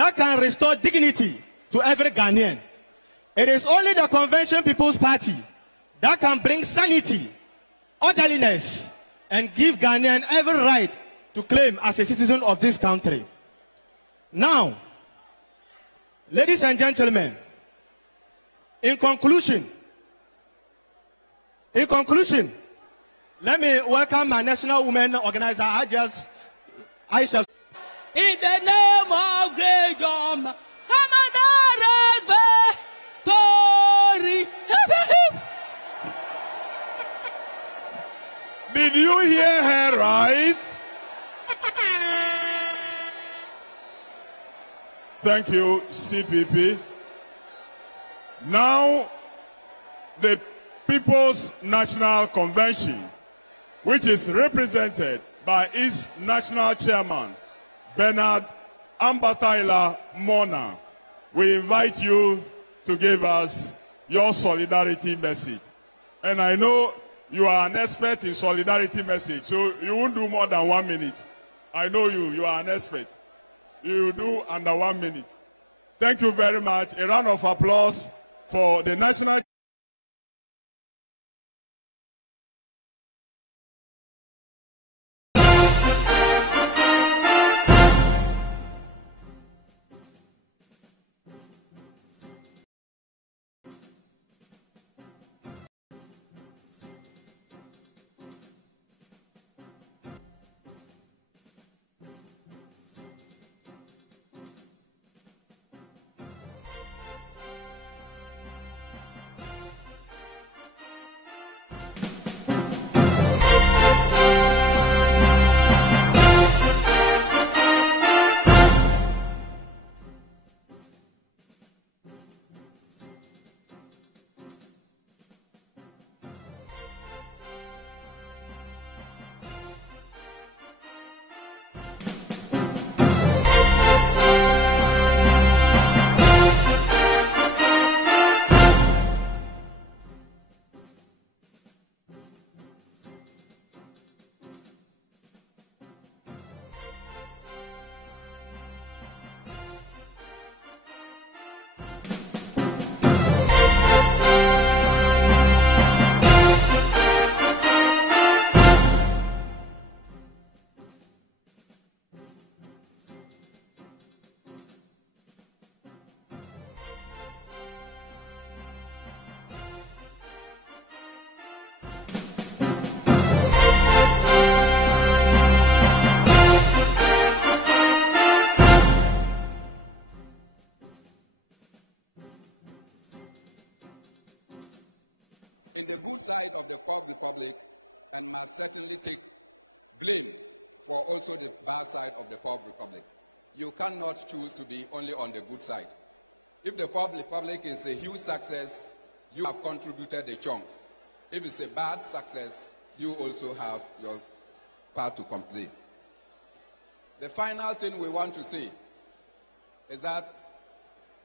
that can restore dignity to every Ghanaian. It is only the Convention People's Party that can bring sanity, orderliness, and give Ghanaian every right to claim as a citizen of this country. Now, ladies and gentlemen, in conclusion, let me welcome my national women organizer, Aisha. In the name of great John, Did you hear her right? Thank you, CPP. Now, the People's National Convention, which is represented by its national chairman, Bernard Ambataila Mona, we invite you to give us your solidarity message. And I know you are an expert in solidarity message, so you won't do more than 1 minute. I know you are an expert. You will do under 1 minute. Thank you very much. A round of applause for the national. in the good side of the Republic and must certainly take blame for also the bad side of the Republic. You cannot choose to be only on the good side. If the Republic is a huge success, you have contributed a chunk. If it's a bad success, you also have your part to complain. The final thing we want to say is that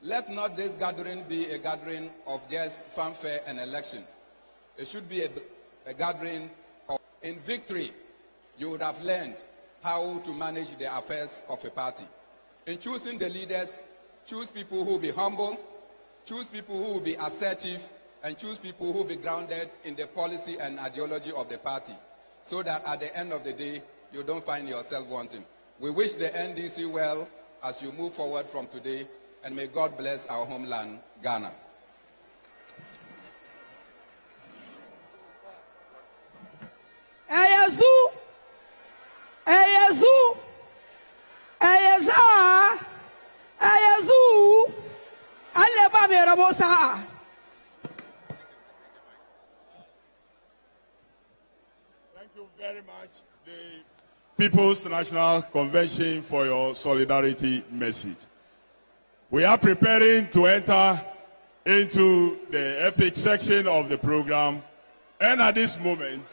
let not this gathering be a gathering of just fanfare and election. It should be a gathering of, in victory, you would have learned how to manage the affairs of a party. In choosing the leaders, choose people who will be humble, choose people who will be assertive, and choose people who will be grounded in the policy and ideology of the party, so that at the end of the day, you don't find yourself wanting. We wish the NDC well as you move forward from today, and may God bless our homeland, Ghana. Eyezu, Eyezu, Eyeza, Eyezu, Aleba Merabosa. Thank you very much, the People's National Convention, for your solidarity message. We are preparing to enter into the epic section of the program, and at this moment,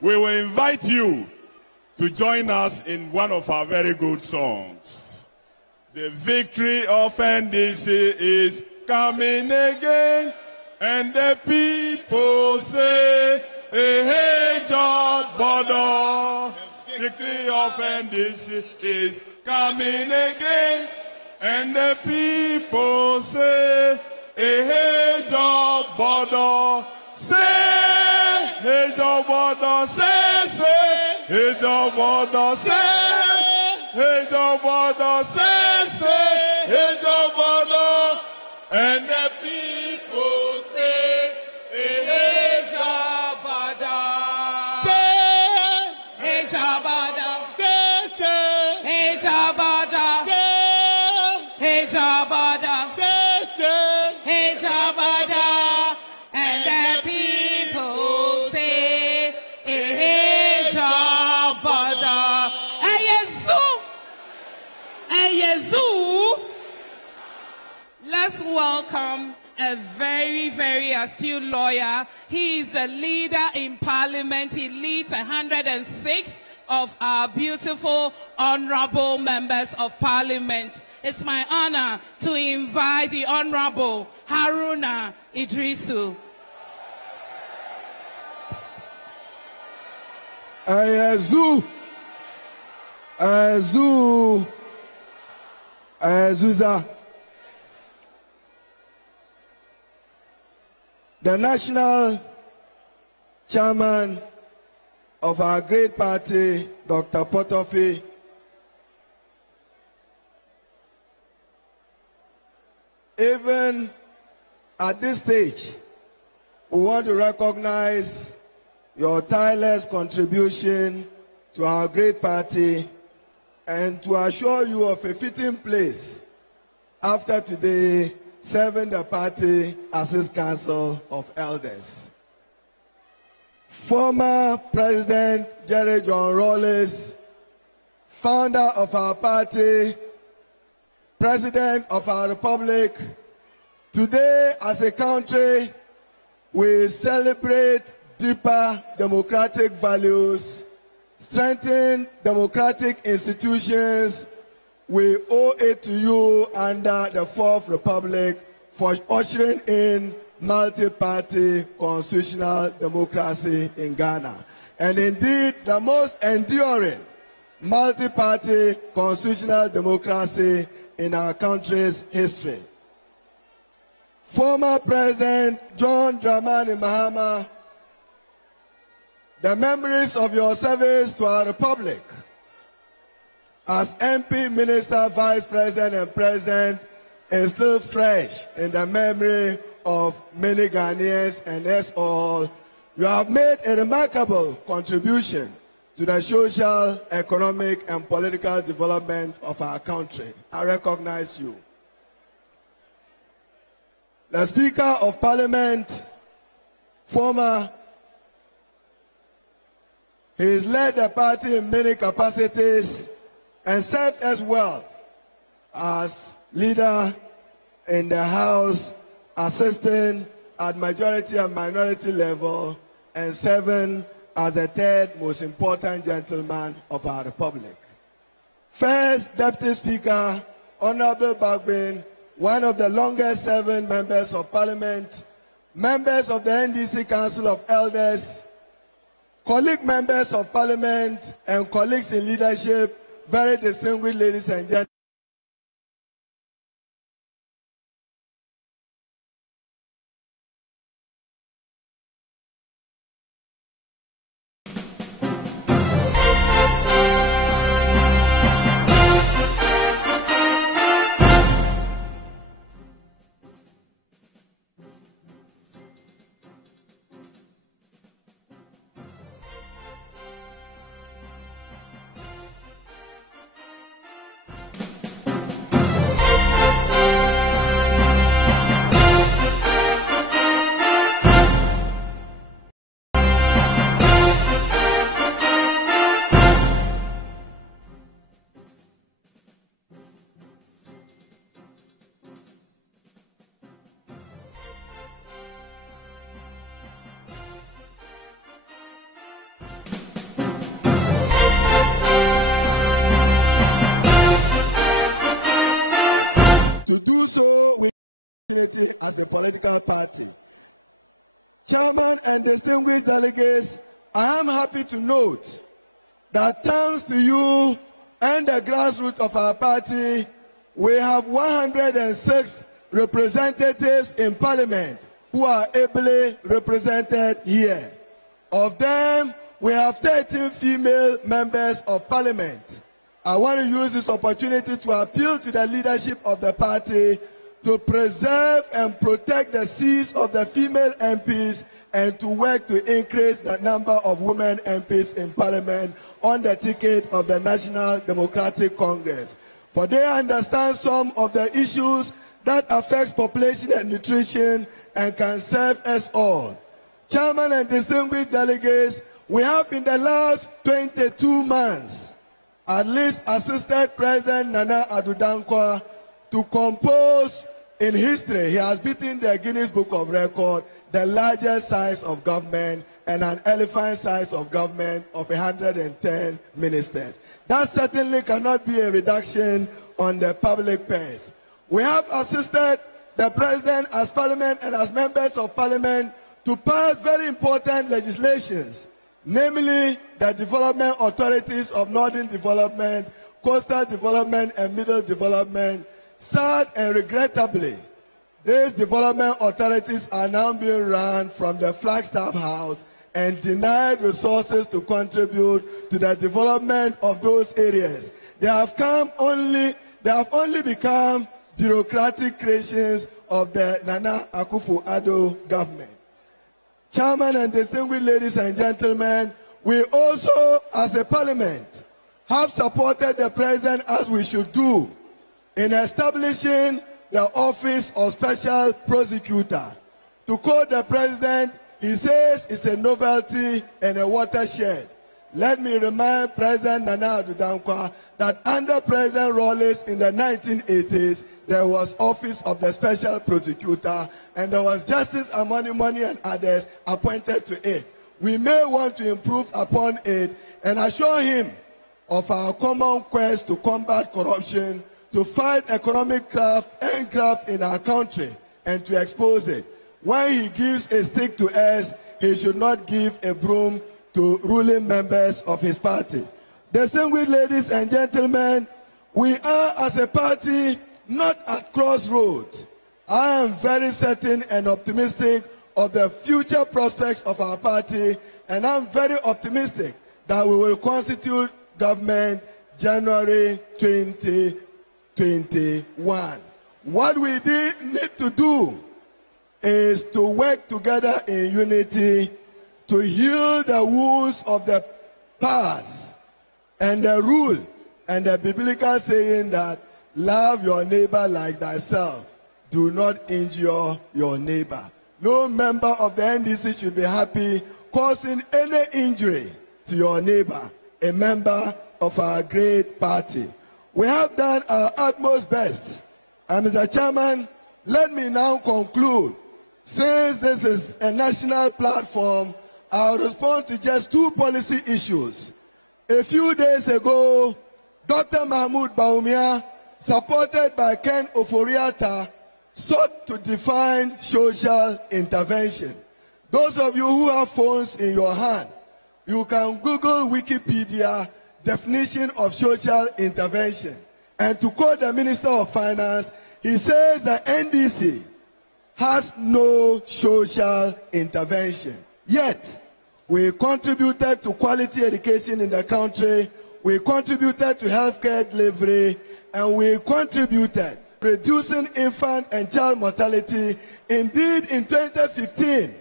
we will invite you to join us in one of our very good songs. The victory of NDC is coming again, and the people say, hey, hey, George Border. The victory of NDC is coming again, And the people say, hey, Joe Bodo, say, hey, Joe Bodo, say, hey, Joe Bodo, say, hey, Joe Bodo, say, hey, Joe Bodo. And the people say, hey, Joe Bodo, say, hey, Joe Bodo, say, hey, Joe Bodo, hey, Joe Bodo, hey, Joe Bodo. And the people say, hey, Joe Bodo. Hey, Yezu. Let's welcome a very, very astute lawyer. He is a leader in Parliament. He leads 106 of our beautiful, honorable members of Parliament. It's my honor to invite the Honorable Haruna Idrisu. Azusa. The national chairman of our great party, Dr. Potofi, even at this stage, we want to recognize your tireless contribution to our great party and to assure you of a fitting place after today serving the party as its Council of Elders. Former President Jerry John Rawlings, founder of our party, President of our Republic, today as a country we celebrate deeper democratic values, strengthen democratic institutions. We owe it to you under the Fourth Republic for ushering in multi-party constitutional democracy in Ghana. And indeed, the most enduring multi-party constitutional democracy in our country's history. Former President John Dramani Mahama, the memories of your service to our republic as MP, Minister, Vice President, and President is still fresh in the memory of many Ghanaians and us all. You have made a remarkable contribution to the social, economic, and political development of our country. I recognize you. The Speaker of Parliament, former, he has led the party in many capacities and served as well as leader in the House, assisting at majority and minority level, and serving as the third most important gentleman of our republic. First Deputy Speaker, Honorable Bagbin, one of the longest serving members of Parliament, members of the NDC Council of Elders, colleague members of Parliament, and colleagues in leadership, very distinguished ladies and gentlemen. To do so with opportunity as a political party. Chairman and distinguished delegates, I am happy to note that thanks to you and the grassroots of our party, We have 106 representatives in Parliament who are ably represented here. Of them, we have 13 female members of Parliament. I want to use this opportunity to appeal to the leadership of the party to preserve and protect the seats of the female MPs and to work to increase the number of women MPs in Parliament on the ticket of the National Democratic Congress. For they understand some of the issues that affect population and nutrition and can serve us all. Chairman and distinguished delegates, we have in the last 22 months at least assisted President Nana Addo Dankwa to compose in history. He has beaten the Guinness Book of Records, the largest size of government and an elephant size of government of 110 ministers. That certainly cannot be a reduction on the public purse. We have assisted the President as Parliament and as members of Parliament to pass very important legislations, namely the development authorities of Northern Development, Coastal Development and Middle Development. Sad and regrettably, these development authorities are now being run from the Flagstaff House and denied resources to contribute to the development of those areas. They have only become bureaucratic creations of the Nana Akufo-Addo government. Chairman and distinguished ladies and gentlemen, we also, as a parliament, have supported the president as we should do in establishing the office of special prosecutor. To quote the president, he says it's a novelty and a watershed. Let me remind President Nana Addo Dankwa that under President Rawlings in the 1980s, there was office of the special prosecutor and there was Justice Amani Money and others appointed to it. We may want to improve upon it and assure him of our common quest to combat corruption, to fight economic graft in our country and to expose it. When he gives a stick to us, he should not give a broom to ruling members of his party. Distinguished ladies and gentlemen, we are as a party not at crossroads. I am very certain and optimistic of the future prospects of our party, and I'm very optimistic that we will constitute government January 2021. What we need to do is to work together in unity to heal the wounds of the past and the rule and the biblical saying that love your neighbor like thyself. Do not injure your neighbor. No member of the NDC should be happy causing any injury to your neighbor, a member of our great party. We have done our utmost best. And Mr. Chairman, let me now conclude. Since this is a national platform, I'll respond to just two policy issues. A few days ago, Dr. Mahmoud Bawumia, supported by Ken Ofori-Atta, sought to define social intervention. Those of you who have phones in your hand, you can Google Wikipedia definition of social intervention. And to quote the Minister of Finance, he says that NDC has no social intervention. Yet, we contributed to quality education in the country, we contributed to healthcare delivery, and we contributed reducing infant and child mortality. Indeed, in 2015,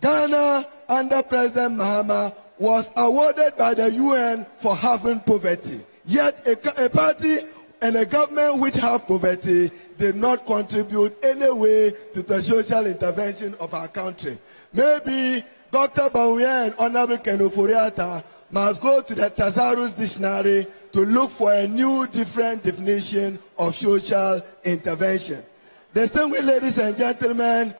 Ghana, under President Mahama, was awarded by the UN for having poverty. Yet, a party and a government which have poverty did not contribute any way to the social intervention of our country. Maybe Dr. Bawumia and Honorable Ken Ofori-Atta must go to the Thesaurus Dictionary to look for a new, different definition of social intervention. Distinguished ladies and gentlemen,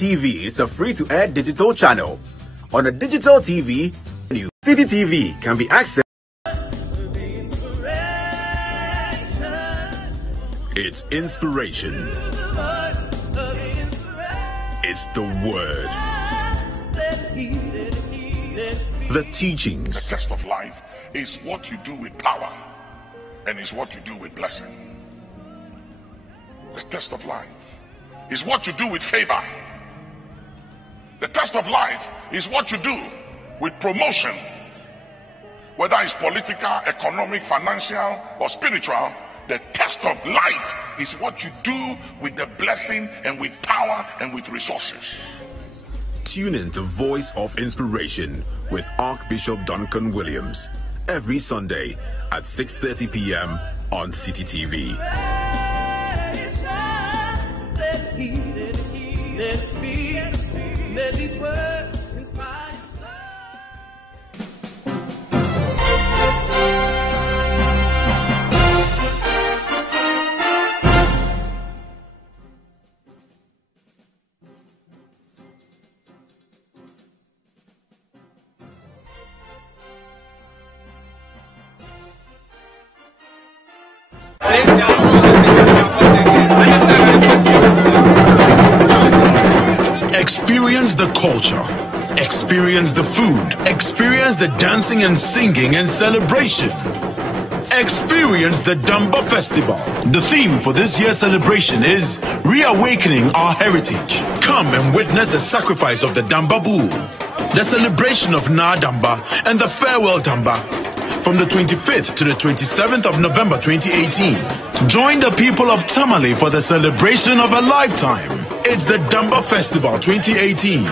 TV is a free-to-air digital channel. On a digital TV, City TV can be accessed. It's inspiration. It's the word. The teachings. The test of life is what you do with power, and is what you do with blessing. The test of life is what you do with favor. The test of life is what you do with promotion. Whether it's political, economic, financial, or spiritual, the test of life is what you do with the blessing and with power and with resources. Tune in to Voice of Inspiration with Archbishop Duncan Williams every Sunday at 6:30 p.m. on City TV. Experience the culture, experience the food, experience the dancing and singing and celebration. Experience the Dumba Festival. The theme for this year's celebration is Reawakening Our Heritage. Come and witness the sacrifice of the Dumba bull, the celebration of Na Dumba and the farewell Dumba, from the 25th to the 27th of November 2018. Join the people of Tamale for the celebration of a lifetime. It's the Dumba Festival 2018.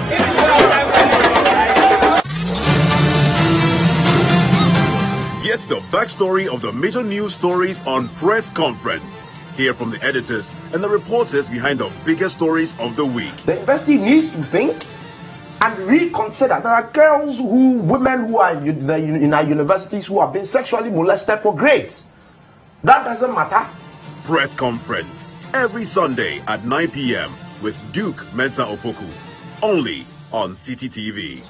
Get the backstory of the major news stories on Press Conference. Hear from the editors and the reporters behind the biggest stories of the week. The university needs to think and reconsider. There are women who are in our universities who have been sexually molested for grades. That doesn't matter. Press Conference every Sunday at 9 p.m. with Duke Mensa Opoku, only on City TV.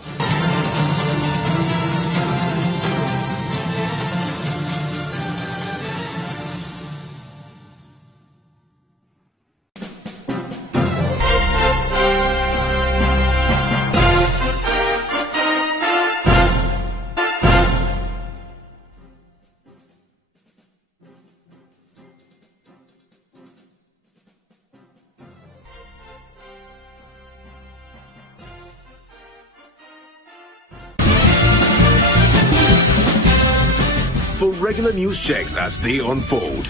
For regular news checks as they unfold,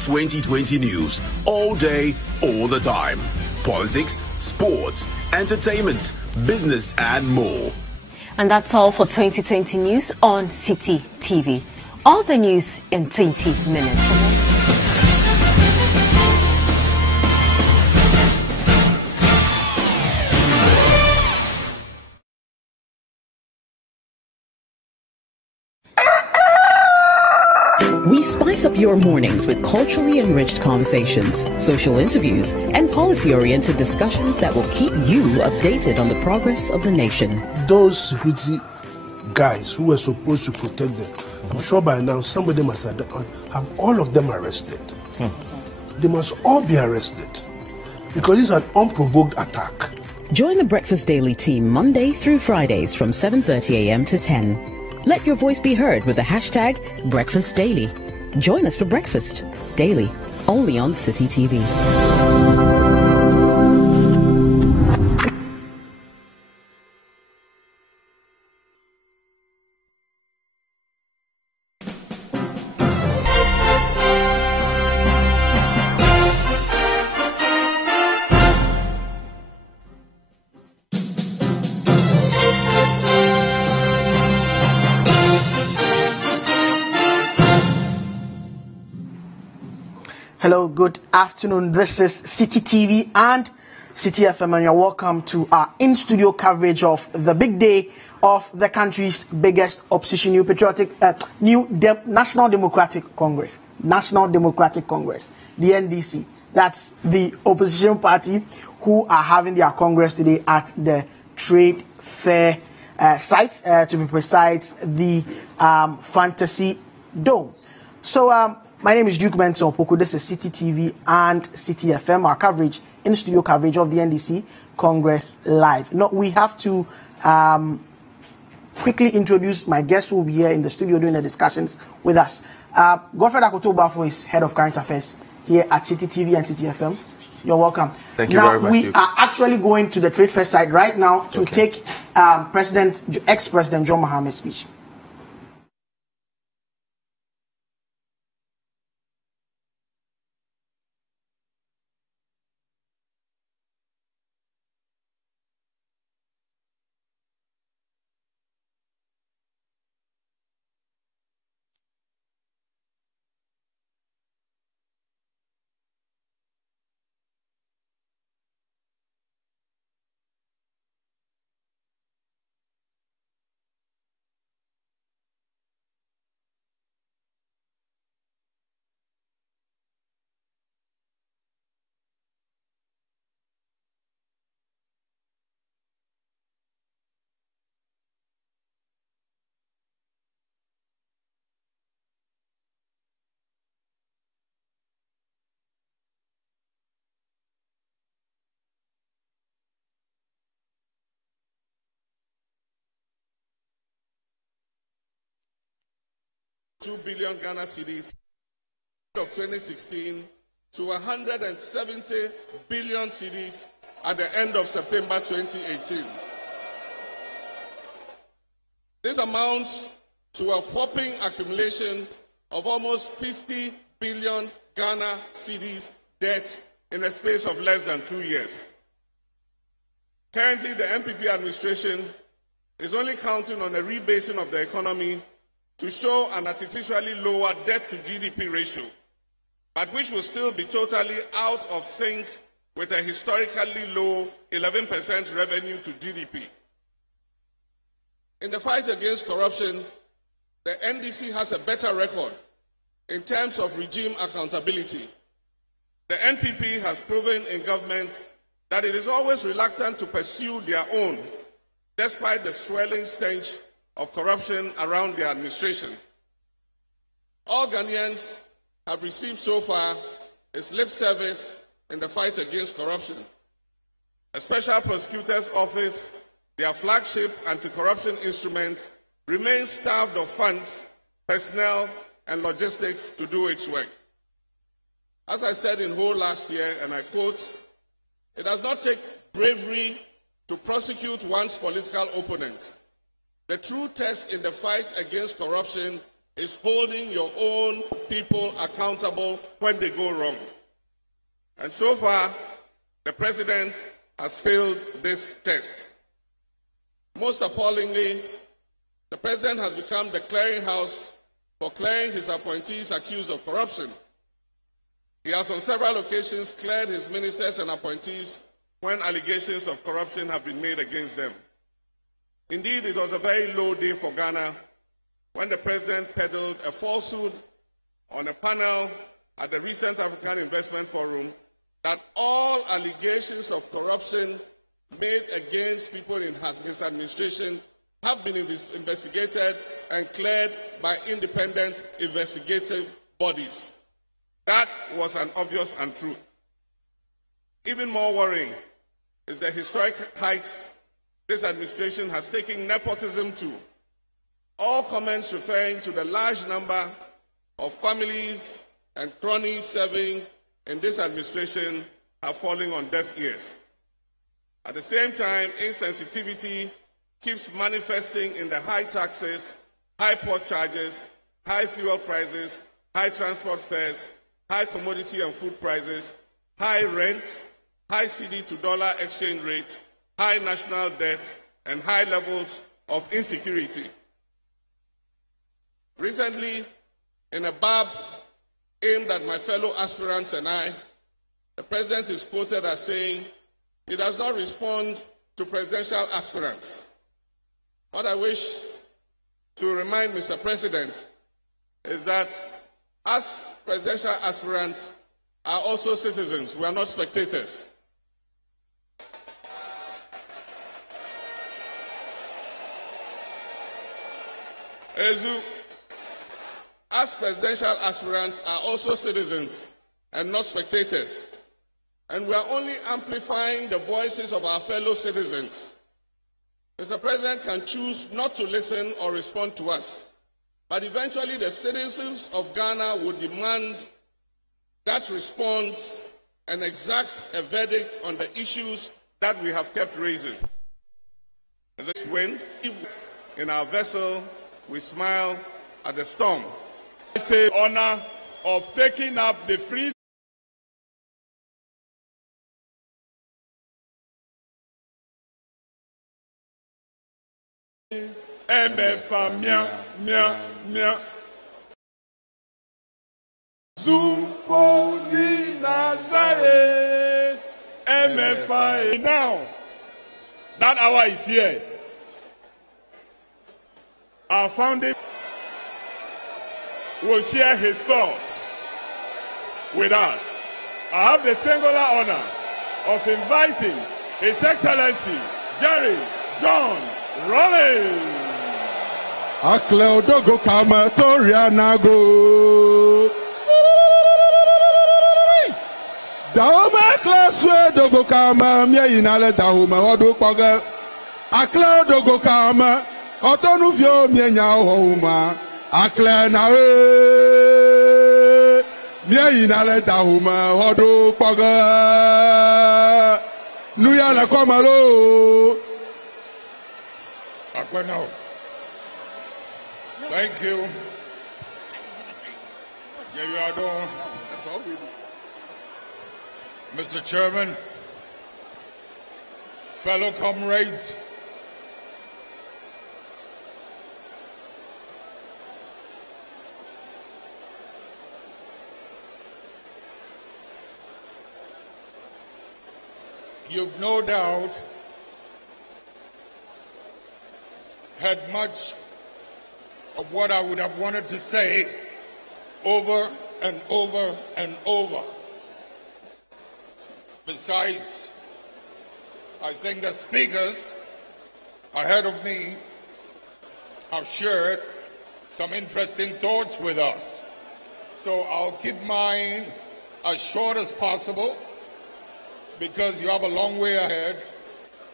2020 news, all day, all the time. Politics, sports, entertainment, business, and more. And that's all for 2020 news on City TV. All the news in 20 minutes. We spice up your mornings with culturally enriched conversations, social interviews, and policy-oriented discussions that will keep you updated on the progress of the nation. Those security guys who were supposed to protect them, I'm sure by now somebody must have all of them arrested. They must all be arrested because it's an unprovoked attack. Join the Breakfast Daily team Monday through Fridays from 7:30 a.m. to 10. Let your voice be heard with the hashtag Breakfast Daily. Join us for breakfast daily, only on City TV. Hello, good afternoon. This is City TV and City FM, and you're welcome to our in-studio coverage of the big day of the country's biggest opposition, National Democratic Congress. National Democratic Congress, the NDC. That's the opposition party who are having their Congress today at the Trade Fair site, to be precise, the Fantasy Dome. So, my name is Duke Benson Opoku. This is City TV and City FM, our coverage, in-studio coverage of the NDC Congress Live. Now, we have to quickly introduce my guest who will be here in the studio doing the discussions with us. Godfred Akoto-Bafo is Head of Current Affairs here at City TV and City FM. You're welcome. Thank you very much. We are actually going to the Trade Fair site right now to take ex-President John Mahama's speech. $2 billion Ghana cedis of 2016 to 170 billion cedis at the end of September 2018. This amounts to a whopping accumulation of almost 50 billion Ghana cedis debt in a space of less than 2 years. Currently, the MPP administration is only counting on a rebasing of the economy to show an artificially lower debt-to-GDP ratio, but which will still be totally out of sync with a historically low 11% revenue to GDP. In the fight against corruption, the NDC has a better record in terms of regime accountability. The NPP has proven in government that it is always reluctant to pursue their own, despite the swelling stench of corruption around their administration. All Ghanaians have received so far is lip service in the fight against corruption. A special prosecutor's office, their flagship anti-corruption instrument, remains starved of funds, personnel, and logistics to do its work. As I said in Ho last year, and I quote, "It does not take bravery to prosecute one's political opponent. The true test in the fight against corruption is holding your own people accountable when they go wrong." And so far, the president has failed this test. Most appallingly, the president has become the clearinghouse for clearing his appointees accused of corruption. He has on several occasions cleared his ministers and appointees when allegations of corruption have been made against them. Indeed, it was a very low day for Ghana when the president peddled a falsehood on a panel at the recent African Investment Forum that all allegations of corruption made against people in his administration have been investigated and cleared by independent investigative bodies. That was an obvious untruth. Even more worrying is the historic heights this administration has taken nepotism to. All comments referring to the large number of families and cronies serving in this administration have fallen on deaf ears. At the same time, insensitivity keeps manifesting in the high taxes, high port charges, high fuel prices, high transport fares, high commodity and food prices, high rent, high CD to dollar exchange rate, high national debt, and high levels of insecurity. Recently, in a barb aimed at my fellow aspirants and I, the president is quoted as saying he does not respond to presidential aspirants. What I wish to remind Mr. President is that us presidential aspirants are also citizens. We are not spectators. As presidential aspirants are also citizens and not spectators, and we are only amplifying the voices of our fellow citizens. Mr. President can choose not to listen or respond to us, but eventually the citizens of Ghana would demand that response and exact a verdict on the issues that we have kept raising. As this wind in our vessel, we smile at the storm. It's the honor of taking up the free MFA mia mia mia Zuponi Nazae MFA. Now that hour is here. Our founding will share his thoughts with us. I have the singular honor of inviting His Excellency Jerry John Rawlings. Akleudogo Kamatoria Nago. Dauma Klaswe Dogo Kama Miainale Dahuma Odu Poga. Akleudogo Kama Otonufio Mianya Homa. Aklena Miainale Dahuma Odu Poga. Nuyala Komalo. Akwana. Thank you. Yeah, you are doing. Mr. Chairman, fellow comrades, you've no doubt had much of what I would have wanted to say over and over and over. Besides, I think the speakers ahead of me have shared some interesting thoughts with us. So I'll keep mine as short as possible because you have a long way ahead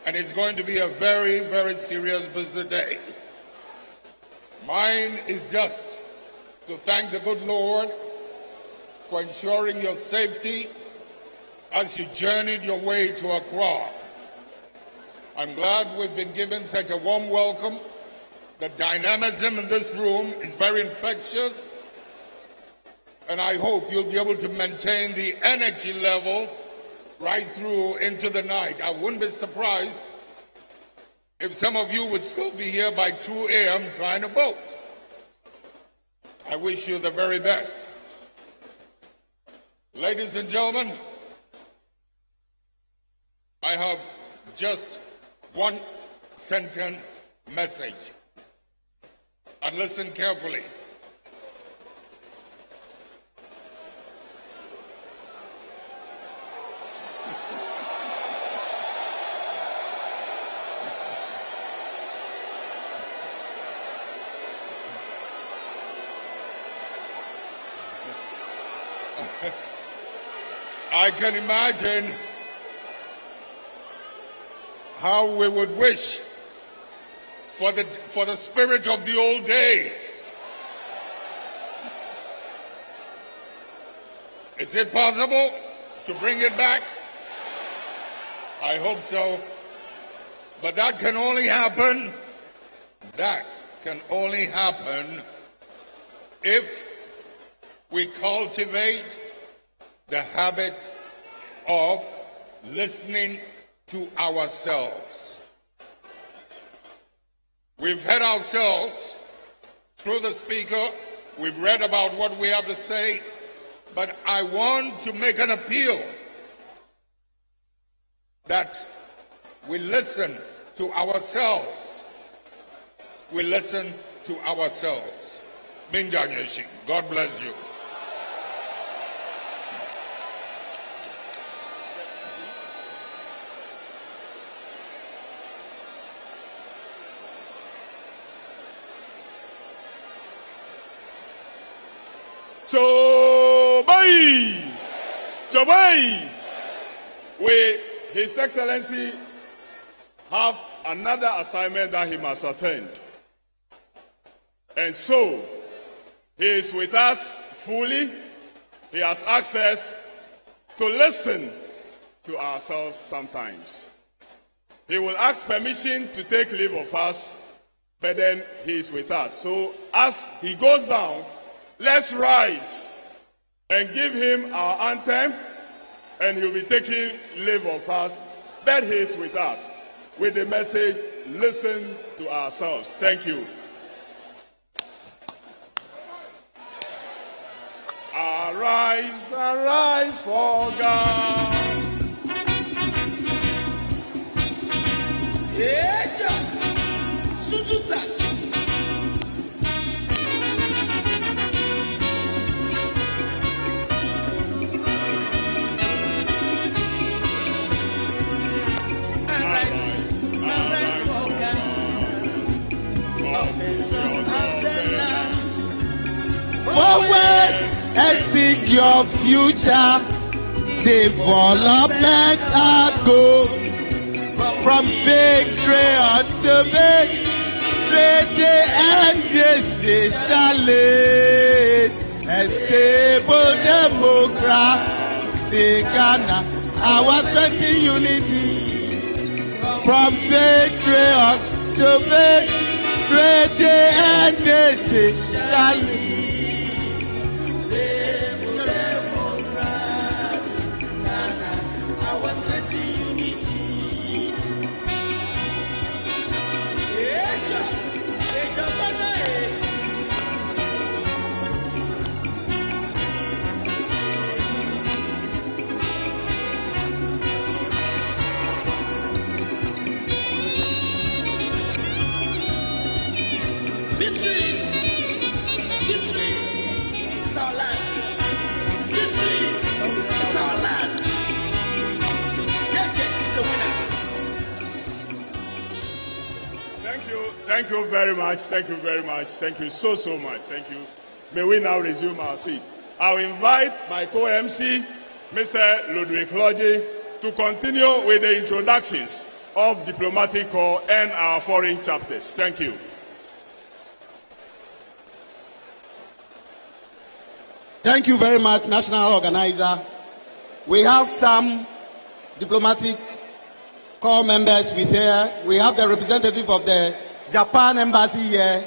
and it's going to be a very, very serious business day. Mine is just to thank the good Lord for ensuring your safety as you journeyed your way to Accra. I'm glad we've been given such a warm welcome. The dynamism in this room is very infectious, and I hope you'll be able to maintain the energy level right through into the night. I wouldn't be surprised if some of you would still be here by 2 a.m. trying to vote. I wish you the very best. Ladies and gentlemen, I have just one sentence message. And listen carefully. I can imagine how we would wish for the spirit of the old days. Is it possible to bring it back? I hope so. But that can only happen if we cultivate the habit of listening to ourselves. We've heard ourselves through the speaker. We've read about what we have to say. But I want to make an appeal that we listen to ourselves. We listen to ourselves. Minjanyeshi. God bless you. Chobai! Chobai! His Excellency have another assignment that he must attend. And so, he is with us fully. He has access to listen to ourselves sometimes. He will ask permission to take leave of us, but then he is with us. So as he goes down, let's rise and give him our anthem, and he'll be taking leave of us, but he is with us with the message, listen to ourselves. Thank you. Arise, arise for God. Forward and seek your future. Development are good. From victory unto victory, the NDC shall lead a stable democracy. Ghana, our strength in unity. From victory unto victory, the NDC shall lead. Thank you very much. Thank you very much. Thank you so much. Thank you. May we now resume our seat. I'll invite my co-MC, Mr. Ludwig Logi, to continue with the introductions of Diplomatic Corps and our foreign chapters. Thank you. Thank you very much, National Organizer. We have some Diplomatic Corps members with here. We have the representative of the Japan Embassy here.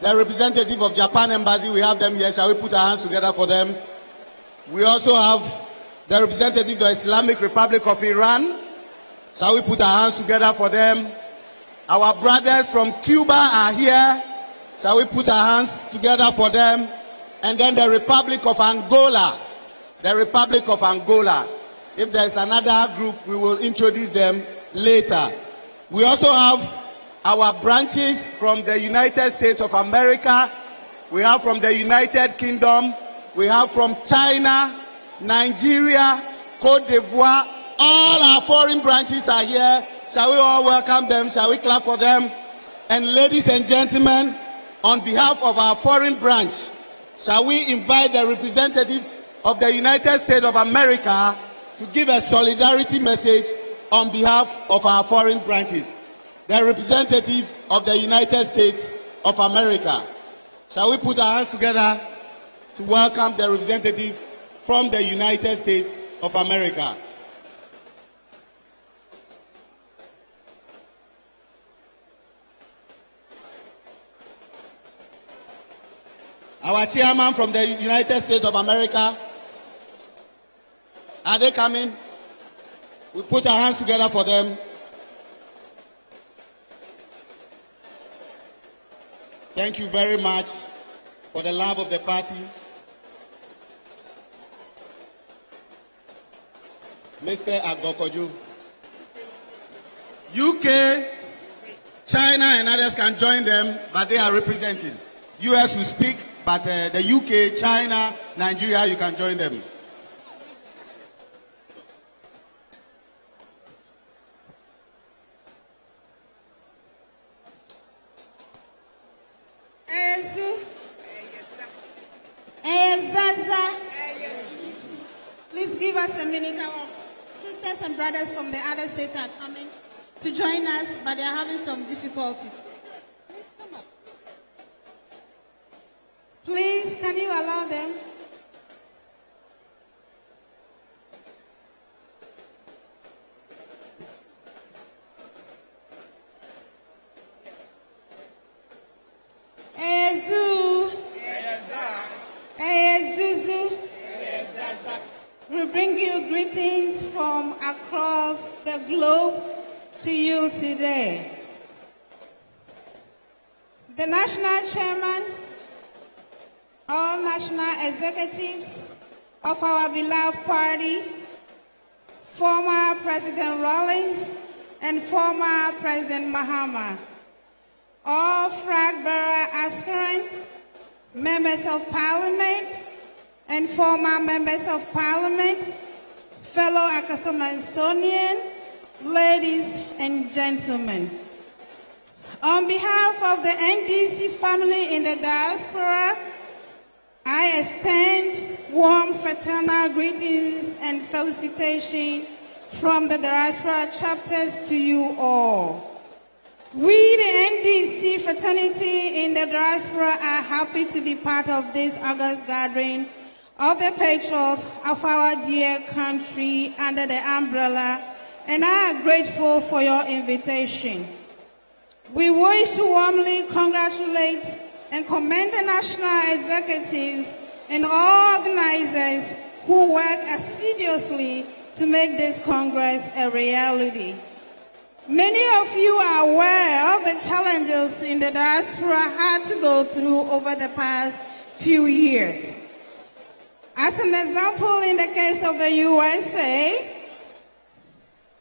The representative of Japan Embassy, we have them here. Shall we put our hands together for them? We also have the representative of the Islamic Republic of Iran. Shall we put our hands together for them? Our brothers from Cuba are here. Shall we put our hands together for them? And then the Republic of Angola. The Republic of Angola. If there is another group, we will introduce them later. We also have our branches from the United States of America. We have from the United Kingdom. We have from China, Nigeria, Cote d'Ivoire. All our foreign branches are here. Shall we all welcome them? Shall we clap for them? And ladies and gentlemen, on behalf of our foreign branch, shall we invite the representative of the United States of America to give a solidarity message on behalf of our foreign branches? The representative of the United States of America. Shall we put our hands together to welcome the representative from the United States of America? Our chairman from the United States of America. Are they coming? We put our hands together for them. Thank you very much for the love of the party. Mr. Agbokoju. UK, China and others can join them, but they are representing. US will speak, but the UK, China, Nigeria, you can join them. Ezaza give us a minute. Our sisters and brothers from the other states are coming to join us, but they are having some difficulties. Please come up. Please, can you allow them? We bring you greetings from across the globe to you today. The national chairman, all national executives of our beloved party, former President Rawlings and former President Mahama, all flag bearer aspirants, members of parliament, and former members of parliament, fellow Akatamansonian, ladies and gentlemen. On behalf of the NDC family in the diaspora, I extend warm fraternal greetings and felicitations from the diaspora chapters to you all. We, the NDC fraternity in the diaspora, are happy to be part of this August gathering of the patriots of our dear country under the umbrella, and I am grateful for your invitation. We wish to warmly congratulate and commend the national executives and all organizers who work assiduously to make this Congress a reality. Many of you are aware of the challenges in the diaspora had to go through over the past few years. As an example, in the case of the USA,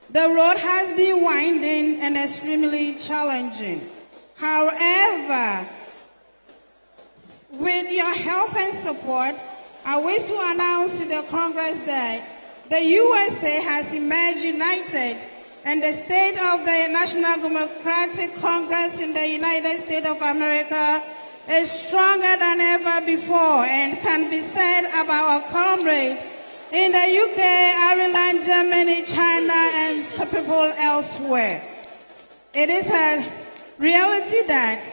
the road has been winding and extremely challenging. However, with your help and support, I wish to announce to the Congress that the USA has emerged united, and the state of the National Democratic Congress in the United States of America is stronger than ever before and can be said about our comrades in the UK, Ireland, Germany, China, and some people elsewhere. It is a reality that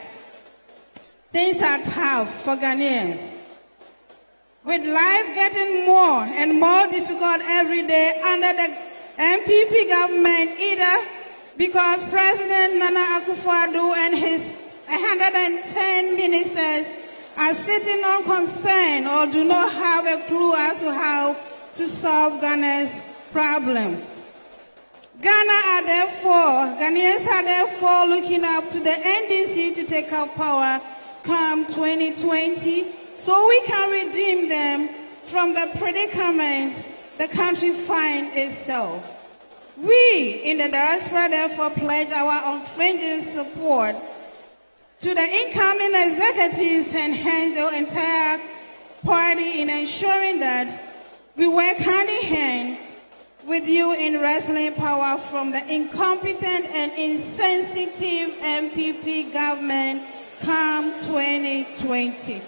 things are tough for Ghanaians. With life getting more and more difficult every day under the MPP government, either because President Nana Akufo-Addo and his 110 ministers are sitting unconcerned or do not have a clue as to how to solve Ghana's problem. Ghanaians are therefore looking up to the NDC to take up power come 2020 so we can redeem them from the predicament the country finds itself. We in the diaspora therefore pledge our unflinching support to the incoming executives and hence the entire party in ensuring that we work hand in hand with you in wresting power from the incompetent and insensitive MPP government come 2020.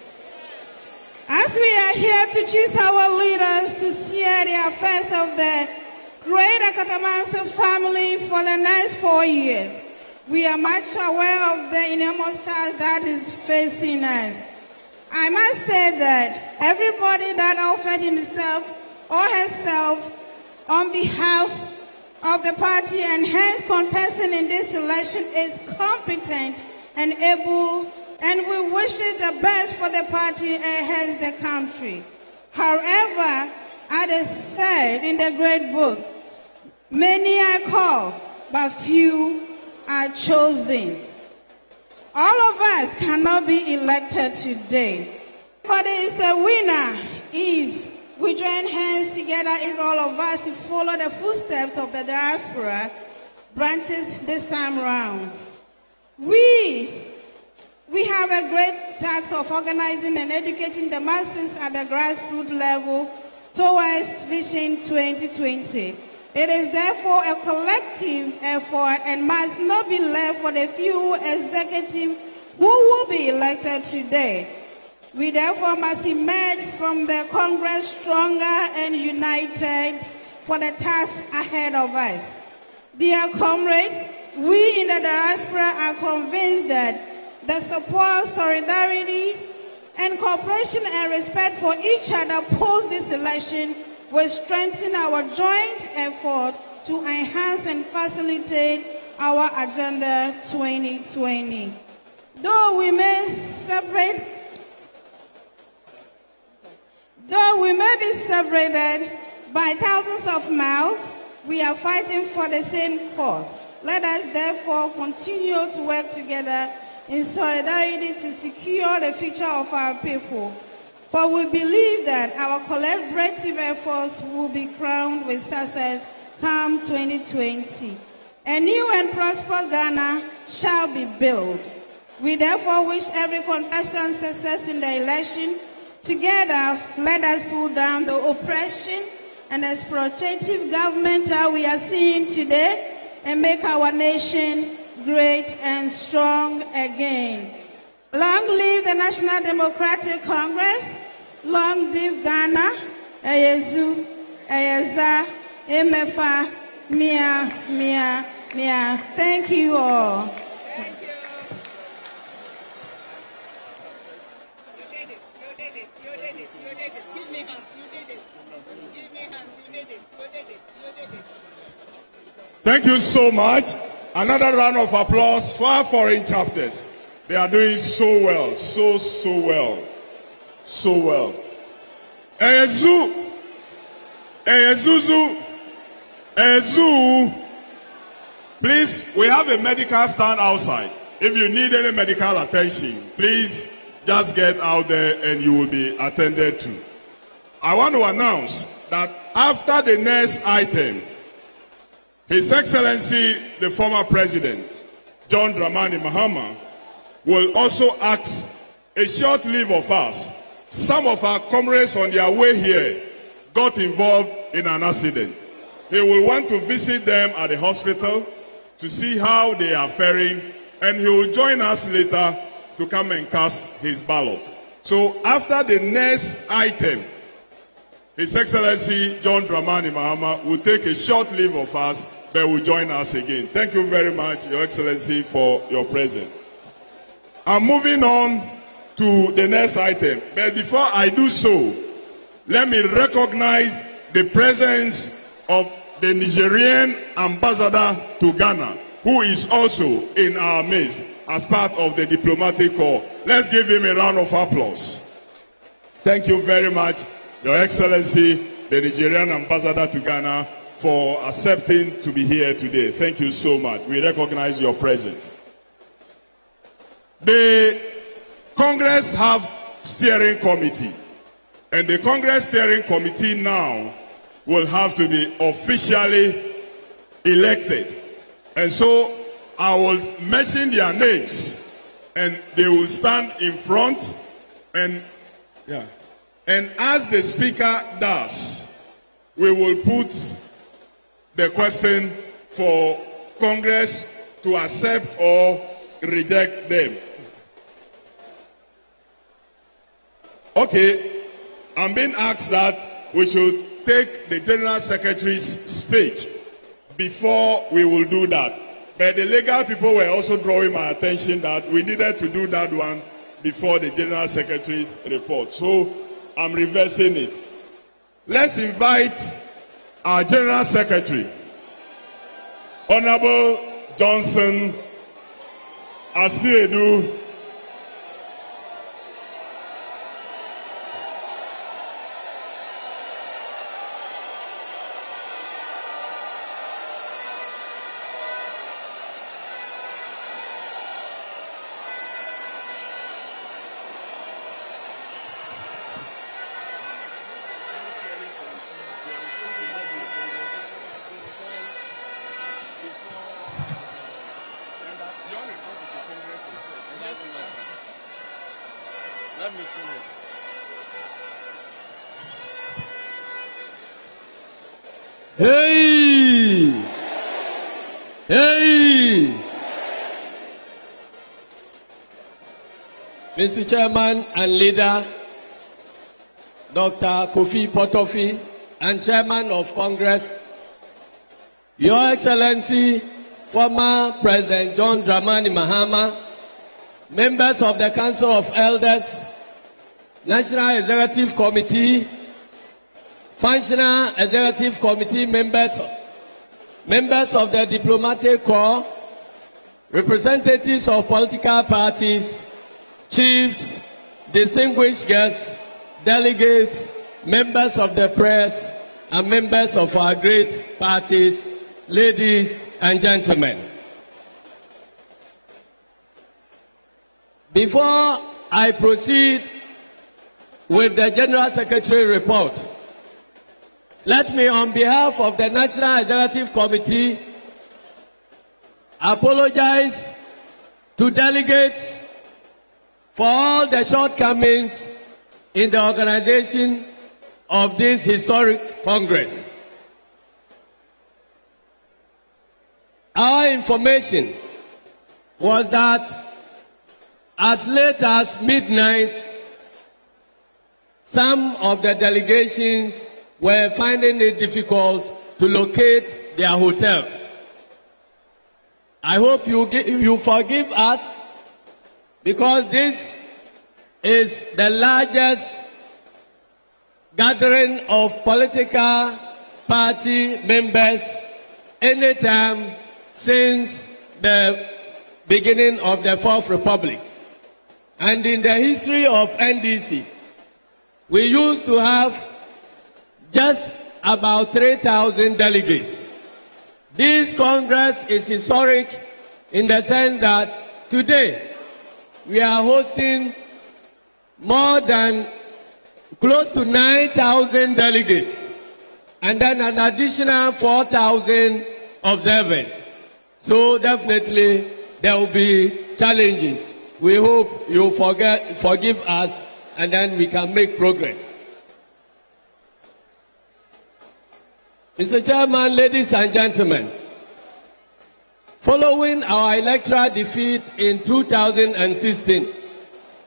As we are here to choose our leaders to steer the affairs of the great Akatamanso family for the next 4 years, we are much aware of the enormous task that is facing us. I must say that everybody that offered himself or herself on behalf of the party and hence contesting in this election is competent and able, and we wish it the best for the party and hence the country. However, as is said in the great book, many are called, but few are chosen. All of us cannot be elected today, but it is a winner if we join hands together as all of us to follow the footsteps of the diaspora branches this time around. We have a great task of organizing and educating the masses at the grassroots level towards Vision 2020. It is therefore a collective effort and must not be left for the few executives who will be elected today. We therefore must emerge from the Congress stronger and united for the task ahead of us. Dear comrade, we in the diaspora are convinced that the support, solidarity, and cooperation and respect for each other post this election will strengthen our joint effort to enhance and facilitate our Agenda 2020. Though we may be separated by thousands of miles, we are fighting for the same cause. Let us therefore continue to work together in solidarity to secure the future of our people. For we believe that our collaborative efforts will be crowned with success come 2020. A new and prosperous Ghana shall be built. We therefore wish every contestant success in the election. Together, let us pull down the oppression and exploitative government that we are seeing today and make our nation great and strong again. Long live the National Democratic Congress. Long live Ghana. Eyezu, Eyeza, Emefa, Mia, Mia, Mia. Thank you all. Thank you. You did it. Give me hands. You did it. Give me hands. You did it. Thank you so much. Another round of applause for our foreign chapters. They are doing so well. So well. So well. Ezu. Please, we have a medical stand outside. If you need any medical attention, please just get out there and you will be attended to. I want to announce that after the next item, His Excellency, the former President, John Dramani Mahama, will also ask a short leave of us. Some of our comrades on their way here got involved in an accident. He will want to visit them at the hospital to see how they are faring, and he will join us later to come and cast his ballot. So after the next item, His Excellency John Dramani Mahama will take a short leave of us, but will join us again. Thank you very much, Your Excellency, for your presence. I'm moving on to the next item. But before I do so, let me recognize the presence of the Nigerian ambassador to Ghana, who is also in our midst as part of the diplomatic corps. Let's give him a round of applause. Thank you very much, Your Excellency, the Nigerian ambassador to Ghana, for accepting to be here today. Thank you so much. We recognize your presence. The Congress have steering committee, and the Congress steering committee now will have to be officially elected. And so I will mention their names, and they will stand in front, and as the speaker does, we will put the question for Congress to accept or reject them. Okay, I'm being asked that we should take the General Secretary's speech before we will do that. But the legal people were also drawing my attention that we needed to do that one before the General Secretary's report. So I'm reversing it. Let's invite our General Secretary, Honorable Johnson Asiedu. Let me finish. Hey! Hey! Mr. Chairman and Leader, Dr. Kofi Potofi, and Chairman of Congress, Your Excellency, former President John Dramani Mahama, members of the Council of Elders, National Executive Committee, Functional Executive Committee members, members of the Diplomatic Corps, representatives of political parties, chiefs, distinguished guests, delegates, members of the press, and members of our great parties, ladies and gentlemen. Before I proceed with the General Secretary report, let me, on behalf of the National Executive Committee, apologize to delegates for all the shortcomings in the organization of this historic Congress. Our information was that as late as midnight, some of the delegations were finding it difficult to locate their hotels. I hope you forgive us, because this is the largest gathering of political party members anytime since the beginning of the Fourth Republic. And in the history of NDC, we used to have just about 3,000 delegates. This Congress is historic in the sense that today we are hosting more than close to 9,000 delegates and then an additional 4,000 observers. So definitely there will be challenges. We hope you forgive us, and then we can make progress. Mr. Chairman, ladies and gentlemen, following our electoral defeat in 2016,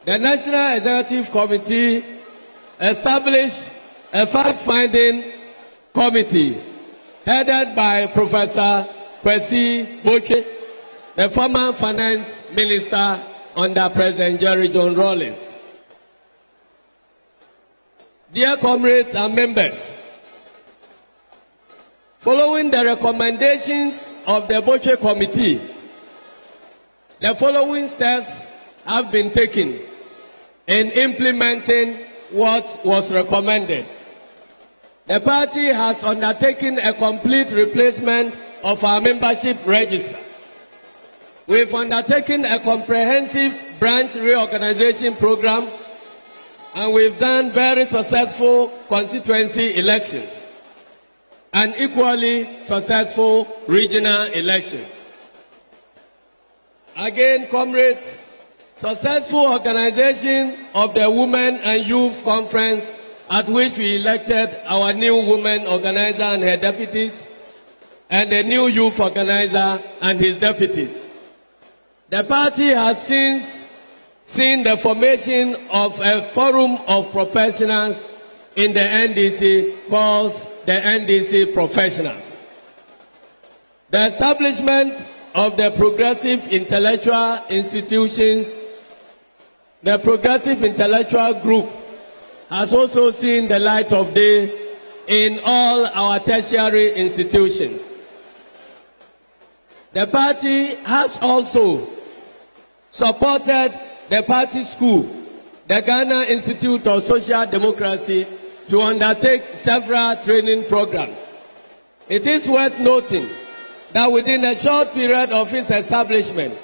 the National Executive Committee established a fact-finding committee headed by Professor Kwesi Boche, the former finance minister under President Jerry John Rawlings. Dear comrades and members, following the recommendations of the Boche Committee, the following steps have been taken in implementing what was recommended. The party has undertaken a complete replacement of our membership register. We've undertaken a comprehensive branch reorganization program, and we've done very successful constituency elections and equally successful regional elections. Again, comrades, successful organization of the Women and Youth Conference, at which we elected our new woman organizer and her deputies, and the new youth organizer and his deputies. The party has since seen the formation of a forum of professionals in the NDC called the NDC Professionals. The establishment of the Progressive Intellectual Institutions, the Progressive Intellectual Group, has also seen the light of day in all our tertiary institutions. The party has also supported the party school, the Ghana Institute of Social Democracy, to undertake several training programs. It is worth noting that within a short period of its establishment,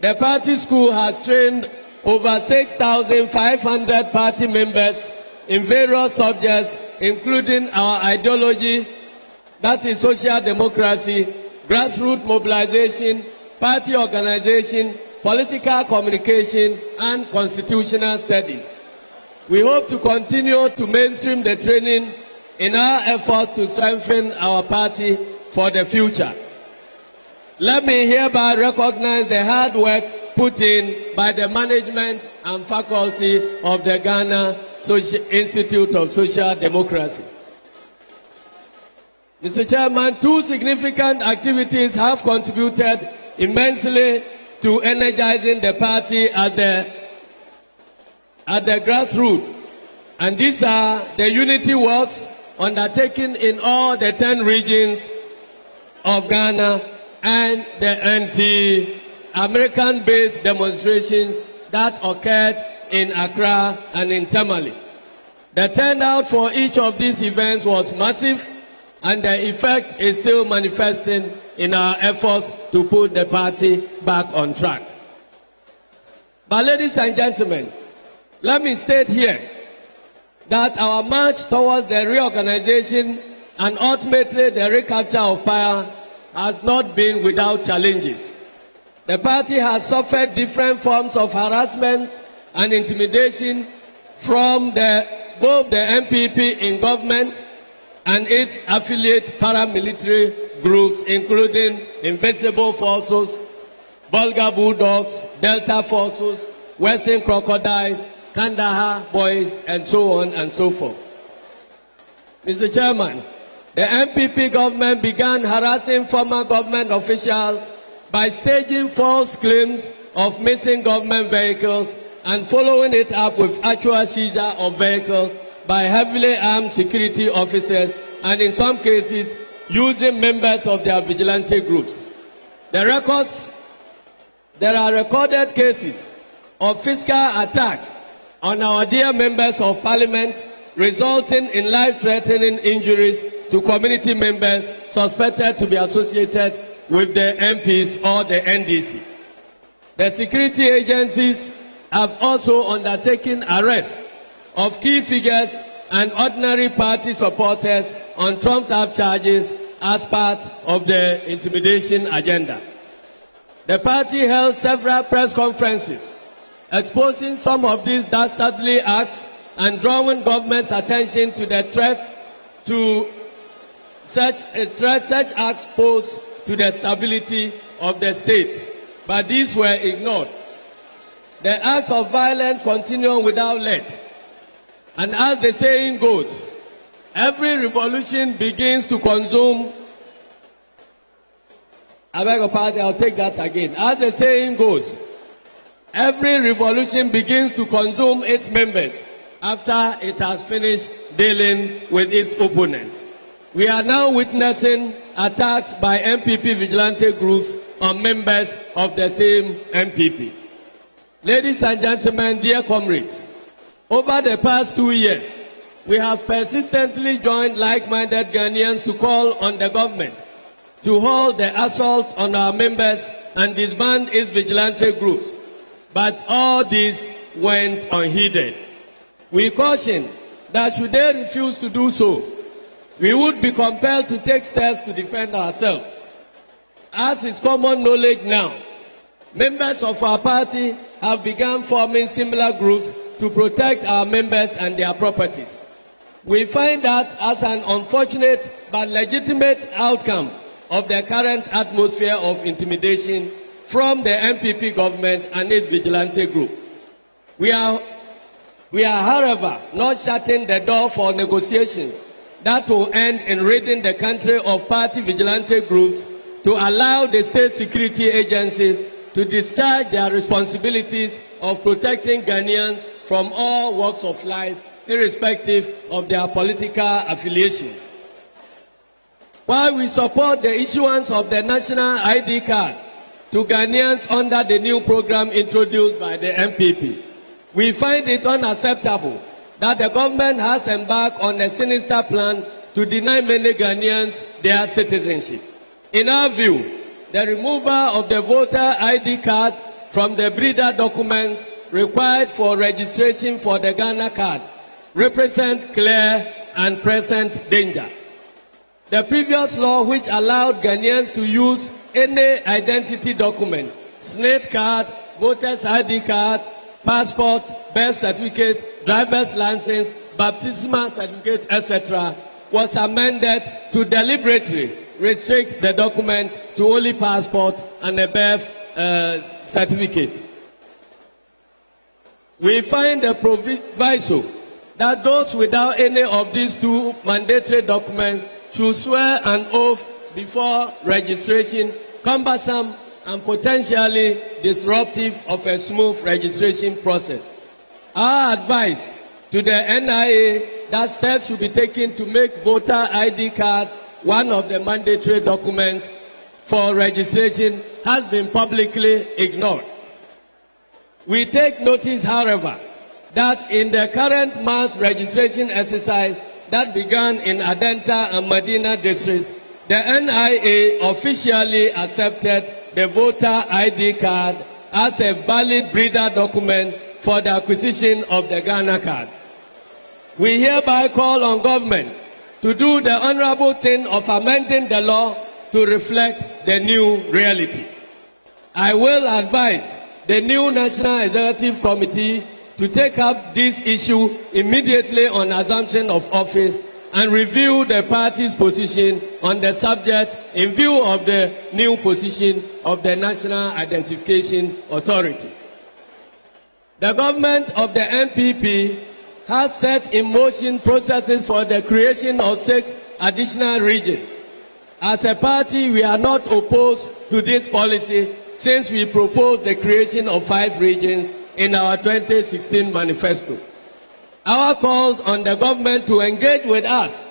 the party school has trained over 6,500 party members in various subjects, including our ideology, that is social democracy, grassroots mobilization, party organization, political communication, and constitutional studies. We hope to continue to mainstream the training in our efforts to strengthen our party for the future. Let me hereby recognize the hard work put in by the management and faculty of the Ghana Institute of Social Democracy. Mr. Chairman, two significant activities have contributed immensely to energizing the party at the grassroots, and these are the unity works undertaken in all the 10 regions of Ghana and the anti-American-based demonstrations that occurred in Accra and in Tamale. The turnout for each of these events was massive, and the effect is still manifesting in our efforts to put the party back on track. But ladies and gentlemen, let me state here that our march towards the reorganization and ultimately the recapture of power has not been without challenges. The party has suffered different forms of harassment and intimidation from both the MPP in government and its affiliate paramilitary groups, including Invisible Forces, Bulgar Bulldogs, Delta Forces, Western Crocodiles, Kandahar Boys, and so on and so forth. Mr. Chairman, the MPP government began harassing former government officials by staging false claims of missing government vehicles and following it up with actual seizure of vehicles by heavily armed security officers, and in some cases using members of their vigilante groups. There are recorded cases of physical attacks on our dear members of parliament, resulting in life-threatening injuries to community members suspected to be associated with the MPs or the NDC. The security agencies have also undertaken arrests of key figures and ordinary party supporters on trumped-up charges as part of the intimidation agenda. The party held several press conferences exposing some of these dastardly acts and drawing government's attention to the threat to such acts pose to the stability of the state, but these were ignored. The acts of violence continue without let. And as the saying goes, every revolution begins to consume. I beg your pardon, I'll take that again. As the saying goes, every revolution begins to consume its members after it has finished dealing with its opponents. We are now witnessing attacks by MPP vigilante groups on members of the same MPP. Ladies and gentlemen, dear comrades, over the past 2 years, we have persistently joined like-minded Ghanaians to call on the government to halt the assault on our members and disband its vigilante groups. But all this went unheeded. We caution that should they refuse to do so, we would be compelled to take steps to defend ourselves. As is common knowledge now, members of our party have begun forming similar groups to protect our members and their properties. We find that as an unfortunate but legitimate outcome of the current atmosphere of intimidation from the MPP government and its vigilante group. We are, however, not shutting the door for negotiations that will end in ridding the country of party vigilante groups to allow the state security agencies to discharge their responsibilities of protecting Ghanaians from all walks of life, irrespective of their political affiliations. While we support the issuance of the national ID card to Ghanaians under the new program introduced by the MPP, we find it unacceptable that the government has embarked on a sinister plan to deny many Ghanaians their citizenship. In our view, the removal of the voter ID card from the breeder documents required for registration for the Ghana card represents clear and present danger. The previous law, which allowed Ghanaians to use any identity document, SNAIT card, voter's ID card, passport, birth certificate, driver's license, baptismal certificate, etc., was amended to deliberately restrict the document to only passport and a birth certificate. we find a proviso that those without any of these two mandatory documents should swear an oath before registration, cumbersome and potentially disruptive of a smooth registration process. Our advice to the NIA that steps should be taken to make voter ID card one of the mandatory documents for registration has been publicly ignored. We take notice, however, that in the current mass registration exercise that began in Adenta and Medina districts, the NIA officially accepted the voter ID card as a valid breeder document for the acquisition of the Ghana card. We hereby call on government to do the honorable thing of amending the law to reflect the new reality. I will advise the new National Executive Committee to take up this issue immediately on assumption of office and review the party's position on the subject in view of the new position of the National Identification Authority. The government of the NPP has set in motion processes for the creation of 6 additional regions. As a party, we are not opposed to this policy since we proposed the creation of 5 regions in our 2016 manifesto. Our calls on the government to engage with us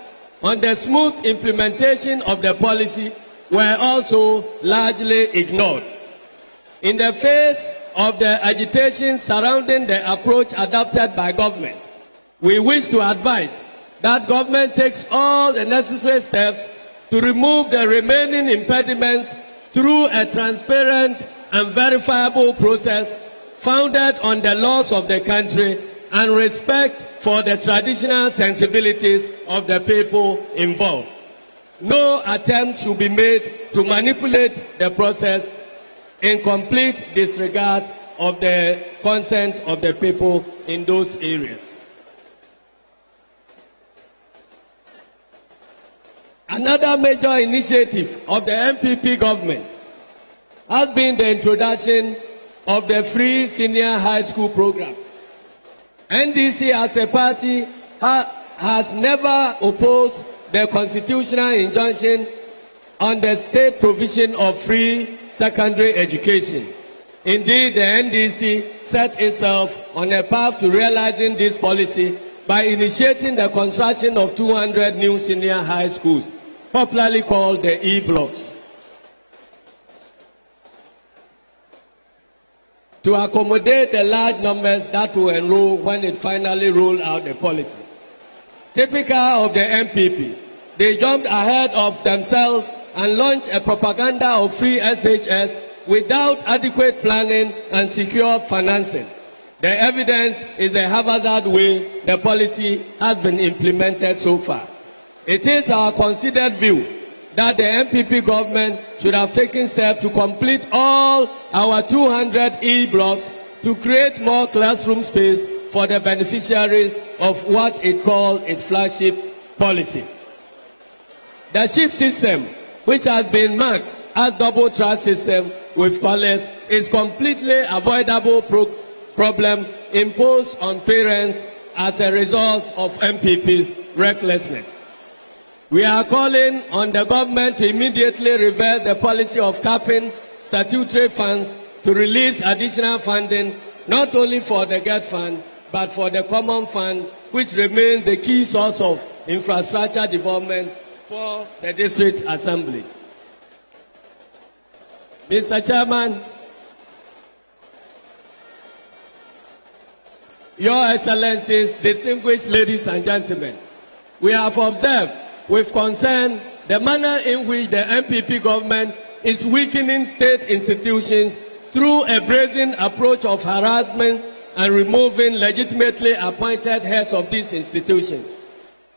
on the smooth implementation of the policy were also largely ignored. In the face of the agitation surrounding the approach adopted by government, we wish to advise that government takes all the necessary steps to remove the remaining impediments through a transparent and verifiable process founded on the laws of the country and respect for the traditional sensibilities of the people involved. No attempt should be made to manipulate the process in complete disregard of the consent of the people in those areas. Another major initiative of the NPP government has been the introduction of the free senior high school program. NDC as a party has never opposed the constitutional injunction on the state provision of free secondary education. Indeed, the NDC set itself on a path to realizing this policy by initiating the construction of 200 new senior high schools, popularly called the E-blocks, to accommodate the large numbers that will enroll when it finally rolls out the policy. Typical of the NPP, they jumped ahead of themselves and launched a propaganda of free SHS without adequate planning and secure financing. The evidence is the haphazard way the policy has been implemented so far. It is our considered view that the NPP government should have taken steps to complete all our 200 E-blocks to create more classroom space for the beneficiaries of what it called its flagship policy. The SHIP system, which has been marked as double trust system with colors, is completely avoidable problem imposed on parents as a result of NPP's recklessness. We are calling on the government to immediately reverse the policy of capping statutory funds to release additional funding, not only for the GET fund, but for the common fund, which remains the key source of infrastructure development for the district assemblies. Mr. Chairman, Your Excellencies, distinguished ladies and gentlemen, we have observed with concern the manner in which the NPP government is weakening state institutions through a brazen approach of harassment and removing legitimately appointed heads of these institutions.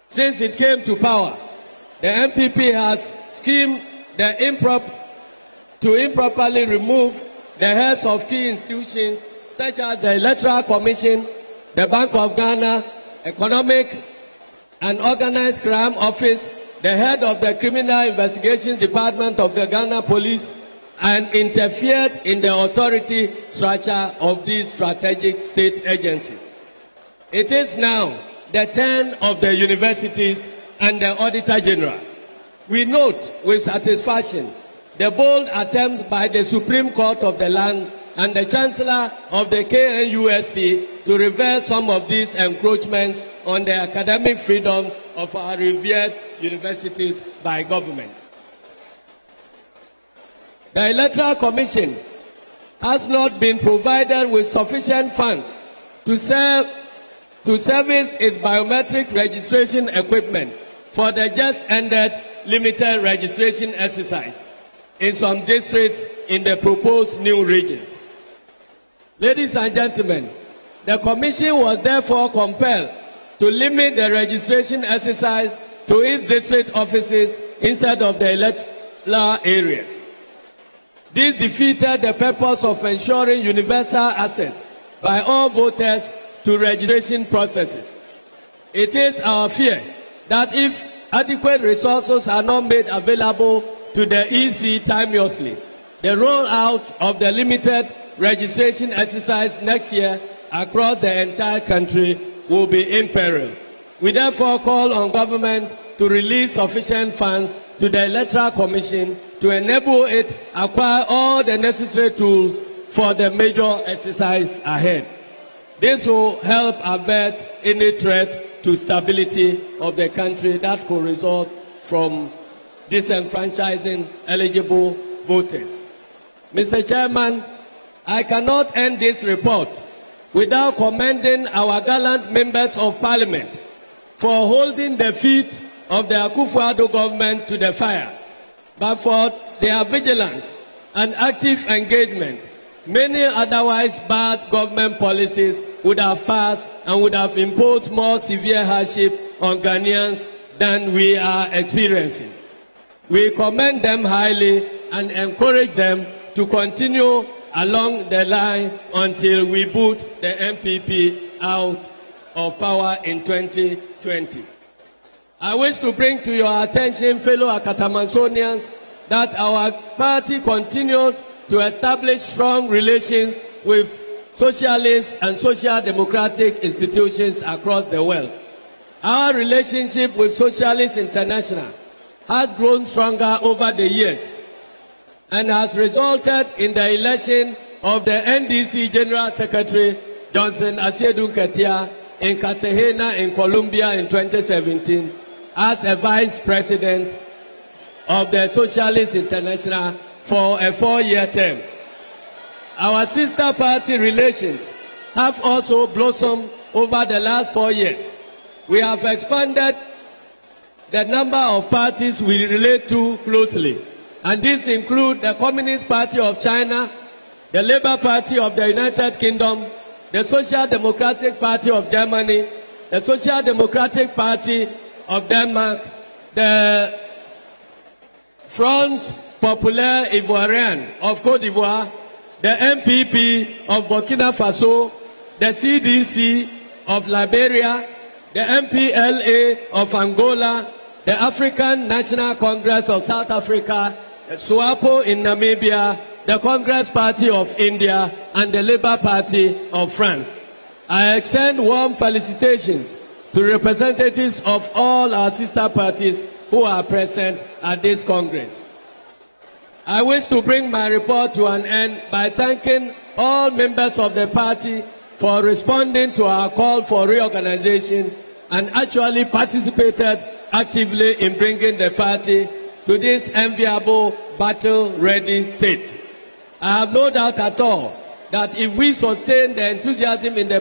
Since it came to power, the NPP has schemed to improperly remove the heads of key institutions such as the Electoral Commission, the Bank of Ghana, Economic and Organized Crime Office, the head of the Criminal Investigations Department of the Ghana Police, and interfered in the authority structure of these strategic state agencies. It is now the turn of the universities and the Auditor General. We note with satisfaction the bold attempt by the Supreme Court of the land and the Chancellor of the KNUST to reverse some of these encroachments on the academic freedoms of our revered universities by government. The Electoral Commission has not been provided with sufficient funds to service its biometric registration equipment for the just ended limited registration exercise in some districts in the proposed new regions. Ladies and gentlemen, the Commission was therefore compelled to limit the registration exercise to its district offices instead of the electoral areas. This defeated the purpose of ensuring universal access by all voters to registration processes. It is our fear that if adequate resources are not made available to the EC timeously, the rollout of the limited registration exercise next year across the entire country will be in peril. We therefore call on government to release sufficient funds to the Electoral Commission to enable it acquire all the necessary tools for the major exercise ahead. This will help avert any threat to stability of the country that could result from disenfranchising eligible voters. Mr. Chairman, I cannot end this report without commending our gallant members of Parliament for holding the feet of the Akufo-Addo government to the fire. But for their vigilance and active engagement, many otherwise bad government policies would have passed and would have imposed more severe hardship on Ghanaians than we are experiencing. We commend them highly and encourage them to continue along the line until we boot the MPP out of power in 2020. I wish to bring to your attention, fellow Akatamansonians, that our party continued to establish strong relations with socialist and social democratic institutions across the world. Our relationship with Socialist International has grown stronger over the years and has resulted in the election of the NDC General Secretary Johnson Asiedu Nketia in Cartagena in Colombia in 2017 as a vice president of the Socialist International for a 4-year term. Our sister party relations have also blossomed over the last 4 years. We have expanded the number of parties we relate to closely, and these include the Communist Party of China, the Labour Party of the United Kingdom, the Social Democratic Party of Germany, the Social Democratic Party of Denmark, the Front Populaire Ivoirian of Côte d'Ivoire, the MPP of Burkina Faso, the CDC of Liberia, the MPLA of Angola, the African National Congress of South Africa, the SWAPO in Namibia, the Congress Party of India, and the Labour Party of France. I extend warm felicitations to representatives of all our sister parties who are present at this Congress. I wish to bring my report to an end by thanking all members of the party for responding to our call for reorganization and actually participated actively in bringing the party to this enviable battle-ready state. I have no doubt at all that if we sustain the enthusiasm in the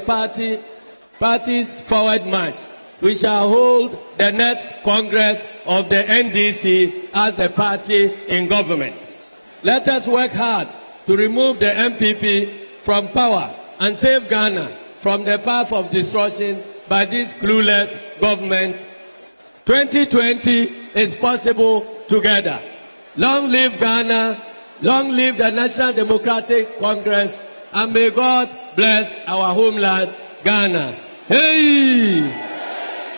party's forward march, we shall hold the next Congress of the NDC as the party in government. Let us work hard to remove the MPP from power and save Ghana from the path of destruction by this clueless government. 2020 is possible together. Long live Ghana, long live the National Democratic Congress, and may God bless our homeland, Ghana. Hey!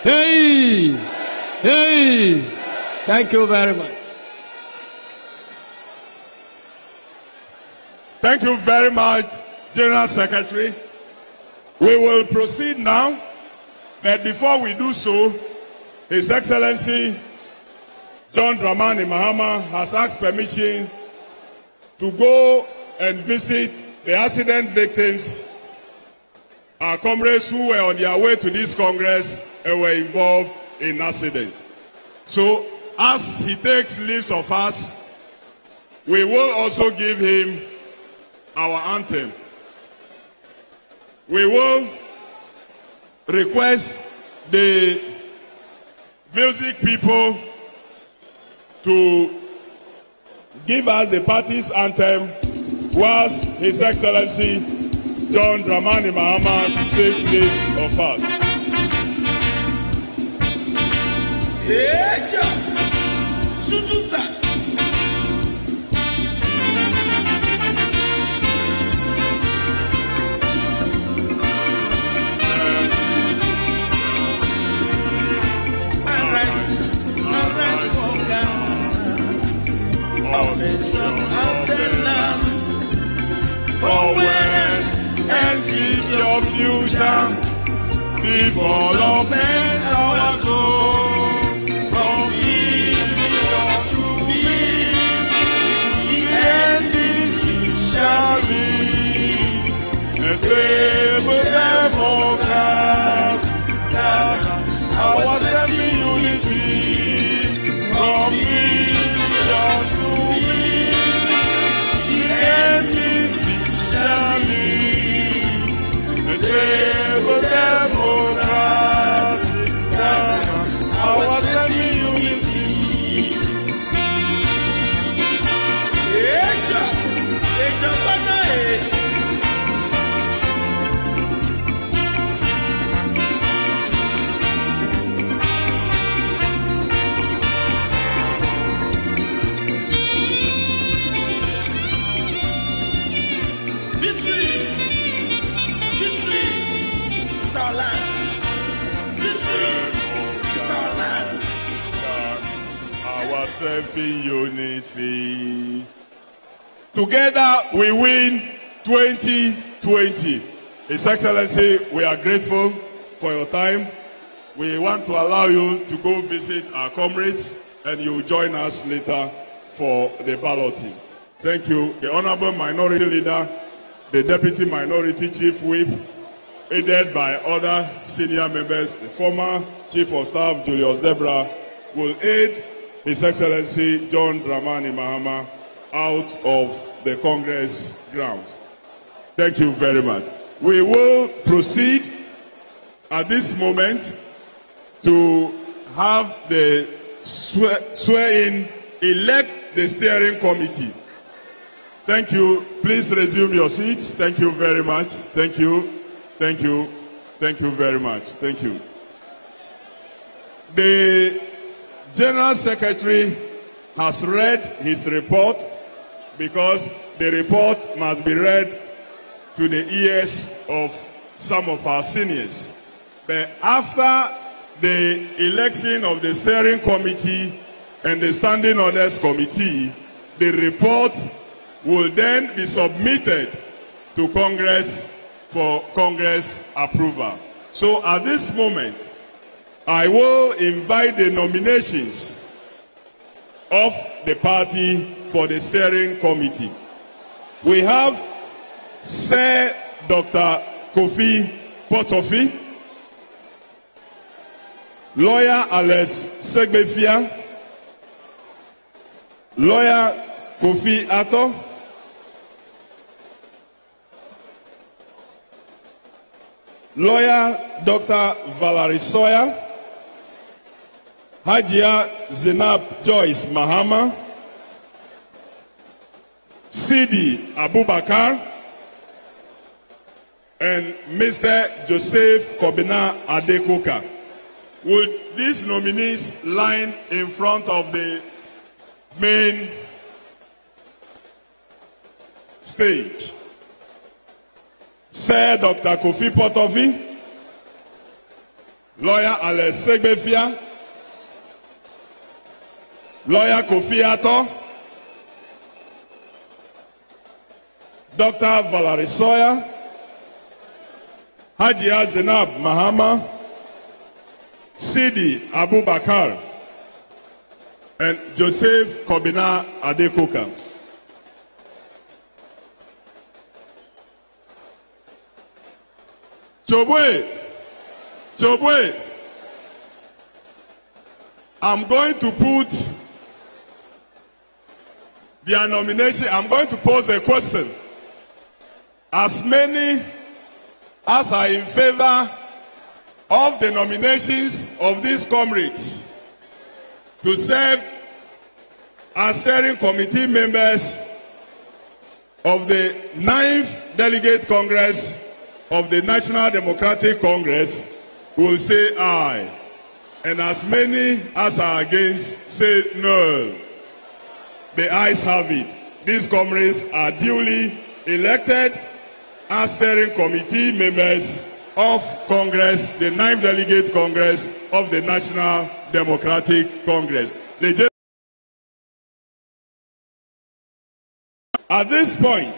Hey! Hey! Thank you very much. Thank you very much, General Secretary. We will proceed now, but before we do so, His Excellency John Dramani Mahama has asked permission to go and visit the accident victims, our comrades who were on their way to this Congress and were involved in accident. So, as he takes leave of us, we will also give him our anthem. We will request the music people to give us the party's anthem whilst His Excellency John Dramani Mahama takes leave of us. Forward and see your future, development our goal. From easier to be, the NDC shall be a stable democracy, our steady unity. From easier to be, the NDC shall be a stable democracy, our steady unity. Strength in unity. Together we win 2020. His Excellency, we are grateful for your time. We want to allow you to go visit our comrades and you will join us later for the balloting. Thank you. The Honorable Minority Leader, the Deputy Minority Chief Whip, aided by other senior members, the former Chief of Staff Julius Debra, will aid His Excellency John Dramani Mahama out of the Congress grounds. Thank you very much. We will proceed at this moment to have the swear-in, elect the steering committee. Thank you. Please resume your seats. Thank you very much. Thank you. Thank you. Thank you very much. Thank you. The General Secretary has read his report because the report must be read to the ears of some of our seniors. But after the election of the steering committee and the standing orders committee, the report will then be submitted to Congress for Congress approval. So at this moment, I will invite the nominations of the party for the steering committee. We have Sir Dr. Kofi Potofi, Lawyer Alex Segbefia, Lawyer Kofi Ato, Lawyer Dr. Valerie Sawyer, Hajia Zenab Joyce Mahama, Sidi Abubakar, and Mr. Joseph Kobina Adekoka. Would these nominees line in front of the main stage? Sir Dr. Kofi Potofi, Lawyer Alex Segbefia, Lawyer Kofi Ato, Dr. Valerie Sawyer, Hajia Zainab Mahama, Sidi Abubakar, and Joseph Kobina Adekoka. Chobwe, I'm going to put their nomination. I'm going to pose a question. As many as are in favor of the nominations of these comrades to serve as steering committee members of the 9th Delegate Congress of the National Democratic Congress will say aye. And as many as are against say no. The ayes have it. These comrades are duly elected as steering committee members of Congress, the 9th Delegate Congress of the National Democratic Congress. At this point,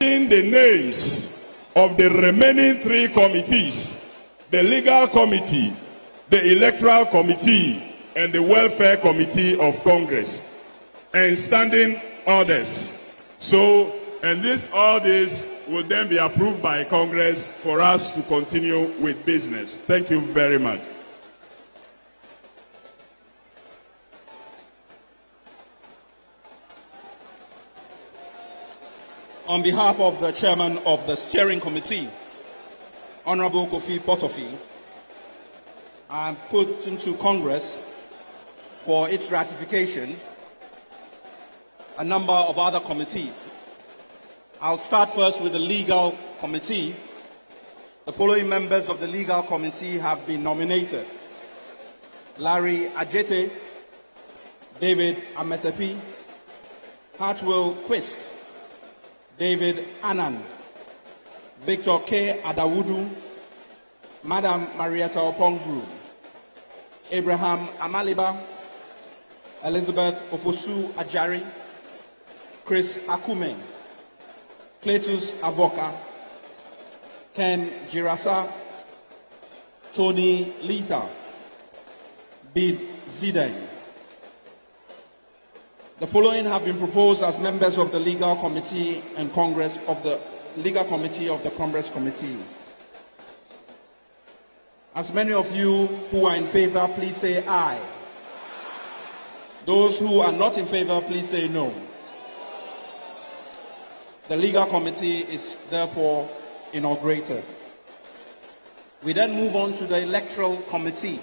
in the names of the remaining 3 committees, the Legal Committee, the Electoral Committee, and the Welfare Committee of Congress, and standing orders. So, and all this will then be approved by Congress for us to continue with business. Thank you very much. On behalf of the Chairman of the Steering Committee, Honorable Kofi Potofi, I am put into Congress for its ratification a number of other committees. I'll start first with the Legal Committee. The following members of the Legal Committee have been nominated: Larry Ajete, David Amethepi, Hartwell Quist, David Annan, Victor K. Adawudu, Madam Marietta Opongru, Abraham Amaliba, Elizabeth Ofosu Ajari, Chris Akume, Cletus Avoka, Ken Jirasa, Tony Letha, Bid Zidane. The following have been proposed as members of the Legal Committee and Congress of the Legal Committee of the Congress Committee. As many of you who are in favor, please say aye. Those who are not in favor, please say no. The Legal Committee is therefore inaugurated. We then move on to the Electoral Committee.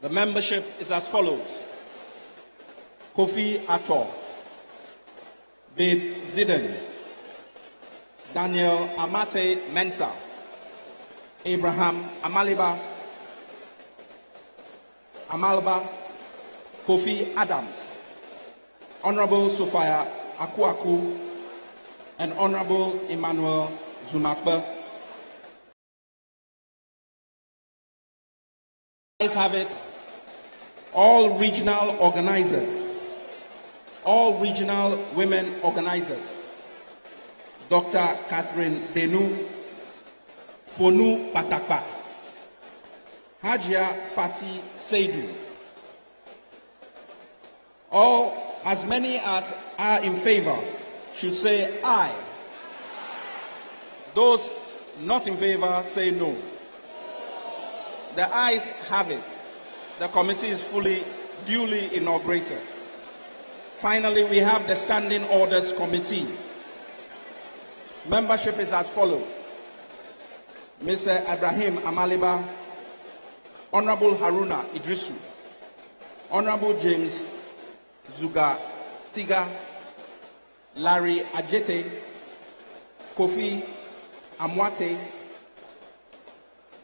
The membership is as follows: Kofi Ato, Bid Zidane, Daniel Amate Mensah, Abraham Amaliba, Kofi Adams, Honorable Sophia Akuaku, and Honorable Emmanuel Zumakbe. Let's have it. All regional organizers, all regional women organizers, Dr. Catherine Denu, Fonu Patakpa, Hajia Fati Seidu. All, as many as are in favor, should say aye. Those not in favor say no. The ayes have it. The committee is duly inaugurated. Finally, we have the Standing Orders Committee. Membership is as follows: Mr. Ibrahim Amaliba, Honorable Haruna Idrisu, Honorable James Zuga Tiga, Larry Ajete, Kofi Amwate,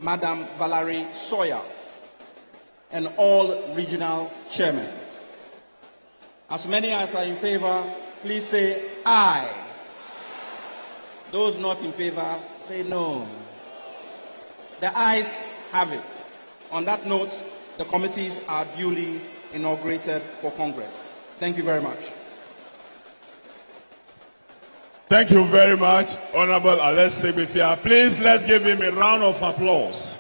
Madam Valerie Sawyer, and all regional chairmen. As many as are in favor, please say aye. Those not in favor, say no. The ayes have it. On that note, the committees are duly inaugurated for Congress. Thank you very much. Thank you very much, Honorable Alessi Bifia. Please, let's give him a round of applause.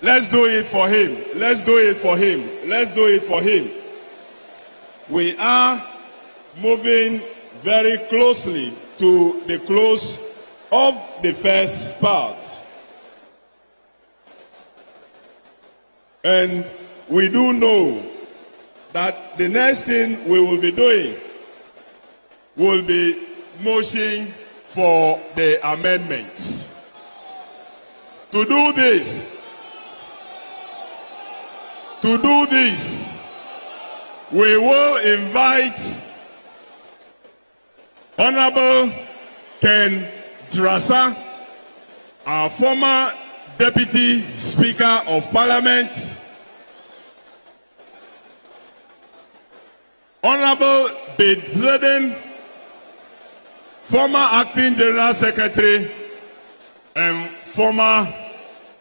Let's do it for him. Let's do it for him. Let's do it for him. We are moving very closely to the close of the first part. And we do know that the next thing we will be doing will be motion for the amendments. To do this, we will invite Honorable Ken Drasa, our former Deputy Speaker of Parliament, Honorable Bedzeden, former Acting General Secretary and former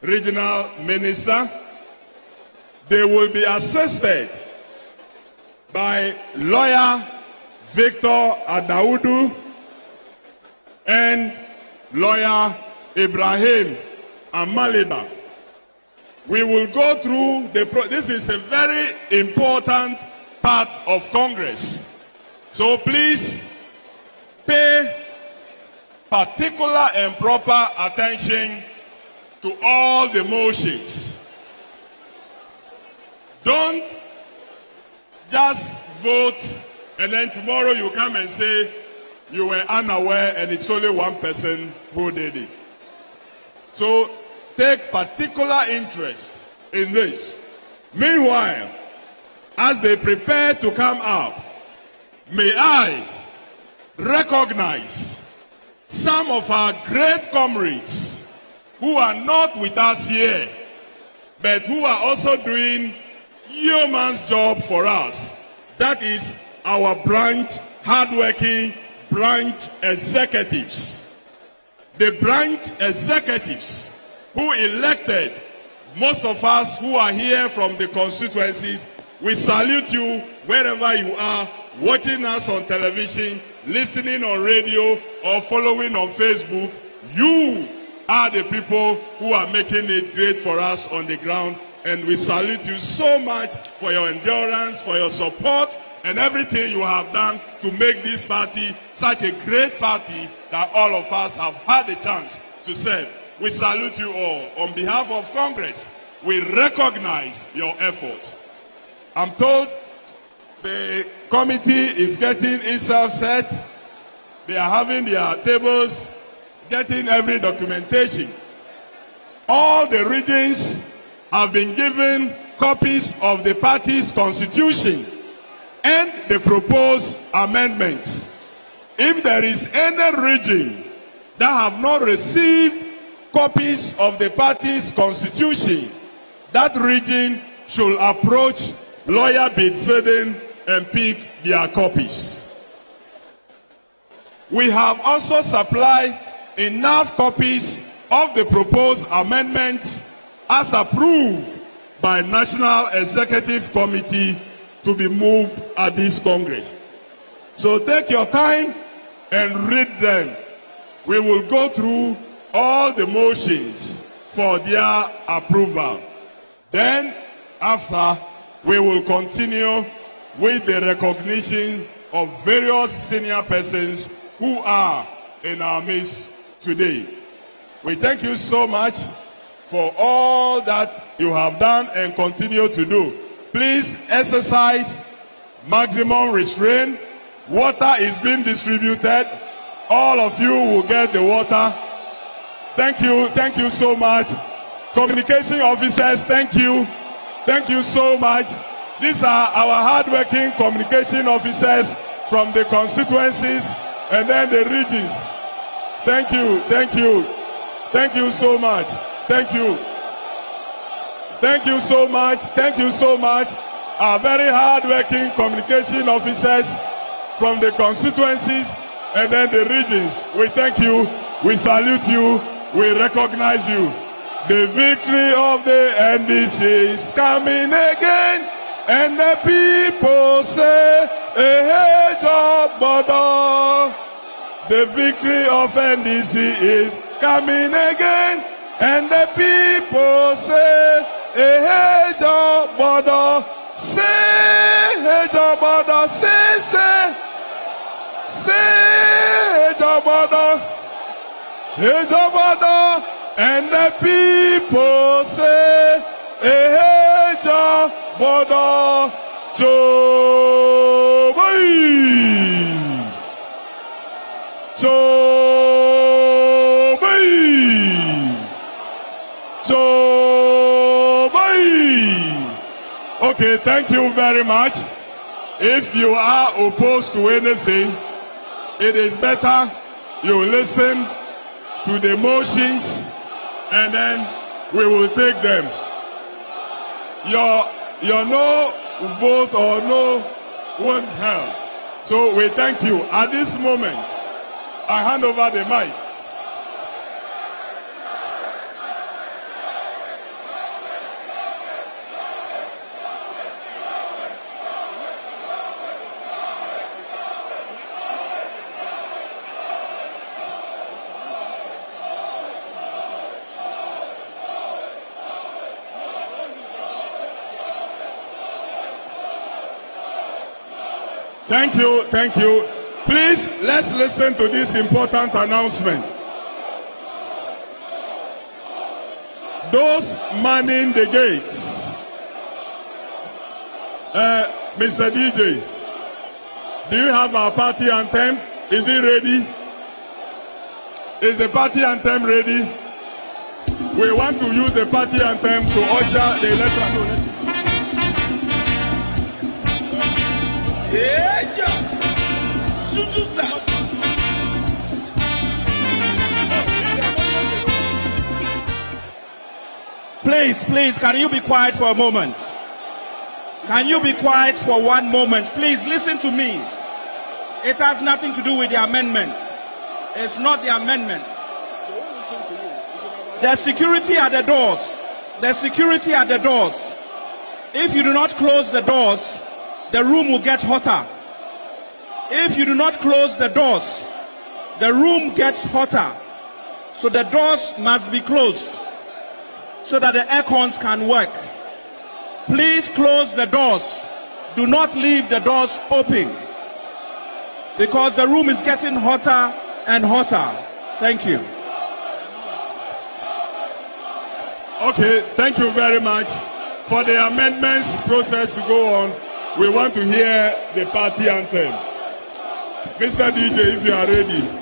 Regional Minister. They will be assisted by lawyer Victor Adaudu and lawyer Ibrahim Amaliba. We will go through this is a very important part of Congress. So please pay particular and proper attention to all the motions. Don't just vote and then tomorrow you come and say you were unaware and it's only one person who did it. So take particular interest in this. Meanwhile, as they prepare to come up, may I recognize some of our great comrades who are not with us here, but who are also doing yeoman's job for us. That is our branch, hardworking branch executives. The branch executives who elected most of us who are here from the constituencies. We salute you wherever you are, watching us on television, listening on radio, or following on Facebook. You are the people who are making it great for us on the ground. And we salute you so much for your endurance, for your support, and everything you have done to make this party such a great party that all of us have had a chance to serve. We salute you all. On behalf of Congress, we recognize your efforts. I'm told the committee is getting itself set. They are having their tables, getting every documentation. All the regions have been given copies of the party's constitution and the proposed amendments. If there is any region that have not received copies of the party's constitution, that region should approach lawyer Bedzeden and pick their copies. We have also supplied enough copies of the proposed amendments as approved by National Executive Committee to be moved at this Congress. So take your time and read them. We will go through all the motions for their approval. Then, after, we will continue with the recognition of various senior persons who are in our midst today. We thank you so much for all that you have done and continue to do. Please exercise maximum restraint. Water is being distributed. All of you will get the water. Thank you so much. Communication officers, thank you. Thank you so much. These are our hardworking communication officers from the constituencies and then the regions. Thank you, thank you. Thank you so much. Thank you. Thank you so much. Thank you so much. Our very hardworking communication officers from the constituencies and then the regions. We thank you. We salute you. We recognize you. The victory of the NDC is coming again. And the people say, hey, job, The victory of NDC is coming again. And the people say, hey, Joe Bodo, say, hey, Joe Bodo, say, hey, Joe Bodo, hey, Joe Bodo. And the people say, hey, Joe Bodo, Joe Okay, thank you very much. If you are opposed to anything, it is better you listen to the motions and then we will take them. Your no vote or no won't help. So we thank you. At this moment, I hand over the mic. Thank you, thank you. Please, let's listen to this important announcement. Those manning the gates, Mr. DJ, do you have our party anthem? Is it ready? Is the party anthem ready? We want to use the party anthem to usher the electoral. Please, can you be quiet for a moment? Can you be quiet for one moment? Please listen to me. It has nothing to do with the amendment. It's not the amendment. There's security at the doors. There's security at the doors. If you do not close the doors, the room will get hotter. If you do not close the doors, the room gets hotter. So the doors must be closed so that the air cons can work. Please close the doors. Do not leave the doors open because the room is getting hotter and hotter. Thank you. Okay, thank you very much. For the amendments process to go on, we want to hear the party anthem. Mr. DJ, if you are ready.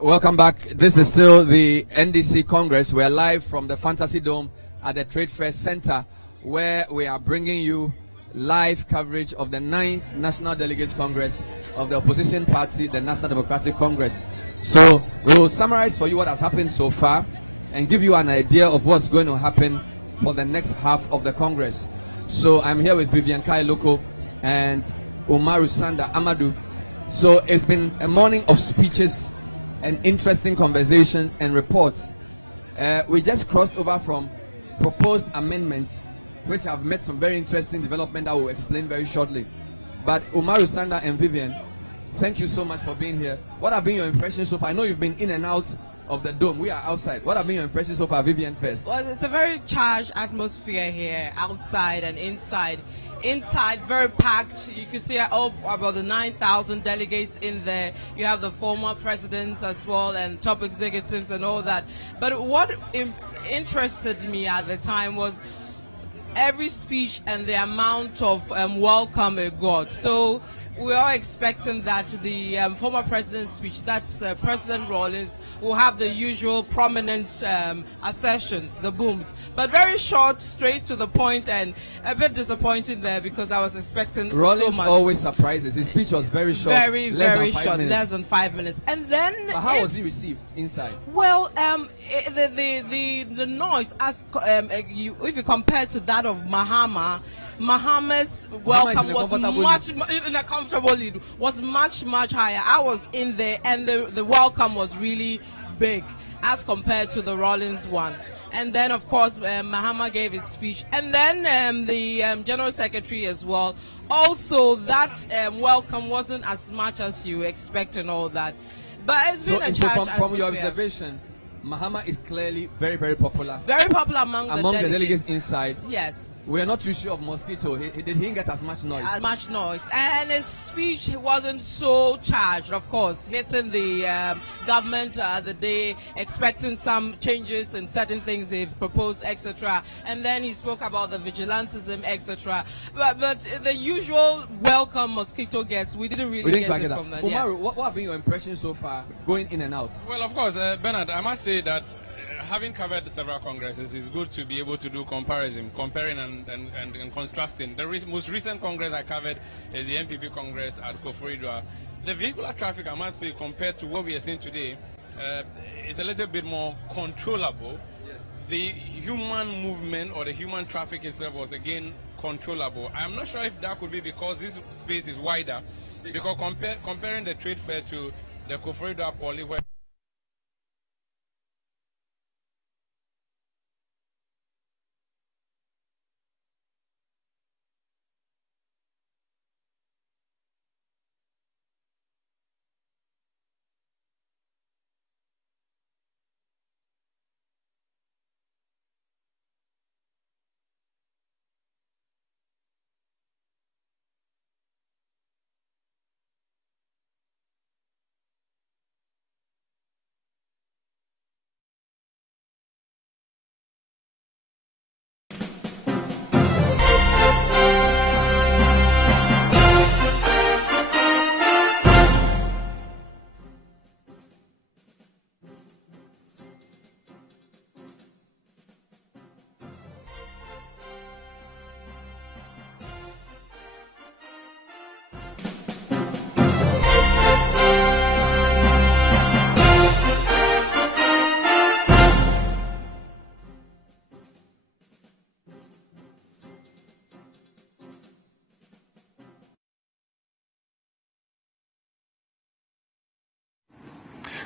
Welcome back. This is still the NDC Congress. We're live from the Fantasy Dome at the Trade Fair Center, where we are bringing you live coverage of the 9th National Delegates Congress of the opposition party, the National Democratic Congress. So we will summarize for you what has happened so far and give you an idea of what's going to happen for the next half of the Congress. So I'm here with Vivian Kai Loko and Umaru Sanda Amadou. So it's been a morning of speeches and interesting conversations and reports. We just crossed over from proposed amendments, which have met some very interesting development that we'll explain very shortly. But Umaru Sanda and Vivian, thank you so much for being here. What have been your impressions so far? I know you've been in and out of the dome. We are outside. What have been your impressions so far? Vivian first. Well, it's a very charged atmosphere here, outside and inside. Inside, very packed. You could see about the 9,000 delegates in there. You have the former presidents as well and top executives and all that. But what interested me at the time was every speech and the amount of welcome it got. So we are expecting that the former president's speech, that's President Rawlings, will have the usual prominent assertions, the booms, but very short, straight to the point, and a bit disappointing there because I was expecting Rawlings so much. Always surprises. His speech was very short, very short, less than 5 minutes. And then, but how was he received inside? Well, the noise, as if you compare to that of Mahama's welcome was much higher. I was in there, and the welcome was really big as compared to the Rawlings one. And then, of course, Mahama gave his speech, and then the General Secretary as well. Also, that welcome wasn't as much as you expect and all that. But it's been a charged from your observation, Mahama is clearly very, very popular. Very popular among the delegates inside. Yes. We are not too sure of Mosquito. He didn't get as much noise. And his speech wasn't so charged, of course, hitting the government the day, expecting some changes in certain things they've proposed, etc. And then he spoke about the vigilantism, etc. But the usual welcome Mosquito gets, we didn't really get it from that. Umaru, what have been your impressions so far, going in and out? Well, of course, Bernard, I must say that having covered several congresses, it's good to be able to do comparing and contrasting. The most recent congress I covered is the NPP Congress at Koforidua. The vehicular traffic, I must say, compared to what we are seeing today, is a little bit more controllable. Yes. The human movement or the human traffic itself was again controllable. I'm not sure if that could be because this space is wider. Because comparing the trade fair to the Koforidua Poly, where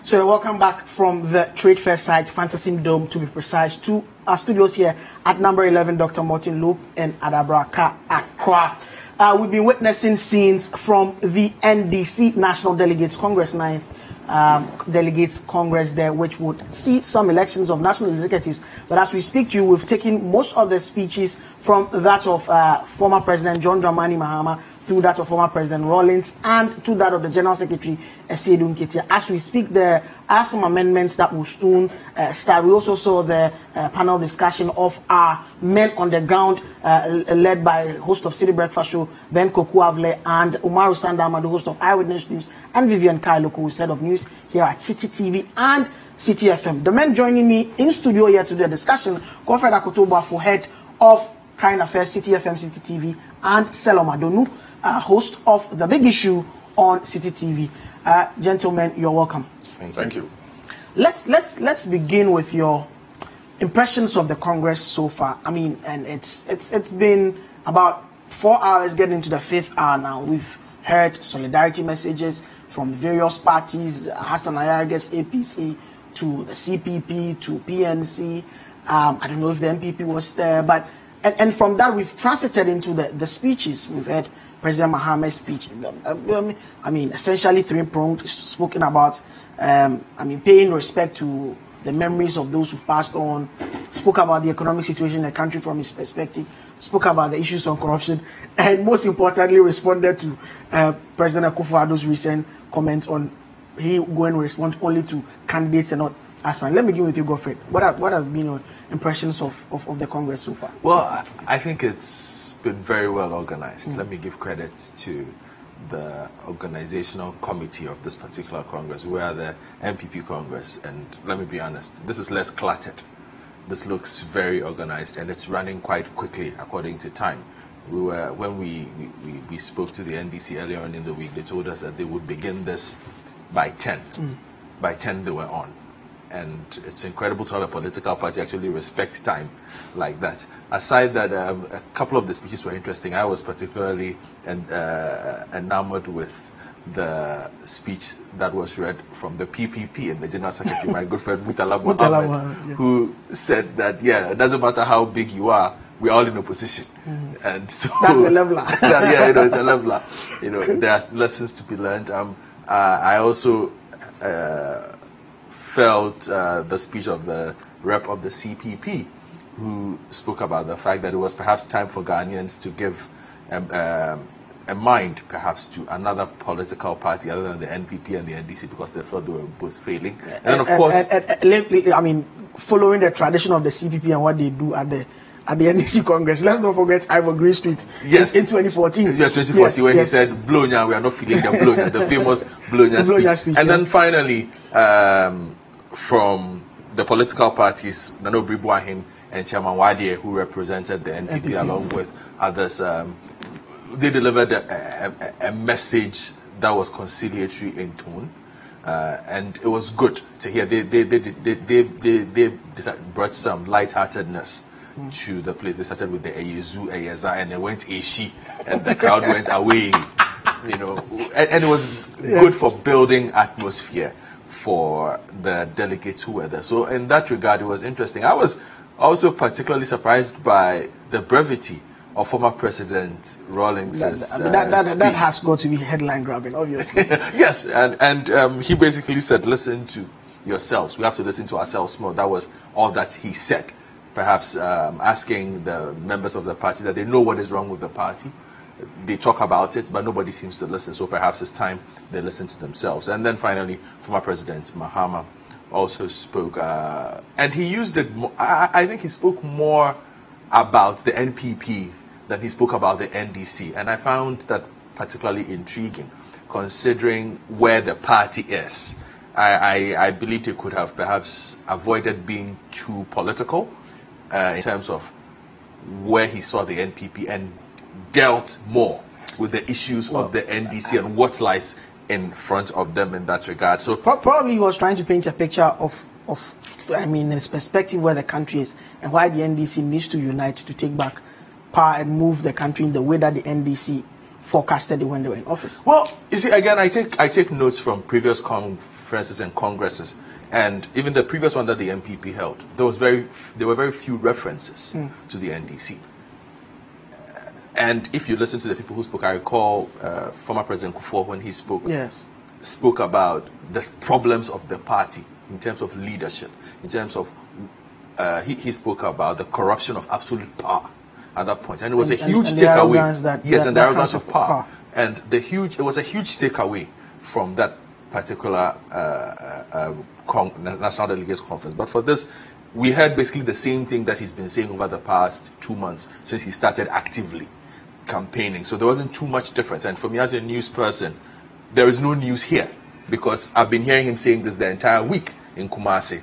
So welcome back from the Trade Fair site, Fantasy Dome to be precise, to our studios here at number 11, Dr. Martin Loop in Adabraka, Accra. We've been witnessing scenes from the NDC National Delegates Congress 9th Delegates Congress there, which would see some elections of national executives. But as we speak to you, we've taken most of the speeches from that of former President John Dramani Mahama, through that of former President Rawlings, and to that of the General Secretary Esiedu Nketia. As we speak, there are some amendments that will soon start. We also saw the panel discussion of our men on the ground, led by host of City Breakfast Show, Ben Kokuavle, and Umaru Sandama, the host of Eyewitness News, and Vivian Kailoko, who is head of news here at City TV and City FM. The men joining me in studio here today, discussion, Godfred Akotoba, for head of Current Affairs, City FM, City TV, and Selom Adonu, host of The Big Issue on City TV. Gentlemen, you're welcome. Thank you. Let's begin with your impressions of the Congress so far. I mean, and it's been about 4 hours, getting into the 5th hour now. We've heard solidarity messages from various parties, Hassan Ayarge's APC to the CPP to PNC. I don't know if the MPP was there, but and from that we've transited into the speeches. We've heard President Mahama's speech. I mean, essentially three-pronged, spoken about, paying respect to the memories of those who've passed on, spoke about the economic situation in the country from his perspective, spoke about the issues on corruption, and most importantly, responded to President Akufo-Addo's recent comments on he going to respond only to candidates and not aspirants. Let me begin with you, Godfred. What has been your impressions of the Congress so far? Well, I think it's been very well organized. Let me give credit to the organizational committee of this particular Congress. We are the MPP Congress, and let me be honest, this is less cluttered. This looks very organized, and it's running quite quickly according to time. When we spoke to the NDC earlier on in the week, they told us that they would begin this by 10. By 10 they were on. And it's incredible to have a political party actually respect time like that. Aside that, a couple of the speeches were interesting. I was particularly enamored with the speech that was read from the PPP and the General Secretary, my good friend Mutala Mohammed, who said that, it doesn't matter how big you are, we're all in opposition. And so that's the leveler. It's a leveler. There are lessons to be learned. I also felt the speech of the rep of the CPP, who spoke about the fact that it was perhaps time for Ghanaians to give a mind perhaps to another political party other than the NPP and the NDC, because they felt they were both failing. And of course, following the tradition of the CPP and what they do at the NDC Congress, let's not forget Ivor Green Street in 2014. Yes, 2014, when he said, Blonya, we are not feeling the Blonya, the famous Blonya speech. And then finally, from the political parties, Nano Bribuahim and Chairman Wadie, who represented the NPP along with others, they delivered a message that was conciliatory in tone, and it was good to hear. They brought some lightheartedness to the place. They started with the Eyezu, Eyeza, and they went Eshi, and the crowd went away. And it was good for building atmosphere for the delegates who were there. So in that regard, it was interesting. I was also particularly surprised by the brevity of former President Rawlings' that has got to be headline grabbing, obviously. Yes, and he basically said, listen to yourselves. We have to listen to ourselves more. That was all that he said. Perhaps asking the members of the party that they know what is wrong with the party. They talk about it, but nobody seems to listen. So perhaps it's time they listen to themselves. And then finally, former President Mahama also spoke, and he used it. I think he spoke more about the NPP than he spoke about the NDC, and I found that particularly intriguing, considering where the party is. I believe he could have perhaps avoided being too political in terms of where he saw the NPP and dealt more with the issues of the NDC and what lies in front of them in that regard. So probably he was trying to paint a picture of his perspective where the country is and why the NDC needs to unite to take back power and move the country in the way that the NDC forecasted it when they were in office. Well, you see, again, I take notes from previous conferences and congresses, and even the previous one that the MPP held. There were very few references to the NDC. And if you listen to the people who spoke, I recall former President Kufuor when he spoke. Yes. spoke about the problems of the party in terms of leadership, in terms of he spoke about the corruption of absolute power at that point, and it was a huge takeaway. Yes, and the arrogance of power. And it was a huge takeaway from that particular National Delegates Conference. But for this, we heard basically the same thing that he's been saying over the past 2 months since he started actively campaigning. So there wasn't too much difference. And for me as a news person, there is no news here because I've been hearing him saying this the entire week in Kumasi.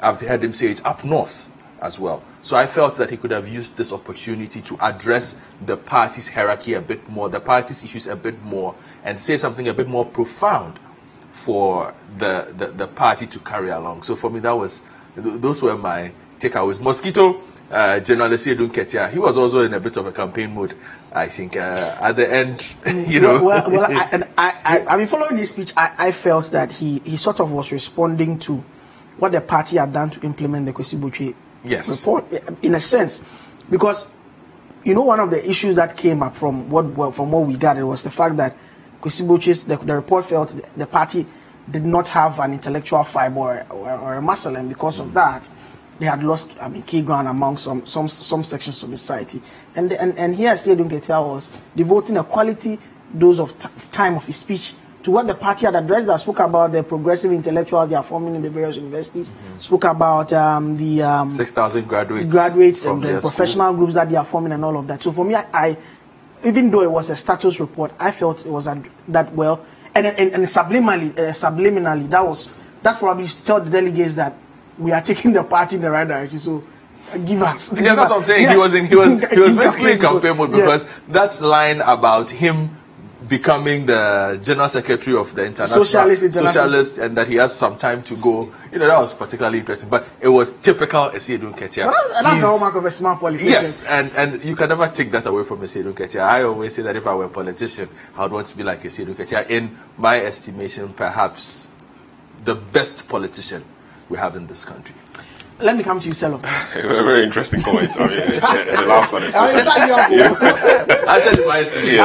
I've heard him say it up north as well. So I felt that he could have used this opportunity to address the party's hierarchy a bit more, the party's issues a bit more, and say something a bit more profound for the party to carry along. So for me, those were my takeaways. Mosquito, General Esiedun Ketia, he was also in a bit of a campaign mode, I think, at the end, you know. I mean, following his speech, I felt that he sort of was responding to what the party had done to implement the Kwesi Botwe report, in a sense, because you know one of the issues that came up from what we gathered was the fact that Kwesi Botwe's the report felt the party did not have an intellectual fiber or a muscle, and because of that, they had lost key ground among some sections of the society. And here Esiedun Ketia was devoting a quality dose of time of his speech to what the party had addressed. That spoke about the progressive intellectuals they are forming in the various universities, spoke about the 6,000 graduates and the professional groups that they are forming and all of that. So for me, I even though it was a status report, I felt it was that well, and subliminally that probably to tell the delegates that we are taking the party in the right direction. So give us. Yeah, that's what I'm saying. Yes. He was basically in campaign mode because that line about him becoming the general secretary of the socialist, and that he has some time to go, you know, that was particularly interesting. But it was typical Esiedun Ketia. That's the hallmark of a smart politician. Yes, and you can never take that away from Esiedun Ketia. I always say that if I were a politician, I would want to be like Esiedun Ketia. In my estimation, perhaps the best politician we have in this country. Let me come to you, Selo. Very interesting comments. I mean, the last one is I said my estimation.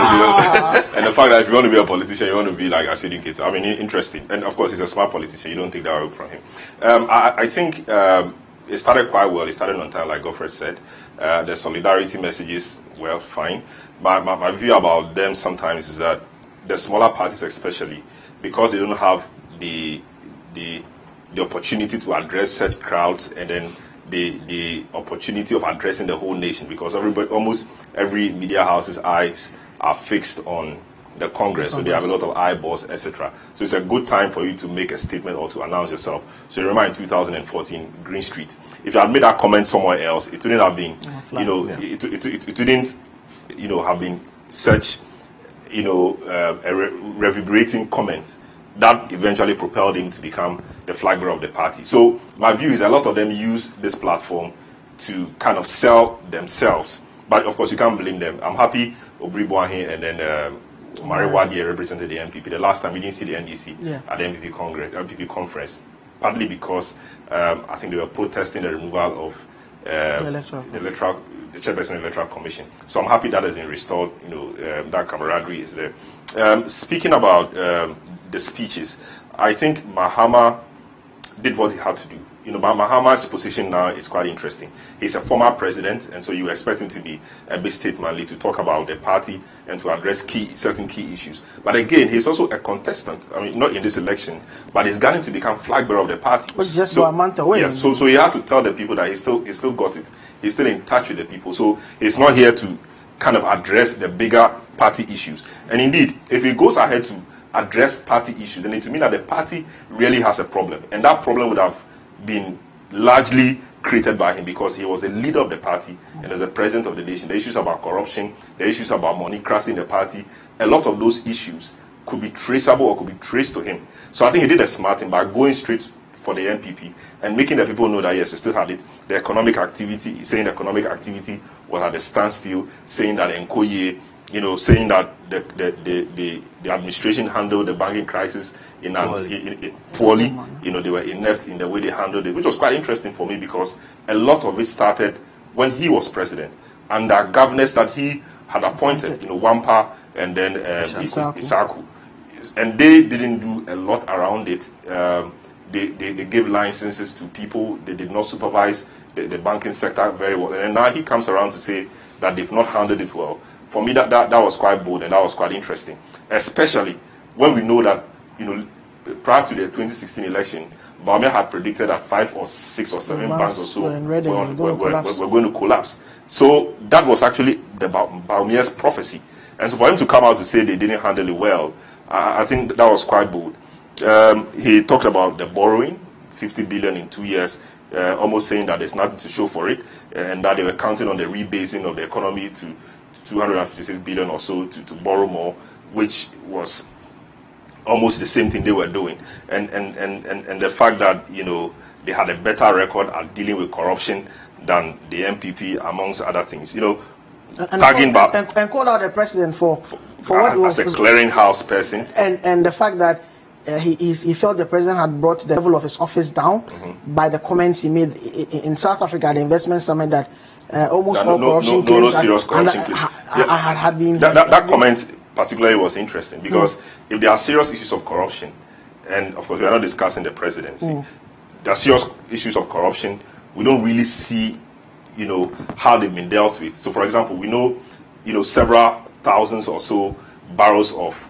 And the fact that if you want to be a politician, you want to be like Esiedun Ketia. I mean, interesting. And of course, he's a smart politician. You don't take that away from him. I think it started quite well. It started on time, like Godfred said. The solidarity messages, well, fine. But my view about them sometimes is that the smaller parties, especially, because they don't have the opportunity to address such crowds, and then the opportunity of addressing the whole nation, because almost every media house's eyes are fixed on the Congress, so they have a lot of eyeballs, etc. So it's a good time for you to make a statement or to announce yourself. So you remember in 2014, Green Street, if you had made that comment somewhere else, it wouldn't have been, it wouldn't, have been such, a reverberating comment that eventually propelled him to become the flag bearer of the party. So my view is a lot of them use this platform to kind of sell themselves. But of course, you can't blame them. I'm happy Obri Boahin and then Mari Wadie represented the NPP. The last time we didn't see the NDC at the NPP conference, partly because I think they were protesting the removal of the chairperson of the Electoral Commission. So I'm happy that has been restored. That camaraderie is there. Speaking about the speeches, I think Mahama did what he had to do. Mahama's position now is quite interesting. He's a former president, and so you expect him to be a bit statesmanly, to talk about the party and to address certain key issues. But again, he's also a contestant. I mean, not in this election, but he's going to become flag bearer of the party. Which is just a month away. Yeah, so he has to tell the people that he still got it. He's still in touch with the people. So he's not here to kind of address the bigger party issues. And indeed, if he goes ahead to address party issues, then it would mean that the party really has a problem. And that problem would have been largely created by him, because he was the leader of the party and as the president of the nation. The issues about corruption, the issues about moneycracy in the party, a lot of those issues could be traceable or could be traced to him. So I think he did a smart thing by going straight for the NPP and making the people know that yes, he still had it. The economic activity, saying the economic activity was at a standstill, saying that Nkoye, saying that the administration handled the banking crisis poorly. They were inept in the way they handled it, which was quite interesting for me, because a lot of it started when he was president, under governors that he had appointed, Wampa and then Isaku. and they didn't do a lot around it. They gave licenses to people. They did not supervise the banking sector very well. And now he comes around to say that they've not handled it well. For me, that was quite bold and that was quite interesting, especially when we know that, prior to the 2016 election, Bawumia had predicted that 5 or 6 or 7 banks or so were going to collapse. So that was actually the Bawumia's prophecy. And so for him to come out to say they didn't handle it well, I think that was quite bold. He talked about the borrowing, 50 billion in 2 years, almost saying that there's nothing to show for it, and that they were counting on the rebasing of the economy to 256 billion or so to borrow more, which was almost the same thing they were doing. And the fact that, they had a better record at dealing with corruption than the MPP, amongst other things. And called out the president for what was as a clearinghouse person, and the fact that he felt the president had brought the level of his office down by the comments he made in South Africa at the investment summit, that almost all corruption claims had been. That comment particularly was interesting because if there are serious issues of corruption, and of course we are not discussing the presidency, there are serious issues of corruption, we don't really see, how they've been dealt with. So, for example, we know, several thousands or so barrels of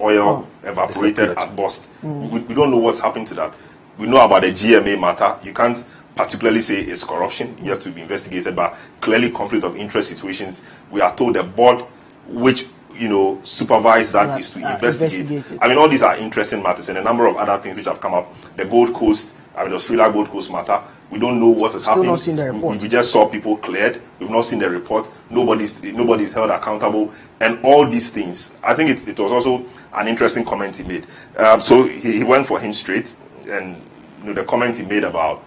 oil evaporated at Bust. We don't know what's happened to that. We know about the GMA matter. You can't particularly say it's corruption. You have to be investigated, but clearly conflict of interest situations. We are told the board, which supervise that is to investigate. I mean, all these are interesting matters, and a number of other things which have come up. The Gold Coast, the Australia Gold Coast matter. We don't know what is happening. Still not seen the report. We just saw people cleared. We've not seen the report. Nobody's held accountable, and all these things. I think it was also an interesting comment he made. So he went for him straight, and the comment he made about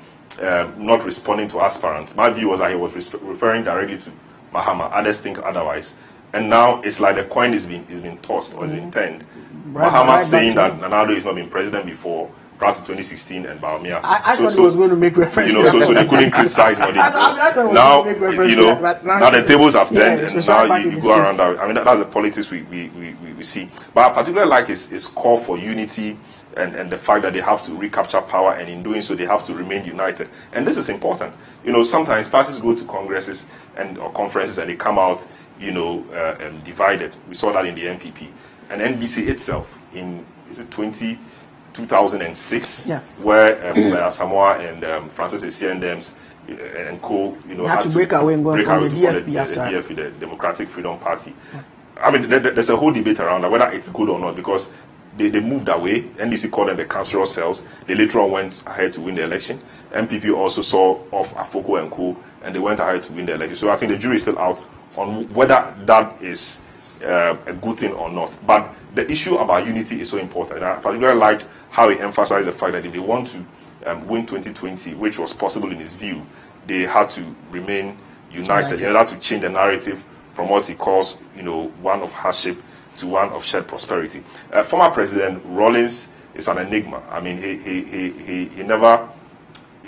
not responding to aspirants. My view was that he was referring directly to Mahama. Others think otherwise. And now it's like the coin is being tossed or is being turned. Mahama saying that Nanado has not been president before, prior to 2016, and Bawumia. I thought he was going to make reference to that. So they couldn't criticize what they did. Now, now the tables have turned, and now you go around that. I mean, that's the politics we see. But I particularly like his call for unity and the fact that they have to recapture power, and in doing so, they have to remain united. And this is important. Sometimes parties go to congresses or conferences and they come out divided. We saw that in the NPP. And NDC itself, in 2006, where Samoa and Francis Essiendems and co, had to break away and go from the DFP after DFP, the Democratic Freedom Party. I mean, there's a whole debate around that, whether it's good or not, because they moved away. NDC called them the cancerous cells. They later on went ahead to win the election. MPP also saw off Afoko and co, and they went ahead to win the election. So I think the jury is still out on whether that is a good thing or not. But the issue about unity is so important. And I particularly liked how he emphasized the fact that if they want to win 2020, which was possible in his view, they had to remain united. They had to change the narrative from what he calls, one of hardship to one of shared prosperity. Former President Rawlings is an enigma. I mean,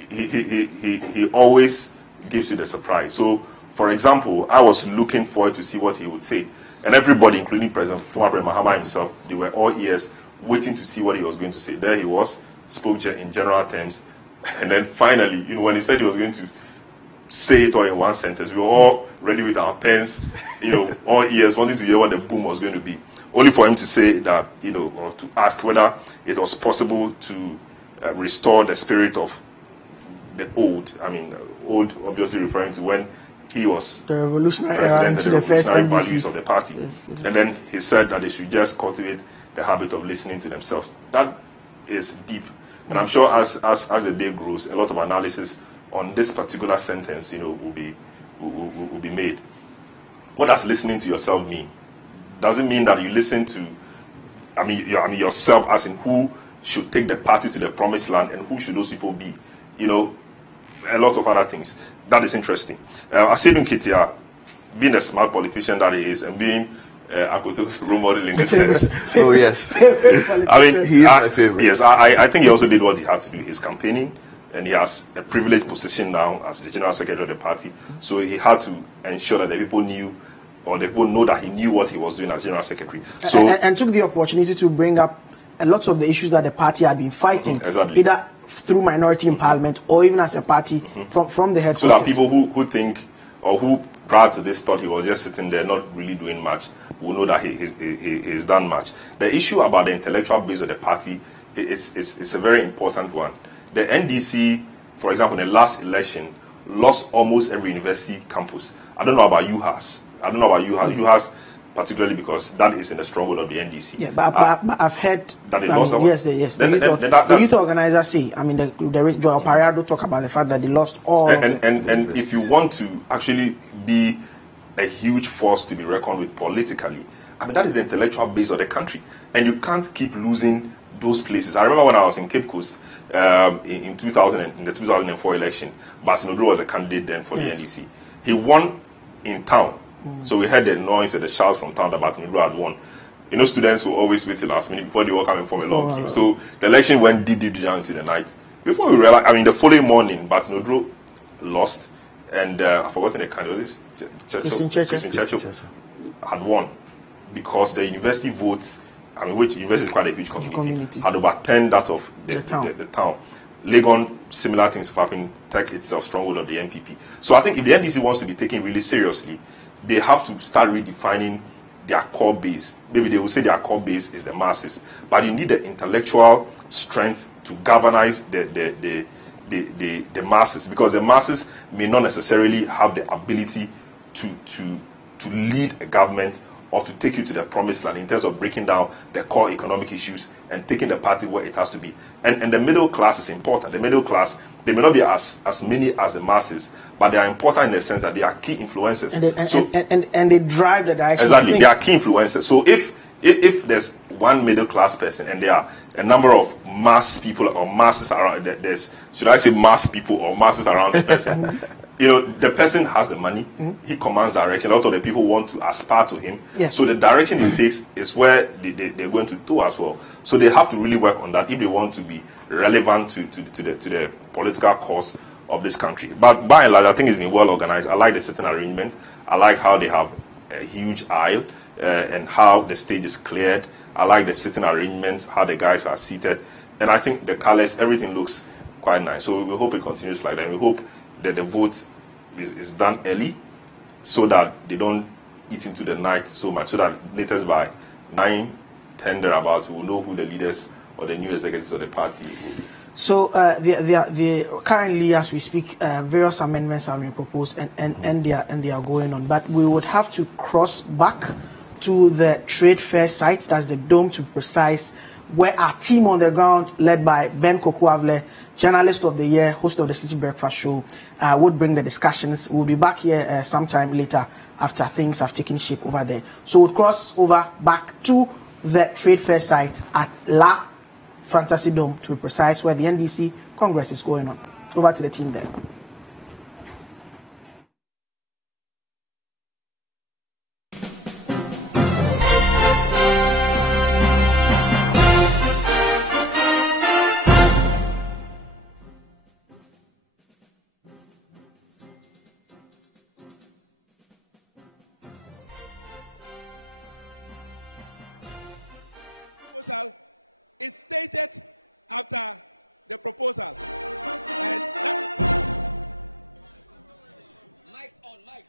he always gives you the surprise. So, for example, I was looking forward to see what he would say. And everybody, including former President Mahama himself, they were all ears waiting to see what he was going to say. There he was, spoke in general terms. And then finally, when he said he was going to say it all in one sentence, we were all ready with our pens, all ears, wanting to hear what the boom was going to be. Only for him to say that, or to ask whether it was possible to restore the spirit of the old. I mean, old obviously referring to when he was the revolutionary era into the first NDC values of the party. And then he said that they should just cultivate the habit of listening to themselves. That is deep. And I'm sure as the day grows, a lot of analysis on this particular sentence, will be made. What does listening to yourself mean? Does it mean that you listen to, yourself, as in who should take the party to the promised land and who should those people be? A lot of other things. That is interesting. Asiedu Nketia, being a smart politician that he is, and being Akoto's role model in this sense. Oh, yes. I mean, he is my favorite. Yes, I think he also did what he had to do. His campaigning, and he has a privileged position now as the general secretary of the party. So he had to ensure that the people knew or the people know that he knew what he was doing as General Secretary. So and took the opportunity to bring up a lot of the issues that the party had been fighting, exactly. either through minority in parliament or even as a party from the headquarters. So that people who think, or who prior to this thought he was just sitting there not really doing much, will know that he's done much. The issue about the intellectual base of the party is a very important one. The NDC, for example, in the last election, lost almost every university campus. I don't know about UHAS. UHAS particularly because that is in the stronghold of the NDC. Yeah, but I've heard that they lost. Yes. The youth organizers say. I mean, there is Joel Parado talk about the fact that they lost all. And if you want to actually be a huge force to be reckoned with politically, I mean that is the intellectual base of the country, and you can't keep losing those places. I remember when I was in Cape Coast in 2000 in the 2004 election, Basinodro was a candidate then for the NDC. He won in town. So we heard the noise and the shouts from town that Batinodro had won. You know, students will always wait till last minute before they all come and form a long queue. So the election went deep down into the night. Before we realized, I mean, the following morning, Batinodro lost, and I've forgotten the candidate. Christian Churchill had won because the university votes, I mean, which university is quite a huge community. Had overturned that of the town. Legon, similar things have happened. Tech itself, stronghold of the NPP. So I think if the NDC wants to be taken really seriously, they have to start redefining their core base. Maybe they will say their core base is the masses, but you need the intellectual strength to galvanize the masses, because the masses may not necessarily have the ability to lead a government or to take you to the promised land in terms of breaking down the core economic issues and taking the party where it has to be. And the middle class is important. The middle class, they may not be as many as the masses, but they are important in the sense that they are key influencers. And they drive the direction. Exactly, they are key influencers. So if there's one middle class person and there are a number of mass people or masses around, there's, should I say mass people or masses around the person, you know, the person has the money, he commands direction. A lot of the people want to aspire to him. Yes. So the direction he takes is where they're going to do as well. So they have to really work on that if they want to be relevant to the political cause of this country. But by and large, I think it's been well organized. I like the sitting arrangement. I like how they have a huge aisle and how the stage is cleared. I like the sitting arrangements, how the guys are seated. And I think the colors, everything looks quite nice. So we hope it continues like that. We hope that the vote is done early so that they don't eat into the night so much, so that latest by 9, 10 thereabouts, we will know who the leaders or the new executives of the party will be. So currently, as we speak, various amendments have been proposed and they are going on. But we would have to cross back to the trade fair site, that's the Dome to be precise, where our team on the ground, led by Ben Kokuavle, Journalist of the Year, host of the City Breakfast Show, would bring the discussions. We'll be back here sometime later after things have taken shape over there. So we'll cross over back to the trade fair site at La Fantasy Dome, to be precise, where the NDC Congress is going on. Over to the team there. Is stated after the proposal. And Mike's on, Mike.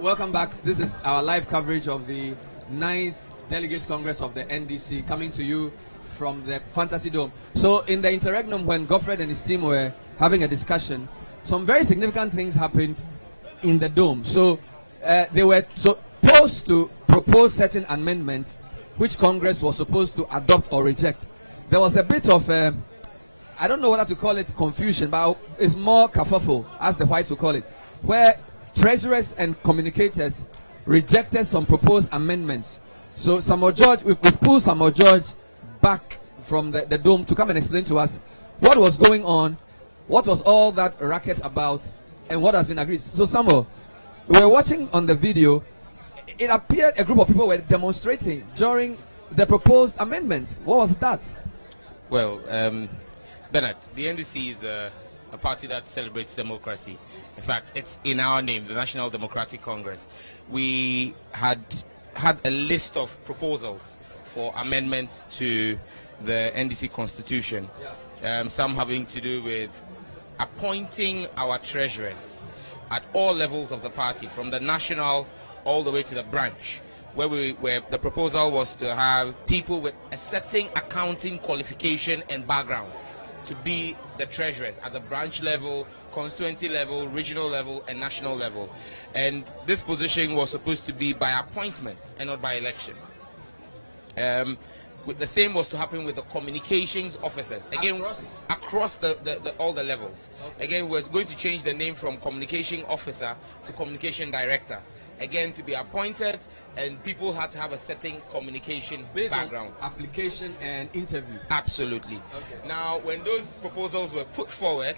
Welcome back. This is our live coverage of the 9th Delegates Congress of the NDC, coming to you from the Fantasy Dome. So in the interregnum, when Godfred and his team were having a discussion, some very significant things happened in the Dome. So they were supposed to propose certain amendments which Congress was supposed to adopt or reject. There was a bit of, I don't know whether to call it confusion, but it's more kerfuffle, as the whites would call it, where treasurers and communicators rejected some proposed amendments. So Samuel George, we've pulled Samuel George back from the dome to come and explain to us what was going on, what was all that racket about, and what has been agreed. So Samuel, we were watching on the video, it appeared a group of people were demonstrating during the proposed amendments. What was that? Well, Bernard, the NDC is a party that celebrates democracy. In fact, it's in our name, the National Democratic Congress. We had a list of proposals for amendments to the NDC constitution, some having to do with appointing our treasurers at all levels of the party, from the national all the way to the branch, where the proposal was to have people with a certain accounting qualification and background to be the treasurers at the branch level, constituency level, regional level, and national level. And this position was supposed to be by appointment and not by election. The same was to happen with the communications officers. Again, across all the levels. Okay. Again, we're going to change the name from communication officer to communication director. Again, to be appointed, and people had to have a certain communication background. Application and interview. Absolutely. Okay. Now, when those proposals were put forward,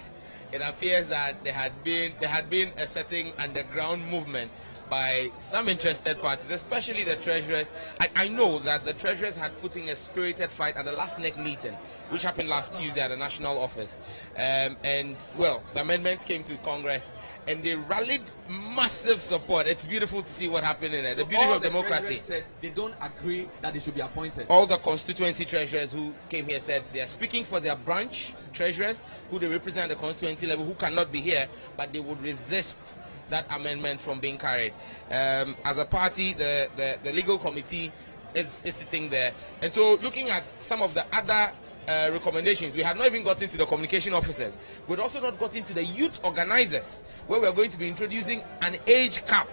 it appears that there had been a certain underground movement by some interested parties, especially the treasurers. I know that the treasurers had put in a spirited fight at the last NEC meeting, which happened last Tuesday at the national office. And well, the amendment came to Congress and they rallied massive support. It's beautiful to see what happened in it. So the beauty of democracy. Said they don't agree that they should be appointed. All the constituency treasurers who came here said they are speaking for their branch treasurers, who they represent at the constituency level, who cannot be here, but they would resist that amendment from being carried. As a party, the legal committee is sitting there. And so looking at some of the other recommendations, we have not even gotten to the communication officers. We've also not gotten to the youth organizers, where we're going to be introducing an age cap.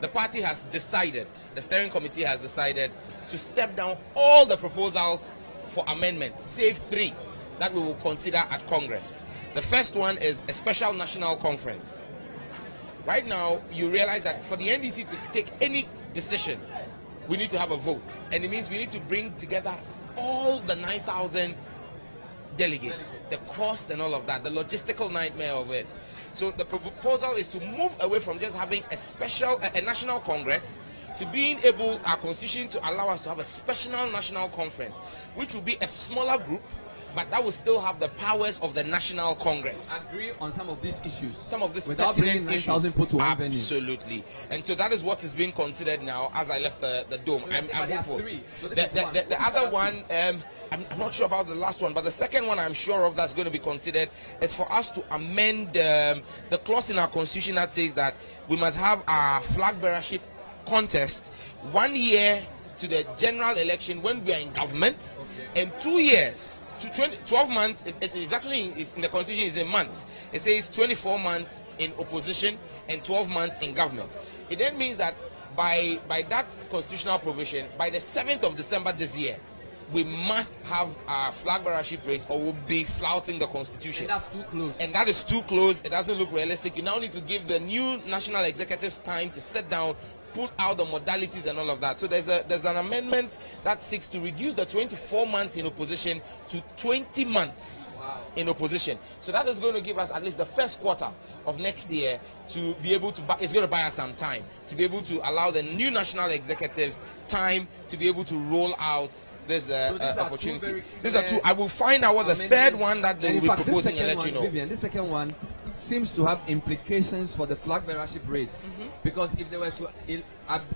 The party has decided, the steering committee has decided to step down all the proposals for amendment, save 3, that we will consider at Congress. The first one is a special national conference. Right now, you realize that for the NDC to take any decision, we need to have a vote. And it means we need to bring together all the 9,000 delegates, the cost and all of that, the logistical nightmare of it. So the proposal is to move away from just having a national congress to being able, our constitution, to allow us to have a special national conference, which will be a smaller group, but that will still have the powers of the National Congress. Agree on some of these issues. Some of these without bringing 9,000 people to one venue. Absolutely. And so that is what is being considered now as I left the dome. So I'm hopeful. 3. So the other one, I'm not sure about the last one, but the second one I'm sure of that's going to be considered is for us to amend the clause in our constitution that says that we must have our flag bearership contest 1 year to the general election when we are in government, and 2 years to 12 months. It is actually in the constitution is in months. It says 24 months in opposition and 12 months in government. It then means that by that constitutional provision, by the 7th of December this year, we must have a flag bearership race or we'll be flouting the constitution. And that's too close. And that is too close. It doesn't look realistic. You now need to give the new national executives time to sit down, put out the modalities and all of that. So there's an amendment that seeks to reduce the 24 months in opposition to 20 months in opposition. So that is going to give us at least the first quarter of next year to be able to it's going to buy us some time to be able to allow the new national executives time to be able to roll out this opportunity. These are 2. I will find out what the third one that they will be proposing and let you know. Vivian, this second one seems to have implications for the flag bearership race, because if they were to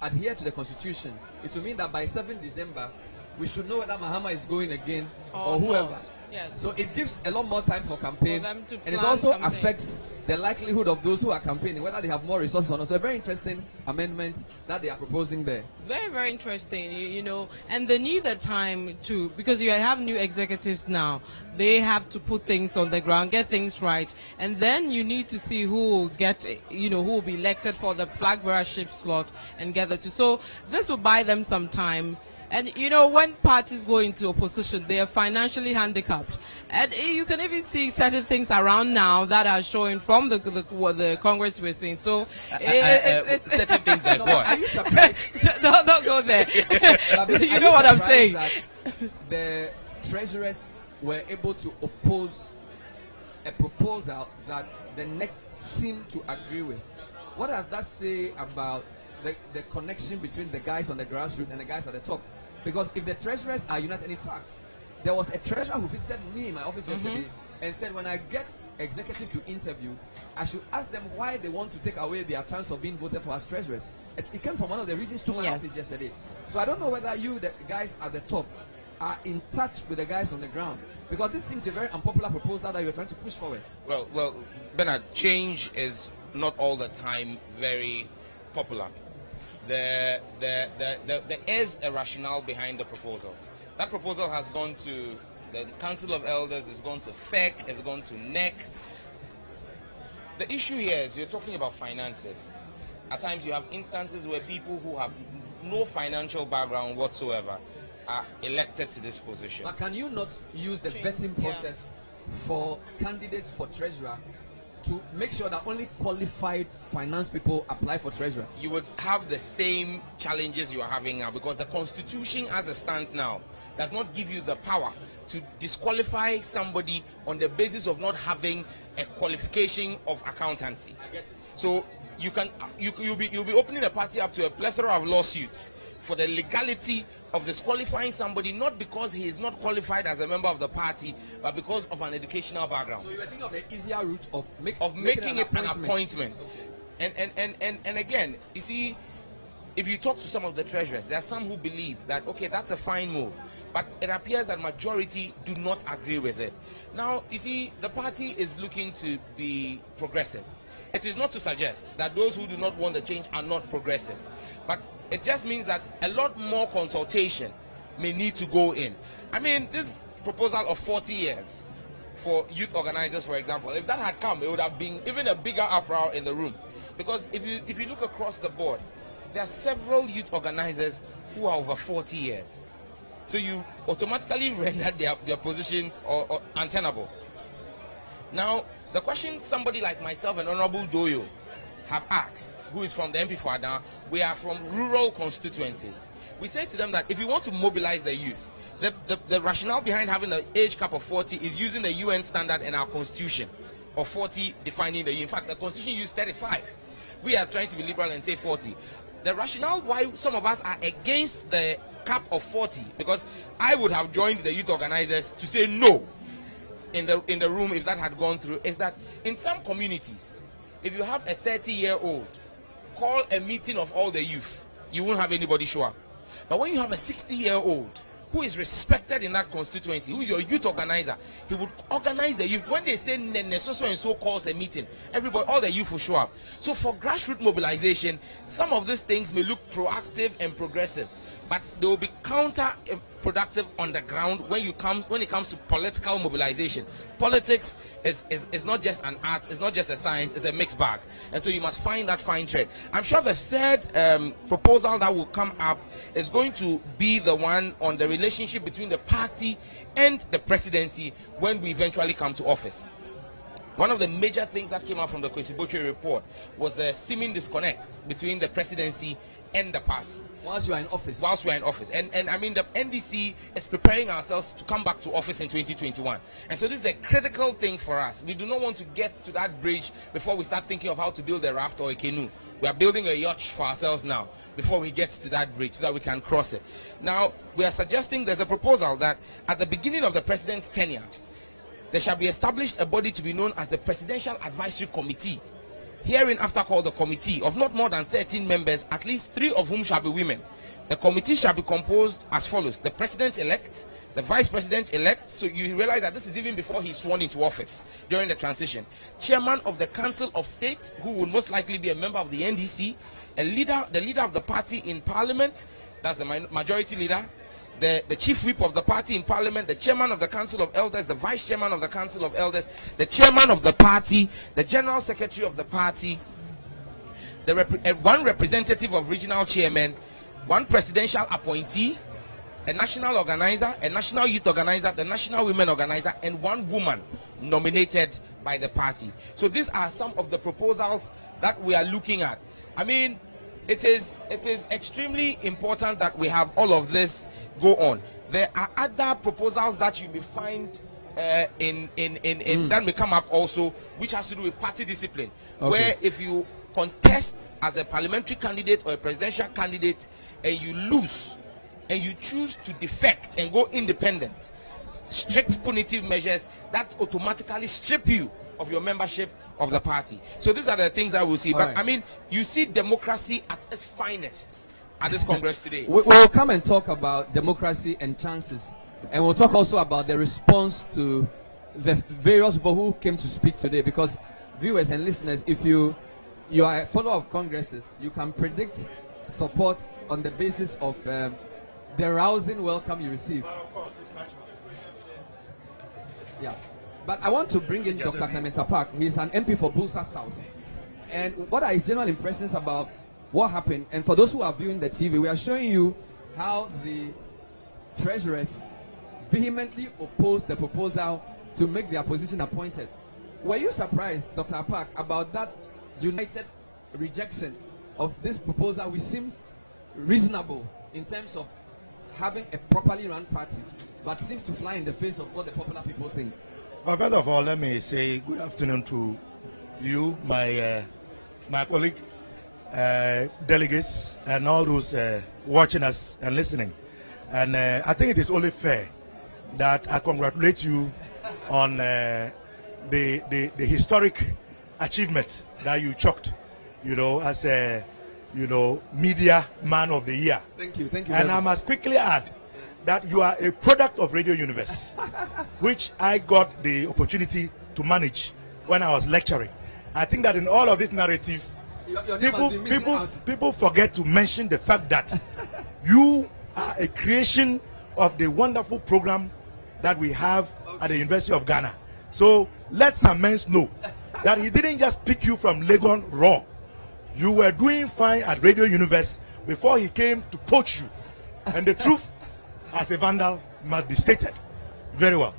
adhere to the constitution, it will mean that by 7th December we should know whether Mahama is going again or whoever. Yes. So it gives a lot more time for campaign, them to and it plan also campaign. affects the likelihood of those who are campaigning, whether they have more resources or not. So a very interesting amendment that they are proposing there. Very, very interesting, you know, and they need the time to, because you have new executives now, they have to put things on the ground, get things right, and then you need to see who will get, you know, who will be elected for the flag bearership slot and get the two. So this will buy them some time. And, you know, when parties go into opposition, they are financially handicapped. And you can even see certain things around now that are showing from the Congress we're seeing. So, certain things like what? Don't go there. You know what I'm saying. the treasurers were able to oppose a proposal that the NEC seemed to agree with. What does that say about the connection between the guys on the grassroots and the guys at the top? Because if the treasurers are united, in fact, there was a treasurer who visited me in my office yesterday and said, when I get executive to interview, I should ask them why they want to take away their chance of being voted for as treasurers. It came from one of the regions to my office yesterday. So I don't know whether you, the guys at the top, are in touch with the guys on the ground, because this seems a very unpopular proposal that you're trying to push forward. Well, Bernard, change is not all the time very popular. There is a rationale behind the proposal. That proposal has gone to the Council of Elders, has gone to FEC, has gone to NEC. The issue here is you're talking about finances. At times you have instances where people who have no financial background whatsoever are elected to this position. But can you not use the vetting process for candidates for treasurer to make sure that only qualified finance people apply for treasurer? You would have the same challenges you are having now, because the constitution as it stands now does not give you the power to disqualify somebody on the basis of not having a qualification of accountancy. So you'll be opening a party up to a plethora of lawsuits for the legality of disqualifying somebody, not because he is not qualified as a member of the party, but because of an educational background. So you were thinking of an easier route of making it an appointment. And again, you see, if you talk to some of the treasurers, there are some who believe that, okay, that's a fine move, but it appears that majority do not agree with it. Now, you see, the party is looking to be progressive. It is not to suggest that those who do not want the change are not progressive, but it just means that a lot more consultation may need to go in. I mean, this proposal of 40 years for youth organizers, for example, if that had come, it would have been even a bigger uproar in the room. Because if you look across the board, there are several youth organizers who are over 40 years. So you automatically render their positions or untenable. Now, the question somebody like myself and Honorable Doyo have asked, who is from the MP for Adan, we are from rural constituencies. We say to them that if you want to mobilize the youth, the rationale behind having the age cap of 40 is using the UN standard in our constitution of 40 defining the youth. In fact, the constitution used 35. We are trying to be liberal and say 40. The rationale why some of us are against the cap of 40, because I would have joined the youth organizers to say no in the room if that had gone through, is that in some communities, if you have a 30-year-old call a meeting of all the youth, you won't have anybody show up. But when you have a 60-year-old who is respected in that constituency, who is your youth organizer, he would organize the youth. When they say Nene so and so calls a meeting, everybody, all the youth will show up. So for grassroots mobilization, some of these things may look proactive and progressive, but they will be counterproductive on the ground when it comes to political mobilization. Politics is not just an art, it's not just a science, it's a mixed bag. And so you must find that fine thread. I'm sure the third proposal that will come up is going to be the one on the relationship between the party and the presidency when we eventually come to office. One of the major things that came out from the Kwesi Botwe report was the seeming disconnect between the presidency and the party. Whilst you are in office. Whilst we are in office. And I mean, the NDC is preparing ourselves to come back to office in 2021. And so this is a critical thing for us. We do not want to get to that bridge before we start thinking of how to build a raft or a canoe. We are building a yacht for ourselves now before we get to that bridge so that we can cross it. Now, we are suggesting there's a proposal that at the beginning of the president's tenure, there shall be established a body to be known as the Presidential Advisory Committee, hereinafter called the Committee, of not more than 13 members, at least 3 of whom shall be women. The committee shall be composed as follows: the president-elect, the vice president-elect, so you realize that this is even before he's sworn into office during the transition, chairman of the Council of State, who will most likely be a member of the NDC, the leader of the party in parliament, that's the majority leader, the chief whip of the party in parliament, the chairman of the Council of Elders, the vice chairman of the Council of Elders, the chairman of the party, the general secretary of the party, one representative of regional chairman, one presidential appointee, a national organizer, a national youth organizer, the national women organizer, and one woman nominated by the party. So these are some of the proposals that we are looking at. I mean, it is extremely important that we have all of this go on. There are other proposals that you may find that may come up also, which has to do with party discipline, where if you contest as a parliamentary candidate or a presidential candidate and you lose and you choose to defect and go independent, strict punitive measures that automatically strip you of your membership of the party. So these are the things I will see. But I mean, you see democracy at its finest at this Congress today. We'll come and talk about democracy and chances. And we'll talk also about the response to the various people who came to speak today. Because viewers and listeners, if you are a follower of Congresses, you can predict support on the basis of the rousing welcome you receive. Yeah. But I want to bring in Dr. Clement Park. He's an MP for Bulsa South. And what are his general impressions about what happened? And for those who are viewing the TV, we are showing you how the treasurers vehemently opposed the proposal to make their position appointed. Were you surprised, Dr. Park, about that united rejection of this proposal, which seems reasonable in terms of having a properly run party, but seems to fly in the face of what the popular people think? Well, first of all, let me say good afternoon to you, my colleague, delegates, and all those watching us and listening. And I think it is only fair that I congratulate you on the historic achievement that you chalked, as a, media man of the year. Thank you. Thank you. And I must quickly add that you are a product of Radio Universe, which I got the opportunity to manage when I was lecturing. I think that in all of this narrative, people forget to mention the fact that you are a creation of the wonderful program that we have at the University of Ghana. So let some men know that he didn't just pick you from Legon raw. You were doing fine at Radio Universe before he came to poach you. And the truth, as a vandal, must be stated. Very well.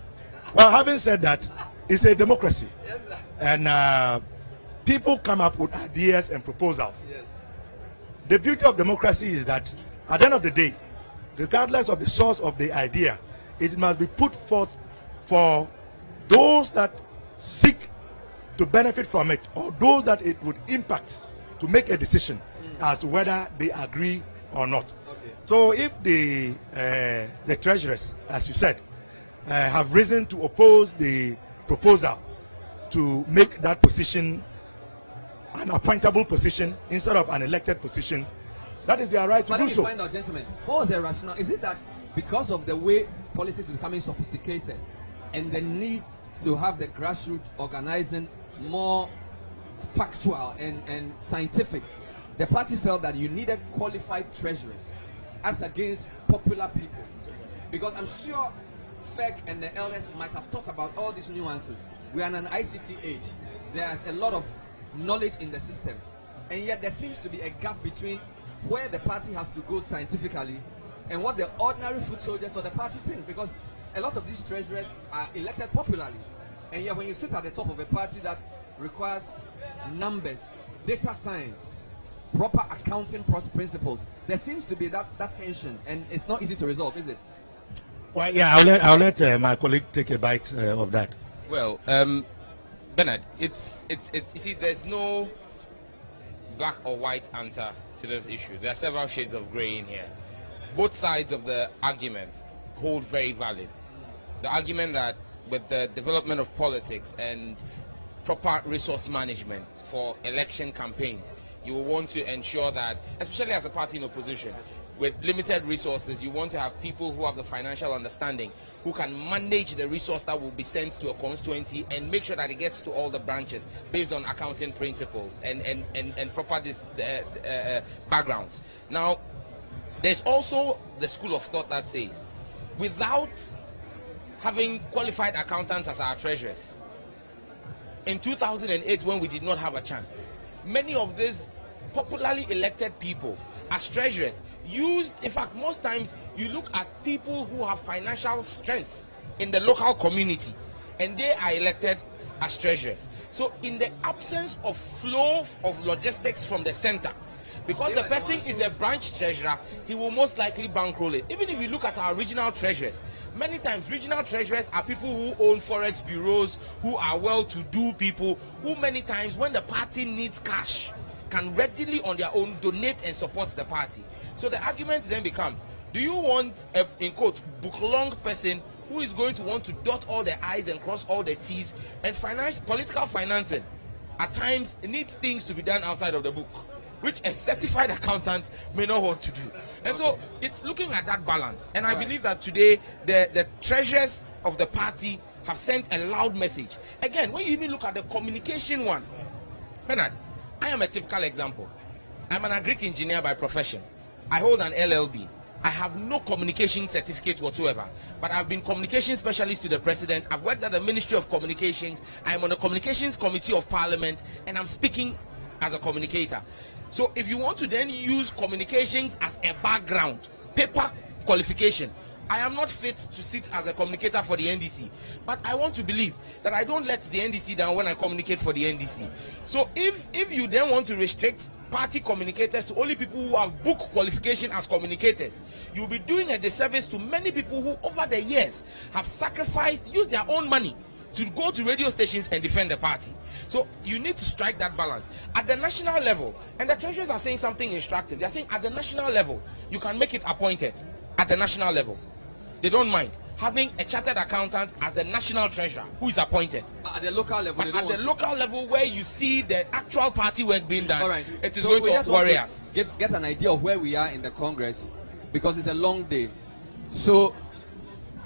Well, having said that, it's a democracy. And people come up with ideas and proposals. The beauty of democracy is that at the end of the day, regardless of the source of the idea, it must be put forth for those that seek to benefit from it, or those that it would impact, to make a decision as to whether they agree or not. So if the treasurers, as you said, have risen to oppose the proposal to make that position an appointable position instead of an elected position, that is their right to do so. Find out, gentlemen, what was the rationale? Is it that because of the way politics is becoming sophisticated and the need to have the grassroots organizing more factual and scientific, the party felt that you needed qualified treasurers as against popular people? Because I'm sure FEC and the elders might have talked about all these nuances. We are in an ICT age. There's a lot of knowledge in the system, and yet there seems to be a gap between where the party has to go scientifically and what the ordinary foot soldiers of the party think, because a lot of these treasurers are elected popularly, and yet when you sit at the top of a party that requires numbers, data science, proper accounting principles, there seems to be that tension, and it's not easy to resolve, is it? Well, yeah, I'll let my colleague take a bite of that. Well, Bernard, it's you see, there's no black or white answer to this issue. There are several shades of gray in here. Both sides of the argument hold very valid. The argument that with the development of politics and proper resource management for election campaigns, you will want to ensure that, especially as a party in opposition, with limited resources, you want to have people who have the financial understanding, who can manage the resource that will be sent to a constituency and make sure that it gets to all the branches based on accounting principles and proper backgrounds. Now, there's also the school of thought that says, without having qualified accountants as our treasurers, in 2008, when we did not have a chance, many of these popularly elected people as treasurers used, in fact, most times you look at people who have financial strength in the local community and they are elected as treasurers. So in the absence of flow of logistics from the center, Because the person is a branch treasurer, he will most likely bankroll it. Even if you look at our regional treasurers, many times regional treasurers are people who own forex bureaus, who are well-to-do people, who many times when the party needs cash, can readily on their own donate and support the party. So the argument then becomes, do you want a, in quotes, book-long person who is going to want to dot all the I's and cross all the T's, and political financing at times needs things to be done outside of the book, which a certified accountant may not want to do. And so it's looking at that balance. And I believe that today the treasurers of the party have sent a loud message. Again, when you even look at the communication one, Bernard, I am a typical example. I'm an agric engineer by profession. I hold an LLB. I have no communication certificate whatsoever, but I've been communication specialist to the president. I've worked at the Ministry of Communications. I'm on the Communications Committee of Parliament, and I'm speaking as a communicator. So if you want to then use communications as a background, paper qualification, I am not fit to sit as a communicator for the NDC, but I want to believe that I don't let the NDC down when I communicate for the NDC. So if you then want to restrict party communicators to only people who have book qualification as communicators, you'll be doing a disservice to many people who over the years have sacrificed, used their own money to go to radio stations and defend the party. So you need to strike that balance at the national level. And the treasurers are saying something instructive. They're saying at the national level, you can make it appointed at the national level. They don't mind having a chartered accountant as the national treasurer who is appointed. At the local level, at the local level where you see the actual party work being done, all right, it is so going to worry us. Get an idea of where we are in the Congress, because it's a long day. So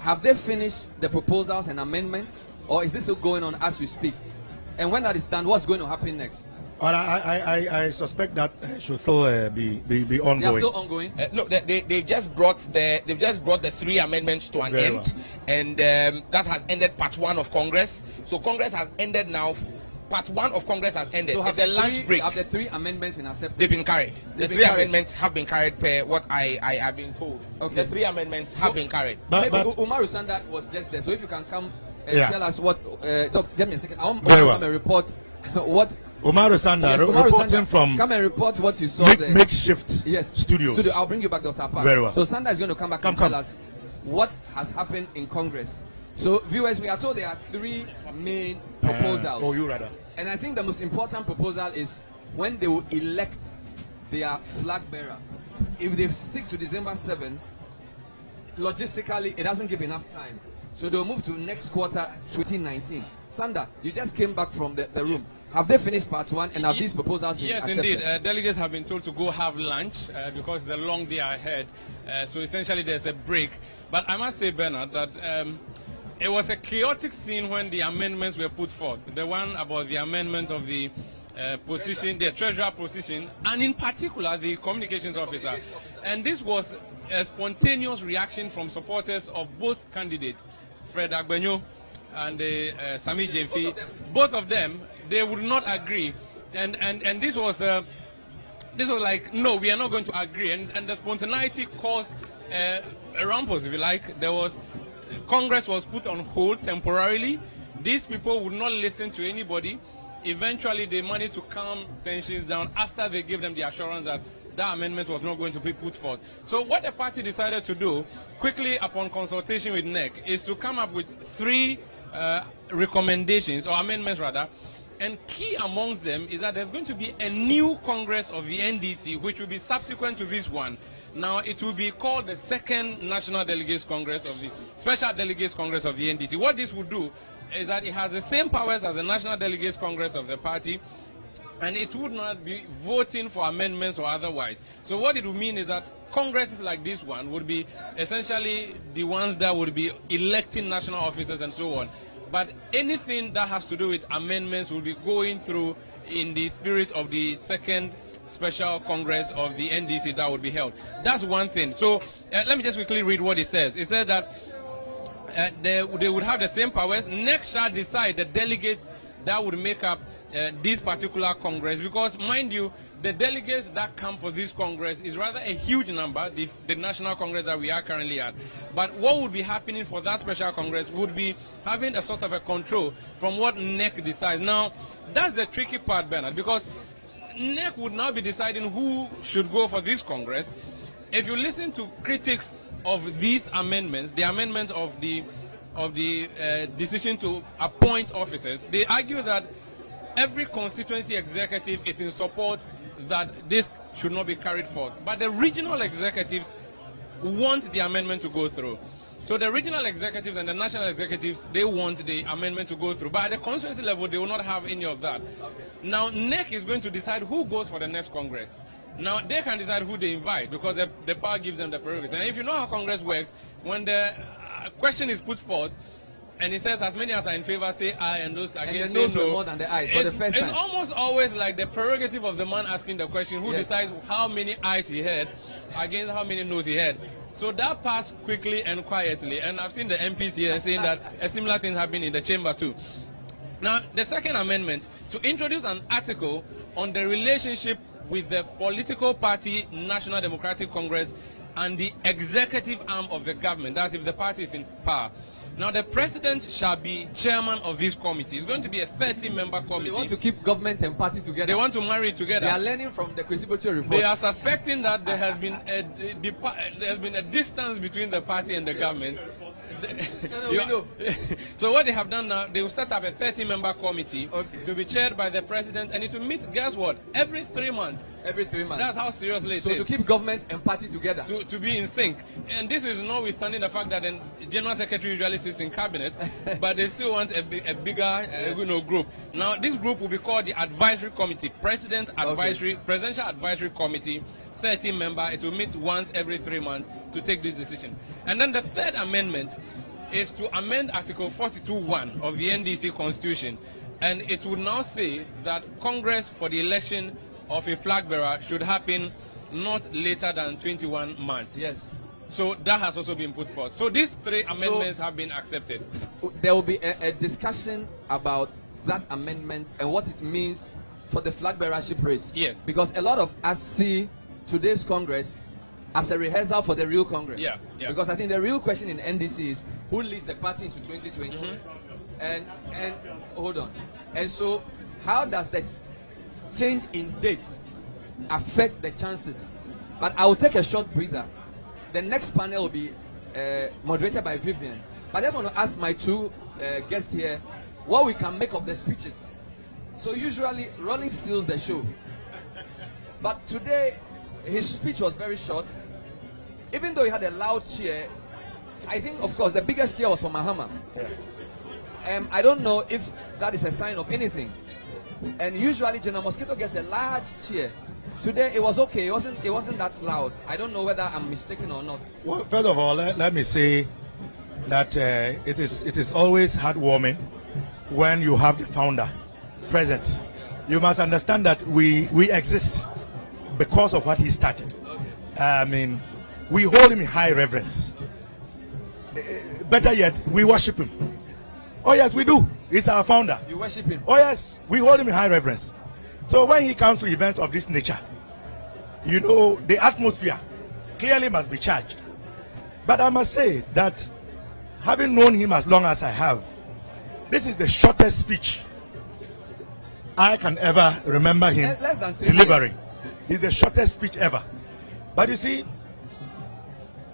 have they finished the proposals and amendments, or is this still going on as we speak? And when that is done, what's going to happen next? Well, I suspect that should still be ongoing. They are still ongoing. No, they just brought the 3 amendments to an end, well. And that has ended part 1 of Congress. So Congress has ended now. Part 1 of Congress has ended. So have the lunch break. Have the 3 amendments been accepted? They've been carried. The 3 amendments have been carried per what I have been told. Okay. The 3 amendments have been carried. Maybe Umaru Sanda was just there. So if you can come and tell us what, Doctor, give me a second. I want to come and report what. Umaru Sanda, reporting from. Come and report what you saw there. Makeshift studios. I'll bring you back, Dr. Appa. Very well. So Sanda is going to come back and tell us what has happened in Congress. So viewers, we are told there are 3 main proposals. And I think the most important proposal is when they will elect their flag bearer. If they stick to December 7, logistically, it doesn't give enough time. So they'll move to next quarter 2019. Sanda, you just came back from the room. Have they finished part 1, and have these proposals been accepted? Yes, indeed. Delegates have been told to go have lunch because it's a long day ahead. So essentially there's a break. But I must say, Bernard, that it was a chaotic scene when the amendments were put forth. The one about the amendment of the position, the treasurer position, and in particular the communications officer. And this was a spontaneous reaction from supporters of both candidates, Fred Agbenyo and Sami Jemfi. Both of them, they would not agree, and this was like, no, we are not going to agree, and the spontaneity caused a rumpus, if you like. Congress was put on hold temporarily. These people would not listen to anybody. Eventually, they managed to calm tensions down after they gave them the assurance that that amendment was not going to be put forth. So what the party decided to do, quickly upon consultation with NEC, is to come up with 3 recommendations, or amendments rather, and key amongst them is that there's going to be a new Congress of the NDC, which will be subsequent to this one. Now, it will be called the 2nd National Delegates Congress of the Special Delegates Congress of the NDC. What this will do is that it has the same powers as the National Delegates Congress of the party, and it would not be voting for amendments or otherwise. So what it would mean is that congresses like this one would be essentially the ones that would be electing national officers and so on. But anything that has to do with amendments will be going through in the spirit of the 2nd Special Congress of the NDC that would be held. That's one thing. So let me just quickly read what it says. It says that they would have the same powers. NEC shall decide the delegates that would make up this particular Congress, because mind you, the delegates that come for this Congress is rather a huge number, the National Congress that we are currently at. But what would be happening for that special Congress would be having a sort of a control from what NEC decides. Now, that's the tricky part, Bernard, because NEC would now be deciding who should go for this Congress. If you listen to critics of these amendments, the amendment of the decision to appoint officers, they argue that every constituency executive is in support that this should not be carried forth. But the regional executives want the amendment to go through. So the regional executives and the national executives, they want the amendment to go through. But at the constituency level, they will not have any of that. Now, NEC is going to decide who goes for the next Congress. Now, they can decide who they invite because the power gives them the prerogative. And if you know how Congress works, when the question is put forth, and it says as many as are in favor say aye and those against say no. More than the ayes for the first time. It's almost always like the prerogative of the man asking the question who decides how many ayes he had against how many noes he had. So that passed quickly and quietly. And I've seen the MPs here saying that a similar thing happened in the chamber too. Now, the second amendment, to introduce an article on the relationship with the political party National Democratic Congress and the executive arm of the government. That's if the party is in power. Now, the president shall be chairman of this committee. It's going to be a 30-member committee. They want to keep government and party together. They want to marry it together. They are learning from the Quisibotio report. They are suspecting that there has been a distance between the party and the government. We know. So what they have done now, they will set up a 30-member committee to be chaired by the president, and it will meet, guess what, every 3 months. Every 3 months. That's how seriously it is. So to keep government and party together. To be in sync. And this is notwithstanding the fact that the general secretary usually sits in cabinet, but they still want a bigger group. Now, this group will be called the Advisory Committee, Presidential Advisory Committee, 30-member. It will meet once every 3 months to take this decision. And then the third amendment is to amend Article 42(1) of the NDC Constitution. And it would now say that Congress for the election of a flag bearer should happen not later than 21 months. Yes. So that has also been put forth. So these three amendments have been accepted. There will be a discussion about that amendment and what it means for the flag bearership race. Yes. Because a lot of us see today's Congress as a rehearsal for the real Congress. Yeah. Because I think the real question in NDC is who leads the party into 2020? And hold on. And so how does the change in date affect the chances? But I will take a short breather. The next panel will be moderated by Vivian. But I just want to ask my two guests here what we can make of the speeches. So usually Rolling steals the show. But today his speech was very short. Even though he had a loud cheer, I think, of course, the biggest cheer was for Mahama. I don't know if that is a sign of anything. And usually General Mosquito gets a large cheer. Today it was okay. It wasn't that loud. I don't know whether I'm mistaken or not. Well, first of all, let me say that it is always heartwarming when you have the founder present. You must understand that we exist because of what he started. I mean, we hold him in high reverence. Better yet, we worship him. Oh yes, we do. He's our founder. You worship him? Oh yes, we hold him in high reverence. So when he comes to events of this nature, you know, the atmosphere clearly must be charged. But I must say that having known him as long as I have, this is the shortest speech I can ever remember him Less than 3 delivering. minutes. It's the shortest speech ever. But you see,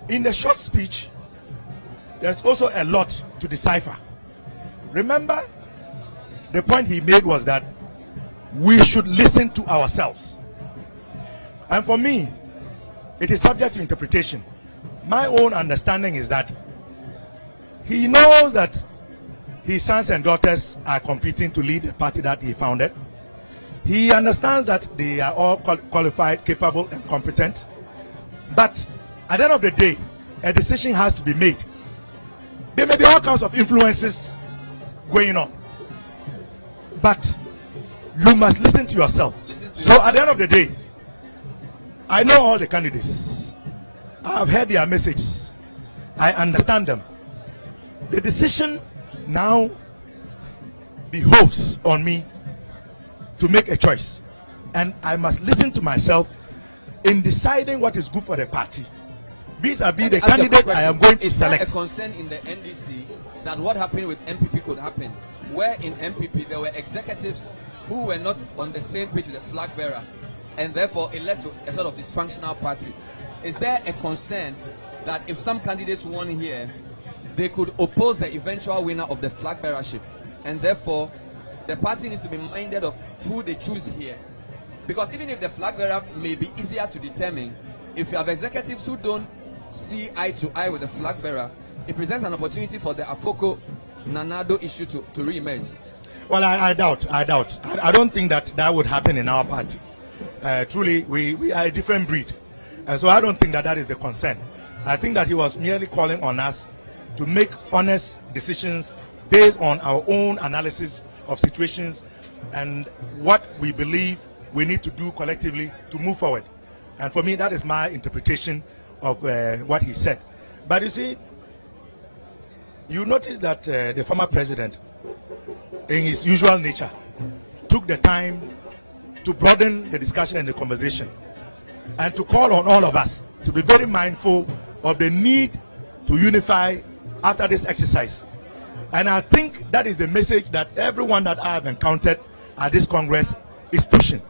in the short speech, there's also a lot to decipher. Remember, the point he made was that we should listen to ourselves. And for me, it is subject to interpretation. My own understanding is that he knows that his sons and daughters are competing to lead the party that he founded. He understands that they are all qualified, capable, and competent. But at the end of the day, a decision has to be made. There may be all kinds of influences going on. But you must listen to yourself. So at the end of the day, I know all the candidates. I have heard their messages. I understand them. The decision now behoves on me to make a choice. And I must listen to myself in deciding what is good for the party. Vis-a-vis the candidate I am going to select. Is there a concern in the NDC that what happened with MPP could happen? Where in MPP there were executives who were not on the same page with the flag bearer, and therefore it led to a sort of dysfunctional party. Is there a concern that if some candidates won here, they could oppose the eventual winner of the flag bearership, and therefore the party needs to be minded of who they choose here? Because even if the flag bearer may be easier to determine, if you have executives who don't see eye to eye with the flag bearer, it presents an opportunity for the Afoko Nanado issue to re-emerge. Well, I doubt. I don't think that would happen in our party. Truly, we are a different breed. And so I don't think that is the concern. I think that he was merely calling on us to make honest decisions based on our own analysis of situations and what we believe we need to do collectively to move forward. And for me, that is my interpretation of what he said. But you see, you notice that the former president, in his usual nature, took the time to broaden the discussion and the conversation, and to call on all of us to be very mindful of the need to unify after this exercise. And I think that is the message that everyone that I have encountered at this Congress is pushing.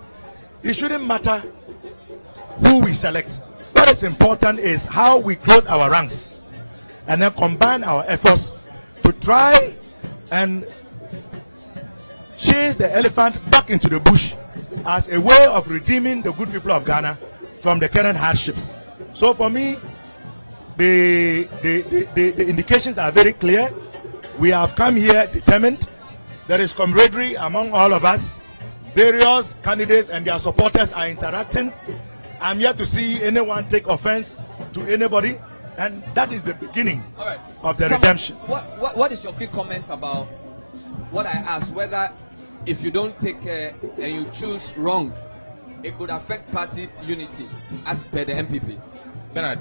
It shouldn't matter who we select. What is important is how we close our ranks and then combine our efforts to try and chase the elephant back into the bush as a way of redeeming the good people of Ghana from the current hardships. So for me, the indications are very clear. We have come here determined. There is camaraderie among all of us. Various candidates and their supporters are interacting. I'm yet to see anyone take offense to anybody, and that is the beginning of the redemption. What is your quick comment about what I asked, whether if you don't take and you choose wrong, it could affect party's unity as per the MPP? Bernard,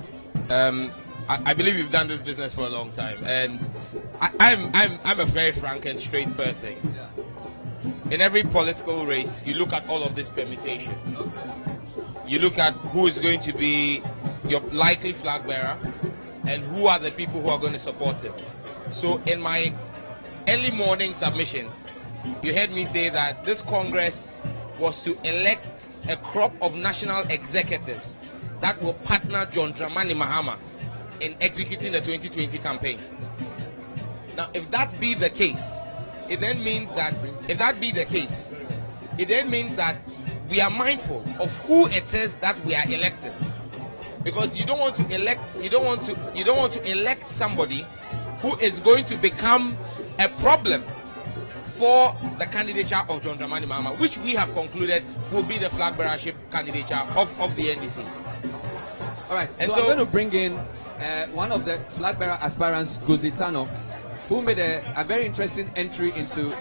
I believe you've done this business for a long time, and I'm a very frank and straight person. Yeah. In every political race, you look at all of these permutations. You look at who is going to be your likely flag bearer and who are the people who are going to support him. So in my early morning submissions, you heard me say that this Congress was to elect a crop of national executives that will partner John Dramani Mahama in executing the 2020 campaign. Now, if that be the case, it then means that we are mindful of who it is that we are electing, because you don't want to elect somebody who is going to become a problem for the candidature of John Dramani Mahama, which we have concluded will be the flag bearership candidature of the NDC. All right, so I'm going to bring in one of the flag bearer aspirants, Guzitano, who made a very interesting entry into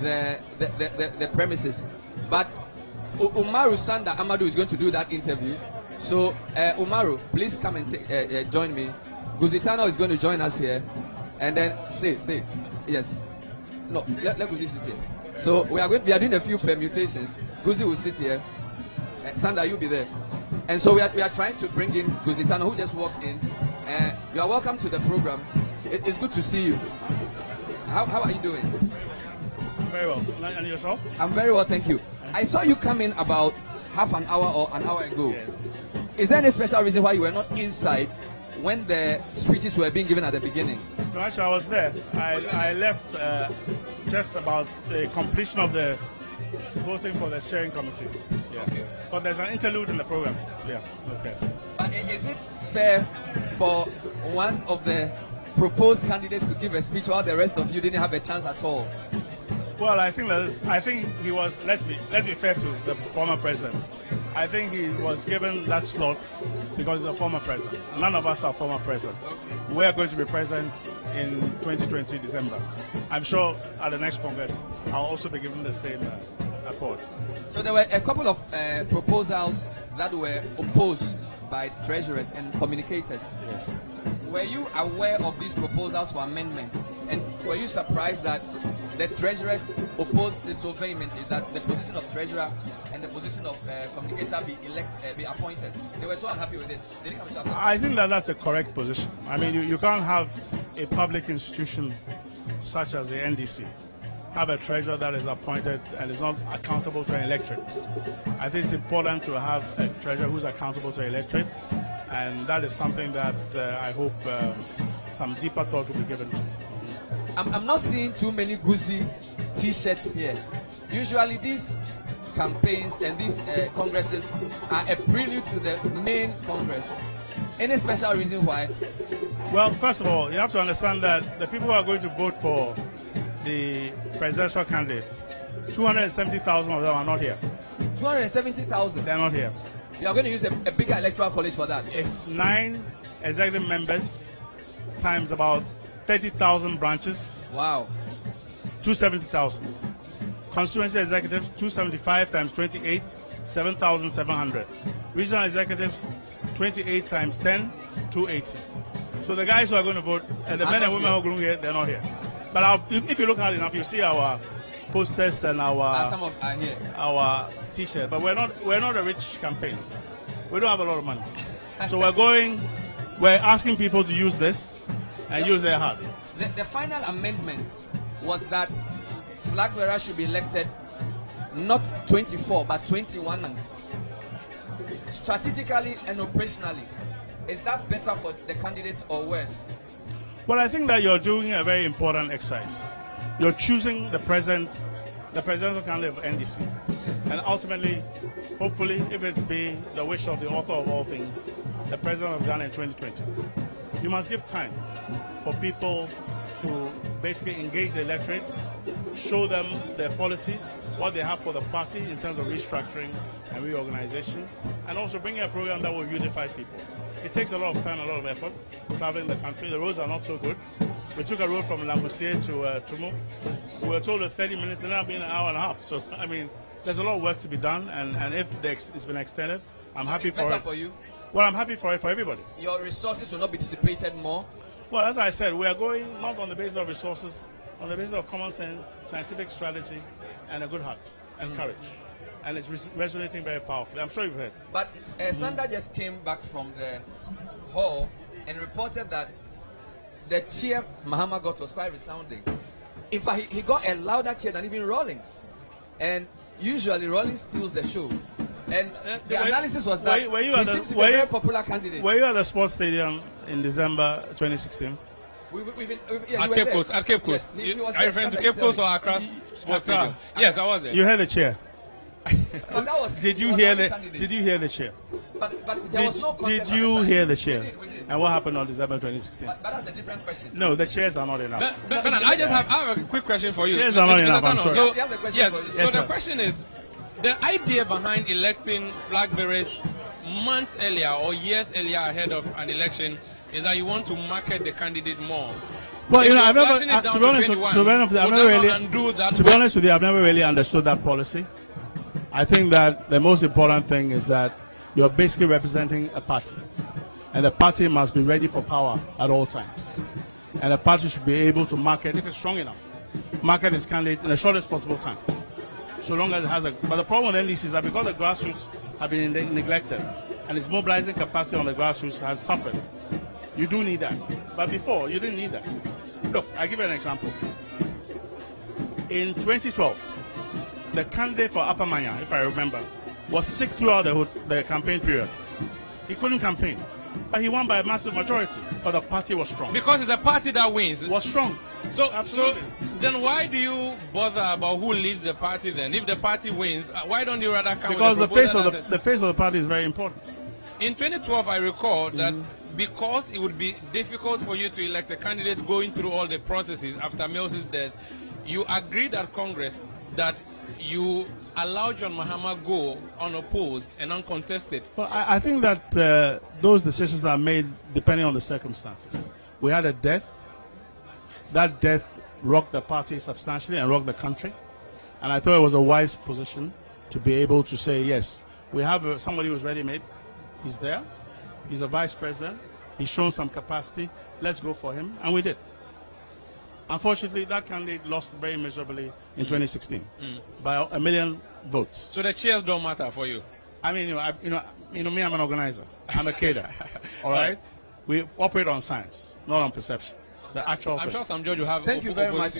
the premises. But Umaru Sanda Amadou is going to do that interview. So Umaru, please come and join me. Guzitano is going to join us here, and then stay. Yes. No, let Guzi sit here. So we are doing a few permutations. Guzi will sit here. Sanda, you'll be there. And so we are trying to bring in Guzitano, who just walked in. You are welcome to the program. It's good to see you. How are you doing? Very well. And yourself? I'm very well, thank you. I saw you come in about half an hour or an hour ago. Yes. Is there any special reason why you were not inside when the speeches were being given at the beginning? No, actually, I was there. I left just about the completion of the voting for the steering committee. Yeah. Okay. But there's an interlude in the program. Yeah. Okay. But is it fair for one of the proposed candidates to give a speech while the rest of you didn't have a chance at all? Well, I think he was. Let's be fair to the former president. I think he was given that slot because he's a former president. None of us are former presidents. We are going to be president in 2020 December. I'm sure at the next Congress I'll also be given the same accord. So there were a couple of proposals that were opposed by treasurers and communicators. Yes. Were you aware of these proposals for amendment? And were you surprised that the treasurers opposed this so vehemently, that the position of treasurer and the position of communicator be appointed? They were so unhappy with it. They didn't come to I think that's a correct position. I mean, you can't have a public institution such as the NDC have a treasurer that is appointed and is not accountable to an electorate. I think it's important to have a treasurer who's accountable to an electorate, and that is something that I hope some deeper thought will be given to. I'm not seeing too many Guzi T-shirts here. Usually these campaigns and these congresses are a prelude to the main congress. Any special reason why? Well, first of all, you have to understand that the people who are going to vote for the presidential candidates, 270,000 of them are not here. 270,000? They're not here. You are going to use a bigger electoral college for that? It's 9 executive members times about 30,000 branches. Wow. 270,000. Constituency executives, 275 times 28, 7,700. Regional executives, 28 times 10, 280. So the guys who are going to vote, and the men and women who are going to here, they're not here. But if you look hard enough, you see our posters and our our T-shirt. But we're not a rich campaign. We don't have a lot of money. So we're asking people to use this and use their heart. The final amendment was that flag bearers should be elected not 24 but 21 months. Strategically and operationally, is that better for the candidates or worse? Well, I think that you're doing a very important exercise. You're choosing the presidential candidate of NDC. And ultimately, hopefully, if it's be the wish of the author of all things, the president of Ghana in 2020, you must give time for people to basically engage the electorate, show them their policies, what they have for the party in terms of restructuring and reorganization, and also bring a program that will unify people. It takes a lot of time, a lot of effort, traveling the country. The roads are not so good. We took a road from Lambusier to Tumu. We were told it was 30 minutes, and now it's been an hour and a half. So, I mean, there's a lot of work to be done, and if it's been extended, I'm happy for it. It's better for you? Well, I'm happy for it for everybody. Your resources will not be dissipated more? Well, as I said, we are going not on the basis of resources, on the basis of common sense, scientific strategy, and a good heart and courage. And it's resonating very powerfully. I'm sure you've heard. But Sanda just came back from the hall and reported that the cheer Mahama got was quite resounding. In fact, he got a louder cheer than even Rawlings. And usually Rawlings steals the show. And the analysis was that he seems to be a very popular candidate. Were you at the sports stadium in December 2016? At Cape Coast. At Cape Coast. Are you referring to Cape Coast or Accra Sports Stadium? Yes, I was there. You heard the chair. But that was, did you hear the chair? But there was no contest. Did you hear the chair? We did. And what happened on December 2016? But that's a different question. No, the chairs are not enough. Bernard, I have a quick question for you. Chairs are not enough. I'm sorry. So, yes, the question is, the idea behind electing flag bearers months earlier or years earlier ahead of an election is that you want to market the candidate more. Well, you know, I've never, to be honest with you, I've never really understood that policy. I think that the most important thing is that you're basically representing a party, and the party must be ready for power at all times. And the party should be able to market, if it's strong enough, market its candidate in the shortest possible time. So long as it has a. But the problem with NDC is that because the grassroots have been neglected, and its mobilizing capacity on the grassroots has suffered, you do need that. But before, you didn't need that. Look, I'll give you an example. In 2012, the candidate for Upper Manya, if I remember, was sick throughout the campaign period. He couldn't campaign. But he won by a massive majority. But the party was strong. Because it's a party that wins. Was strong. So absolutely. So then why do you bother about who leads the party then? If the party wins, why don't you rather come because with the face of the party is very important. In 2012, I recall that because it would be difficult for you to elect a candidate going through all the processes after Mills's death, you agreed at Congress that you allow John Mahama go unopposed and uncontested. Well, I think that those decisions are made depending on the circumstances. We had a death. That death rocked the party substantially and rocked the country. And I thought it was a wise position to be able to say, yes, we have somebody who's ready-made. He's there. He's a vice president. He's shown some capacity. Let's go for him. And we did. Unfortunately, that candidate lost very miserably in 2016 by 1 million votes. So the chairs don't matter for you? I mean, me, I'm an organizer. I'm a cadre. All right? We operate on science, not on perception. The actual. I'm sure Sam George will have. Thank you very much.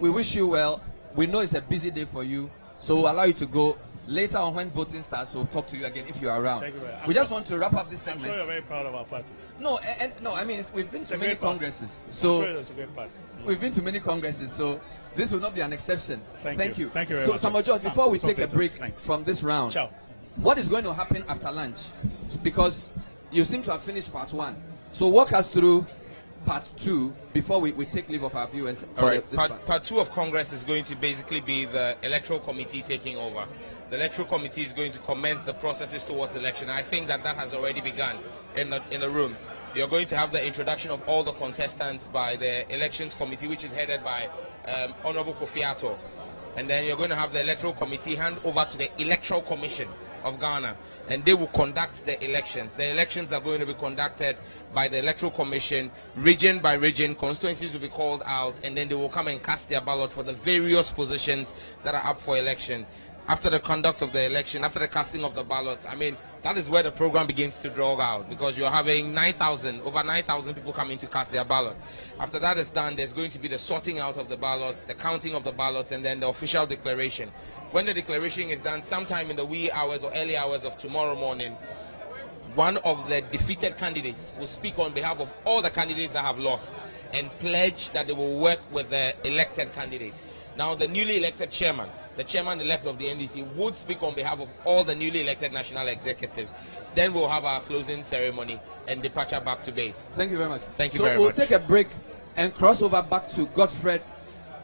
We wish you well. we know it's a busy day for you, so we'll allow you to go. Later on, when voting starts, we'll talk to you again if you're around. Thank you very much. We just want to wrap up this segment. I'm sure you're very proud of our party. No, no. I mean, we've been to many congresses, I'm so sure it's a great party. we've been to many congresses, so this will not be an exception. Thank you. Thank you very so, much. Samuel George, before we It's take okay, a break thanks. from this round, Ciao. what is going to happen after lunch? Because you seem to have finished part 1. So walk us through part 2 before we take leave of our viewers. All right. Part 2 of Congress is going to basically be the Electoral Committee taking over. The Electoral Committee is going to commence the processes towards election. I think that has already begun in the room. You're going to have the introduction of all the contestants by the Elections Committee, which is headed by Honorable Kofi Atto. And then you're going to have the Electoral Committee hand over to the Electoral Commission of Ghana, and they will conduct the elections. The elections are going to be conducted by the Electoral Commission, region by region. Constituencies will be called out, and then they will come and cast their ballot for the various positions that are up for election. After the conduct of the election, after the casting of the ballots, I mean, that is where the program begins to draw out, because you're having over 9,000 people coming to cast their ballot. After that is done, there's going to be the sorting out of the ballots, the counting of the ballots, and then the official declaration. When the declaration is done, sometime in the wee hours or early hours of tomorrow morning, one of the defeated candidates will speak on behalf of all the candidates that have lost and pledge that they will work with the elected candidates. Now, the newly elected chairman, the chairman-elect of the NDC, would speak on behalf of all the newly elected national executives. Then we'll have our closing ceremony and departure back to base. Thank you very much. Thank you very much. So we'll take a break and cross over back to Godfred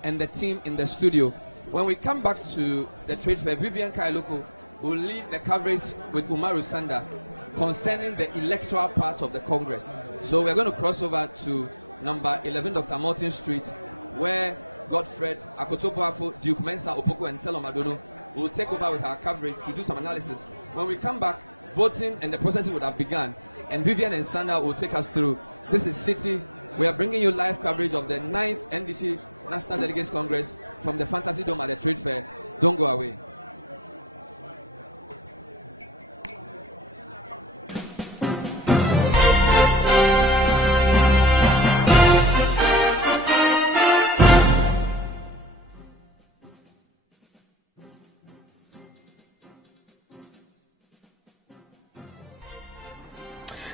and the team in the studio. When we come back to the trade fair, Vivian Kailoko will lead the coverage with Umaru Sanda concerning the electoral part of the Congress. So we're going to cross over to number 11 Dr. Martin Street, where Godfred, Akotopoafo, Duke Mensa, Opoko, and Selom Adono will take over with our coverage to do some analysis. When we come back, voting and the processes would have begun, and Vivian and Sanda will take us through. This is City. We are bringing you live coverage of the 9th NDC National Delegates Congress from the Fantasy Dome at the Trade Fair. Don't go away.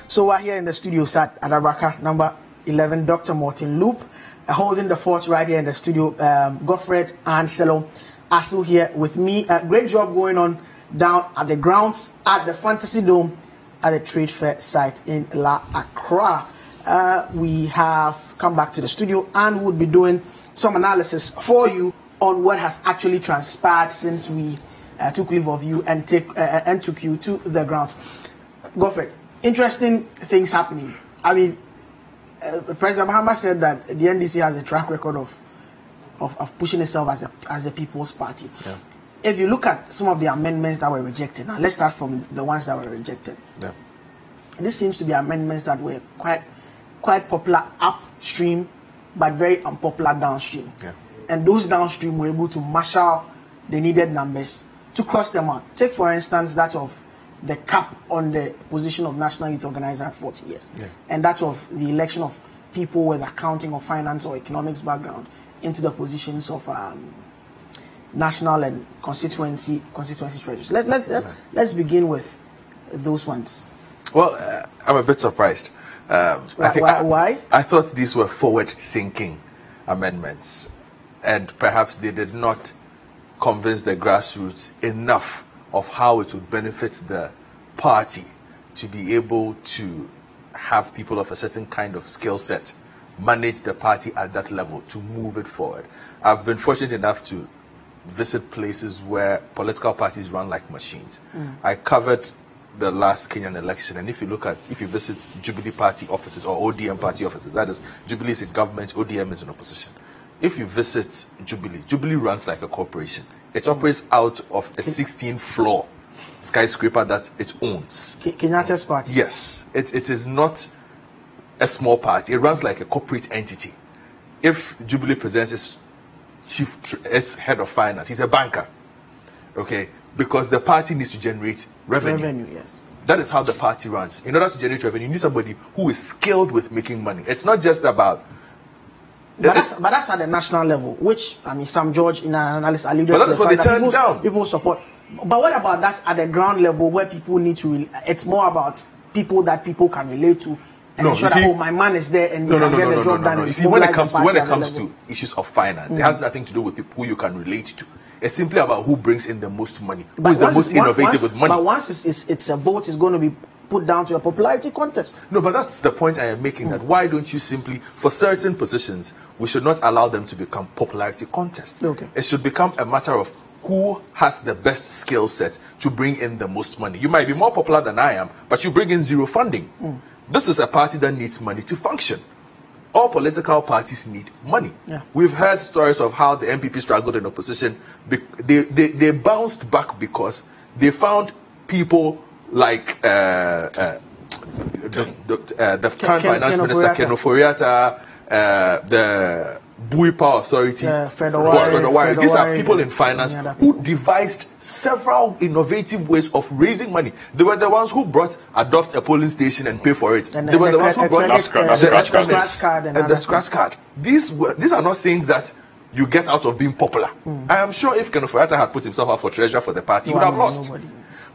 So we're here in the studio at Arabaka, number 11, Dr. Martin Loop, holding the fort right here in the studio. Godfred and Selom are still here with me. Great job going on down at the grounds at the Fantasy Dome at the Trade Fair site in La Accra. We have come back to the studio and we'll be doing some analysis for you on what has actually transpired since we took leave of you and took you to the grounds. Godfred, interesting things happening. I mean, President Mahama said that the NDC has a track record of pushing itself as a people's party. Yeah. If you look at some of the amendments that were rejected, now let's start from the ones that were rejected. Yeah. This seems to be amendments that were quite popular upstream, but very unpopular downstream. Yeah. And those downstream were able to marshal the needed numbers to cross them out. Take, for instance, that of the cap on the position of National Youth Organizer at 40 years. Yeah. And that of the election of people with accounting or finance or economics background into the positions of national and constituency treasurers. Let's begin with those ones. Well, I'm a bit surprised. Why? I thought these were forward-thinking amendments, and perhaps they did not convince the grassroots enough of how it would benefit the party to be able to have people of a certain kind of skill set manage the party at that level to move it forward. I've been fortunate enough to visit places where political parties run like machines. I covered the last Kenyan election, and if you visit Jubilee party offices or ODM party offices, that is, Jubilee is in government, ODM is in opposition. If you visit Jubilee runs like a corporation. It operates out of a 16-floor skyscraper that it owns. Kenyatta's party? Yes. It is not a small party. It runs like a corporate entity. If Jubilee presents its head of finance, he's a banker. Okay? Because the party needs to generate revenue. Revenue, yes. That is how the party runs. In order to generate revenue, you need somebody who is skilled with making money. It's not just about But that's at the national level, which, I mean, Sam George in an analysis alluded but to. that's what they turned down. People support. But what about that at the ground level where people need to, it's more about people that people can relate to. And ensure that, oh, my man is there and you can get the job done. You see, when it comes to issues of finance, it has nothing to do with people who you can relate to. It's simply about who brings in the most money, who is the most innovative with money. But once it's a vote, it's going to be put down to a popularity contest. No, but that's the point I am making, that why don't you simply, for certain positions, we should not allow them to become popularity contests. Okay. It should become a matter of who has the best skill set to bring in the most money. You might be more popular than I am, but you bring in zero funding. This is a party that needs money to function. All political parties need money. Yeah. We've heard stories of how the MPP struggled in opposition. They bounced back because they found people like the current finance minister, Ken Oforiatta, the Bui Power Authority, These are people in finance who devised several innovative ways of raising money. They were the ones who brought Adopt a Polling Station and pay for it. They were the ones who brought the scratch card. These are not things that you get out of being popular. I am sure if Ken Oforiatta had put himself up for treasurer for the party, he would have lost.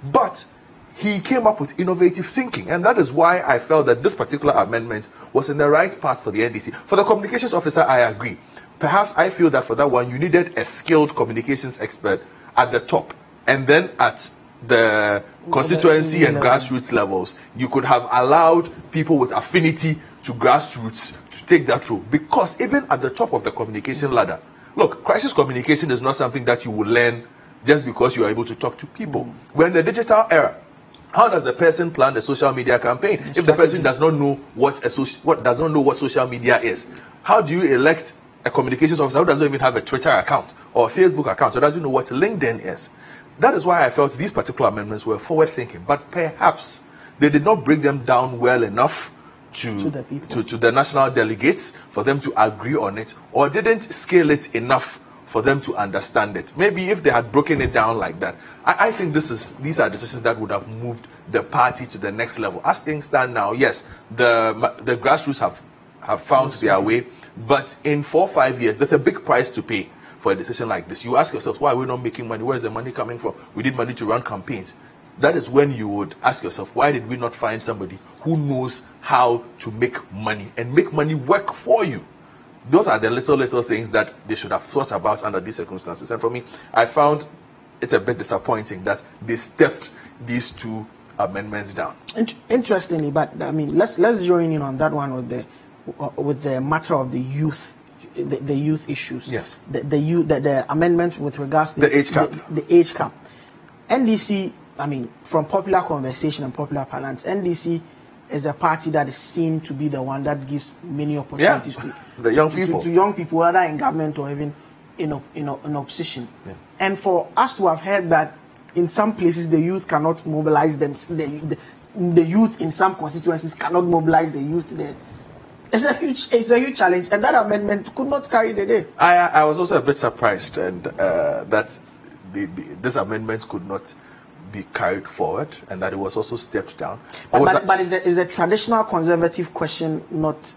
But he came up with innovative thinking, and that is why I felt that this particular amendment was in the right path for the NDC. For the communications officer, I agree. Perhaps I feel that for that one, you needed a skilled communications expert at the top, and then at the constituency and grassroots levels, you could have allowed people with affinity to grassroots to take that role. Because even at the top of the communication ladder, look, crisis communication is not something that you will learn just because you are able to talk to people. We're in the digital era. How does the person plan a social media campaign if the person does not know what social media is? How do you elect a communications officer who doesn't even have a Twitter account or a Facebook account, or doesn't know what LinkedIn is? That is why I felt these particular amendments were forward-thinking, but perhaps they did not break them down well enough to the national delegates for them to agree on it, or didn't scale it enough for them to understand it. Maybe if they had broken it down like that, I think these are decisions that would have moved the party to the next level. As things stand now, yes, the grassroots have found their way, but in 4 or 5 years, there's a big price to pay for a decision like this. You ask yourself, why are we not making money? Where's the money coming from? We need money to run campaigns. That is when you would ask yourself, why did we not find somebody who knows how to make money and make money work for you? Those are the little things that they should have thought about under these circumstances. And for me, I found it a bit disappointing that they stepped these two amendments down. Interestingly, but I mean, let's zero in on that one with the matter of the youth, the youth issues. Yes. The amendment with regards to the age cap. The age cap. NDC, I mean, from popular conversation and popular parlance, NDC is a party that is seen to be the one that gives many opportunities to the young people, to young people, whether in government or even in opposition. Yeah. And for us to have heard that in some places the youth cannot mobilize them, the youth in some constituencies cannot mobilize the youth there. It's a huge challenge, and that amendment could not carry the day. I was also a bit surprised, and that this amendment could not be carried forward, and that it was also stepped down. But is the traditional conservative question not?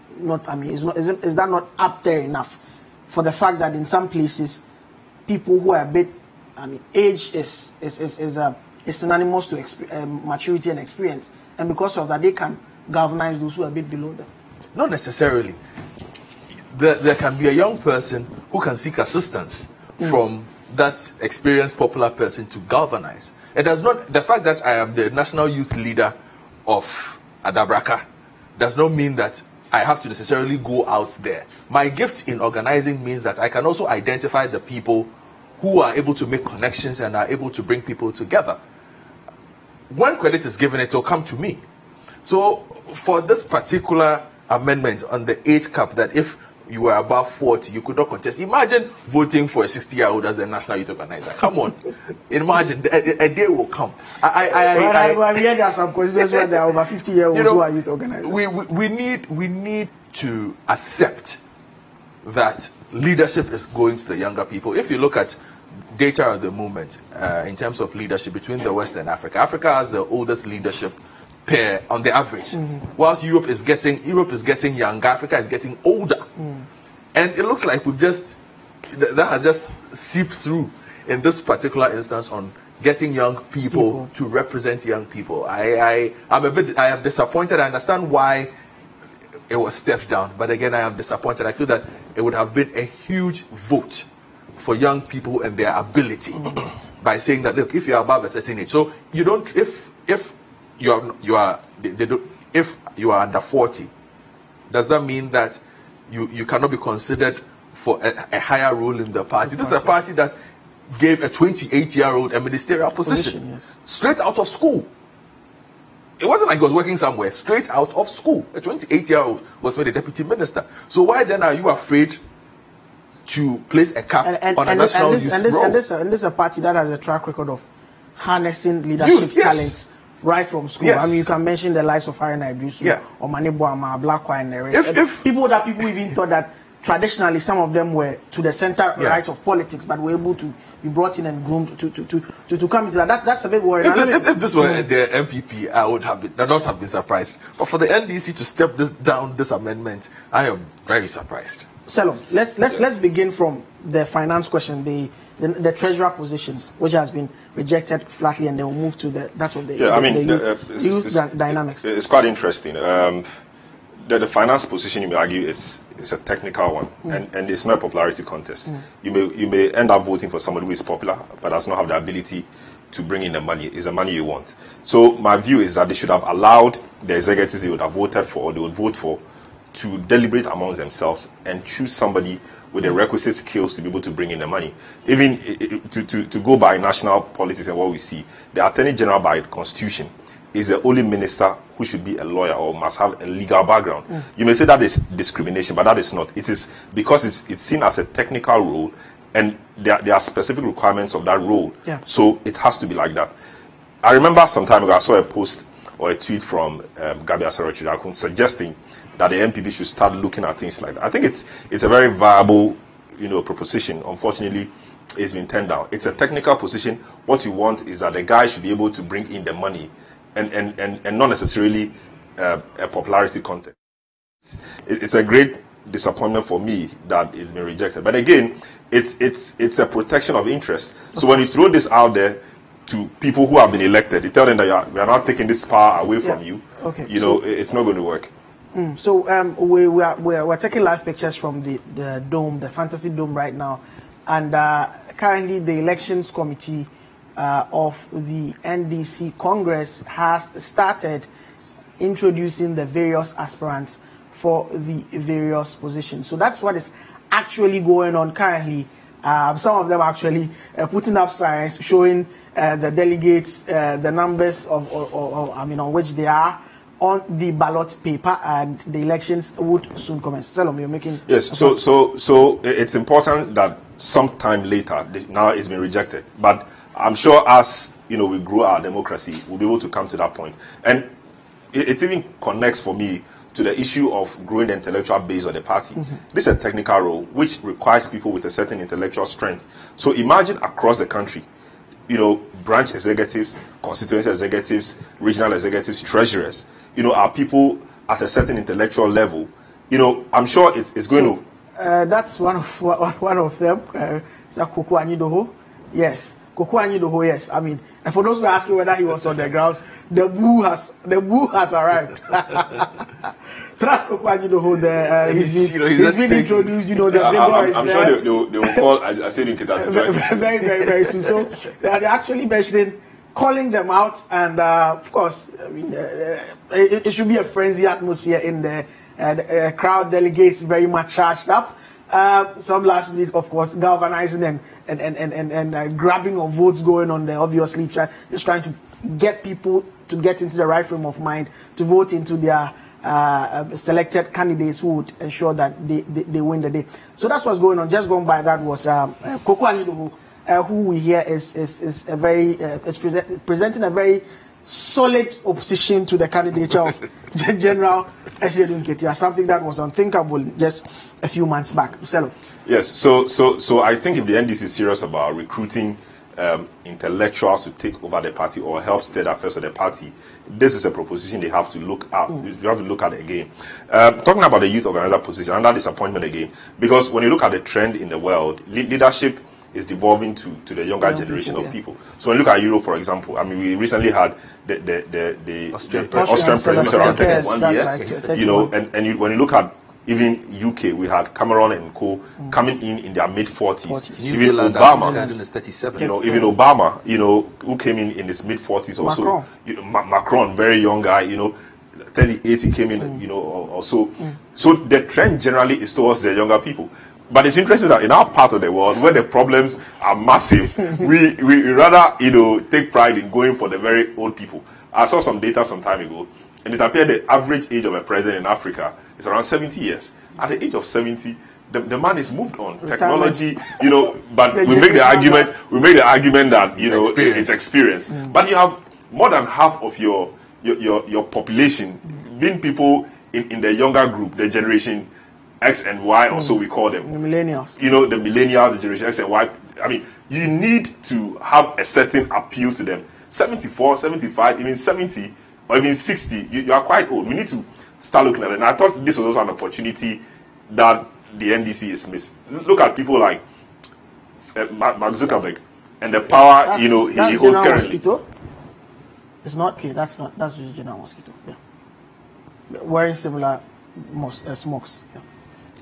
I mean, is that not up there enough for the fact that in some places, people who are a bit, I mean, age is synonymous to maturity and experience, and because of that, they can galvanize those who are a bit below them. Not necessarily. There can be a young person who can seek assistance from that experienced popular person to galvanize. It does not, the fact that I am the national youth leader of Adabraka does not mean that I have to necessarily go out there. My gift in organizing means that I can also identify the people who are able to make connections and are able to bring people together. When credit is given, it will come to me. So for this particular amendment on the age cap, that if you were above 40, you could not contest. Imagine voting for a 60-year-old as a national youth organizer. Come on. Imagine. A day will come. I hear there are some constituencies where there are over 50-year-olds who are youth organizers. We need to accept that leadership is going to the younger people. If you look at data at the moment, in terms of leadership between the West and Africa, Africa has the oldest leadership pair on the average. Whilst Europe is getting younger, Africa is getting older. And it looks like that has just seeped through in this particular instance on getting young people to represent young people. I am disappointed. I understand why it was stepped down, but again, I am disappointed. I feel that it would have been a huge vote for young people and their ability by saying that, look, if you are above a certain age, so you don't, if you are under 40, does that mean that you cannot be considered for a higher role in the party? This is a party that gave a 28-year-old a ministerial position yes. straight out of school. It wasn't like he was working somewhere. Straight out of school, a 28-year-old was made a deputy minister. So why then are you afraid to place a cap on a national youth role? And this is a party that has a track record of harnessing leadership talents right from school. Yes. I mean, you can mention the likes of Harry Naidusu or Manebo Ama, Blackwine, and the rest. People even thought that traditionally some of them were to the center right of politics, but were able to be brought in and groomed to come into that. That's a bit worrying. If this were the MPP, I would not have been surprised. But for the NDC to step down this amendment, I am very surprised. Selom, let's begin from the finance question, the treasurer positions, which has been rejected flatly, and then we'll move to the youth dynamics. It's quite interesting. The finance position, you may argue, is a technical one, and it's not a popularity contest. You may end up voting for somebody who is popular but does not have the ability to bring in the money. It's the money you want. So my view is that they should have allowed the executives they would have voted for or they would vote for to deliberate amongst themselves and choose somebody with the requisite skills to be able to bring in the money. Even to go by national politics and what we see, the Attorney General by Constitution is the only minister who should be a lawyer or must have a legal background. You may say that is discrimination, but that is not. It is because it's seen as a technical role, and there are specific requirements of that role. So it has to be like that. I remember some time ago I saw a post or a tweet from Gabi Asaro-Chidakun suggesting that the MPP should start looking at things like that. I think it's a very viable, proposition. Unfortunately, it's been turned down. It's a technical position. What you want is that the guy should be able to bring in the money, and not necessarily a popularity contest. It's a great disappointment for me that it's been rejected. But again, it's a protection of interest. So when you throw this out there to people who have been elected, you tell them that we are not taking this power away from you. Okay. It's not going to work. So we're taking live pictures from the dome, the Fantasy Dome right now, and currently the elections committee of the NDC Congress has started introducing the various aspirants for the various positions. So that's what is actually going on currently. Some of them actually putting up signs showing the delegates the numbers on which they are on the ballot paper, and the elections would soon commence. Salom, you're making so it's important that sometime later, now it's been rejected, but I'm sure as we grow our democracy, we'll be able to come to that point. And it even connects for me to the issue of growing the intellectual base of the party. This is a technical role which requires people with a certain intellectual strength. So imagine across the country, branch executives, constituency executives, regional executives, treasurers, are people at a certain intellectual level. I'm sure it's going to. That's one of them. Koko Anyidoho. Yes. Koko Anyidoho, yes. I mean, and for those who are asking whether he was on the grounds, the boo has arrived. So that's Koko Anyidoho. He's been introduced. The vigor is I'm there. sure they will call Asiri Nkita very, very, very soon. So they're actually mentioning, calling them out, and of course, I mean, it should be a frenzy atmosphere in there. The crowd delegates very much charged up. Some last minute, of course, galvanizing and grabbing of votes going on there. Obviously, just trying to get people to get into the right frame of mind to vote into their selected candidates who would ensure that they win the day. So that's what's going on. Just going by that was Koko Anyidoho, who we hear is a very presenting a very solid opposition to the candidature of General Esiedu Nketia, something that was unthinkable just a few months back. Selo. Yes, so I think if the NDC is serious about recruiting intellectuals to take over the party or help steer the affairs of the party, this is a proposition they have to look at. You have to look at it again. Talking about the youth organizer position, another disappointment again, because when you look at the trend in the world, leadership is devolving to the younger generation of people. So when you look at Europe, for example, I mean, we recently had the Austrian president around 31 years, you know, and when you look at even UK, we had Cameron and co coming in their mid-40s. Even Obama, is 37. you know, even Obama, you know, who came in his mid-40s also. Macron. You know, Macron, very young guy, you know, 38 he came in, you know, also. So the trend generally is towards the younger people. But it's interesting that in our part of the world, where the problems are massive, we rather, you know, take pride in going for the very old people. I saw some data some time ago, and it appeared the average age of a president in Africa is around 70 years. At the age of 70, the man is moved on. Technology, you know, but we make the argument that, you know, it's experience. But you have more than half of your population being people in the younger group, the generation X and Y, or so we call them. The millennials. You know, the millennials, the generation X and Y. I mean, you need to have a certain appeal to them. 74, 75, even 70, or even 60, you are quite old. We need to start looking at it. And I thought this was also an opportunity that the NDC is missed. Look at people like Mark Zuckerberg and the power, you know, he holds currently. Mosquito. It's not okay. That's the General Mosquito. Yeah. Wearing similar smokes. Yeah.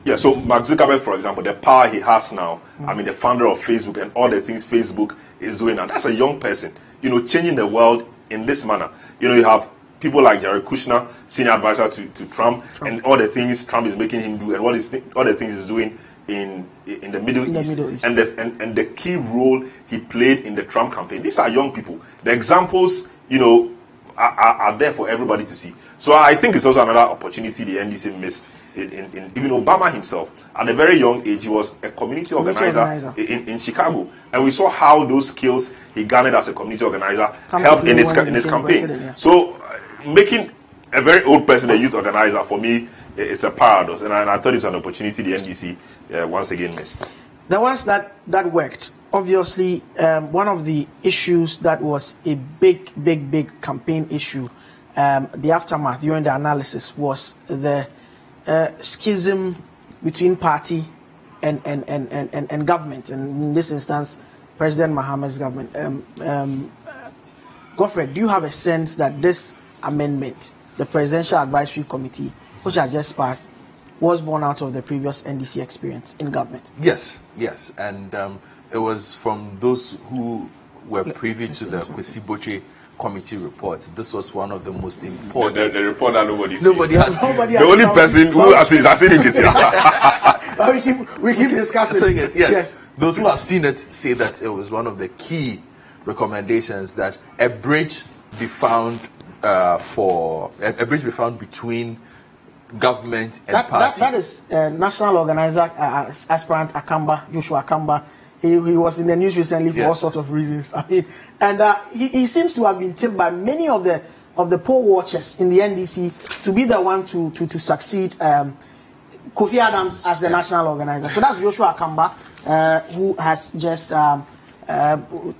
Yeah, so Mark Zuckerberg, for example, the power he has now, I mean, the founder of Facebook and all the things Facebook is doing now, that's a young person, you know, changing the world in this manner. You know, you have people like Jared Kushner, senior advisor to Trump, and all the things Trump is making him do, and all the things he's doing in the Middle East. And the key role he played in the Trump campaign. These are young people. The examples, you know, are there for everybody to see. So I think it's also another opportunity the NDC missed. In even Obama himself, at a very young age, he was a community organizer. In Chicago, and we saw how those skills he garnered as a community organizer helped in his campaign. Yeah. So making a very old person a youth organizer, for me, it's a paradox, and I thought it's an opportunity the NDC once again missed. The ones that worked, obviously, one of the issues that was a big campaign issue, the aftermath during the analysis was the schism between party and government, and in this instance, President Mahama's government. Godfred, do you have a sense that this amendment, the Presidential Advisory Committee, which has just passed, was born out of the previous NDC experience in government? Yes, and it was from those who were privy to the Kwesi Botwe committee reports. This was one of the most important. The report that nobody has seen. The only person who has seen it. we keep discussing it. Yes. Those who have seen it say that it was one of the key recommendations that a bridge be found between government and party. That is national organizer aspirant Joshua Akamba. He was in the news recently for all sorts of reasons. I mean, and he seems to have been tipped by many of the poll watchers in the NDC to be the one to succeed Kofi Adams as the national organizer. So that's Joshua Akamba, who has just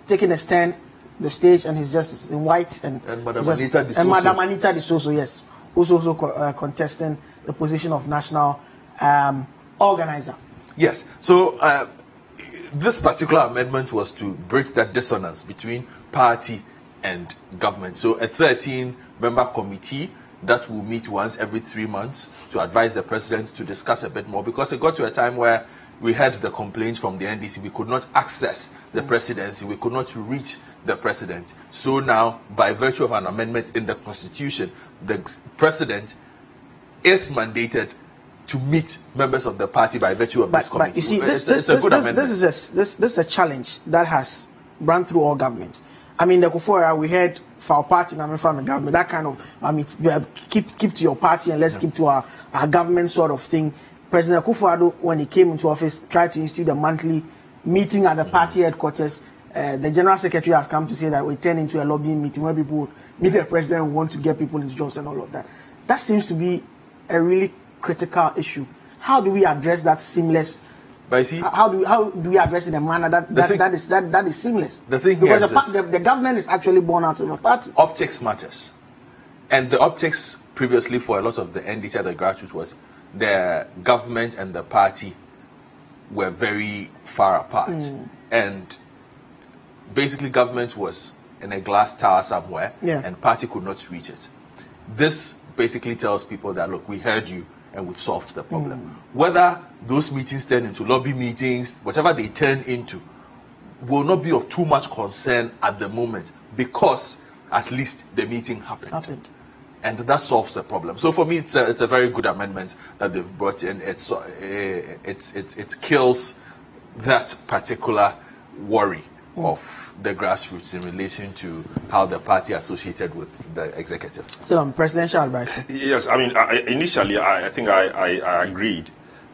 taken a stand the stage, and he's just in white and Madam Anita D'Souza. And Madam Anita D'Souza, yes, who's also contesting the position of national organizer. Yes. So this particular amendment was to bridge that dissonance between party and government. So a 13-member committee that will meet once every 3 months to advise the president to discuss a bit more, because it got to a time where we had the complaints from the NDC. We could not access the presidency. We could not reach the president. So now, by virtue of an amendment in the Constitution, the president is mandated to meet members of the party by virtue of this committee. But you see, this is a challenge that has run through all governments. I mean, the Kufora, we had for our party and from the government, that kind of, I mean, keep to your party and let's keep to our government sort of thing. President Akufo-Addo, when he came into office, tried to institute a monthly meeting at the party headquarters. The General Secretary has come to say that we turn into a lobbying meeting where people would meet the president and want to get people into jobs and all of that. That seems to be a really critical issue. How do we address that seamless But you see, how do we address it in a manner that is seamless? The thing because here the government is actually born out of a party. Optics matters, and the optics previously for a lot of the NDC at the grassroots was the government and the party were very far apart, and basically government was in a glass tower somewhere, and party could not reach it. This basically tells people that, look, we heard you and we've solved the problem. Whether those meetings turn into lobby meetings, whatever they turn into, will not be of too much concern at the moment, because at least the meeting happened. And that solves the problem. So for me, it's a very good amendment that they've brought in. It kills that particular worry of the grassroots in relation to how the party associated with the executive. So, presidential advice. Yes, I mean, initially, I think I agreed.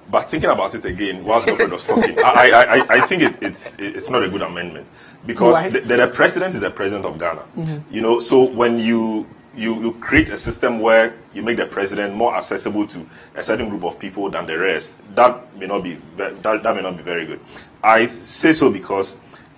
But thinking about it again, whilst Governor was talking, I think it's not a good amendment. Because the president is the president of Ghana. You know, so when you create a system where you make the president more accessible to a certain group of people than the rest, that may not be very good. I say so because,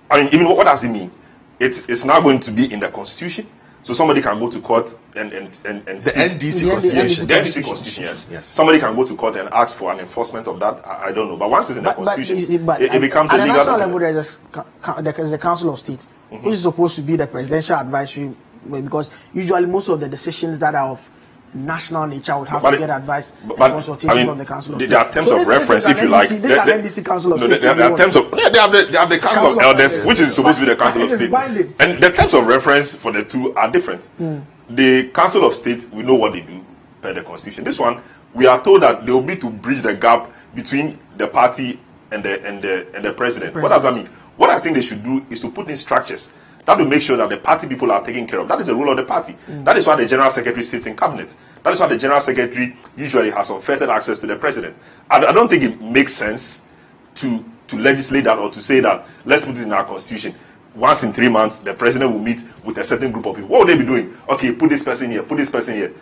I mean, even what does it mean? It's now going to be in the constitution, so somebody can go to court and the NDC constitution. The NDC constitution, yes. Somebody can go to court and ask for an enforcement of that. I don't know, but once it's in the constitution, it becomes a legal. At the national level, there's a Council of State, which is supposed to be the presidential advisory, because usually most of the decisions that are of national nature would have to get advice and consultation from the Council of State. There are terms of reference, if you like. This is an NDC Council of State. They have the Council of Elders, which is supposed to be the Council of State. And the terms of reference for the two are different. The Council of State, we know what they do per the Constitution. This one, we are told that they will be to bridge the gap between the party and the president. What does that mean? What I think they should do is to put in structures that will make sure that the party people are taken care of. That is the role of the party. That is why the General Secretary sits in cabinet. That is why the General Secretary usually has unfettered access to the president. I don't think it makes sense to legislate that or to say that let's put this in our constitution. Once in 3 months, the president will meet with a certain group of people. What will they be doing? Okay, put this person here, put this person here.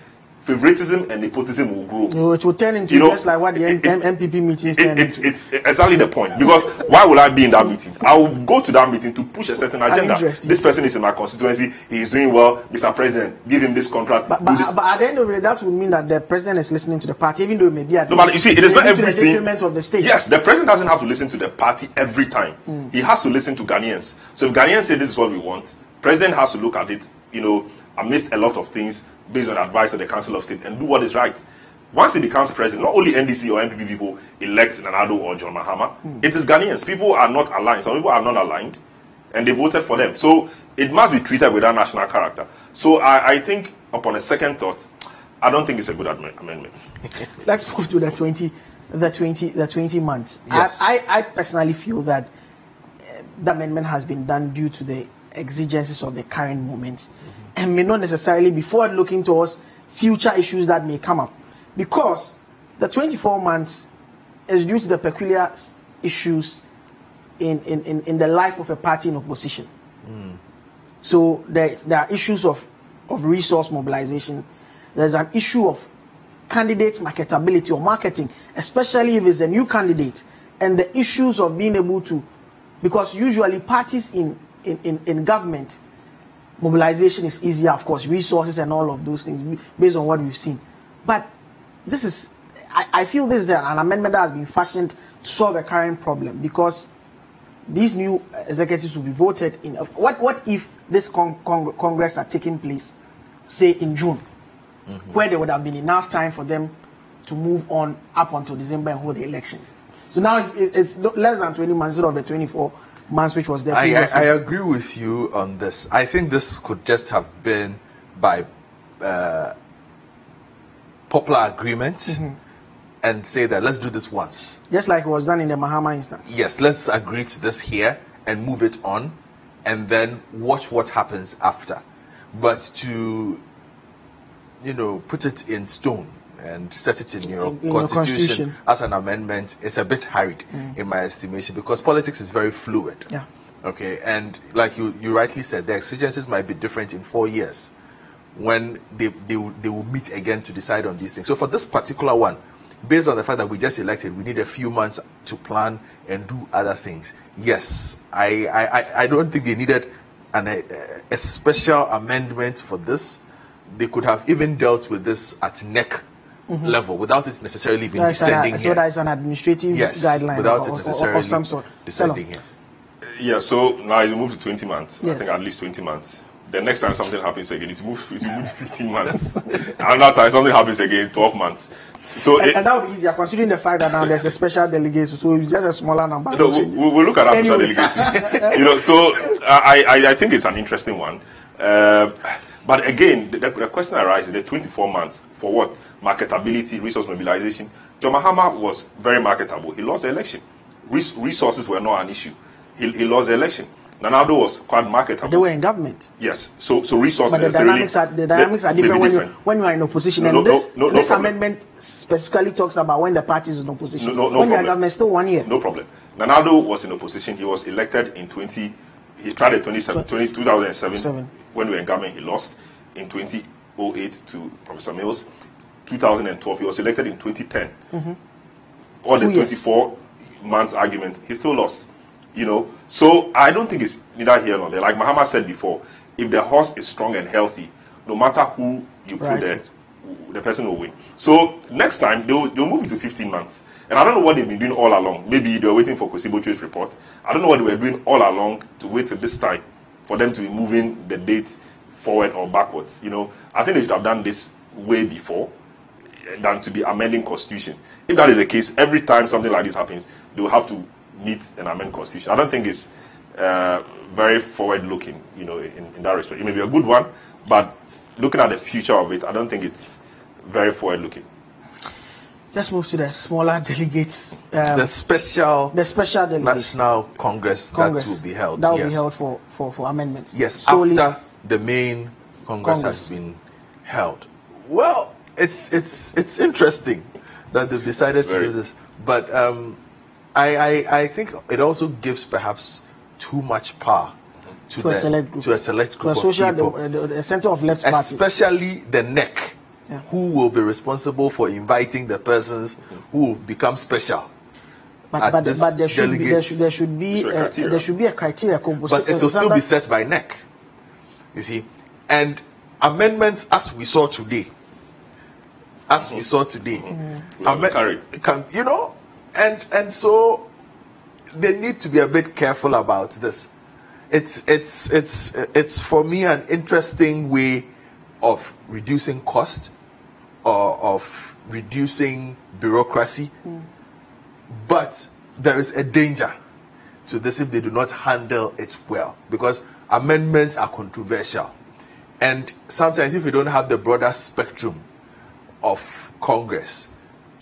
Favoritism and nepotism will grow. It will turn into just like what the MPP meetings turn into. It's exactly the point. Because why would I be in that meeting? I will go to that meeting to push a certain agenda. This person is in my constituency. He is doing well. Mr. President, give him this contract. But at the end of the day, that would mean that the president is listening to the party, even though it may be at but you see, it is not everything. To the detriment of the state. Yes, the president doesn't have to listen to the party every time. He has to listen to Ghanaians. So if Ghanaians say this is what we want, president has to look at it, amidst a lot of things, based on advice of the Council of State, and do what is right. Once he becomes president, not only NDC or MPP people elect Nanado or John Mahama, it is Ghanaians. People are not aligned. Some people are not aligned, and they voted for them. So it must be treated with that national character. So I think, upon a second thought, I don't think it's a good amendment. Let's move to the 20 months. Yes. I personally feel that the amendment has been done due to the exigencies of the current moment, and may not necessarily be forward looking towards future issues that may come up, because the 24 months is due to the peculiar issues in the life of a party in opposition. So there are issues of resource mobilization. There's an issue of candidate marketability or marketing, especially if it's a new candidate, and the issues of being able to, because usually parties in government, mobilization is easier, of course, resources and all of those things based on what we've seen. But this is, I feel this is an amendment that has been fashioned to solve a current problem, because these new executives will be voted in. What if this Congress had taken place, say in June, where there would have been enough time for them to move on up until December and hold the elections? So now it's less than 20 months instead of the 24 months which was there. I agree with you on this. I think this could just have been by popular agreement and say that let's do this once. Just like it was done in the Mahama instance. Yes, let's agree to this here and move it on and then watch what happens after. But to, put it in stone and set it in your constitution as an amendment, it's a bit hurried in my estimation, because politics is very fluid. Yeah. Okay, and like you rightly said, the exigencies might be different in 4 years when they will meet again to decide on these things. So for this particular one, based on the fact that we just elected, we need a few months to plan and do other things. Yes, I don't think they needed a special amendment for this. They could have even dealt with this at NEC level without it necessarily even descending here. So that is an administrative guideline without it necessarily of some sort. Descending here. Yeah, so now you move to 20 months. Yes. I think at least 20 months. The next time something happens again, it moves to 15 months. Another time something happens again, 12 months. So and that would be easier considering the fact that now there's a special delegation, so it's just a smaller number. No, we'll look at that anyway. Special delegation. So I think it's an interesting one. But again, the question arises: the 24 months for what? Marketability, resource mobilization. John Mahama was very marketable. He lost the election. Resources were not an issue. He lost the election. Nana Addo was quite marketable. They were in government. Yes. So resources. But the dynamics are different when you are in opposition. This amendment specifically talks about when the party is in opposition. When you are in government, still 1 year. No problem. Nana Addo was in opposition. He was elected in 20. He tried in 2007. When we were in government, he lost. In 2008 to Professor Mills. 2012, he was elected in 2010. All the 24 months argument, he still lost. So I don't think it's neither here nor there. Like Mahama said before, if the horse is strong and healthy, no matter who you put there, the person will win. So next time they'll move it to 15 months. And I don't know what they've been doing all along. Maybe they were waiting for Kosibochu's report. I don't know what they were doing all along to wait till this time for them to be moving the date forward or backwards. I think they should have done this way before than to be amending constitution. If that is the case, every time something like this happens, they will have to meet and amend constitution. I don't think it's very forward-looking, in that respect. It may be a good one, but looking at the future of it, I don't think it's very forward-looking. Let's move to the smaller delegates. The special delegates. National Congress that will be held. That will be held for amendments. Yes, after the main Congress has been held. Well, it's interesting that they've decided to do this, but I think it also gives perhaps too much power to a select group of people, the center of left party, especially the NEC, who will be responsible for inviting the persons who will become special. But there should be a criteria. But it will still be set by NEC. You see, and amendments as we saw today. And so they need to be a bit careful about this. It's for me an interesting way of reducing cost or of reducing bureaucracy, but there is a danger to this if they do not handle it well, because amendments are controversial, and sometimes if you don't have the broader spectrum of Congress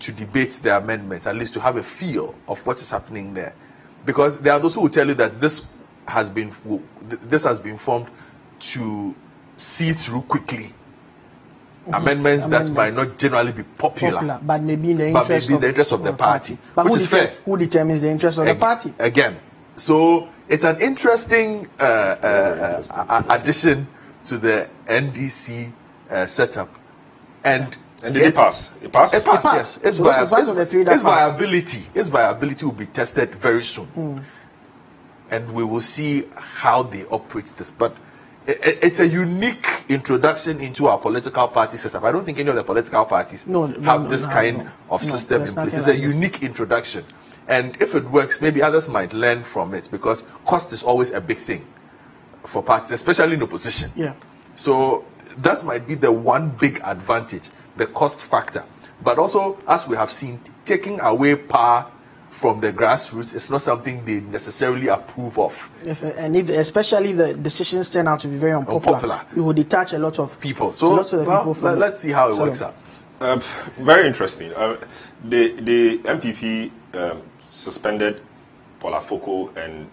to debate the amendments, at least to have a feel of what is happening there, because there are those who will tell you that this has been formed to see through quickly amendments that might not generally be popular, but maybe in the interest of the party. But which is fair. Who determines the interest of the party? Again, so it's an interesting addition to the NDC setup, and did it pass? It passed. It passed. Yes, its viability will be tested very soon, and we will see how they operate this. But it's a unique introduction into our political party setup. I don't think any of the political parties have this kind of system in place. It's a unique introduction, and if it works, maybe others might learn from it, because cost is always a big thing for parties, especially in opposition. Yeah. So that might be the one big advantage, the cost factor. But also, as we have seen, taking away power from the grassroots is not something they necessarily approve of. Especially if the decisions turn out to be very unpopular. You will detach a lot of people. So let's see how it works out. Very interesting. The MPP suspended Paula Foko and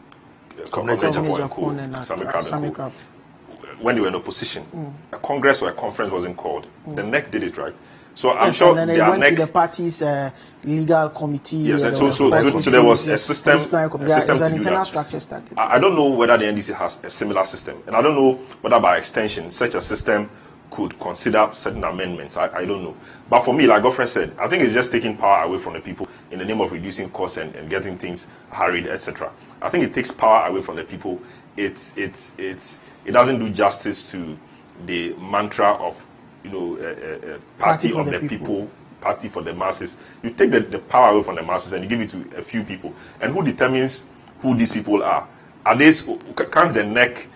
Sami Krab when they were in opposition. A congress or a conference wasn't called. The NEC did it, right? So I'm sure and then they went to the party's legal committee. Yes, so there was a system to do that. Structure started. I don't know whether the NDC has a similar system, and I don't know whether by extension such a system could consider certain amendments. I don't know. But for me, like Godfrey said, I think it's just taking power away from the people in the name of reducing costs and getting things hurried, etc. I think it takes power away from the people. It doesn't do justice to the mantra of, party of the people, party for the masses. You take the power away from the masses and you give it to a few people. And who determines who these people are? Are they, can't the NEC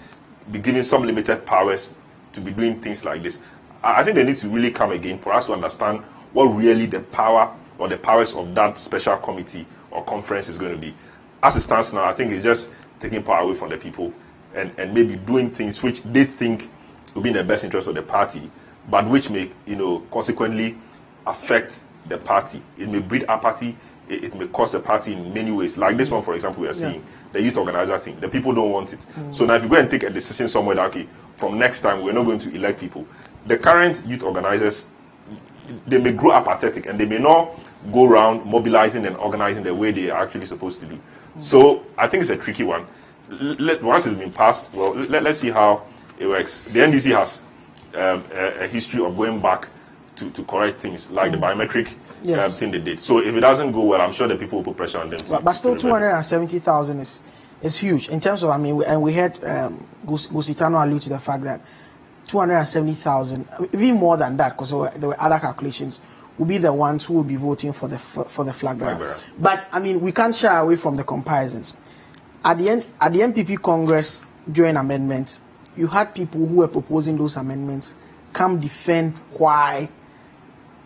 be given some limited powers to be doing things like this? I think they need to really come again for us to understand what really the power or the powers of that special committee or conference is going to be. As it stands now, I think it's just taking power away from the people and maybe doing things which they think will be in the best interest of the party, but which may, consequently affect the party. It may breed apathy. It may cause the party in many ways. Like this one, for example, we are seeing the youth organizer thing. The people don't want it. So now if you go and take a decision somewhere that, okay, from next time, we're not going to elect people. The current youth organizers, they may grow apathetic and they may not go around mobilizing and organizing the way they are actually supposed to do. So I think it's a tricky one. Once it's been passed, well, let's see how it works. The NDC has a history of going back to correct things, like the biometric thing they did. So if it doesn't go well, I'm sure the people will put pressure on them. But still, 270,000 is huge in terms of, and we had Gusitano allude to the fact that 270,000, even more than that, because there were other calculations, will be the ones who will be voting for the flag bearer. But we can't shy away from the comparisons. At the NPP Congress during amendment, you had people who were proposing those amendments come defend why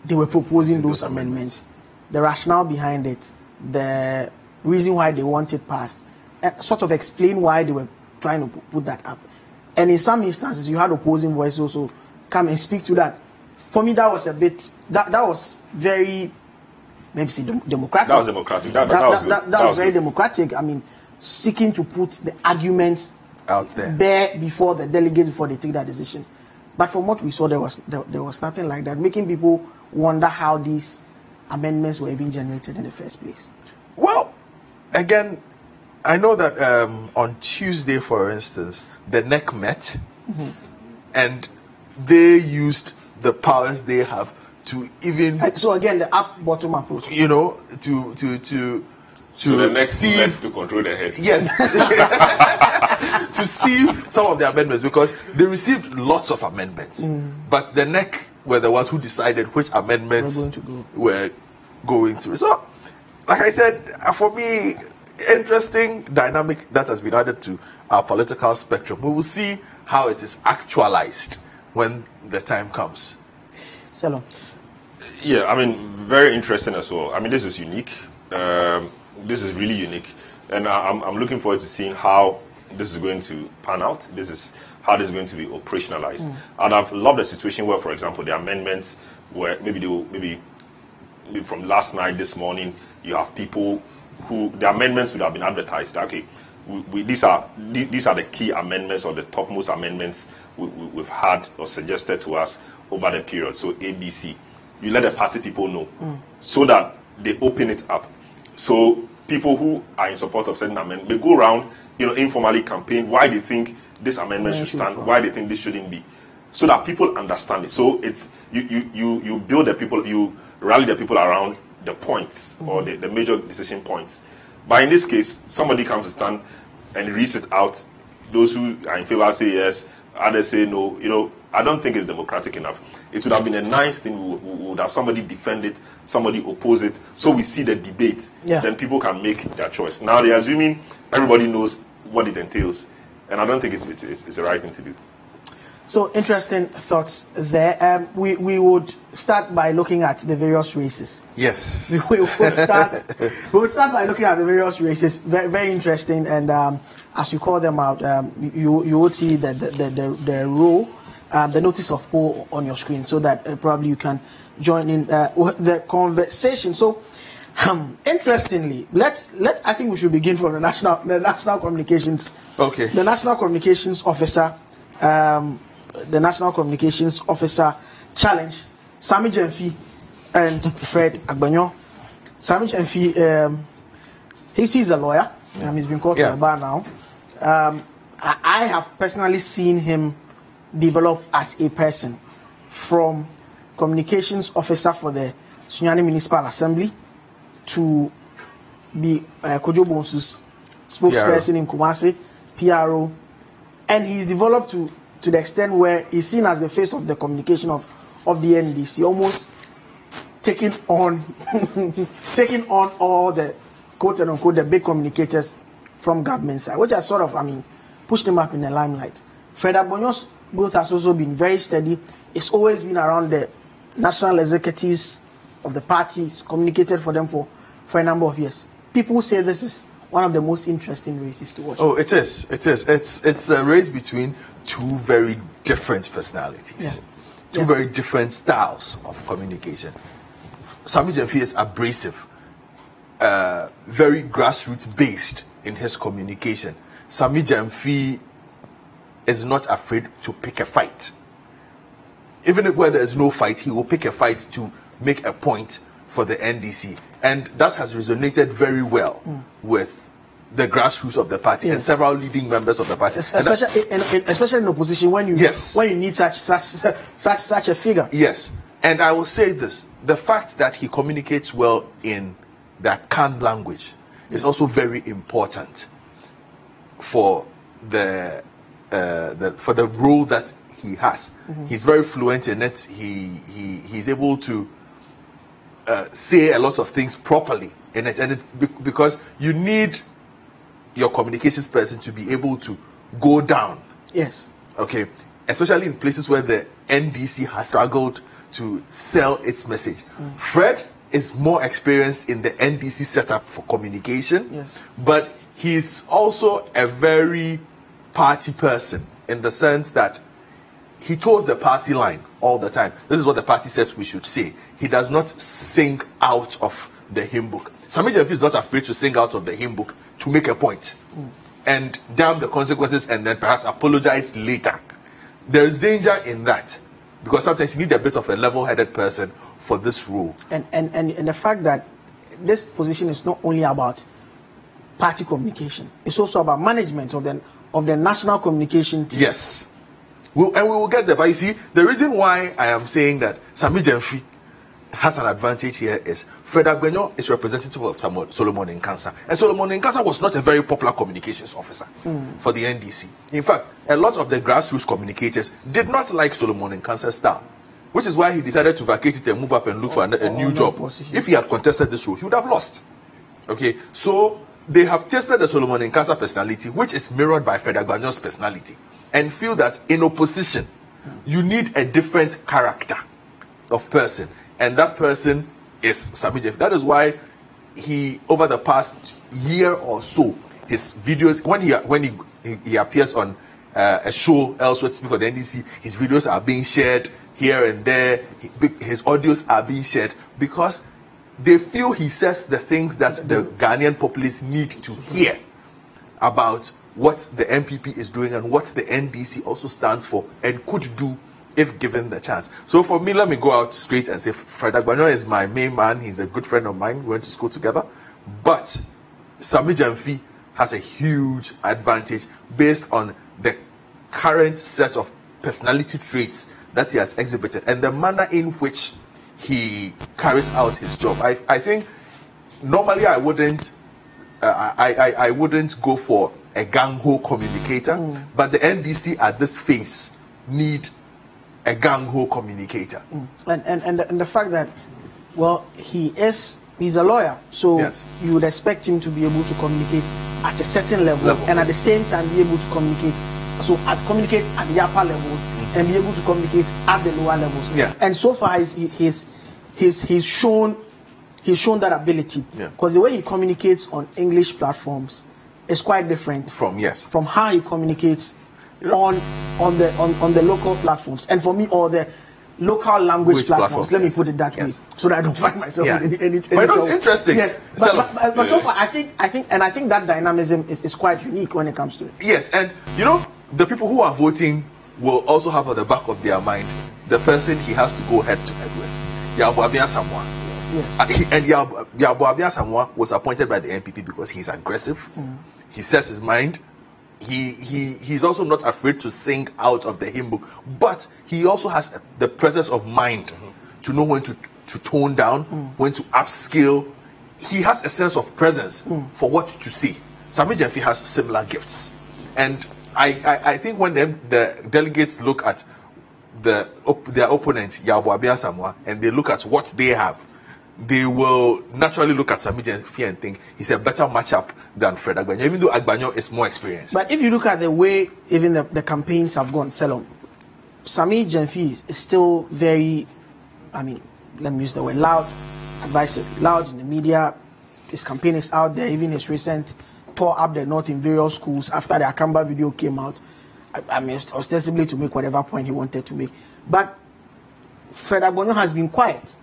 they were proposing those amendments, the rationale behind it, the reason why they want it passed, sort of explain why they were trying to put that up. And in some instances, you had opposing voices also come and speak to that. For me, that was a bit, that was very, maybe say democratic. That was democratic. That was very democratic. Seeking to put the arguments out there before the delegates, before they take that decision. But from what we saw, there was nothing like that, making people wonder how these amendments were even generated in the first place. Well, again, I know that on Tuesday, for instance, the NEC met and they used the powers they have to even... So again, the up-bottom approach. So the next met to control the head. Yes. To sieve some of the amendments, because they received lots of amendments. But the NEC were the ones who decided which amendments were going through. So, like I said, for me, interesting dynamic that has been added to our political spectrum. We will see how it is actualized when the time comes. Selo. Yeah, very interesting as well. This is unique. This is really unique. And I'm looking forward to seeing how this is going to pan out. This is how this is going to be operationalized. And I've loved the situation where, for example, the amendments were maybe from last night, this morning, you have people who the amendments would have been advertised. Okay, these are the key amendments or the topmost amendments we've had or suggested to us over the period. So ABC, you let the party people know so that they open it up. So people who are in support of certain amendments, they go around, informally campaign why they think this amendment should stand, why they think this shouldn't be, so that people understand it. So it's you build the people, you rally the people around the points or the major decision points. But in this case, somebody comes to stand and reads it out. Those who are in favor say yes, others say no. I don't think it's democratic enough. It would have been a nice thing. We would have somebody defend it, somebody oppose it, so we see the debate. Then people can make their choice. Now they're assuming everybody knows what it entails, and I don't think it's the right thing to do. So interesting thoughts there. We would start by looking at the various races. Yes. We would start by looking at the various races. Very, very interesting. And as you call them out, you would see the role, the notice of poll on your screen, so that probably you can join in the conversation. So, interestingly, I think we should begin from the national communications. Okay. The national communications officer. The National Communications Officer challenge Sami Jemfi and Fred Agbanyo. Sami Jemfi, he's a lawyer. He's been called to the bar now. I have personally seen him develop as a person. from communications officer for the Sunyani Municipal Assembly to be Kojo Bonsu's spokesperson in Kumasi, PRO, and he's developed to the extent where he's seen as the face of the communication of the NDC, almost taking on taking on all the quote and unquote the big communicators from government side, which has sort of, pushed him up in the limelight. Fred Agbonyo's growth has also been very steady. It's always been around the national executives of the parties, communicated for them for a number of years. People say this is one of the most interesting races to watch. Oh, it is. It is. It's a race between two very different personalities, two very different styles of communication. Sammy Gyamfi is abrasive, very grassroots based in his communication. Sammy Gyamfi is not afraid to pick a fight. Even where there is no fight, he will pick a fight to make a point for the NDC. And that has resonated very well with the grassroots of the party and several leading members of the party. Especially in opposition when you need such a figure. Yes. And I will say this, the fact that he communicates well in that canned language is also very important for the role that he has. He's very fluent in it. He's able to say a lot of things properly in it, and it's because you need your communications person to be able to go down. Yes. Okay. Especially in places where the NDC has struggled to sell its message. Fred is more experienced in the NDC setup for communication, but he's also a very party person in the sense that he toes the party line all the time. This is what the party says we should say. He does not sing out of the hymn book. Sammy Gyamfi is not afraid to sing out of the hymn book to make a point and damn the consequences and then perhaps apologize later. There is danger in that because sometimes you need a bit of a level-headed person for this role. And the fact that this position is not only about party communication, it's also about management of the national communication team. Yes. And we will get there. But you see, the reason why I am saying that Sammy Gyamfi has an advantage here is Fred Agbonyo is representative of Solomon Nkansa. And Solomon Nkansa was not a very popular communications officer for the NDC. In fact, a lot of the grassroots communicators did not like Solomon Nkansa's style, which is why he decided to vacate it and move up and look for a new job. If he had contested this role, he would have lost. Okay, so they have tested the Solomon Nkansa personality, which is mirrored by Fred Agbonyo's personality, and feel that in opposition, you need a different character of person. And that person is Sammy Gyamfi. That is why he, over the past year or so, his videos, when he appears on a show elsewhere to speak for the NDC, his videos are being shared here and there. His audios are being shared because they feel he says the things that the Ghanaian populace need to hear about what the MPP is doing and what the NDC also stands for and could do if given the chance. So for me, let me go out straight and say Fred Agbonyo is my main man. He's a good friend of mine. We went to school together. But Sammy Gyamfi has a huge advantage based on the current set of personality traits that he has exhibited and the manner in which he carries out his job. I think normally I wouldn't go for a gang-ho communicator, but the NDC at this phase need a gang-ho communicator. And the fact that, well, he's a lawyer, so you would expect him to be able to communicate at a certain level. And at the same time be able to communicate at the upper levels and be able to communicate at the lower levels. And so far he's shown that ability, because the way he communicates on English platforms is quite different from how he communicates on the local platforms, and for me, all the local language platforms. Let me put it that way, so that I don't find myself in any but it's interesting. Yes, but so far, I think that dynamism is quite unique when it comes to it. Yes, and you know, the people who are voting will also have at the back of their mind the person he has to go head to head with. Yabo Abiasamwa. Yes. And Yabo Abiasamwa was appointed by the NPP because he's aggressive. He says his mind. he's also not afraid to sing out of the hymn book, but he also has the presence of mind to know when to tone down, when to upscale. He has a sense of presence for what to see. Sammy Gyamfi has similar gifts, and I think when the delegates look at their opponent Yabo Abia Samoa and they look at what they have, they will naturally look at Sammy Gyamfi and think he's a better matchup than Fred Agbanyo, even though Agbanyo is more experienced. But if you look at the way even the campaigns have gone, Selom, Sammy Gyamfi is still very, I mean, let me use the word loud, advisory, loud in the media. His campaign is out there. Even his recent tour up the north in various schools after the Akamba video came out, I mean, ostensibly to make whatever point he wanted to make. But Fred Agbanyo has been quiet.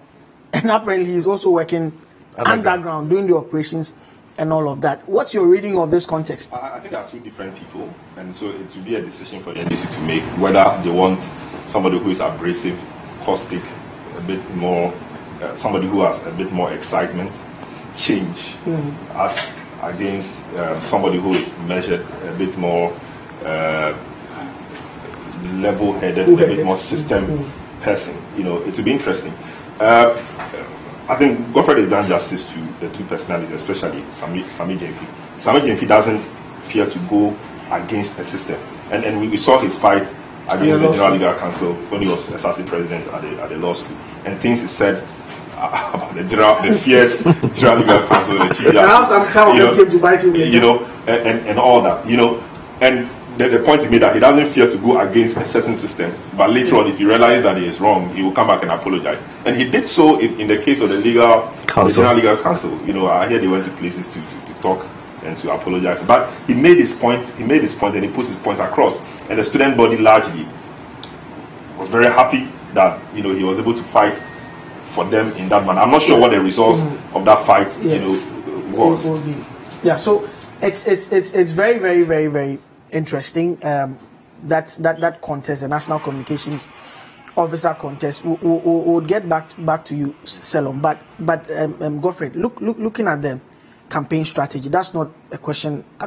And apparently he's also working underground, doing the operations and all of that. What's your reading of this context? I think there are two different people, and so it will be a decision for the NDC to make whether they want somebody who is abrasive, caustic, a bit more, somebody who has a bit more excitement, change, as against somebody who is measured, a bit more level-headed, a bit more system person. You know, it will be interesting. I think Godfred has done justice to the two personalities, especially Sammy Gyamfi. Sammy Gyamfi doesn't fear to go against a system, and we saw his fight against the General Legal Council when he was assistant president at the law school, and things he said about the feared General Legal Council, the chief justice, some of them came to bite him later. you know, and all that, you know, and the point he made that he doesn't fear to go against a certain system, but later on, if he realizes that he is wrong, he will come back and apologize. And he did so in the case of the General Legal Council. You know, I hear they went to places to talk and to apologize. But he made his point. He made his point, and he puts his points across. And the student body largely was very happy that he was able to fight for them in that manner. I'm not sure what the results of that fight was. Yeah. So it's very, very, very, very interesting that contest, the National Communications Officer contest. We'll get back to you, Selom. But Godfred, looking at the campaign strategy, that's not a question I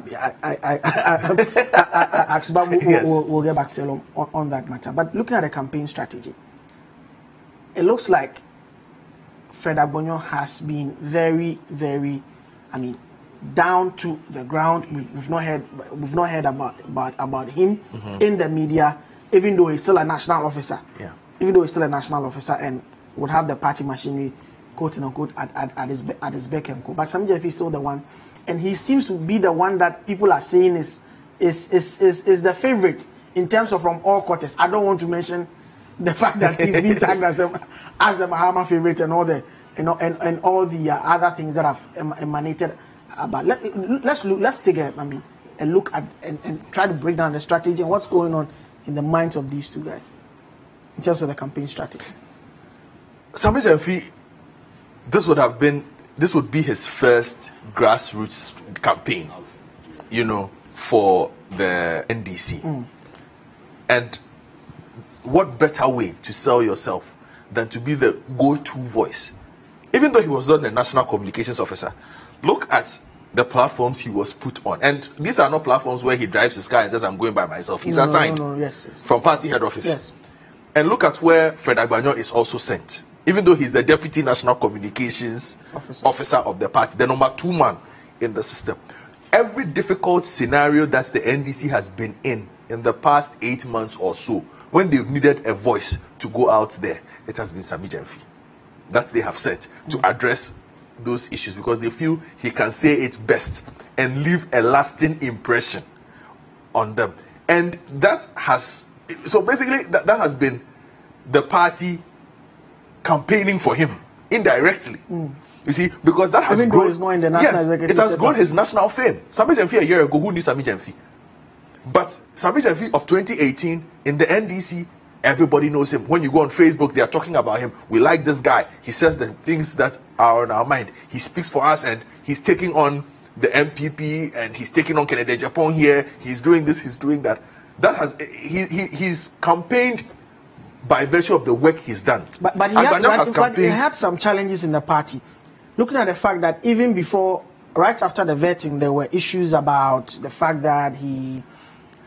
asked, but we'll get back to Selom on that matter. But looking at the campaign strategy, it looks like Fred Agbanyo has been very, very, I mean, down to the ground. We've not heard about him in the media, even though he's still a national officer. Yeah. Even though he's still a national officer and would have the party machinery, quote unquote, at his beck and call. But Sammy Gyamfi is still the one, and he seems to be the one that people are saying is the favorite in terms of from all quarters. I don't want to mention the fact that he's been tagged as the Mahama favorite and all the and all the other things that have emanated. But let's take a look at and try to break down the strategy and what's going on in the minds of these two guys in terms of the campaign strategy. Sammy Gyamfi, this would be his first grassroots campaign, for the NDC. And what better way to sell yourself than to be the go-to voice? Even though he was not a national communications officer, look at the platforms he was put on. And these are not platforms where he drives his car and says, I'm going by myself. He's assigned from party head office. Yes. And look at where Fred Agbanyo is also sent. Even though he's the deputy national communications officer of the party, the number 2 man in the system. Every difficult scenario that the NDC has been in the past 8 months or so, when they've needed a voice to go out there, it has been Sammy Gyamfi that they have sent to address those issues, because they feel he can say it best and leave a lasting impression on them. And that has, so basically that has been the party campaigning for him indirectly. You see, because that has grown, he's not in the national executive, it has grown his national fame. Sammy Gyamfi a year ago, who knew Sammy Gyamfi? But Sammy Gyamfi of 2018 in the NDC, everybody knows him. When you go on Facebook, they are talking about him. We like this guy. He says the things that are on our mind. He speaks for us, and he's taking on the MPP, and he's taking on Kennedy Japan here. He's doing this, he's doing that. That has he's campaigned by virtue of the work he's done. But he had some challenges in the party. Looking at the fact that even before, right after the vetting, there were issues about the fact that he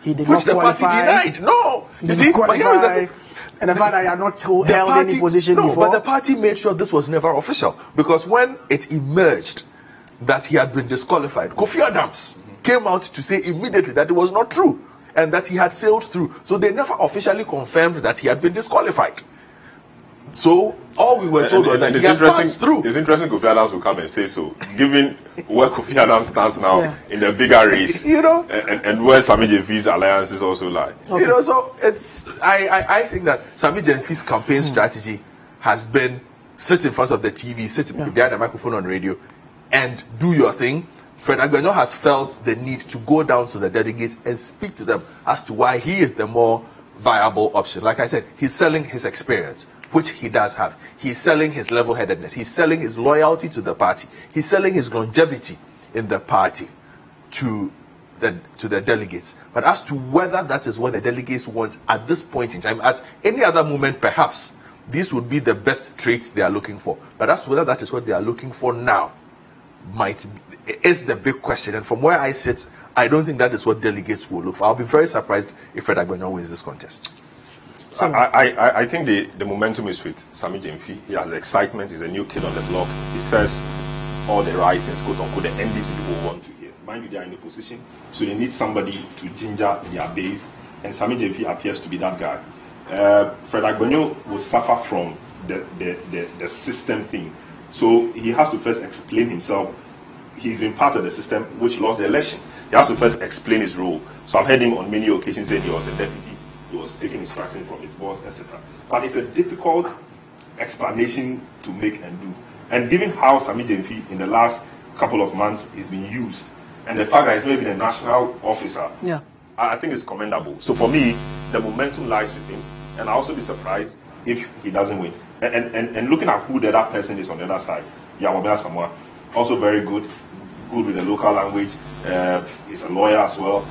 he did which not qualify. The party denied. No, you see, but here is and the fact that you are not held any position before. But the party made sure this was never official, because when it emerged that he had been disqualified, Kofi Adams came out to say immediately that it was not true and that he had sailed through. So they never officially confirmed that he had been disqualified. So all we were told was that he had passed through. It's interesting Kofi Adams will come and say so, given where Kofi Adams stands now in the bigger race, you know, and where Sami Jemfi's alliances also lie. Okay. You know, so it's I think that Sami Jemfi's campaign strategy has been sit in front of the TV, sit behind the microphone on radio, and do your thing. Fred Agbenyo has felt the need to go down to the delegates and speak to them as to why he is the more viable option. Like I said, he's selling his experience, which he does have. He's selling his level-headedness. He's selling his loyalty to the party. He's selling his longevity in the party to the delegates. But as to whether that is what the delegates want at this point in time, at any other moment, perhaps these would be the best traits they are looking for. But as to whether that is what they are looking for now, is the big question. And from where I sit, I don't think that is what delegates will look for. I'll be very surprised if Fred Agbenyo wins this contest. I think the momentum is with Sami Jemfi. He has excitement. He's a new kid on the block. He says all the right things, quote unquote, the NDC people want to hear. Mind you, they are in the position, so they need somebody to ginger their base, and Sami Jemfi appears to be that guy. Fred Agbenyo will suffer from the system thing, so he has to first explain himself. He's been part of the system which lost the election. He has to first explain his role. So I've heard him on many occasions saying he was a deputy, he was taking instruction from his boss, etc. But it's a difficult explanation to make and do. And given how Sami Jemfi in the last couple of months is being used, and the fact that he's not even a national officer, I think it's commendable. So for me, the momentum lies with him, and I'll also be surprised if he doesn't win. And looking at who the other person is on the other side, Yawabena Samoa, also very good with the local language. He's a lawyer as well.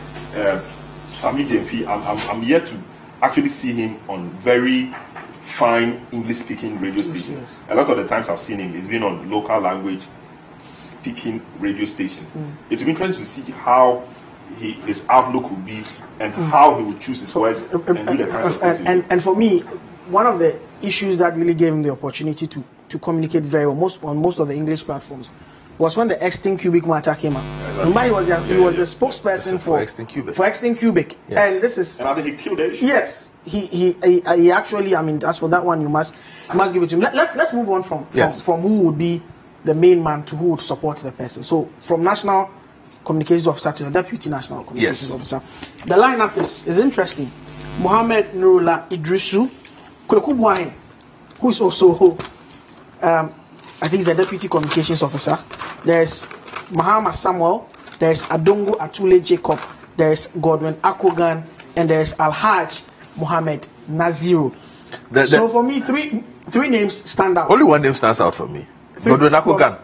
Sami Jemfi, I'm yet to actually see him on very fine English-speaking radio stations. A lot of the times I've seen him, he's been on local language speaking radio stations. It's been interesting to see how his outlook will be and how he will choose his words and do the kinds of things. And for me, one of the issues that really gave him the opportunity to communicate very well on most of the English platforms was when the Extinct Cubic matter came up. Remember, he was the spokesperson for Extinct Cubic. Yes. And this is... And I think he killed it. Yes. He actually, I mean, as for that one, you must give it to him. Let's move on from who would be the main man to who would support the person. So, from National Communications Officer to the Deputy National Communications Officer. The lineup is interesting. Mohammed Nurullah Idrisu, Kweku Buahin, who is also... I think he's a Deputy Communications Officer. There's Mahama Samuel, there's Adongo Atule Jacob, there's Godwin Akogan, and there's Alhaj Mohammed Naziru. So for me, three names stand out. Only one name stands out for me. Godwin Akogan.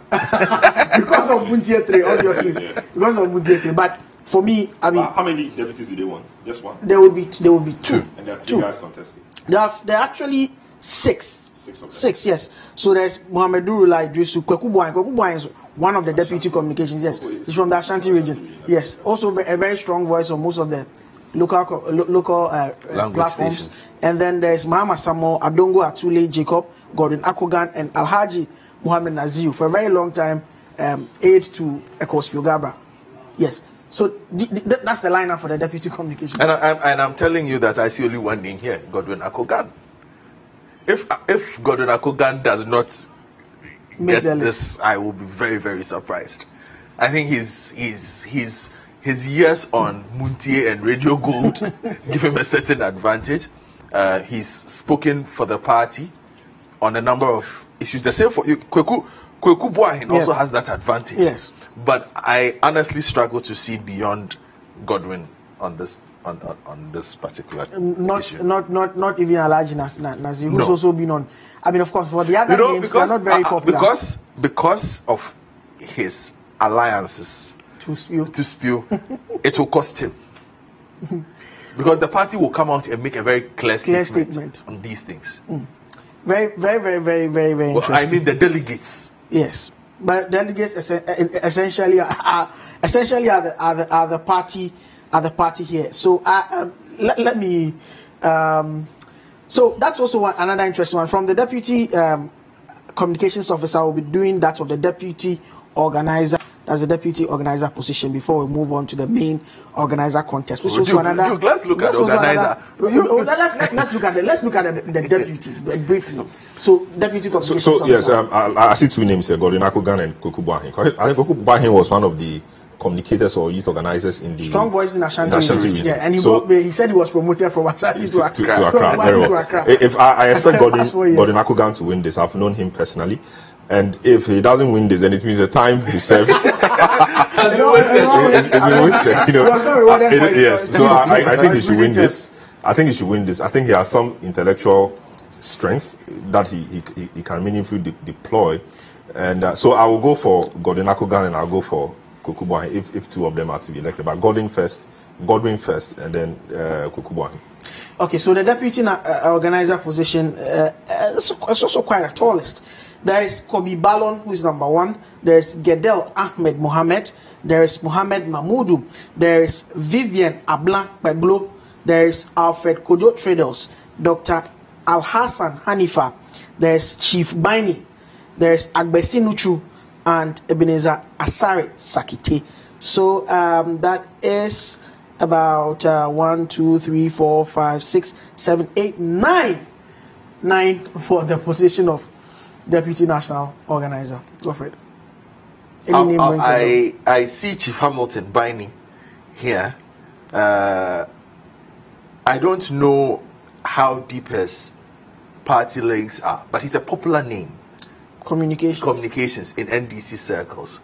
Because of Buntie 3, obviously. Because of Buntie 3. But for me, I mean... how many deputies do they want? Just one? There will be two. And there are two guys contesting? There are actually six. Six, yes. So there's Mohammed Nurullah Idrisu, Kweku Buahin. Kweku Buahin is one of the deputy communications, yes. He's from the Ashanti region. Yes. Also a very strong voice on most of the local platforms. Stations. And then there's Mahama Samuel, Adongo Atule Jacob, Gordon Akogan, and Alhaji Mohammed Naziru. For a very long time, aide to Ekos Gabra. Yes. So that's the lineup for the deputy communications. And I'm telling you that I see only one name here, Godwin Akogan. If Godwin Akogan does not get this, I will be very, very surprised. I think his years on Muntie and Radio Gold give him a certain advantage. He's spoken for the party on a number of issues. The same for you. Kweku Buahin also has that advantage. Yes. But I honestly struggle to see beyond Godwin on this particular issue. Not even Alhaji Nazir, who's also been on. I mean, of course, for the other names, they're not very popular. Because of his alliances to spew, it will cost him. Because the party will come out and make a very clear statement on these things. Very, very, very, very, very, very interesting. I mean, the delegates. Yes, but delegates essentially are the party at the party here. So let me. So that's also another interesting one from the deputy communications officer. Will be doing that of the deputy organizer. That's the deputy organizer position before we move on to the main organizer contest. Which also another. Let's look at the organizer. Let's look at the deputies briefly. So deputy communications officer. Yes, I see two names there: Gordon Akogan and Koku Buahin. I think Koku Buahin was one of the communicators or youth organizers in the strong voice in Ashanti region. Yeah, and he said he was promoted from Ashanti to Accra. If I expect Gordon Akogan to win this, I've known him personally. And if he doesn't win this, then it means the time he served has been wasted. You know, yes. So I think he should win this. I think he should win this. I think he has some intellectual strength that he can meaningfully deploy. And so I will go for Gordon Akogan and I'll go for Koku Buahin if two of them are to be elected. But Godwin first, and then Koku Buahin. Okay, so the deputy organizer position is also quite a tallest. There is Kobi Ballon, who is number 1. There is Gedel Ahmed Mohamed. There is Mohamed Mahmoudou. There is Vivian Abla Peglo. There is Alfred Kojo Traders. Dr. Al-Hassan Hanifa. There is Chief Baini. There is Agbesi Nuchu and Ebenezer Asare Sakite. So that is about 1, 2, 3, 4, 5, 6, 7, 8, 9. 9 for the position of Deputy National Organizer. Go for it. I see Chief Hamilton Baini here. I don't know how deep his party links are, but he's a popular name. Communications in NDC circles.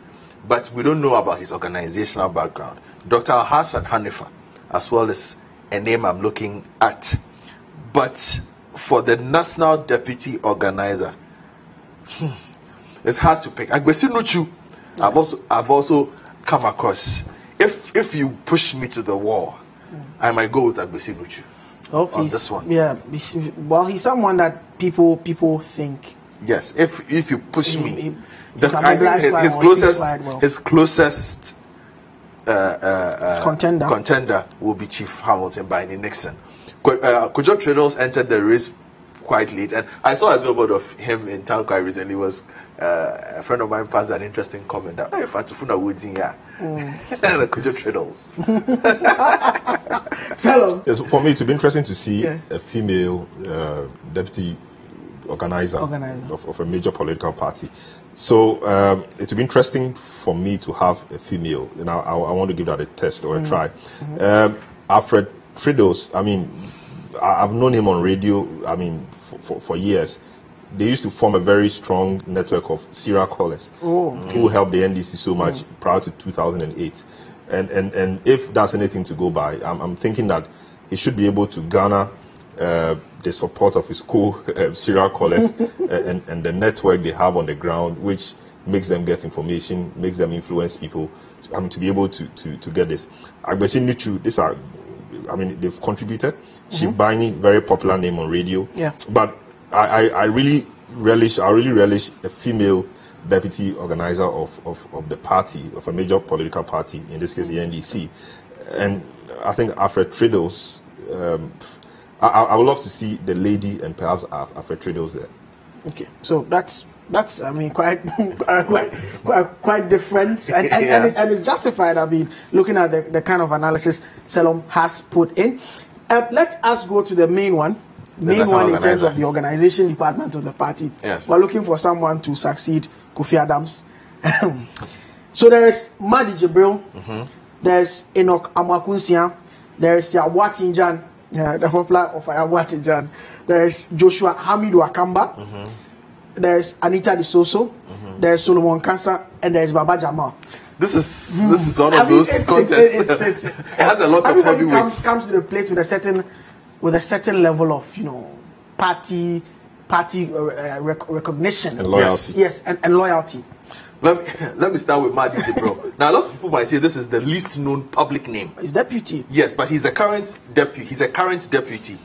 But we don't know about his organizational background. Dr. Hassan Hanifa, as well as a name I'm looking at. But for the National Deputy Organizer, it's hard to pick. Agbesi Nuchu, I've also come across. If you push me to the wall, I might go with Agbesi Nuchu on this one. Yeah, well, he's someone that people think. Yes, if you push me, I think his closest contender will be Chief Hamilton Baini Nixon. Kojo Traders entered the race quite late, and I saw a billboard of him in town quite recently. Was a friend of mine passed an interesting comment that if I Fatufuna Woods in here, the Kojo Traders. Yes, for me, it would be interesting to see a female deputy organizer of a major political party. So it would be interesting for me to have a female. And I want to give that a test or a try. Alfred Tridos, I mean, I've known him on radio, I mean, for years. They used to form a very strong network of serial callers who helped the NDC so much prior to 2008. And if that's anything to go by, I'm thinking that he should be able to garner the support of his serial callers and the network they have on the ground, which makes them get information, makes them influence people, to be able to get this. Agbesi Nuchu, these are, I mean, they've contributed. Chief Baini, very popular name on radio. Yeah. But I really relish a female deputy organizer of the party, of a major political party, in this case the NDC. And I think Alfred Tridos, I would love to see the lady and perhaps Alfred Tridos there. Okay, so that's I mean quite different and it's justified. I mean, looking at the kind of analysis Selom has put in. Let us go to the main one. In terms of the organization department of the party. Yes. We're looking for someone to succeed Kofi Adams. So there is Madi Jibril, there's Enoch Amakunsian, there is Yawati Njan, the popular of Yawati Njan, there is Joshua Hamidu Akamba, there is Anita Disoso, there is Solomon Kansa, and there is Baba Jamal. This is one of those contests. It has a lot of heavyweights. Comes to the plate with a certain level of party recognition and loyalty. Yes, and loyalty. Let me start with Madi Jibril. Now, a lot of people might say this is the least known public name. He's deputy. Yes, but he's the current deputy. He's a current deputy.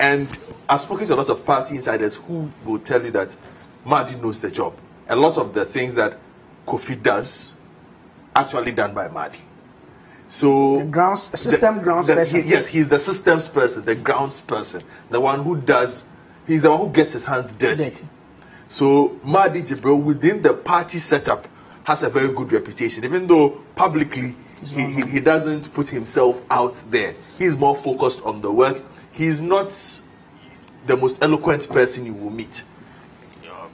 And I've spoken to a lot of party insiders who will tell you that Madi knows the job. A lot of the things that Kofi does, actually done by Madi. So system grounds person. Yes, he's the systems person, the grounds person, the one who does. He's the one who gets his hands dirty. So Mahdi Jibril within the party setup has a very good reputation, even though publicly he doesn't put himself out there. He's more focused on the work. He's not the most eloquent person you will meet.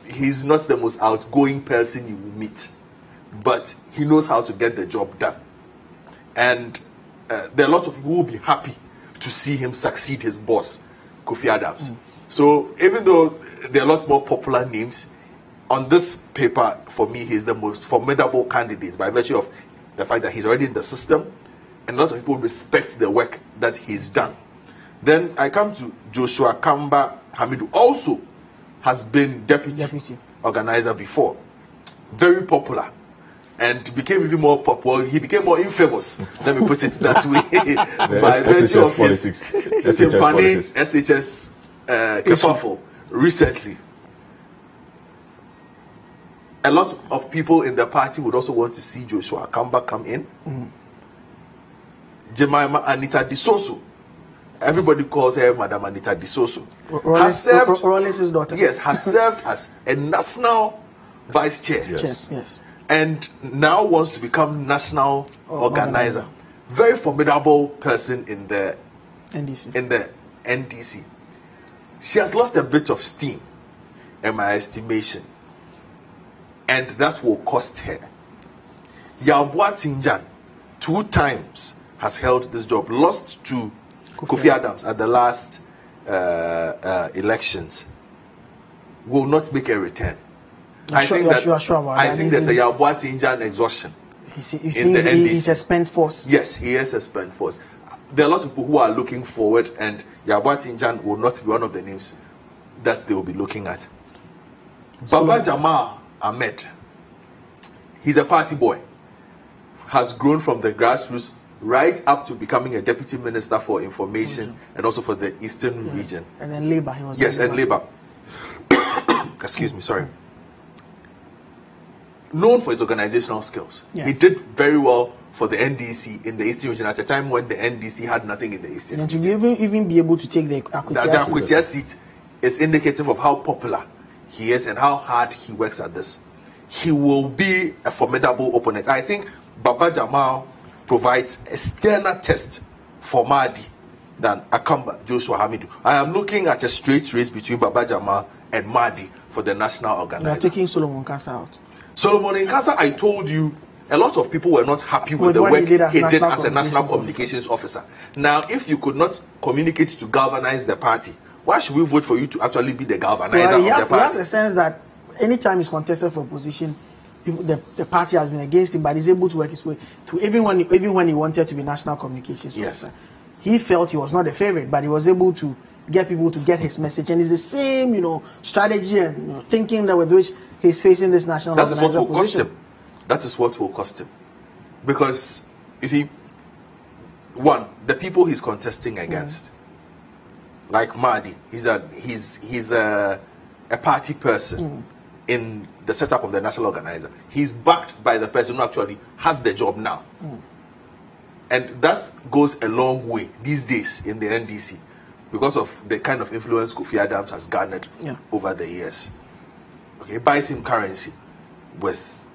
He's not the most outgoing person you will meet, but he knows how to get the job done. And there are lots of people who will be happy to see him succeed his boss, Kofi Adams. So even though there are a lot more popular names, on this paper, for me, he's the most formidable candidate by virtue of the fact that he's already in the system, and a lot of people respect the work that he's done. Then I come to Joshua Kamba Hamidu, also has been deputy organizer before. Very popular. And became even more popular. He became more infamous, let me put it that way, by virtue of his SHS kerfuffle recently. A lot of people in the party would also want to see Joshua Kamba come in. Jemima Anita Disoso, everybody calls her Madam Anita Disoso, has served, Rollins' daughter. Yes, has served as a national vice chair. Yes. And now wants to become national organizer. Very formidable person in the NDC. She has lost a bit of steam, in my estimation, and that will cost her. Yabua Tinjan 2 times has held this job, lost to Kofi Adams at the last elections, will not make a return. I think there's a Yabua Tinjan exhaustion in the NDC. He's a spent force. Yes, he is a spent force. There are a lot of people who are looking forward, and Yabua Tinjan will not be one of the names that they will be looking at. Baba Jamal Ahmed, he's a party boy, has grown from the grassroots right up to becoming a deputy minister for information and also for the eastern region. And then Labour, he was. Yes, and Labour. Excuse me, sorry. Known for his organizational skills. He did very well for the NDC in the eastern region at a time when the NDC had nothing in the eastern region. And to even be able to take the Akwitia seat is indicative of how popular he is and how hard he works at this. He will be a formidable opponent. I think Baba Jamal provides a sterner test for Mahdi than Akamba Joshua Hamidu. I am looking at a straight race between Baba Jamal and Mahdi for the national organizer. You are taking Solomon Nkasa out. Solomon Nkasa, I told you, a lot of people were not happy with the work he did as a national communications officer. Now, if you could not communicate to galvanize the party, why should we vote for you to actually be the galvanizer of the party? He has a sense that anytime he's contested for position, the party has been against him, but he's able to work his way through. Even when he wanted to be national communications officer, he felt he was not a favorite, but he was able to get people to get his message. And it's the same, strategy and thinking that with which he's facing this national organizer position. That is what will cost him. Because, you see, one, the people he's contesting against, like Mahdi, he's a party person in the setup of the national organizer. He's backed by the person who actually has the job now. And that goes a long way these days in the NDC because of the kind of influence Kofi Adams has garnered over the years. Okay, buys him currency with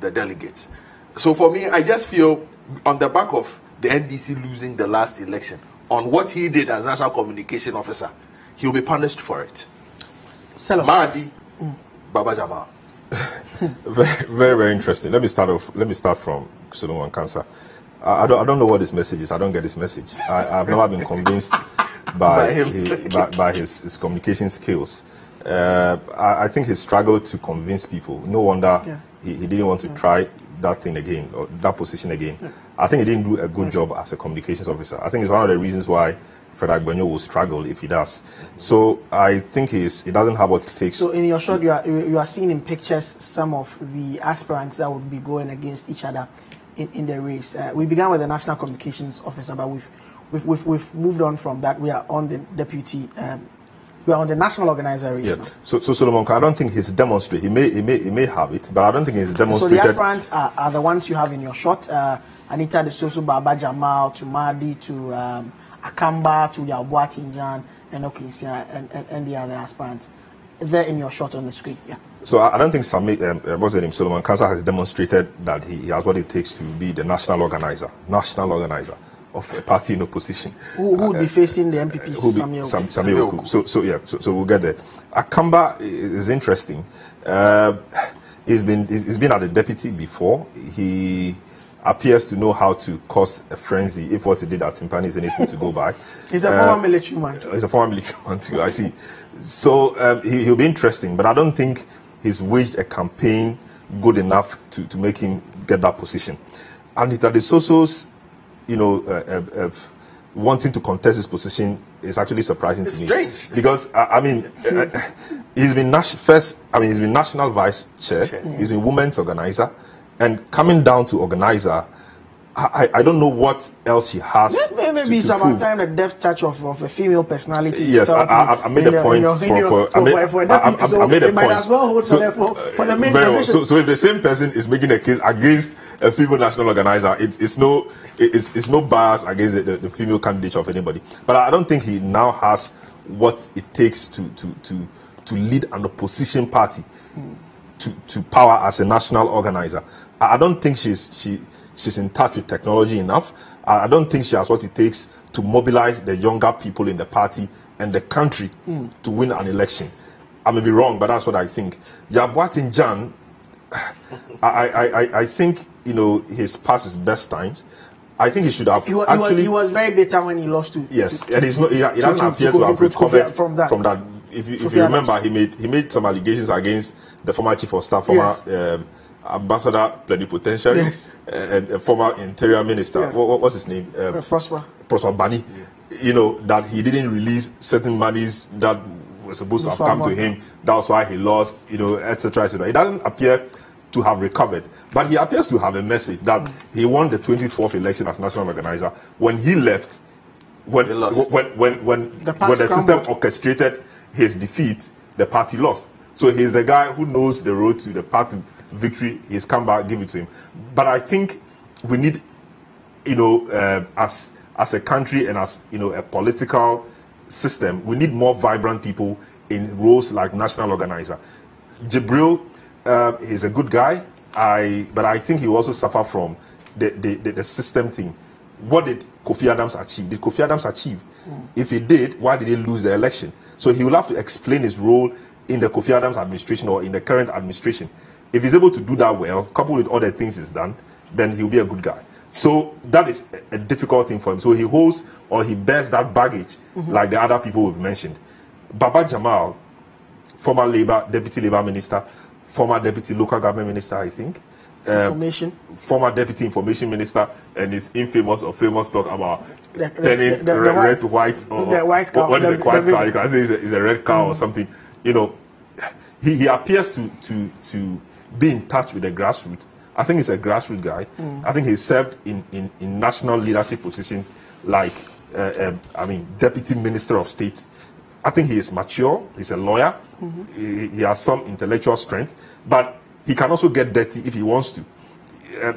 the delegates. So for me, I just feel on the back of the NDC losing the last election, on what he did as national communication officer, he will be punished for it. Mahdi, Baba Jamal. Very, very interesting. Let me start from Solomon Nkasa. I don't know what his message is. I don't get his message. I've never been convinced by his communication skills. I think he struggled to convince people. No wonder he didn't want to try that thing again, or that position again. I think he didn't do a good job as a communications officer. I think it's one of the reasons why Fred Agbenyo will struggle if he does. So I think he doesn't have what it takes. So in your shot, you are seeing in pictures some of the aspirants that would be going against each other in the race. We began with the national communications officer, but we've moved on from that. We are on the deputy We are on the national organizer race. Yeah. So Solomon, I don't think he's demonstrated. He may have it, but I don't think he's demonstrated. So the aspirants are the ones you have in your shot. Anita de Soso, Baba Jamal, to Madi, to Akamba, to Yabuatinjan, and Okisia, and the other aspirants. There in your shot on the screen. Yeah. So I don't think what's the name, Solomon Kansa has demonstrated that he has what it takes to be the national organizer of a party in opposition. Who would be facing the MPP? Samuel Oku. So we'll get there. Akamba is interesting. He's been at the deputy before. He appears to know how to cause a frenzy if what he did at Timpani is anything to go by. He's a former military man. He's a former military man too, I see. So he'll be interesting, but I don't think he's waged a campaign good enough to make him get that position. And it's at the Sosos, wanting to contest his position is actually surprising to me. Strange. Because he's been national vice chair, he's been women's organizer, and coming down to organizer, I don't know what else he has. Maybe it's about time the death touch of a female personality. Yes, I made a point for a deputy, so they might as well hold for the main position. So if the same person is making a case against a female national organizer, it's no bias against the female candidate of anybody. But I don't think he now has what it takes to lead an opposition party to power as a national organizer. I don't think she's in touch with technology enough. I don't think she has what it takes to mobilize the younger people in the party and the country to win an election. I may be wrong, but that's what I think. Yabuatin Jan, I think he's past his best times. I think he should have he was very bitter when he lost to. Yes, and he doesn't appear to have recovered from that. If you remember, he made some allegations against the former chief of staff, former ambassador plenipotentiary, and a former interior minister. Yeah. What's his name? Prosper Bani. Yeah. That he didn't release certain monies that were supposed to have come to him. That was why he lost, etc. etc. He doesn't appear to have recovered, but he appears to have a message that he won the 2012 election as national organizer. When he left, when the system orchestrated his defeat, the party lost. So he's the guy who knows the road to the path to victory. He's come back, give it to him. But I think we need, as a country and as a political system, we need more vibrant people in roles like national organizer. Jibril is a good guy, but I think he also suffer from the system thing. What did Kofi Adams achieve? Did Kofi Adams achieve? If he did, why did he lose the election? So he will have to explain his role in the Kofi Adams administration or in the current administration. If he's able to do that well, coupled with other things he's done, then he'll be a good guy. So that is a difficult thing for him. So he holds or he bears that baggage like the other people we've mentioned. Baba Jamal, former deputy Labour minister, former deputy local government minister, I think. Former deputy information minister, and his infamous or famous talk about turning red to white. Or the white cow. What is a white cow? You can say it's a red cow or something. He appears to be in touch with the grassroots. I think he's a grassroots guy. I think he served in national leadership positions like, Deputy Minister of State. I think he is mature. He's a lawyer. He has some intellectual strength, but he can also get dirty if he wants to.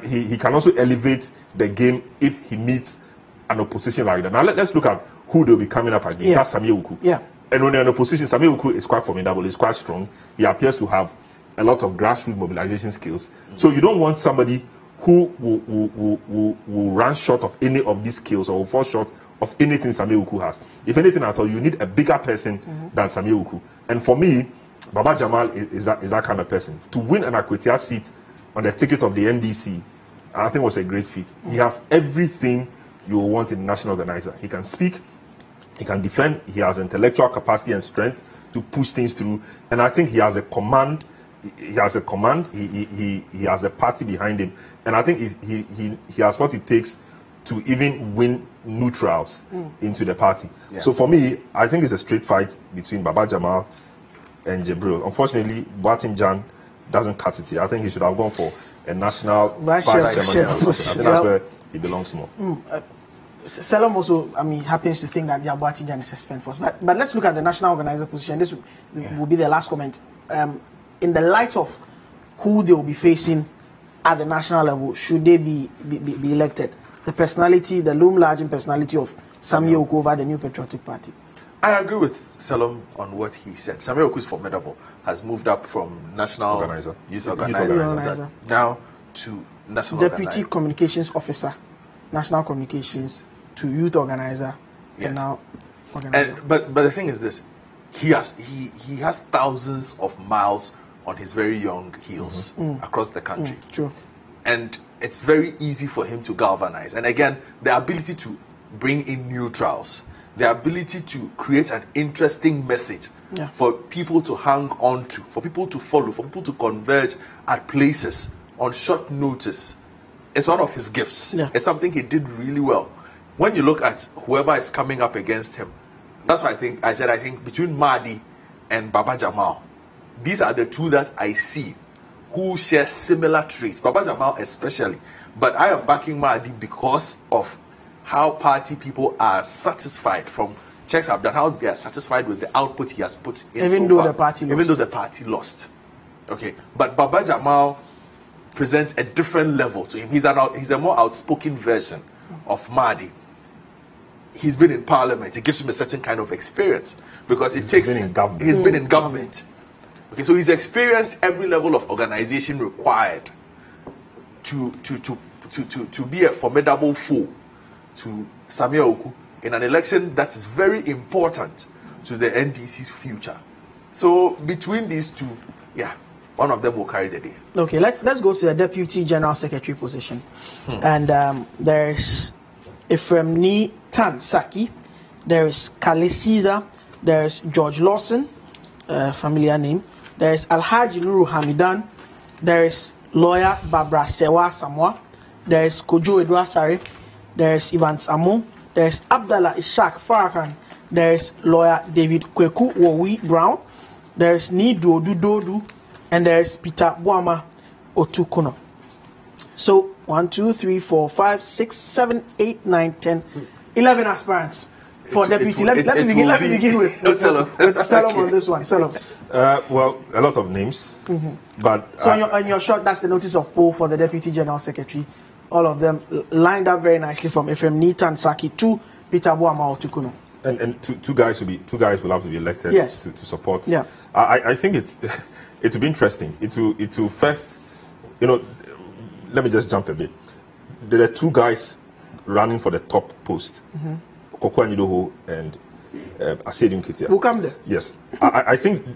He can also elevate the game if he meets an opposition like that. Now let's look at who they'll be coming up against. That's Samuel Uku. And when they're in opposition, Samuel Uku is quite formidable. He's quite strong. He appears to have a lot of grassroots mobilization skills. So you don't want somebody who will run short of any of these skills or will fall short of anything Samuel Uku has. If anything at all, you need a bigger person than Samuel Uku. And for me, Baba Jamal is that kind of person. To win an Akwetia seat on the ticket of the NDC, I think was a great feat. He has everything you will want in a national organizer. He can speak, he can defend, he has intellectual capacity and strength to push things through. And I think he has a command. He has a party behind him. And I think he has what it takes to even win neutrals into the party. So for me, I think it's a straight fight between Baba Jamal and Jibril. Unfortunately, Yabuatin Jan doesn't cut it here. I think he should have gone for a national vice chairman. I think that's where he belongs more. Selam also, I mean, happens to think that Yabati Jan is a spend force. But let's look at the national organizer position. This will be the last comment. In the light of who they will be facing at the national level, should they be elected? The personality, the loom large personality of Sammy Oku over the New Patriotic Party. I agree with Salom on what he said. Sammy Oku is formidable, has moved up from national youth organizer now to national Deputy organizer. Communications Officer, National Communications, to youth organizer, and now organizer. But the thing is this, he has thousands of miles on his very young heels across the country. True. And it's very easy for him to galvanize. And again, the ability to bring in neutrals, the ability to create an interesting message for people to hang on to, for people to follow, for people to converge at places on short notice. It's one of his gifts. It's something he did really well. When you look at whoever is coming up against him, that's why I think between Mahdi and Baba Jamal, these are the two that I see who share similar traits. Baba Jamal especially. But I am backing Mahdi because of how party people are satisfied from checks I've done, how they are satisfied with the output he has put in even though the party lost. Okay. But Baba Jamal presents a different level to him. He's a more outspoken version of Mahdi. He's been in parliament. It gives him a certain kind of experience because he's been in government. Okay, so he's experienced every level of organization required to be a formidable foe to Samuel Oku in an election that is very important to the NDC's future. So between these two, one of them will carry the day. Okay, let's go to the Deputy General Secretary position. And there's Ephraim Tan Saki, there's Kale Caesar, there's George Lawson, familiar name, there's Alhaji Nuru Hamidan, there's lawyer Barbara Sewa Samoa, there's Kojo Edwasare, there's Ivan Samu, there's Abdallah Ishak Farrakhan, there's lawyer David Kweku Wowi Brown, there's Nido Dudodu, and there's Peter Boama Otukuno. So 1, 2, 3, 4, 5, 6, 7, 8, 9, 10, 11 aspirants for deputy. Let me begin with Salom on this one. Salom. Well, a lot of names, but so on your short, that's the notice of poll for the Deputy General Secretary. All of them lined up very nicely from Ephraim Tan Saki to Peter Boama Otukuno. And two guys will have to be elected to support. Yeah. I think it will be interesting. It will first, let me just jump a bit. There are two guys running for the top post, Koko Anidoho and Asedun Ketia. Who come there? Yes. I think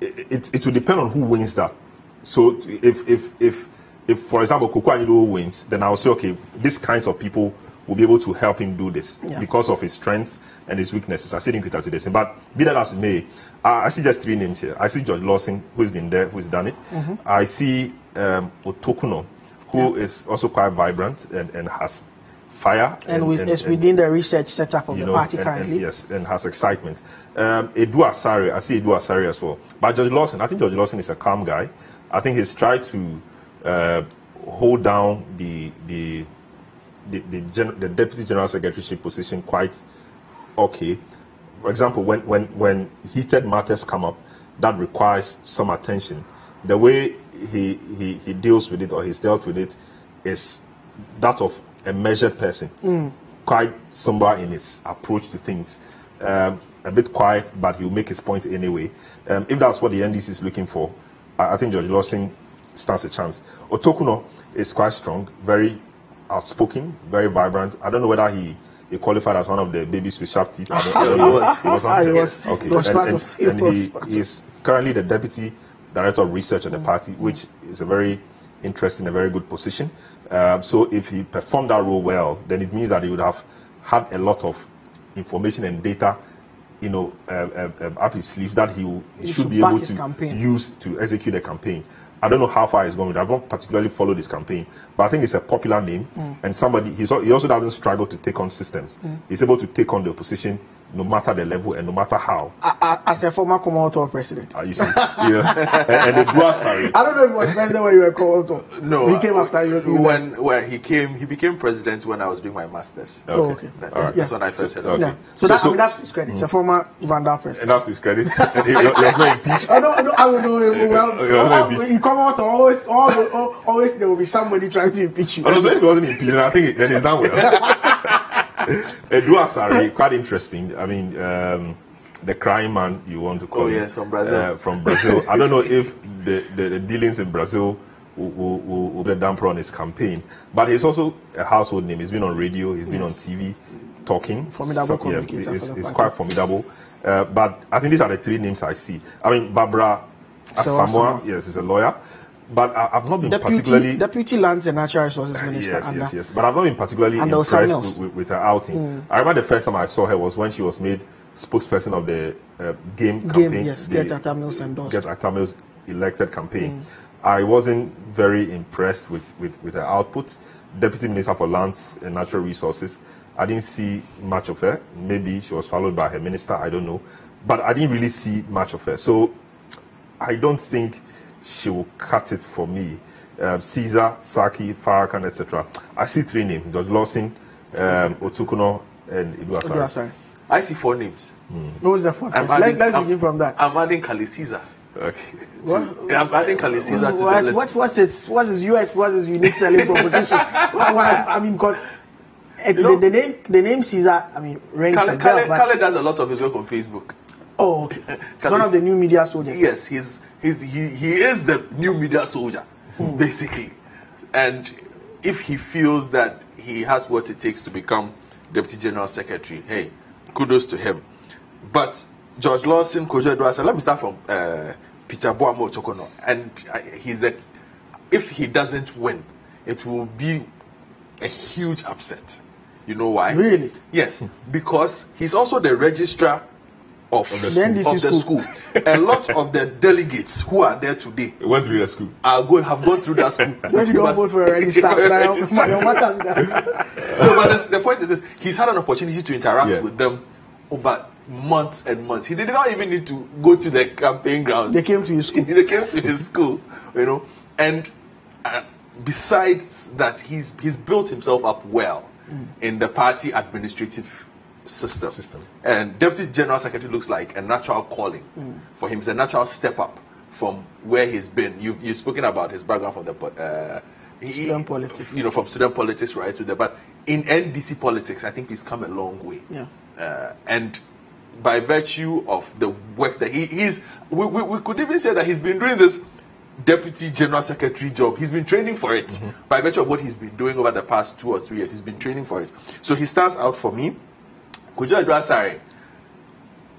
it will depend on who wins that. So if for example, Koko Anidoho wins, then I'll say, okay, these kinds of people will be able to help him do this because of his strengths and his weaknesses. I see him to the same. But be that as it may, I see just three names here. I see George Lawson, who's been there, who's done it. I see Otokuno, who is also quite vibrant and has fire. And is within the research setup of the party currently. Yes, and has excitement. Edu Asare, I see Edu Asare as well. But George Lawson, I think George Lawson is a calm guy. I think he's tried to hold down the Deputy General Secretaryship position quite okay. For example, when heated matters come up that requires some attention, the way he deals with it, or he's dealt with it, is that of a measured person, quite somber in his approach to things, a bit quiet, but he'll make his point anyway. If that's what the NDC is looking for, I think George Lawson stands a chance. Otokuno is quite strong, very outspoken, very vibrant. I don't know whether he qualified as one of the babies with sharp teeth. He was. He's currently the Deputy Director of Research of the party, which is a very interesting, a very good position. So if he performed that role well, then it means that he would have had a lot of information and data, up his sleeve that he should be able to use to execute a campaign. I don't know how far he's going with it. I've not particularly followed his campaign, but I think it's a popular name and somebody. He also doesn't struggle to take on systems. He's able to take on the opposition no matter the level and no matter how. As a former Commonwealth president. You see, and the Duasari. I don't know if it was president when you were Commonwealth. No, he came after you. When he became president when I was doing my masters. Okay. Oh, okay. That's when I first heard of okay. it. So that's his credit. It's a former Vandal president. And that's his credit. And he was not impeached. No, I would know him well. In Commonwealth, always there will be somebody trying to impeach you. Oh, no, so if he wasn't impeached, I think then he's done well. Eduasari, quite interesting. I mean, the crying man, you want to call him. Yes, from Brazil. From Brazil. I don't know if the dealings in Brazil will be damper on his campaign. But he's also a household name. He's been on radio, he's been on TV talking. Formidable communicator. It's quite formidable. But I think these are the three names I see. I mean, Barbara Asamoah, yes, is a lawyer. But I've not been particularly... Deputy Lands and Natural Resources Minister. Yes. But I've not been particularly impressed with her outing. I remember the first time I saw her was when she was made spokesperson of the game campaign. Yes, Get Atta Mills endorsed. Get Atta Mills elected campaign. I wasn't very impressed with her output. Deputy Minister for Lands and Natural Resources, I didn't see much of her. Maybe she was followed by her minister, I don't know. But I didn't really see much of her. So I don't think she will cut it for me. Caesar, Saki, Farrakhan, etc. I see three names: George Lawson, Otukuno, and Eduasari. I see four names. What was the fourth? Let's begin from that. I'm adding Kali Caesar. Okay. I'm adding Kali Caesar to the list. What's his US? What's his unique selling proposition? I mean, because the name Caesar, I mean, rings a bell. Kale does a lot of his work on Facebook. Oh, okay. He's one of the new media soldiers. Yes, he is the new media soldier, basically. And if he feels that he has what it takes to become Deputy General Secretary, hey, kudos to him. But George Lawson, Kojo Eduasari, let me start from Peter Boamo Tokono. And if he doesn't win, it will be a huge upset. You know why? Really? Yes, because he's also the registrar of the school. A lot of the delegates who are there today went through the school. Have gone through that school. When you don't vote for a registrar, no, but the point is this: he's had an opportunity to interact with them over months and months. He did not even need to go to the campaign grounds. They came to his school. They came to his school, you know. And besides that, he's built himself up well in the party administrative system. And Deputy General Secretary looks like a natural calling for him. It's a natural step up from where he's been. You've spoken about his background from the student politics. You know, from student politics right to the. But in NDC politics, I think he's come a long way. Yeah. And by virtue of the work that we could even say that he's been doing this Deputy General Secretary job. He's been training for it. By virtue of what he's been doing over the past 2 or 3 years, he's been training for it. So he stands out for me. Kojo Eduasari,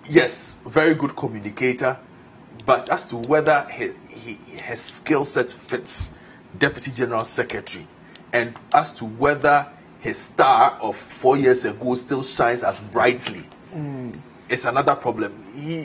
yes, very good communicator, but as to whether his skill set fits Deputy General Secretary, and as to whether his star of 4 years ago still shines as brightly, it's another problem.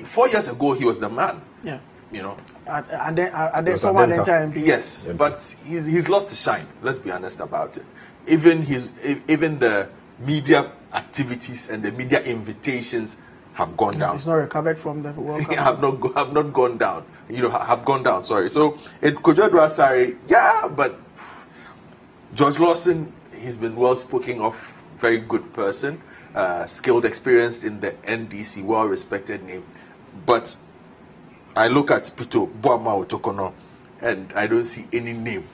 4 years ago, he was the man. Yeah. You know. And then former MP. Yes, but he's lost his shine. Let's be honest about it. Even the media activities and the media invitations have gone down. It's not recovered from the World Cup. have not gone down. You know, have gone down. Sorry. So Kojo Eduasari, yeah, but George Lawson, he's been well spoken of, very good person, skilled, experienced in the NDC, well respected name. But I look at Pito Boama Otokono, and I don't see any name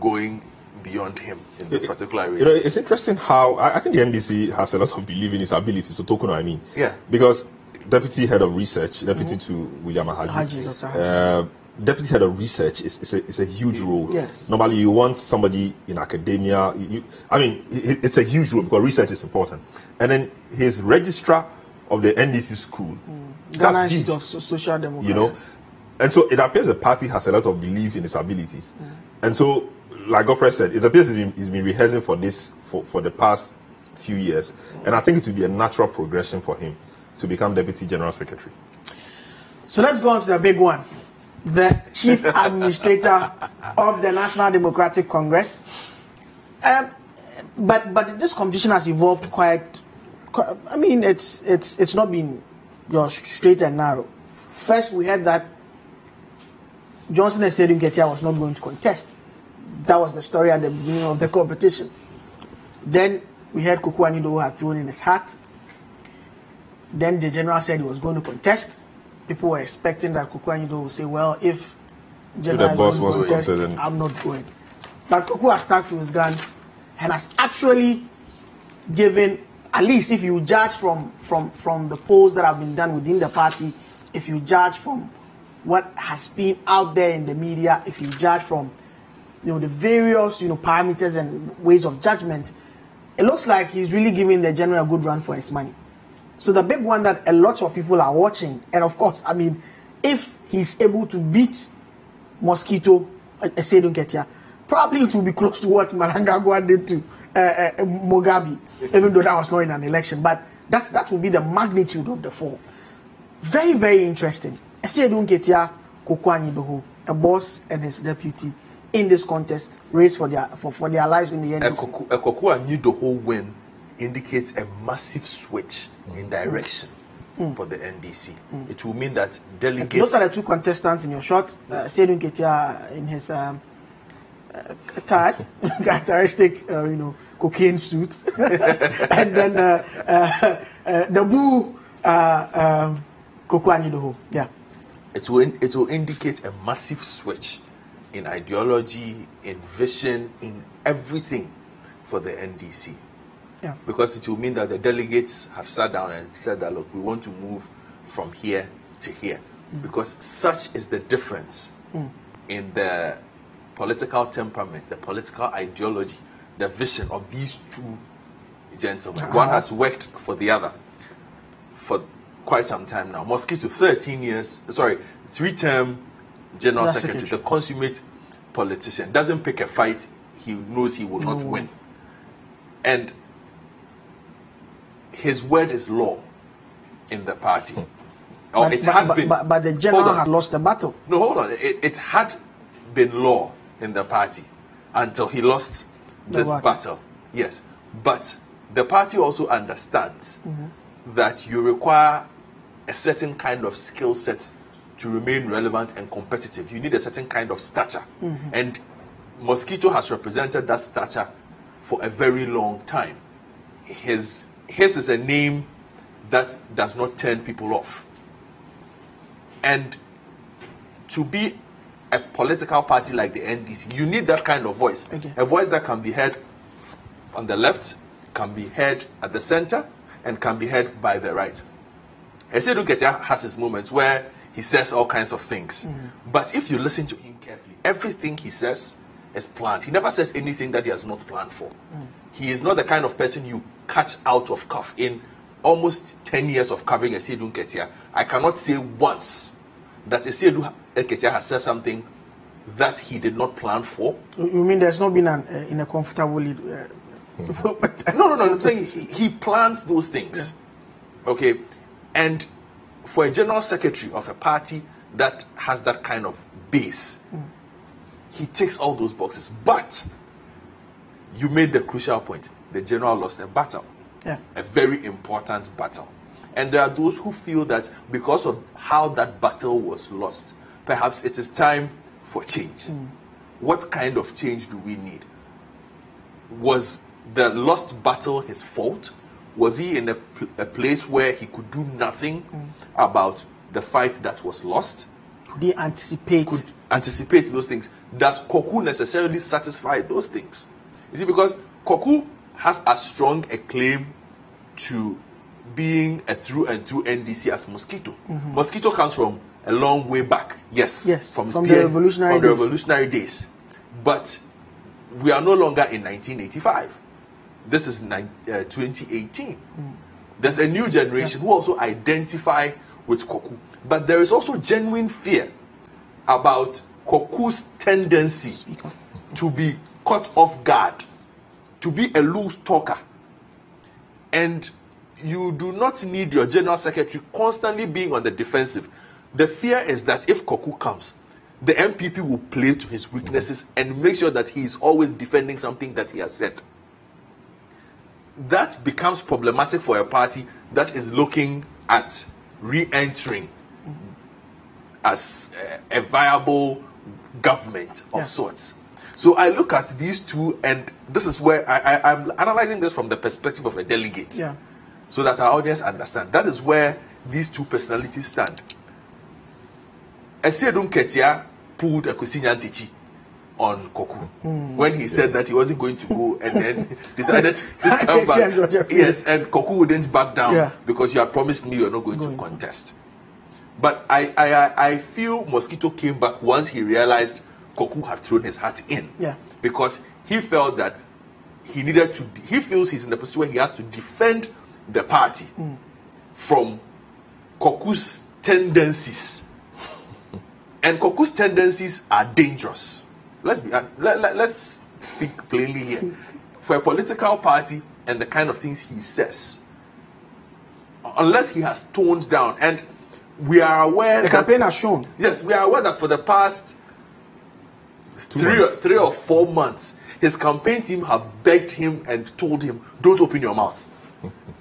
going beyond him in this particular race. You know, it's interesting how I think the NDC has a lot of belief in his abilities. So Tokono, I mean, because Deputy Head of Research, Deputy to William Ahaji, Deputy Head of Research is a huge role. Yes. Normally, you want somebody in academia. I mean, it's a huge role because research is important. And then his registrar of the NDC school. Ghana Institute of Social Democracy. You know, and so it appears the party has a lot of belief in his abilities. And so, like Godfrey said, it appears he's been rehearsing for this for the past few years. And I think it will be a natural progression for him to become Deputy General Secretary. So let's go on to the big one. The Chief Administrator of the National Democratic Congress. But this competition has evolved quite I mean, it's not been straight and narrow. First, we had that Johnson and Sedun Ketia was not going to contest. That was the story at the beginning of the competition. Then we heard Kuku Anido had thrown in his hat. Then the general said he was going to contest. People were expecting that Kuku Anido would say, well, if General was going to contest, I'm not going. But Kuku has stuck to his guns and has actually given, at least if you judge from the polls that have been done within the party, if you judge from what has been out there in the media, if you judge from the various parameters and ways of judgment, it looks like he's really giving the general a good run for his money. So the big one that a lot of people are watching, and of course, I mean, if he's able to beat Mosquito, Sedun Ketia, probably it will be close to what Mnangagwa did to Mugabe, even though that was not in an election. But that will be the magnitude of the fall. Very, very interesting. Sedun Ketia, Kuku Anido, a boss and his deputy in this contest, race for their lives in the NDC. A Kuku Anido win indicates a massive switch in direction for the NDC. It will mean that delegates... Those are the two contestants in your shot. Sedun Ketia in his characteristic, cocaine suit. And then the boo, Kuku Anido. Yeah. It will indicate a massive switch in ideology, in vision, in everything for the NDC. Yeah. Because it will mean that the delegates have sat down and said that, look, we want to move from here to here. Because such is the difference in the political temperament, the political ideology, the vision of these two gentlemen. One has worked for the other for quite some time now. Mosquito, 3-term general secretary, the consummate politician, doesn't pick a fight he knows he will not win. And his word is law in the party. But the general has lost the battle. No, hold on. It had been law in the party until he lost this battle. Yes. But the party also understands that you require a certain kind of skill set to remain relevant and competitive. You need a certain kind of stature. And Mosquito has represented that stature for a very long time. His is a name that does not turn people off. And to be a political party like the NDC, you need that kind of voice. A voice that can be heard on the left, can be heard at the center, and can be heard by the right. Sedun Ketia has his moments where he says all kinds of things. But if you listen to him carefully, everything he says is planned. He never says anything that he has not planned for. He is not the kind of person you catch out of cuff. In almost 10 years of covering Sedun Ketia, I cannot say once that Sedun Ketia has said something that he did not plan for. You mean there's not been in a comfortable lead? No. I'm saying he plans those things. Okay. And for a general secretary of a party that has that kind of base, he ticks all those boxes. But you made the crucial point. The general lost a battle. A very important battle. And there are those who feel that because of how that battle was lost, perhaps it is time for change. What kind of change do we need? Was the lost battle his fault? Was he in a place where he could do nothing about the fight that was lost? Could he anticipate? Could anticipate those things. Does Koku necessarily satisfy those things? You see, because Koku has as strong a claim to being a through and through NDC as Mosquito. Mosquito comes from a long way back. Yes, from the revolutionary days. But we are no longer in 1985. This is 2018. There's a new generation who also identify with Koku. But there is also genuine fear about Koku's tendency to be caught off guard, to be a loose talker. And you do not need your general secretary constantly being on the defensive. The fear is that if Koku comes, the MPP will play to his weaknesses and make sure that he is always defending something that he has said. that becomes problematic for a party that is looking at re-entering as a viable government of sorts. So I look at these two, and this is where I'm analyzing this from the perspective of a delegate, so that our audience understand. That is where these two personalities stand. Esiedun Ketia pulled Kwesi Nyantakyi on Koku when he said that he wasn't going to go, and then decided to come back. Yes, and Koku wouldn't back down because you had promised me you're not going to contest. But I feel Mosquito came back once he realized Koku had thrown his hat in, because he felt that he needed to. He feels he's in the position where he has to defend the party from Koku's tendencies, and Koku's tendencies are dangerous. Let's speak plainly here. For a political party and the kind of things he says, unless he has toned down, and we are aware the campaign has shown. Yes, we are aware that for the past three or 4 months, his campaign team have begged him and told him, don't open your mouth.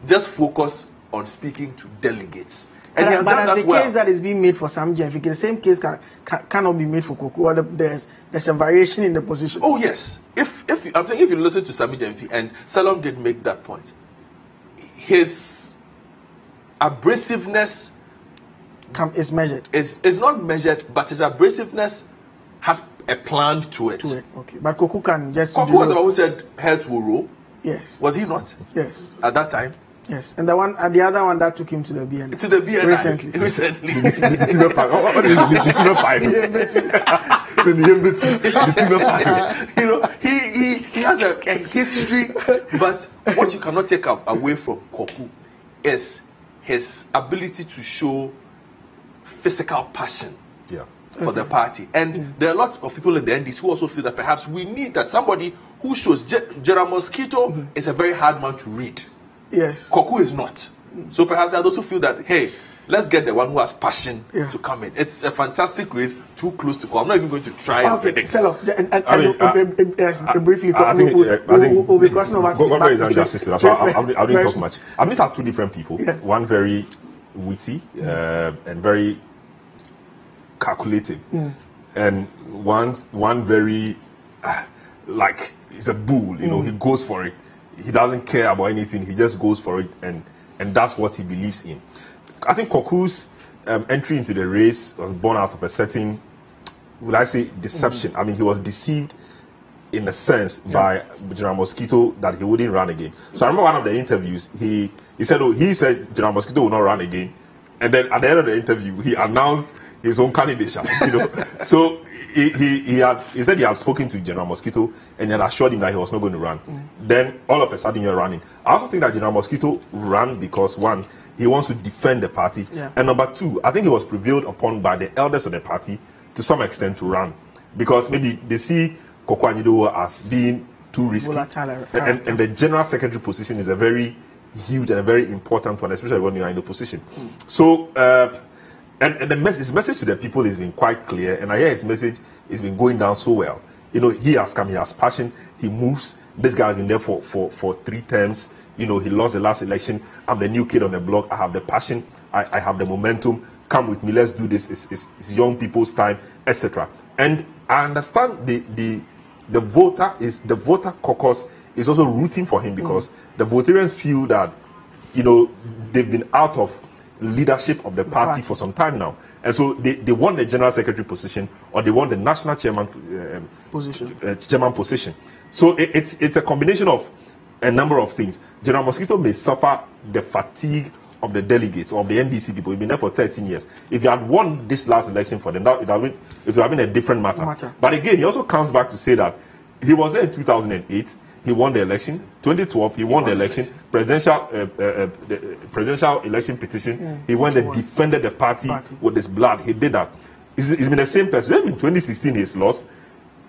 Just focus on speaking to delegates. And he has done that well. The case that is being made for Sammy Gyamfi, the same case cannot be made for Koku, or there's a variation in the position. Oh yes. I'm saying if you listen to Sammy Gyamfi, and Salom did make that point, his abrasiveness is measured. Is not measured, but his abrasiveness has a plan to it. Okay. But Koku can just... Koku was the one who said heads will roll. Yes. Was he not? Yes. At that time? Yes. And the other one that took him to the BNI. To the BNI. Recently. You know, he has a history, but what you cannot take away from Koku is his ability to show physical passion for the party. And there are lots of people in the NDC who also feel that perhaps we need that somebody who shows. Gerald Mosquito is a very hard man to read. Yes. Koku is not. So perhaps there are those who feel that, hey, let's get the one who has passion to come in. It's a fantastic race, too close to call. I'm not even going to try and predict. Briefly, I think we'll be crossing over. Go is injustice. That's why I didn't talk much. I've met two different people. One very witty and very calculative, and one very like he's a bull. You know, he goes for it. He doesn't care about anything. He just goes for it, and that's what he believes in. I think Koku's entry into the race was born out of a certain, would I say, deception. I mean, he was deceived in a sense by General Mosquito that he wouldn't run again. So I remember one of the interviews, he said General Mosquito will not run again, and then at the end of the interview, he announced his own candidature. You know, so he said he had spoken to General Mosquito and had assured him that he was not going to run. Then all of a sudden you're running. I also think that General Mosquito ran because one, he wants to defend the party, and number two, I think he was prevailed upon by the elders of the party to some extent to run, because maybe they see Koku Anyido as being too risky, and the general secretary position is a very huge and a very important one, especially when you are in the position. So and his message to the people has been quite clear, and I hear his message has been going down so well. You know, he has come, he has passion, he moves. This guy has been there for 3 terms. You know, he lost the last election. I'm the new kid on the block. I have the passion. I have the momentum. Come with me. Let's do this. It's young people's time, etc. And I understand the voter caucus is also rooting for him, because the Votarians feel that, you know, they've been out of leadership of the party for some time now, and so they want the general secretary position, or they want the national chairman position. So it's a combination of a number of things. General Mosquito may suffer the fatigue of the delegates, of the NDC people. He's been there for 13 years. If he had won this last election for them, it would have been a different matter. But again, he also comes back to say that he was there in 2008. He won the election. 2012, he won the election. Presidential election petition. He went and defended the party with his blood. He did that. He's been the same person. Even in 2016, he's lost.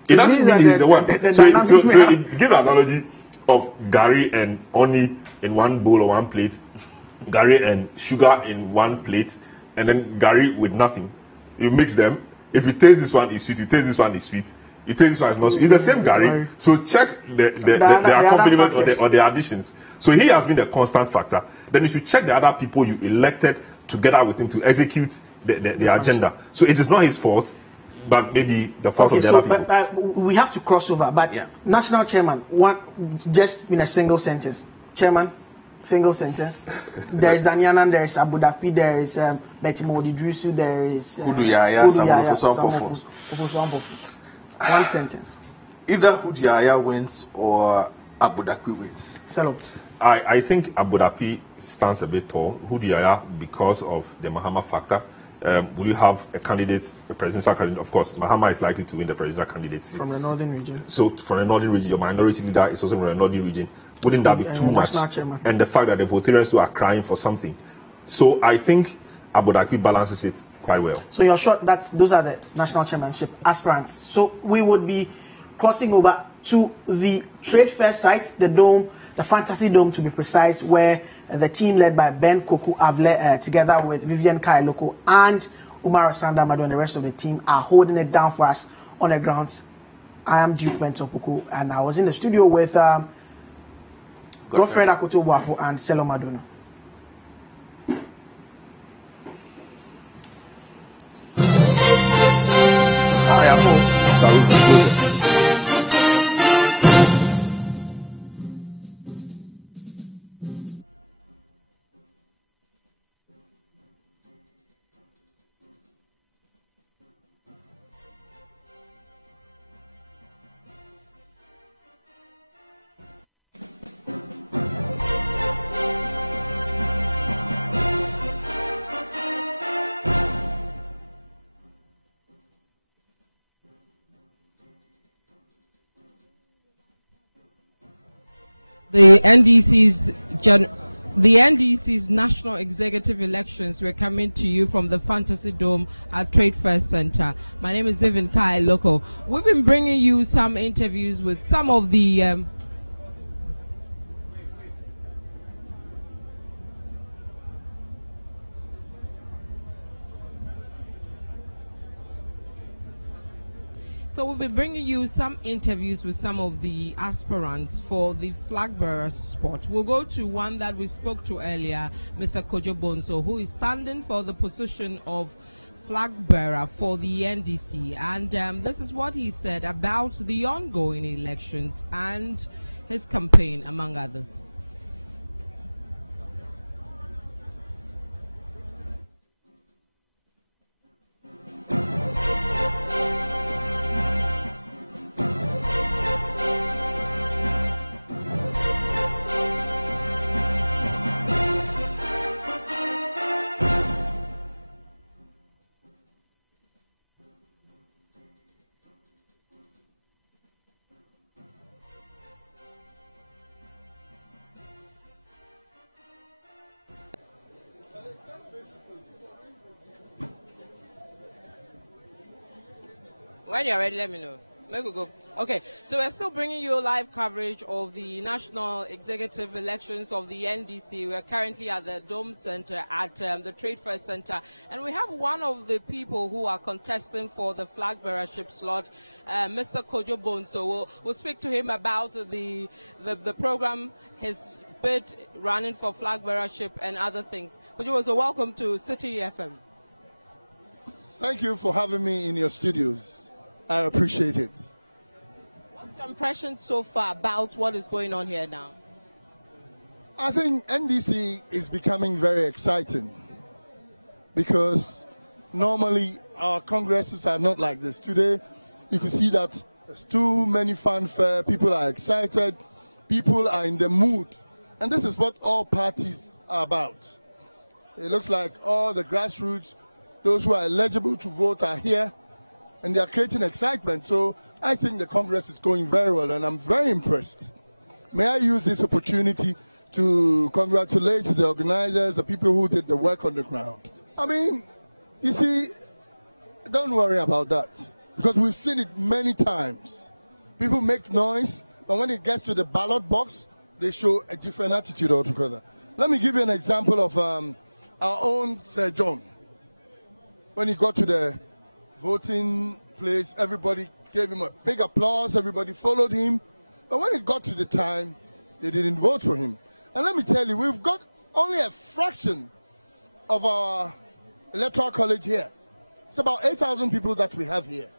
It doesn't mean he's the one. So it gives an analogy of Gary and Oni in one bowl or one plate, Gary and sugar in one plate, and then Gary with nothing. You mix them. If you taste this one is sweet, you taste this one is sweet, You take this one as not sweet. It's the same Gary. So check the accompaniment or the additions. So he has been the constant factor. Then if you check the other people you elected together with him to execute the agenda. So it is not his fault, but maybe the fault of the other people. But we have to cross over. But national chairman, just in a single sentence. Chairman, single sentence. There is Danyanan, there is Abu Dhabi, there is Betty Modi Drusu, there is Huduyaya, one sentence. Either Huduyaya wins or Abu Dhabi wins. I think Abu Dhabi stands a bit tall. Huduyaya, because of the Mahama factor. Will you have a candidate, a presidential candidate? Of course, Mahama is likely to win the presidential candidacy. From the northern region. So, from the northern region, your minority leader is also from the northern region. Wouldn't that be too much? And the fact that the Votarians who are crying for something. So, I think Abu Dhabi balances it quite well. So, you're sure those are the national chairmanship aspirants. So, we would be crossing over to the trade fair site, the Dome, the Fantasy Dome to be precise, where the team led by Ben Koku Avle, together with Vivian Kailoko and Umar Sandamado and the rest of the team, are holding it down for us on the grounds. I am Duke Mentopuku, and I was in the studio with Godfred Akoto Boafo and Selo Madono. The NDC's national executive elections were coming to you from the Fantasy Dome at Trade Fair Center. My name is Vivian Kai Loco. We've been bringing you some interviews with some of the So we'll be bringing you some interviews with some of the aspirants for the flag bearer spot. We'll go to one that we spoke to earlier, Mr. Kojo Bonso, who is standing for the position of flag bearer for the NDC. And this is what he said about the ongoing elections and his campaign, among others. When you're ready, let me know. Maybe we'll go. Okay, so we're still bringing you live coverage of the national executive elections of the NDC. We're currently at the Dome Center at the Trade Fair Center, and we have one of the people who are contesting for the flag bearership slot, Mr. Kojo Bonso. We'll speak to him about the program, his bid running for flag bearership and other things. Kojo Bonso, welcome to City FM. Thank you for having me in your studios. I appreciate it. What's your impression so far about what is going on here now? I think NDC is becoming very exciting because normally our congresses are not like this. Today, you can see that there's too many fanfare, people are excited, people are in the mood. And this is what all parties are about. It looks like all the grassroots, those who are eligible to vote are here, and they are creating excitement. So I think the Congress is going very well, and I'm very impressed. May I use this opportunity to congratulate the organizers, the people who did the work on the ground. I mean, you see, don't worry about that, because we've seen it many times. People make noise, but when it gets to the ballot box, they show a different attitude altogether. Let me give you an example of our own Sir John. When he got to the voting place, everybody gave him a big applause. Everybody followed him. But when it got to the time, they didn't vote for him. And let me tell you, we've got only a fraction of our electoral college here. It's about 8,000 people that we have here.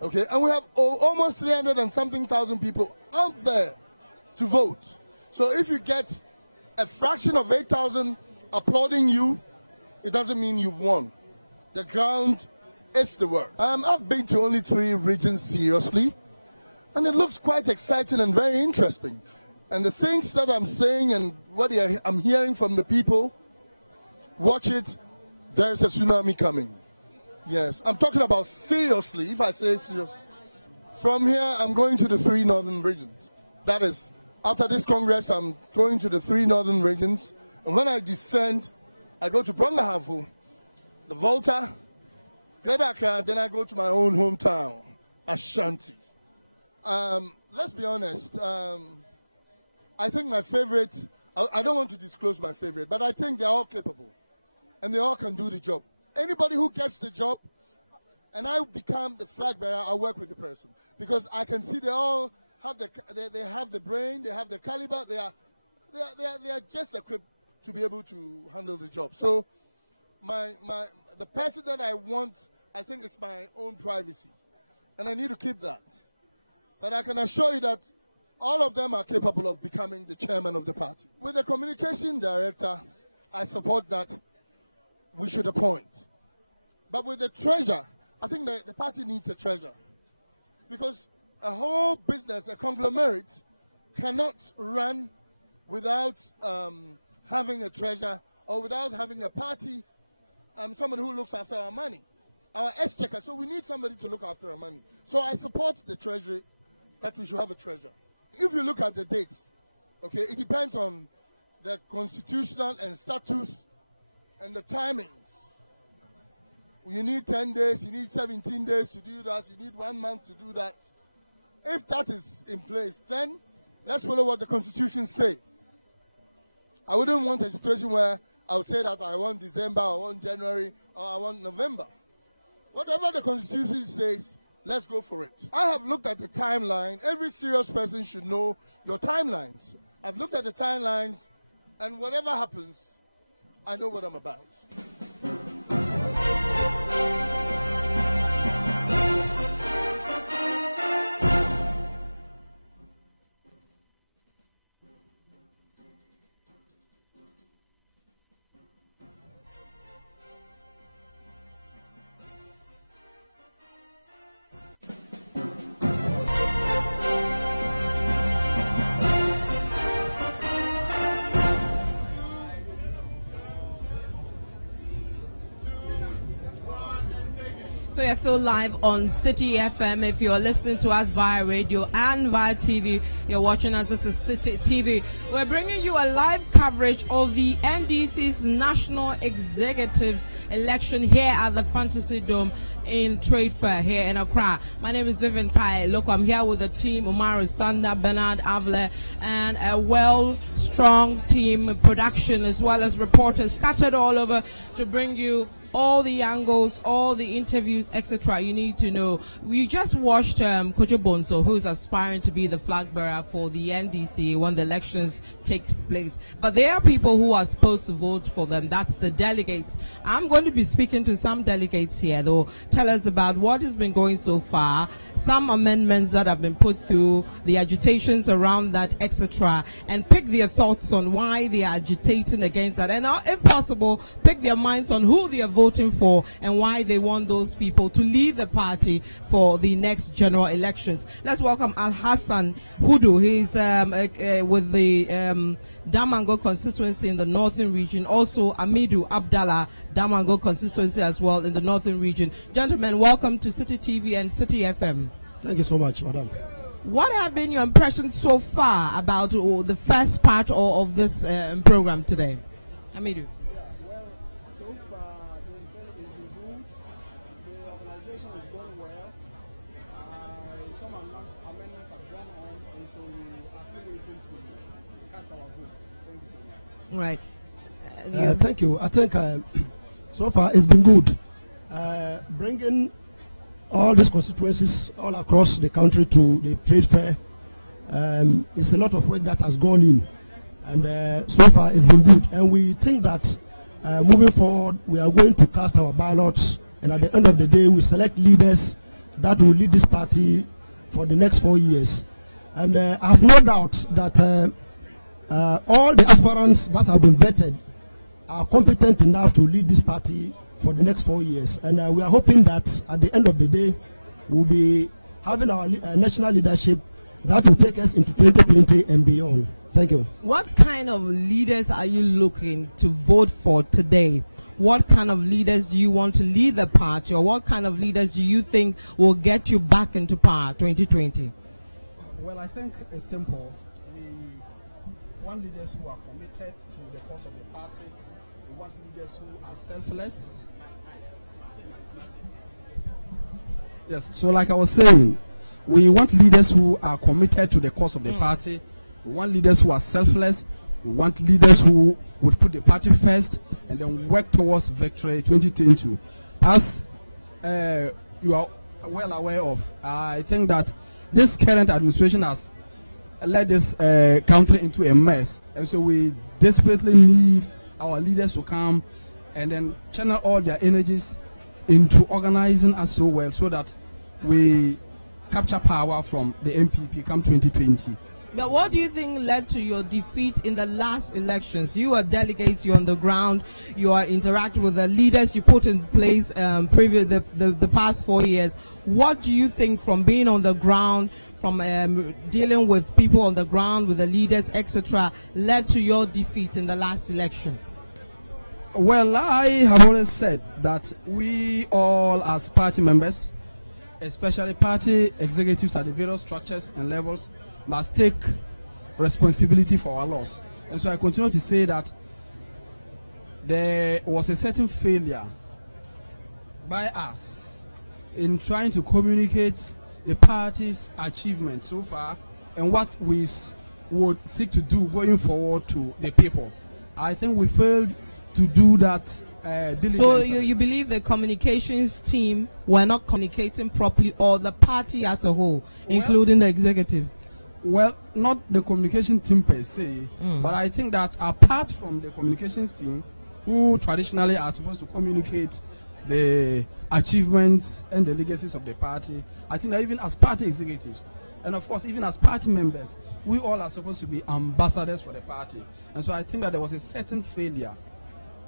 Okay, and we have almost 300 and something thousand people out there to vote. So if you get a fraction of 8,000 applauding you, it doesn't mean you've won. The ground is the word. I've been to only 3 regions seriously, and it looks quite exciting and very interesting. And the things that I'm saying and what I'm hearing from the people, watch it, there's a tsunami coming. Yes, I'm talking about seriously, if I say seriously. From here, I'm going to the 3 northern regions. That is, after this Congress, I'm going to the 3 northern regions. And when I descend, I go to Brongahavu, the Volta, Greater Accra, then I go to my own hometown, Ashanti. Let's be honest. I think my favorite, I don't want to disclose my favorite, but I think they're all capable. And they all can do the job. Anybody who gets the job, and I become the flag bearer, I work with the person. Because I can see they all have they have the brain, they have the caliber, they are just equipped to be able to handle the job. So the person that I want, I think it's my own privacy. And I need to keep that. But I can assure you that all of them are capable of becoming the chairman of the party. With the communication director, I support that we should appoint. But with the treasurer, I think the party needs a treasurer. Because a whole business, a conglomerate, cannot run without having a treasurer or without having a party, someone who looks after our money, our exchequer. So we need somebody to look after our money. So I support the treasury, that we should have a treasurer. If you look at the dates, okay, it depends on the constitutional and status and the timings. You need 10 days, you need 17 days to do that, you need 1 month to do that. If that is in place, then let's follow what the Constitution says. I wouldn't want a situation where I would say that I want December, I want January, or I want November. Whatever the Constitution says, let's go for it. I have looked at the timeline. Every serious person should know your timelines. I've looked at the timelines, and whatever happens, I know what I'm about. So you're still live on City FM. If you're listening to us via radio and via TV, you're watching us. This is City TV. We're bringing you a live coverage of the NDC's National Executive election here at the Fantasy Dome in Trade Fair here in Accra. My name is Vivian Kai. Look, I'm here with the team, Umaru Sanda, Bernard Avle, and a strong team production as well as reporters scattered all over to bring you all the angles, all the interviews, etc. you need to know. We just watched Kojo Bonso, who's aspiring to be the flag bearer for the NDC when the elections take place. But there are people who are supposed to vote for them. That's the delegates. I'm going to be speaking to some delegates here, though. Tell us about what has been going so far, some amendments that have been put through, the agitations around that, etc. And pick their thoughts on why they are agitating against that. And if possible, pick their minds on who they are voting for and why they want those people to lead the party for the next general elections. Let's welcome Al Hassan Hudu. He's with the Damango constituency in the northern region. Also Amidu Abdallah, Damango constituency as well in the northern region. Gentlemen, welcome to City TV and City FM. Thank you so much, madam. What have been your impressions so far about the first part of this program today? Amidu. Right. Thank you. I think so far it's been good. Bringing all these constituencies all across the country to the trade fair. It's a lot of work that has gone in, and so far it's been good. And we think that moving forward, we are going to cast our ballots, and at the end of the day, we select leaders that will lead this party for the next 4 years. And I have no doubt that all the aspirants that have been vetted are competent enough to lead this party for the next 4 years. And we are hoping that at the end of the day, we'll be having our national leadership that will take us into 2020 and beyond. Thank you. What kind of leaders are you looking to vote for today? What kind of leaders do you want to lead the party, or what kind of leaders do you think will get you back into power 2020? Well, I think it's simple. We want leaders who are committed to the cause of the party. We want leaders who are selfless. Yes, so like I was saying, we want leaders who are committed to the cause of the party. We want leaders who are selfless. We want leaders who would put the party first and then work towards victory 2022. As you are well aware of, I think that this current administration has led this country into a mess. And so we desperately need our leaders to come and then channel all their energies into organizing us so well so that we capture power from the MPP come 2020. But what do you think led to your defeat in the last elections? You are delegates, you're on the ground, you are interacting with the leaders you put in place the past 4 years. What do you think from being on the ground, from dealing with people on the ground, with the leaders, etc., led to your defeat in the last election? Well, I have always said that we all as party members, especially party executives at the various structures and levels, must take responsibility for our loss. And so I continue to say that there was a certain failure by us in trying to communicate the party's achievement so far and what we would seek to do going forward to the people. I think we failed to do that diligently. So you believe the communications team were not communicating properly, or the party as a whole, including the executives? Well, not the communication team per se, but I think that apart from the communications team, who traditionally are supposed to communicate the achievements and the legacies of the party, I think that even as party executives, and of course even as party members, we all are supposed to be ambassadors for the party. And so I think that there was a certain failure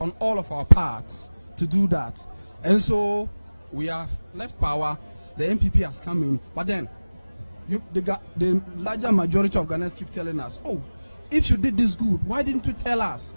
on all of our parts to do that. And so we have left power, the MPP has come in, but then the larger majority of Ghanaians keep telling us, oh, if you did this good, why didn't you tell us?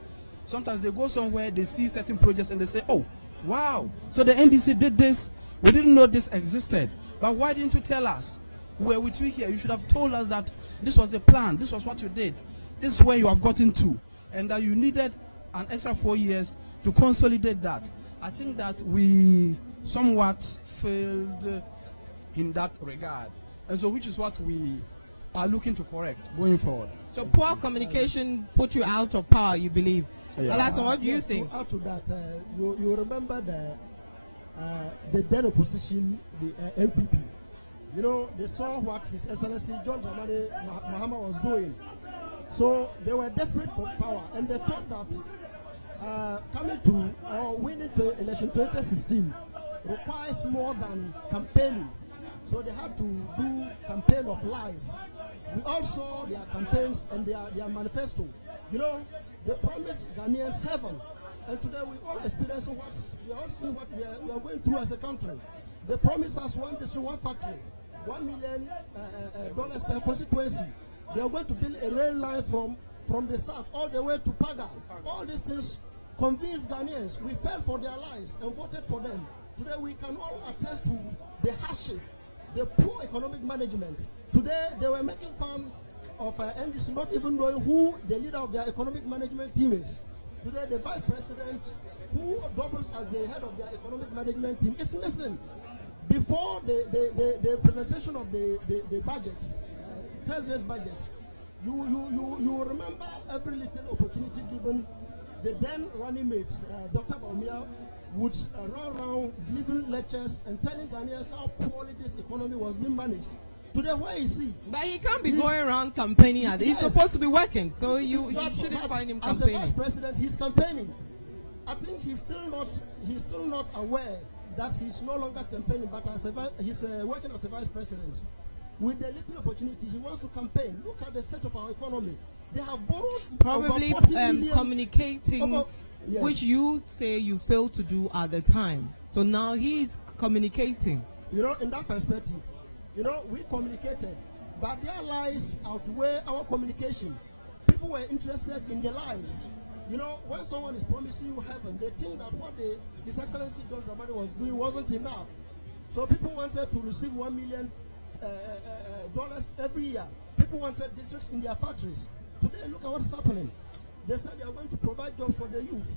Sometimes they go somewhere, they see certain projects and they say, oh, wow, so the NDC did this, we didn't know this existed, but why didn't you tell us? We were with you here, you should have told us that this was the plan, this was what you did, this is where you have gotten to, and that you needed an extra 4 years to consolidate that. I think that we somewhat failed in that regard. And so which is what we are looking to correct going forward. So poor communication put you out of power, you believe? Yes. Alasan, what do you think? To add to that, you remember the then opposition, the MPP. You know, they saw what His Excellency John Dramani Mahama was doing. So they were desperate for power, and they thought that coming to or winning to election 2016 requires more than campaigning. So they had to do campaign of lies. We all saw their campaigns and their manifesto. You know, they promised Ghanaians heaven. And today we all experiencing we are all seeing what we are going through as a country. They promised us one district, one factory, $1 million per constituency. They are going to build a rail line from the south all the way to Paga. All these things convinced Ghanaians. We fell for their lies and voted for them. Today we can all attest to the hardship, the poor economic management. Today they were making fun of NDC, not even knowing who the leader of their economic management team is. Today the vice president, who doubles as the head of their economic management team, is missing. Before the presentation of the budget, Thursday's budget, you remember every little opportunity given the then running mate, Dr. Baumia, would run around giving lectures and telling Ghanaians how poorly this economy was being managed. Today, where is he? But he can't be going around campaigning. He's supposed to be working, so you shouldn't find him campaigning. As a vice president, he's campaigning. I think he's still not aware that he's no longer campaigning, but he's working as a vice president. With the little opportunity, he wants to campaign. Look at the state of our economy. They have borrowed probably over 40 million communicating, which you say you failed to do at the time. So now he's communicating. You know, in that perspective, you know, we communicated, but their lies outweigh our communication. People were interested in the lies. You know, when someone is promising you heaven, they think that what His Excellency John Dramani was doing wasn't enough. So people wanted to receive $1 million every year. People wanted districts in their factories. Today, look at what's happening. They said they are going to provide jobs for the youth.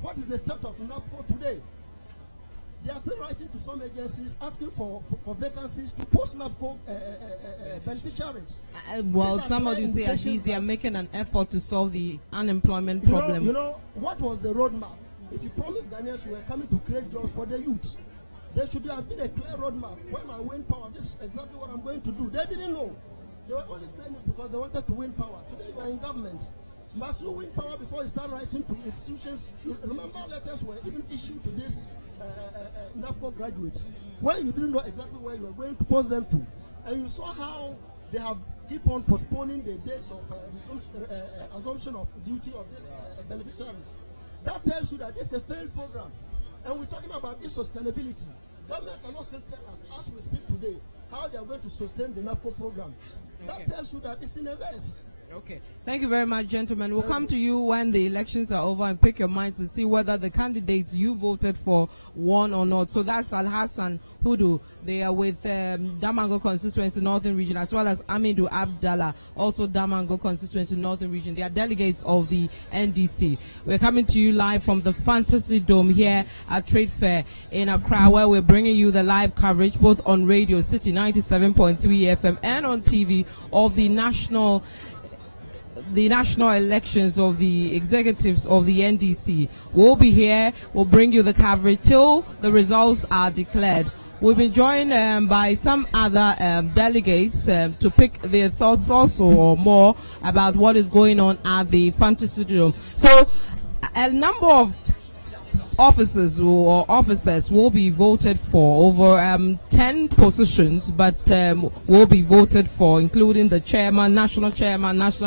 What is the state of NAPCO today? They are still writing to some agencies asking for vacancies to post NAPCO beneficiaries. Well, somebody say at least they are making an effort to solve the unemployment problem. You know, what was the roadmap? If you promised Ghanaians you were coming to create jobs for the youth, there should have been a clear roadmap. When I win power, this is exactly what I'm going to do. They didn't know. They were only saying it because they wanted to win power. Today you are in government. Must you win power before you start writing to institutions? You remember letters were even issued to this NAPCO graduates when you didn't know exactly where you were going to post them to. And you saw how they have keep on postponing the dates of assumption of duty of these beneficiaries. That tells you that this is a failed program. And we're talking about this sustainability. Government cannot still tell us, as we speak today, how they are going to sustain the NAPCO program. That tells you that it's in a mess. Okay. Thank you very much, gentlemen. We'll come to you when the elections are over and pick your minds and see whether the candidates you voted for won or not. So that's Al-Hassan Hudu. They are with Damango constituency, Northern Region, as well as Amidou Abdallah, also Damango constituency, Northern Region. They are delegates of the NDC. We're coming to you live from the Fantasy Dome here at Trade Fair in Accra, where we're bringing you the live coverage both on Radio City 97.3 FM and on TV of the national elections of the executives of the NDC. We'll be here. We'll bring you the coverage till the results are declared. We've been joined by some other delegates to pick their thoughts also or more about what is going on at the Fantasy Dome. So a number of officers will be voted for, over 10 positions, but will be voted for, including the chairman, national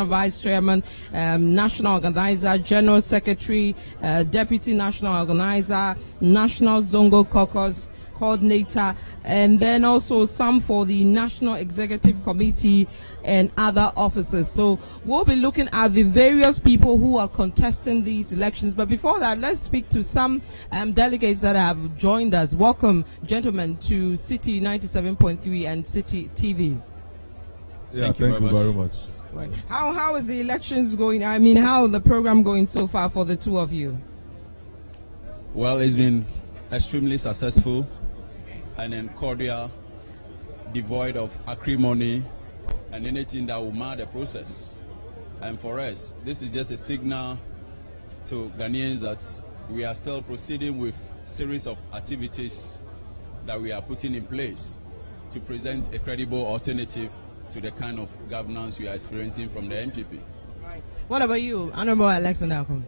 vice chairman, national organizer, general secretary, deputy national organizer, national Zongo caucus coordinator, and then also some for the National Executive Committee and other officers. So we'll be looking at the various people who are contesting these elections. But before that, let's speak to some delegates that have joined us. Welcome, gentlemen, to City 97.3 and City TV. Yeah, thank you very much. Right. How is the elections going? I mean, how is the program going so far for the two of you? Well, it's been extremely successful and then cordial, devoid of acrimony and anything that will mar the process. And for us, this is just a signal to Ghanaians that we are still proceeding with a series of activities that we are putting in place to present a credible alternative to the kind of governance we are experiencing from the NPP. Right. What about you, Honorable Alexander Akum?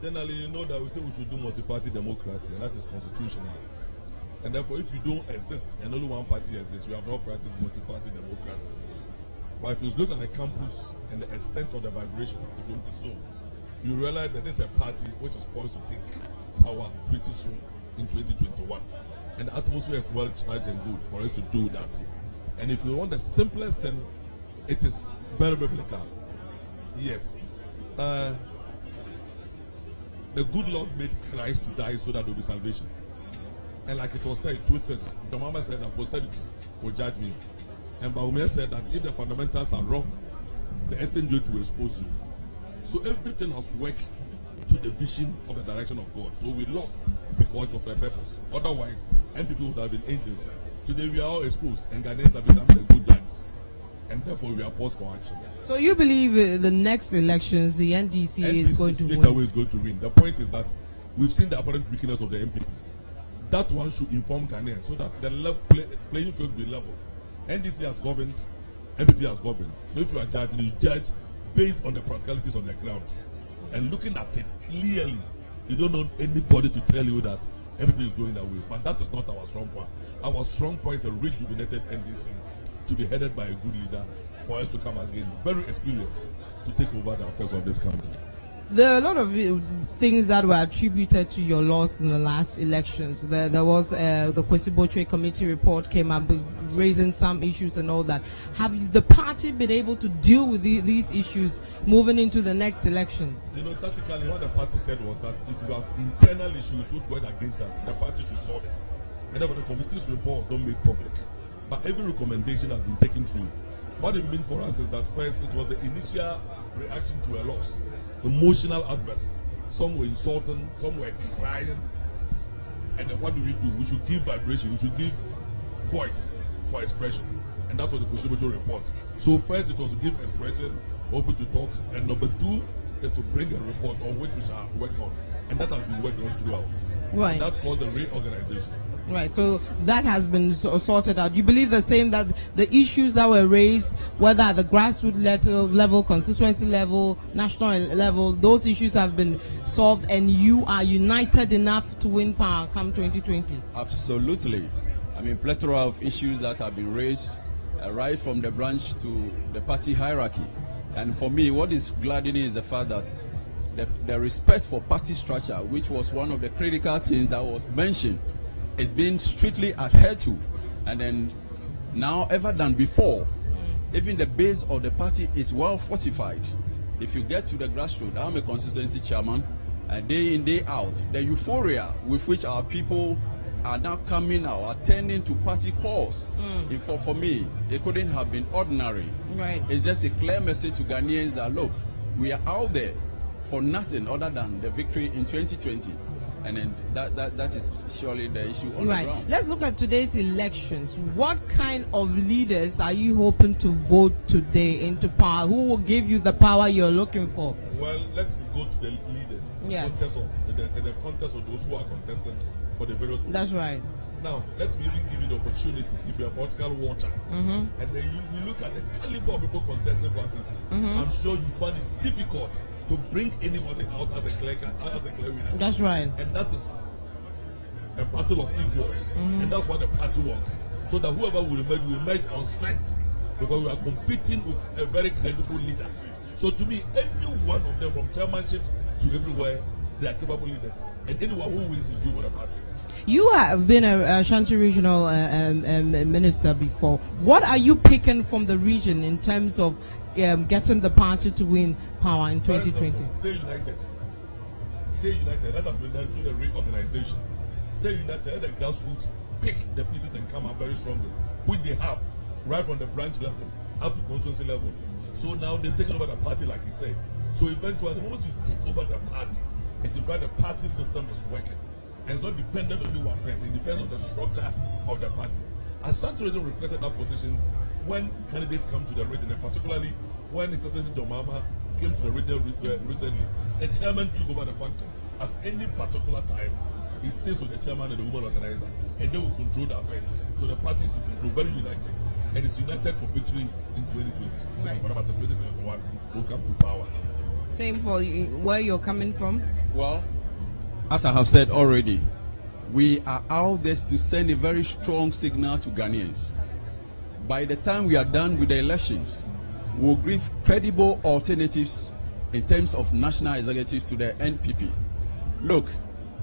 Generally, you know that we say we should do multi-party democracy, and that is constitutional. And therefore, if you don't exist and only one party exists, we have not practiced multi-party democracy. But if you look at the campus and the extent of the vibration, if you want to so, you realize that there's a party which is poised to take power pretty soon in 2021. And the atmosphere is well charged and good for us to do that. And if you want the simplest thing, it is very biblical. Yes. The good Lord made Christ to die so that there will be salvation. And like it was said, two things. The Mama said that posterity will judge me. And Baumia said that if the fundamentals are wrong, the exchange rate will expose you. So everything has worked to the vision of the direction of God. So we lost because of a purpose. Otherwise, NPP would have been angels. Today we are all exposed, and Ghanaians have become the good judges. and therefore we are poised for action. So you believe the next elections, the NDC is going to win? Away is going to win. The point is that we've seen the apparent weakness of the MPP. That one should inform Ghanaians so that the playing field will be level. NDC has governed, MPP has governed. So if you are judging, you judge based on the practicalities on the ground. And looking at it clearly, you don't know anybody to tell you that MPP is going away. But that is not our strong point. Our strong point is a rejuvenated NDC to be headed by a good leader for us to come again, very experienced, to take over the affairs of this country. There are a lot of things that were attributed to your loss in the last elections. There was the Kwesi Committee report came up raising some issues and all that. Have the party been able to deal with these issues moving into the next elections? You know, tactically, what the party said was that if you have internal issues which went against us, the party should solve it. And then the committee's report was not made public. But every recommendation has been taken through. What it means for us is that first, it was the initial reaction to a loss. Emotional outburst. Some were insulting, some were crying. And then what do? We should give vibration, we should give voice for expression. And that was the Kwesi report. So first it was to give expression, open to talk. And number two is to bring a report on which we shall work on. And that has been worked on throughout. Right. And that's called the reorganization. Right, so that has been sorted out. You believe the same, that the issues that were raised, whether at the grassroots level, constituency level, national level, those issues have been solved and you are united enough to win power come 2020? Absolutely. I mean, plethora of issues that have been raised right from the branch to the party hierarchy. And for me, what is gladdening is the fact that the respect for party structure, which was one of the critical things that was mentioned, is being strictly adhered to. And then now, ever than before, even the base of the party is well fortified. If you get to the grassroots, I'm a constituency chairman, and day in, day out, the euphoria with which our people are now coming out, attending to party calls. For me, it couldn't have been ordinary. Right. It's just a clear message to Ghanaians that, look, we are out there for nothing other than the victory in 2020. And then that is surely the issue on the ground. Let's look at today's elections. What kind of leaders are you hoping to vote today into power? Who will give you the power you're looking for? Well, let's go to the leaders. Yes. The contest of those who are contested for the various votes. That's right. Now, let me even give you the opportunity, if you're a political watcher, and then you look at the caliber of people contesting parties, I'm sure you find it difficult to bring anybody out as a clear winner. That's right. And that is a battle of equals. And that's what the party wants. So that whoever will emerge on strength, because we are competing with a very credible leader. So to me, any one of them, from chairmanship to everywhere, they are capable leaders. And anyone who wins is good for the party. You have been a Ashanti regional minister before. What are you picking from the region in terms of getting the party to win power in 2020? Stay united. Stay united. That has been done through the reorganization. Stay united. Let the grassroots pick the pieces and come up very strongly, which they have, right from the branch level up to constituency level. So now they've taken over the party, like he said. So eventually, the moment you take over the party, it implies the party system is working. And it's not dependent on only one person. It depends on the structure of the party. Ashanti region reflected that position when candidates come to the region, and particularly when His Excellency Dumba came to the region recently. The chairman took over the function. At any particular time, he sits with the chairman and the woman organizer, and they will control the affairs. So the party is very united, and it's united for victory in 2020. Right. And for about 2021, will come to power. Same for where you're coming from? Well, as I have said already, we are out there to send a very strong signal to Ghanaians. By the time we are done with the elections, we'll give credible alternatives in terms of national executives to the NPP. Look,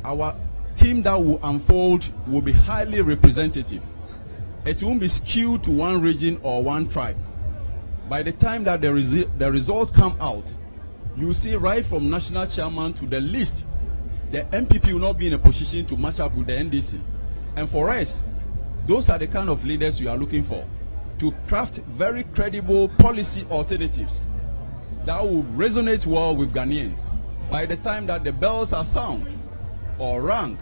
our team that will unfold will be highly representative. It won't be skewed to one region or one tribe. By the time that the results come out, you see right from national chairman to the list, the NPP will not be in a position to match up with the NDC. And for us, those are the kind of leaders we are looking for, to craft very credible policy alternatives that will resonate well with Ghanaians. By the time that the bells are sound or rang,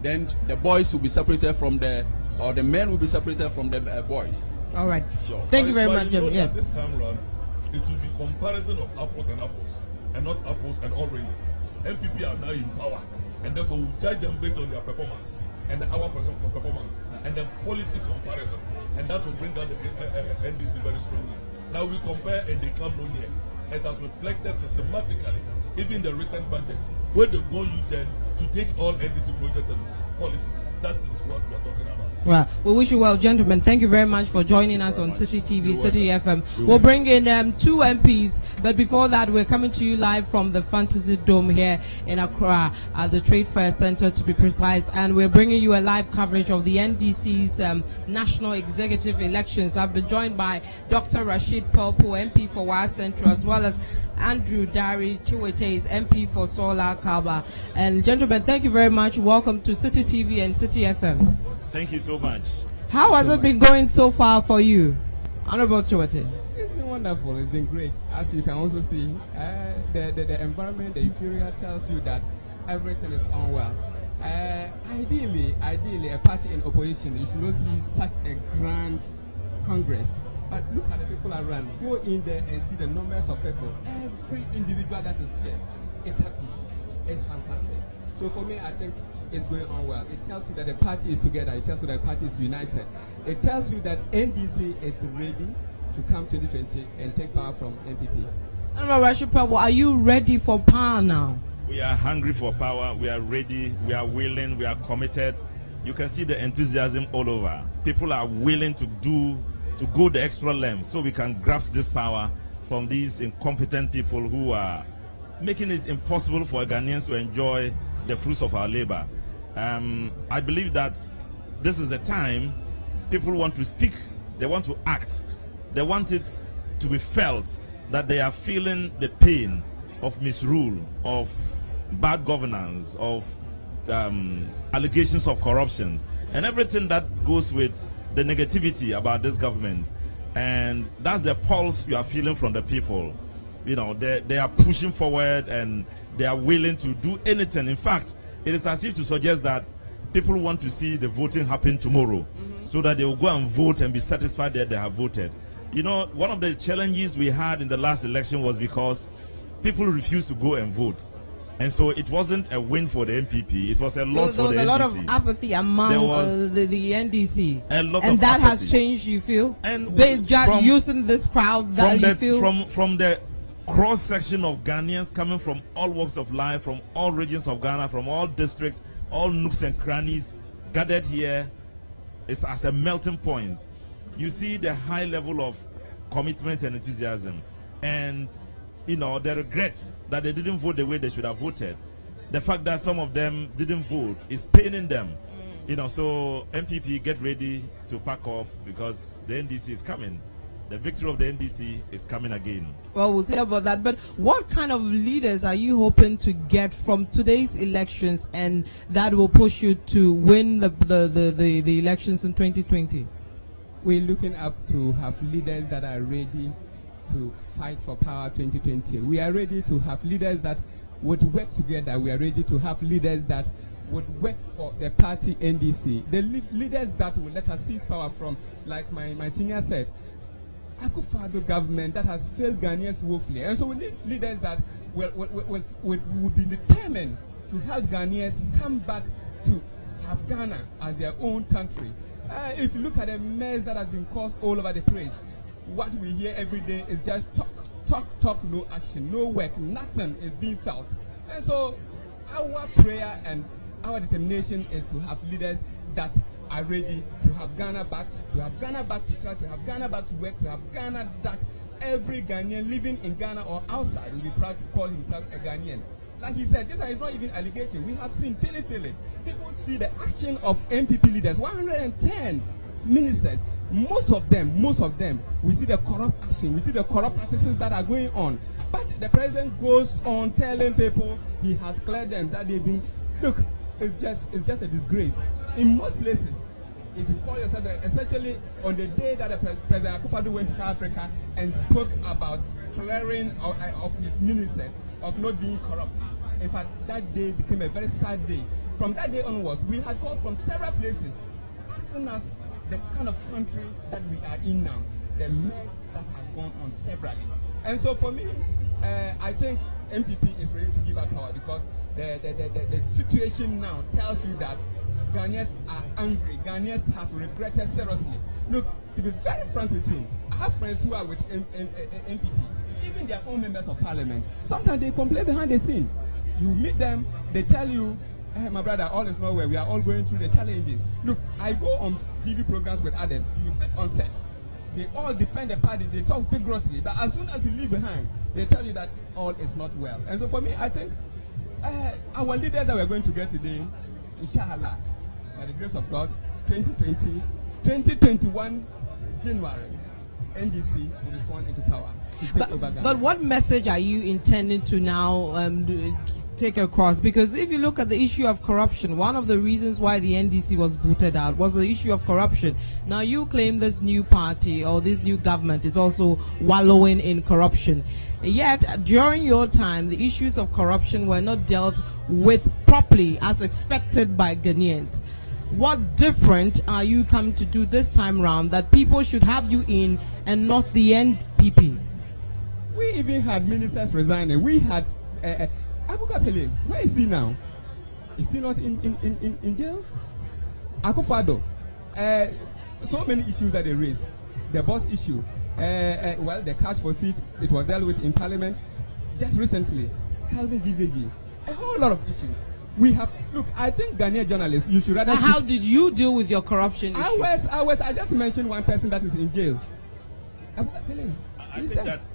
then the boys will be separated from the or the men will be separated from the boys. All right. Sure. Thank you very much, you know yes. This time round, it will be comparison of apples and apples, and not apples and oranges. MPP are now in power, and therefore we judge them based on their performance and our performance, and then policy comparison, and that will bring out the NDC very strongly. Now we compare and they come no near. It has reflected systematically, even in the recent budget, where they go U-turn to take all NDC projects and policies. That is what we are talking about. Well, we wish you well, gentlemen. Thank you very much for joining us on City TV, City FM. We'll bring in 2 MPs, but before that, we're coming to you live from the Fantasy Dome here in Accra at the Trade Fair Center, to be precise, and we're bringing you a live coverage of the NDC's national executive elections. I've been joined by Dr. Rashid Pelpo, MP for Wa Central, as well as Andrew Dari Chiwete's MP for Sola Kaba. And gentlemen, thank you very much. Welcome to City TV and City FM. Thank you so much. How has it been going so far for you? Honorable Chiwete. It's been wonderful. It's been great. As you can also see, the environment, the euphoria tells you that everything is on well. Ideally, a party in opposition, you should not see such a grand Congress. But look at the people around. Go in there and see the numbers of people. Every individual that is here is happy. It's fantastic. So for me, I think it's going on well. It tells you that the party is together. It tells you that the party is united. It tells you that NDC is ready to come 2020 and take power from NPP. Are you ready for power now? We are hungry for power. We are ready. We are willing. We are committed. You can see the enthusiasm all over. People are willing to go the extra length so we can grasp this power from these incompetent people who are making it impossible for Ghanaians to enjoy the fruits of our labor. I believe that this is the time people want to speak, they want to act, they want it to be felt that they are feeling the pain of misrule, of bad governance, of allegations of corruption, and everything that goes with the negativity about this government. And that's the pulse you are feeling from the people. You know, they are pushing forward and they are willing to do anything. In fact, it is as if to suggest that people want to see the voting happen tomorrow, so that they will go and vote and be satisfied that they have voted. You know, one of the challenges we had in the last election was because people refused to go and vote. And so it wasn't a win for the NPP, it was a loss for the NDC. There was a lot of apathy among the NDC. A lot and of that apathy has changed, you feel? And using this crowd, that you feel? From the cross-section of Ghanaians coming from all walks of life, from all regions of Ghana, from all districts, all nooks and crannies, gathered here is as a melting point. You see the high level of commitment and enthusiasm, and you know, the regrets that they didn't vote the way they should have voted. The fact that some of them didn't vote is paining them. You know, so MPP, get ready to pack off, because the NDC is coming. The victory of the NDC is coming again. Well, we'll see about that. But what kind of leaders are you hoping to get from today's elections, and that will push you to win the elections in 2020? We're looking up to have leaders that are ready to fight for power 2020. We are ready to have leaders that would work together. We are ready to have leaders that would work for the party NDC. The leaders that will let us seize power from, like my senior said, Akufo-Addo government that has failed Ghanaians woefully. And so we need leaders that will be determined to help Ghanaians come back to have Ghana as their own country. If you look at the mess that has been caused all over the place, what we hear every day is just talk, no action, no work, nothing is being felt. And so our prayer and our determination is to have leaders that are ready to have Ghana back, to try to have Ghana back to work, to have Ghana that every Ghanaian living in Ghana or outside will be proud to call himself a Ghanaian. Like he said, this is not even allegation. We have seen, feel it. People see the action of MPP leaders, 110 ministers. Most of them, we see the corrupt action, we see the corrupt practices that are going on. But the president goes on telling people he has cleared them, that they've been, look, it's just a disgrace. In most places, if you call yourself, especially on the day that President Akufo-Addo went to South Africa and spoke about clearing of his ministers, of not being corrupt. In fact, that day became a very sad day. From that day onwards, we had calls from several places asking us the kind of country that we are in now, the mess that has gone on severally. And so for me, I think MPP is ready to give up power because the situation now tells you that Ghanaians are angry. Ghanaians have regretted seriously. Look, to be very frank with you, I have friends who are with MPP, even their own members of parliament. Sometimes they complain behind the scene. You meet them, they tell you, hey, my brother, all is not well. We are all going through the challenges. Look, I go on TV programs with others. You sit on set. They all defend the party. They talk vigorously. But as soon as you leave behind, they tell you that all is not well. And so for me, I think our leaders that we're going to get today, inshallah, by the grace of God, 2021, January, NDC will be sworn into power to take over Ghana. But what message are you intending to now take across? Because if you look at the issue of corruption, one of the reasons why the NDC was booted out was the issue of corruption. Now you claim this new party or this new government is also wallowing in corruption. Yet, during your time, the issues of corruption were not dealt with properly as expected by Ghanaians. What different are you coming to do this time round that people should have you in and not the NPP? We even had ministers resigning. We had Abuka Pele. Where is he now? Is he not in jail? Akufado. So many issues that they raised. The bus issue. Well, the cash for seat, it was dealt with in Parliament. Just recently, Calvin GVG. A whole lot of issues. We have, look, I think Ghanaian journalists, you should rather... How did you deal with your corruption issues? I just mentioned one person that is in jail. I think that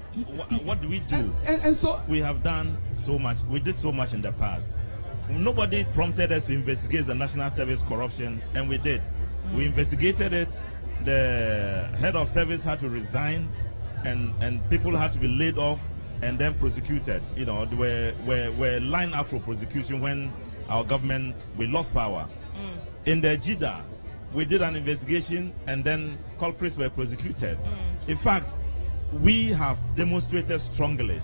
what do we do? And so we have done so much. We did so much in the past. Nobody prompted us to investigate the National Service corruption, and we did. We investigated it. The head of service had to resign, and people had to be laid off and then prosecuted. You know, were lined up for prosecution when our government, we lost power. In the JIDA, we did an investigation and then culprits were prosecuted. In fact, we have demonstrated strongly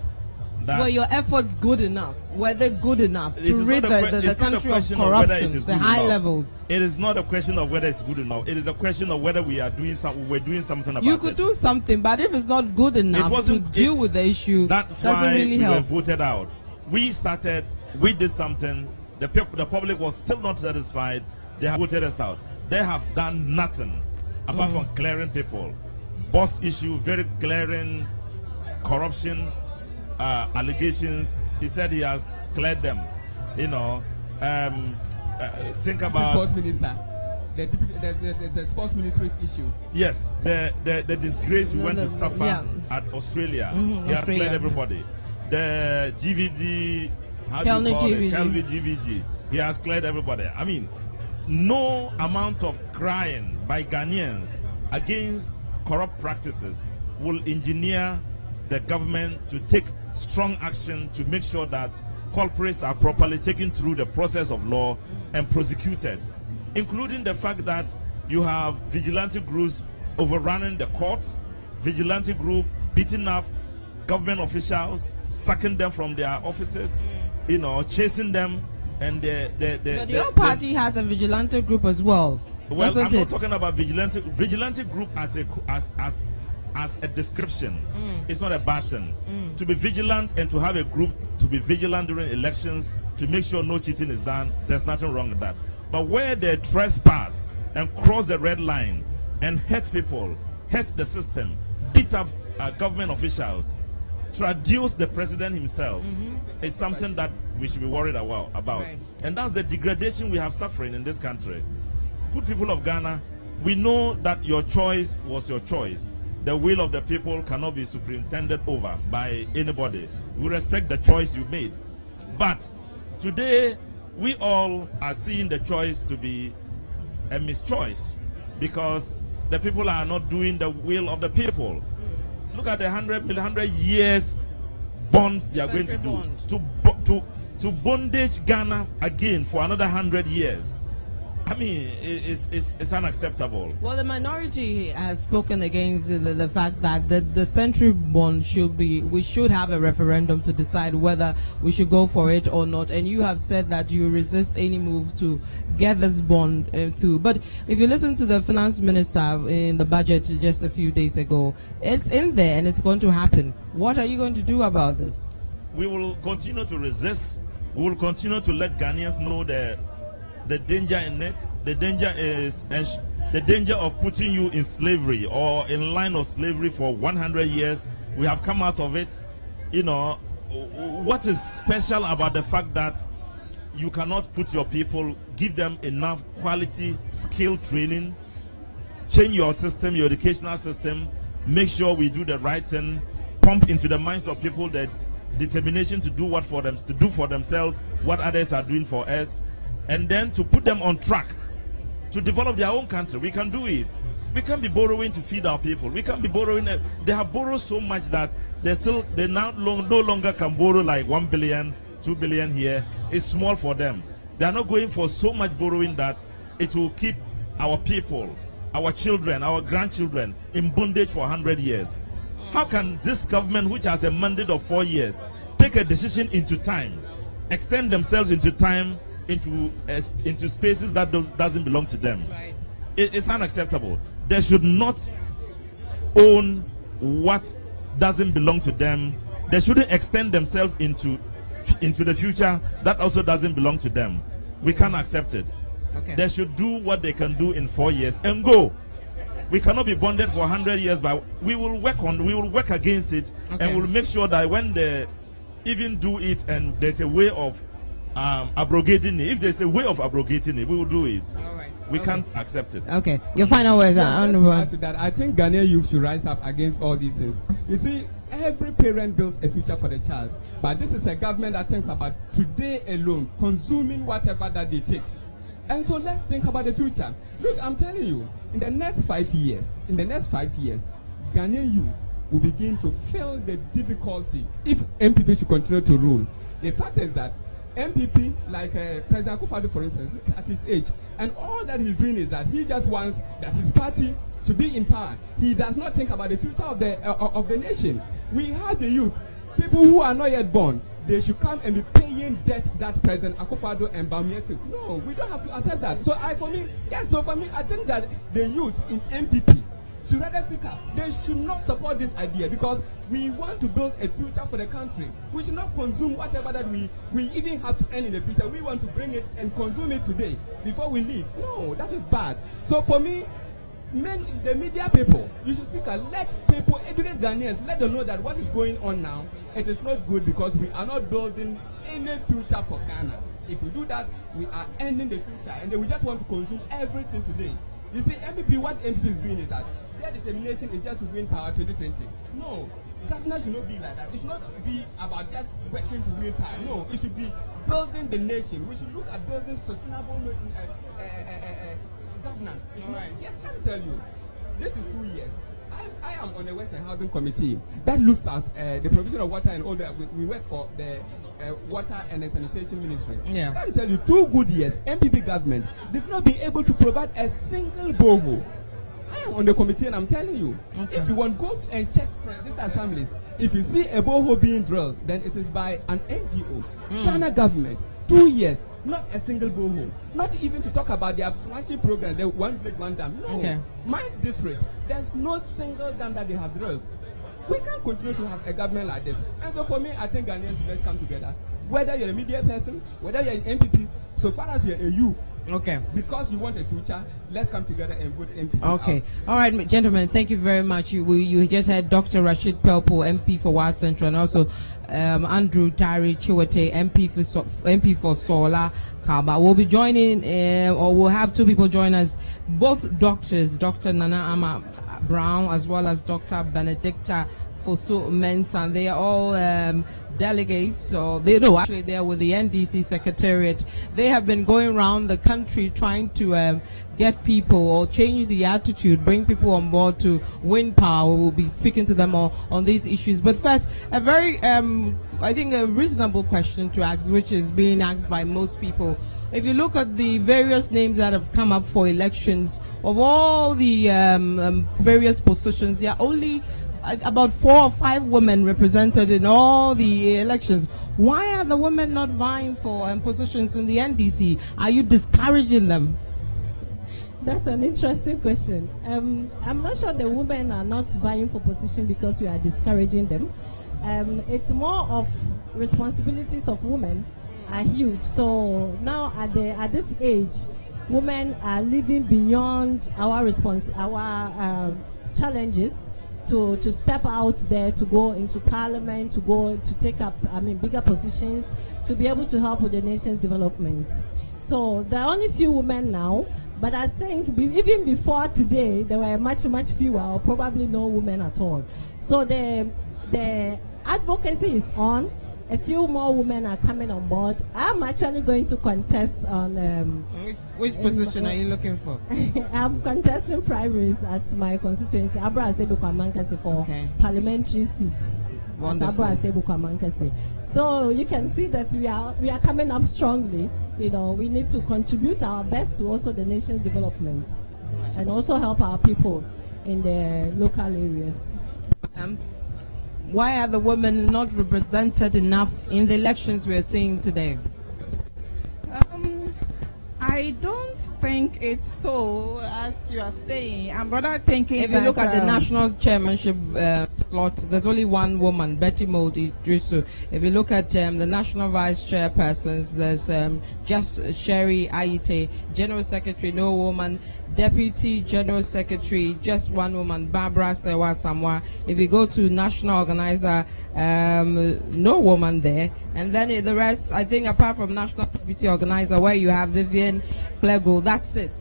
that... Were your efforts good enough? Were they good enough to rid the country of corruption, the high levels? It is not a question of whether it's good enough. It is a question of whether we are doing something. We're doing something about it. You could do something, but if it's not good enough to deal with the issue, that's doesn't why really we help. were voted out. We started. We did something. The public was still not satisfied. They have voted us out. They have done nothing apart from clearing people. Boss issue, very glaring corruption allegations. He said he has cleared them. You know, think about the sports minister, the sports ministry issue. Yes, the disgrace we went to suffer at Australia. He has cleared everybody. The GVG, how do you call it? Calvi GVG. He has cleared everybody. I mean, no amount of crying by Ghanaians against corrupt practices will engineer the government to take strong action to make sure that culprits are properly taken through the process of law and prosecuted, including the fact that you have vigilante groups overrunning the courts, vigilante group beating up government officials, sacking them from their offices, you know, chasing them, and but your party has a vigilante group as well. Well, I'm not talking about vigilante group as a description. It's not a button. To be vigilant and to have a group to be vigilant during elections to make sure no cheating is done, there's nothing wrong with that. But where they trespass and cross the red line and hurt people, hurt the system, beat up government officials, traduce the president himself, is something that we should be worried about. Right. And that's the degradation we have suffering in this country. Good people of Ghana, we know that your choice was your choice. The will of the people cannot be superintended over by anybody. We respect the choice you made. But today, we all are seeing the choice to be a mischoice because the people are not doing the will of the people. Look at the 100 years bonds they are going to do. To bondage Ghana again for another 100 years. I mean, it's unacceptable. Well, the minority has spoken against the fact that the century bond we should have a referendum to decide whether we should go for it or not. And you have said that you resist any move to get this bond through. But if you listen to the finance minister in the budget just a few days ago, it's in there and it's going to happen. What are you going to do about this? We will continue to resist. We will continue to let Ghanaians know the danger in it. The danger is the danger of putting you in slavery or in line of slavery for 100 years. We have come out of it. You know, what is special about the fact that you cannot put your people, give them enough quality skill training, change your system, your educational system, make sure we do the right thing, pump into the minds of people that determination to do what for them, to do for themselves what others are doing for us, and then to put them on track to develop their own country. We can do it. We can't be borrowing to feed our people. We can't be borrowing. They have borrowed so much that they now no longer can borrow like 1 billion, 2 billion here. It's small for them. They are not going for so much borrowing that it will keep our people, our children, our grandchildren in bondage for 100 years. How can this government, which has a mandate of 4 years, take a decision into time, extend themselves into time, into spaces that doesn't belong to them? Right. It's unacceptable. They should not own what doesn't belong to them. They shouldn't extend themselves into the future that also doesn't belong to them. We can't accept it. Okay. They should do what they can do in 4 years and go. We cannot be bonded for 100 years, but we will work against it, okay, and we'll make sure that when they even do it and there's a way of abrogating it, if there's a way of abrogating it, we will do it. All right. We can't accept it. Okay. Your final words. To add to that, I think Ghanaian youth should rise up against all these things. You see, every parent builds a future for the child, but this is a government that thinks about today alone, consuming whatever that they take. And so let's think about the future. Look, I'm telling you, in the next 5 years, Ghanaian youth will begin to feel the difficulty if MPP should continue to rule. The fact is that MPP, like President Akufo-Addo, for instance, look at his age, and all that he's doing is that he just wants that his party should be in power. He does not think about the future of the nation. We have the youth, people who are not yet born. They should come and be paying debt that President Akufo-Addo and Bawumia took. No, we don't have to accept that. So for me, I think that the youth in MPP should rather speak up. They should not support this idea because we want to build a future for the country. We should not consume whatever that we even have to earn in the future. We want to bring it and consume it today before we leave. No, that is bad. So for me, the media people, you should speak up. Let people educate Ghanaians. Let them know that what is going on now, it is not good because we are not building any future for Ghana. If we do that, we are ending the future, and then we just want to consume everything today. You see, MPP, what MPP is doing is that their determination is just to win power 2020. No, governance should not be like that. It should not be about just working to win power. No, it should be building the nation. We should look at building sustainable governance. Right. Yes, let me tell you, this is 2 years. I am on the Western Housing Committee that looks at the provision of water and all that. We work for the Water and the Sanitation Ministry. Yeah. Let me tell you, 2 good years, MPP government, they've not been able to provide a single borehole. I am on the committee and I'm telling you, okay, if you want, go and check these assemblies. If you see a borehole being drilled, then it is by an NGO. Ghana government, 2 years, not a single borehole. Not even to talk about their flashy program, the one blade, one dam. No. Okay. My district, there's no single dam that they have drilled. We can't continue to have a government like this. And so for me, I think Ghanaians should come together. Whether you're a media person, whether you're an MPP, so far as you're a youth, okay, because you want a future, let's come together and vote MPP. Okay. Out. All right, gentlemen, thank you very much. You just had Dr. Rashid Pelpo, MP for West Central, and also Andrew Tari Chiwete, MP for Sola Kaba. We'll be joining, or we'll have 2 people join us, both doctors, Dr. Nana Ama Brown as well as Dr. Benedicta Fosu Mensah. They are all delegates, or they know actually they are with the NDC Secretariat. They have been going around the country trying to get people or change the attitude, bring people on board to win power. We'll be speaking to them on these issues. But first, a very, I think a reasonable question to ask, which is being asked by most people. If you look at the various names that have come up for elections, of all the various positions, there are only about 4 or 5 women represented in all the elections. Why are the women not vying for positions in the NDC? Are you discouraging them? That's an interesting question. I'm not sure the women are not vying for position because we are discouraging them. It's more of responsibilities of women are huge. So now at this age, women are living beyond our challenges to step out there, to go into parliament, to go to take up bigger positions, to be able to help with the nation's development. So there are only few women now, but I think even before today there were much fewer, or probably no women at all. So the advocacy is on. A few more women are coming on board. I'm actually going to contest on... Which position are you looking for? I'm contesting primaries at my constituency, Abra Asebu Kwamankasi, for parliamentary seats. Wonderful. At Abra Asebu Kwamankasi. So you can see that we are coming up strongly. You know, we need to contribute our best to also the nation's development and also help our people in the local areas. Why are the women not represented enough in the elections we are seeing today? I don't think it's so, as you are saying. I'm rather thinking if you look at the national chairmanship slot, there's only one woman, Betty Moldy Drisu. If you look at the national vice chairpersons, there's just Sherry Ayite, general secretary, no woman, deputy general secretary, just one woman, Barbara Sewa Samwa. If you go to national organizer, no woman there. And then the rest, I think, apart from national deputy organizer, where you have Vivian Plego, that's it.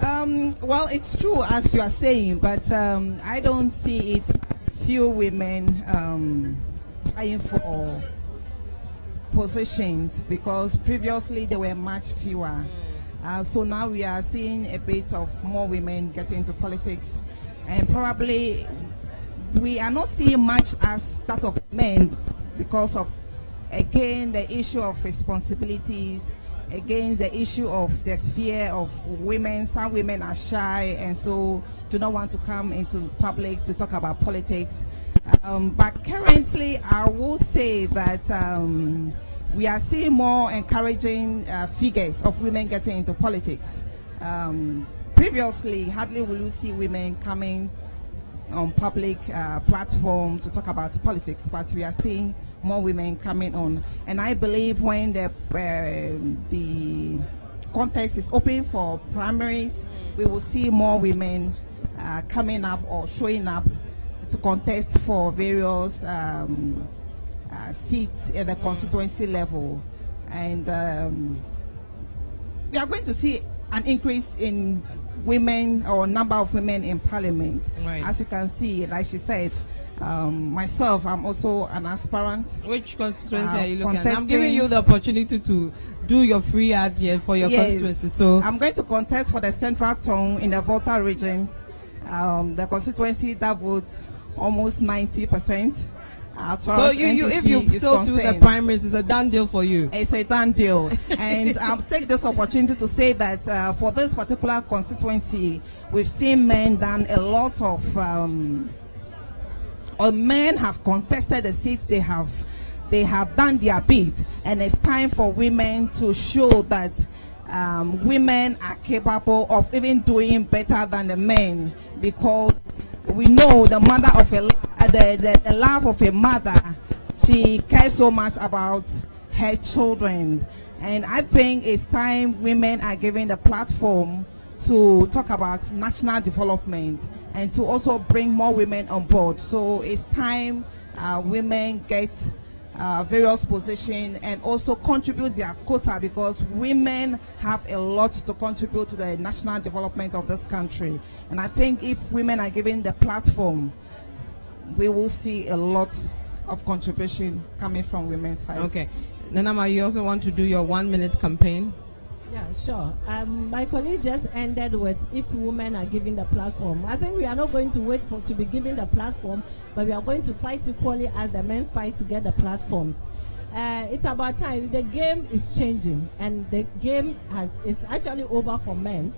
Well, it's true as you are saying, but I don't see it few women vying for positions, because previously there were much fewer. So now we are seeing a bit of more women getting into politics, and probably we are not seeing much as that of men because of, again, the issue of responsibilities, again, the issue of the fear of women. Some women are shy and so do not want to come into public to talk about politics. But currently, I will say that we are seeing more encouraging figures of women getting into politics. Previously, hardly will you see women coming on public platform to talk about politics, but we are seeing more women coming on. And I believe when the contest is open for primaries, we will see more women coming up or showing up to contest for various seats at the constituency level. And we are going to see an increase in women or number of women in parliament. Right. As you can see, like she said, myself, I'm also an aspirant. Which constituency are you looking at? I'm giving you the opportunity to do your free ad here for your constituency. So I'm going to contest for the Central Tongue in the Volta region, the constituency that votes almost 90%. So if you sail through the primaries, it's a done deal for you. It's a done deal. And I'll take this opportunity to say that for this particular constituency, we've seen men done a lot of, or men have contested the seats. They have done their bit, and it's time for women to show that women are capable of even doing better than the men, because we know the mother of the love of a mother, she cares so much about her children. And I think it's time women are given the platform to talk about national development and to also bring more women on board. So it's time women get various positions and also contribute their quota, because women have a lot to contribute to the national development of this country. And I think if women are given the platform, we will see a lot of contribution coming from women's side. Okay. Nanama, you also want to do your 1-minute campaign? Yeah, sure. My colleague just ended with if women are given the platform. I think we are not going to wait for to be given the platform, but we are going to fight equally as the men fight to get the platforms. It's about time. The game is changing, and the game it's actually over for men.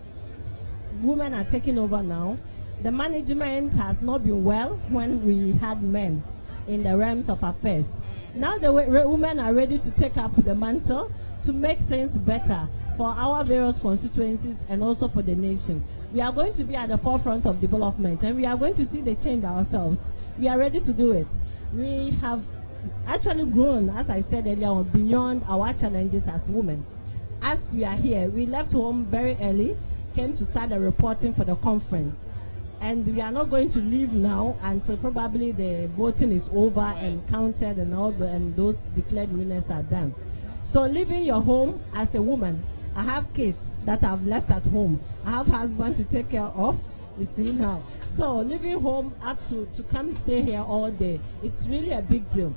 Women are taking over now. The management has not been well when we had men in the realms of affairs. Now the women are ready to take up the mantle to make things better for our various constituencies and also for the nation. We are going to be at the forefront of development, and we are going to see the change ourselves. We are ready to do it. We have actually grown, as I said earlier on, beyond our challenges as women. As we are here, we left home very early, came to start the reporting for the conference. And we are not going to leave now until probably the voting is over and counted and those declared winners are done. So leaving your home as a woman, I have kids that I've left at home. I have husband to take care of, you see now. So leaving home up to come stay here all day, it's really a big deal.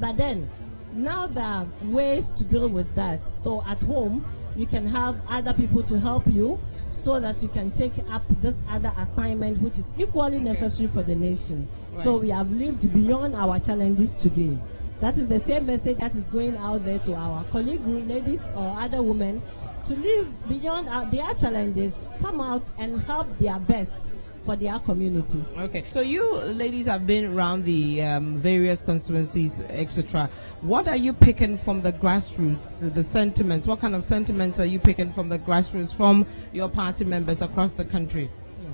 But then, now there are ways to deal with that. So at home, you can have other people to help you so that you can take up this other assignment, which is equally necessary for the nation. Right. So we have lived beyond our challenges today. That is the same message that is going out there to our colleague ladies or other women to live beyond their challenges, come out and help their best for their communities. Okay, so you ladies have been around the various constituencies, etc. What are you picking from the grassroots, the sentiments? What kind of sentiments are you picking from the grassroots, from your party members across the country? Yeah.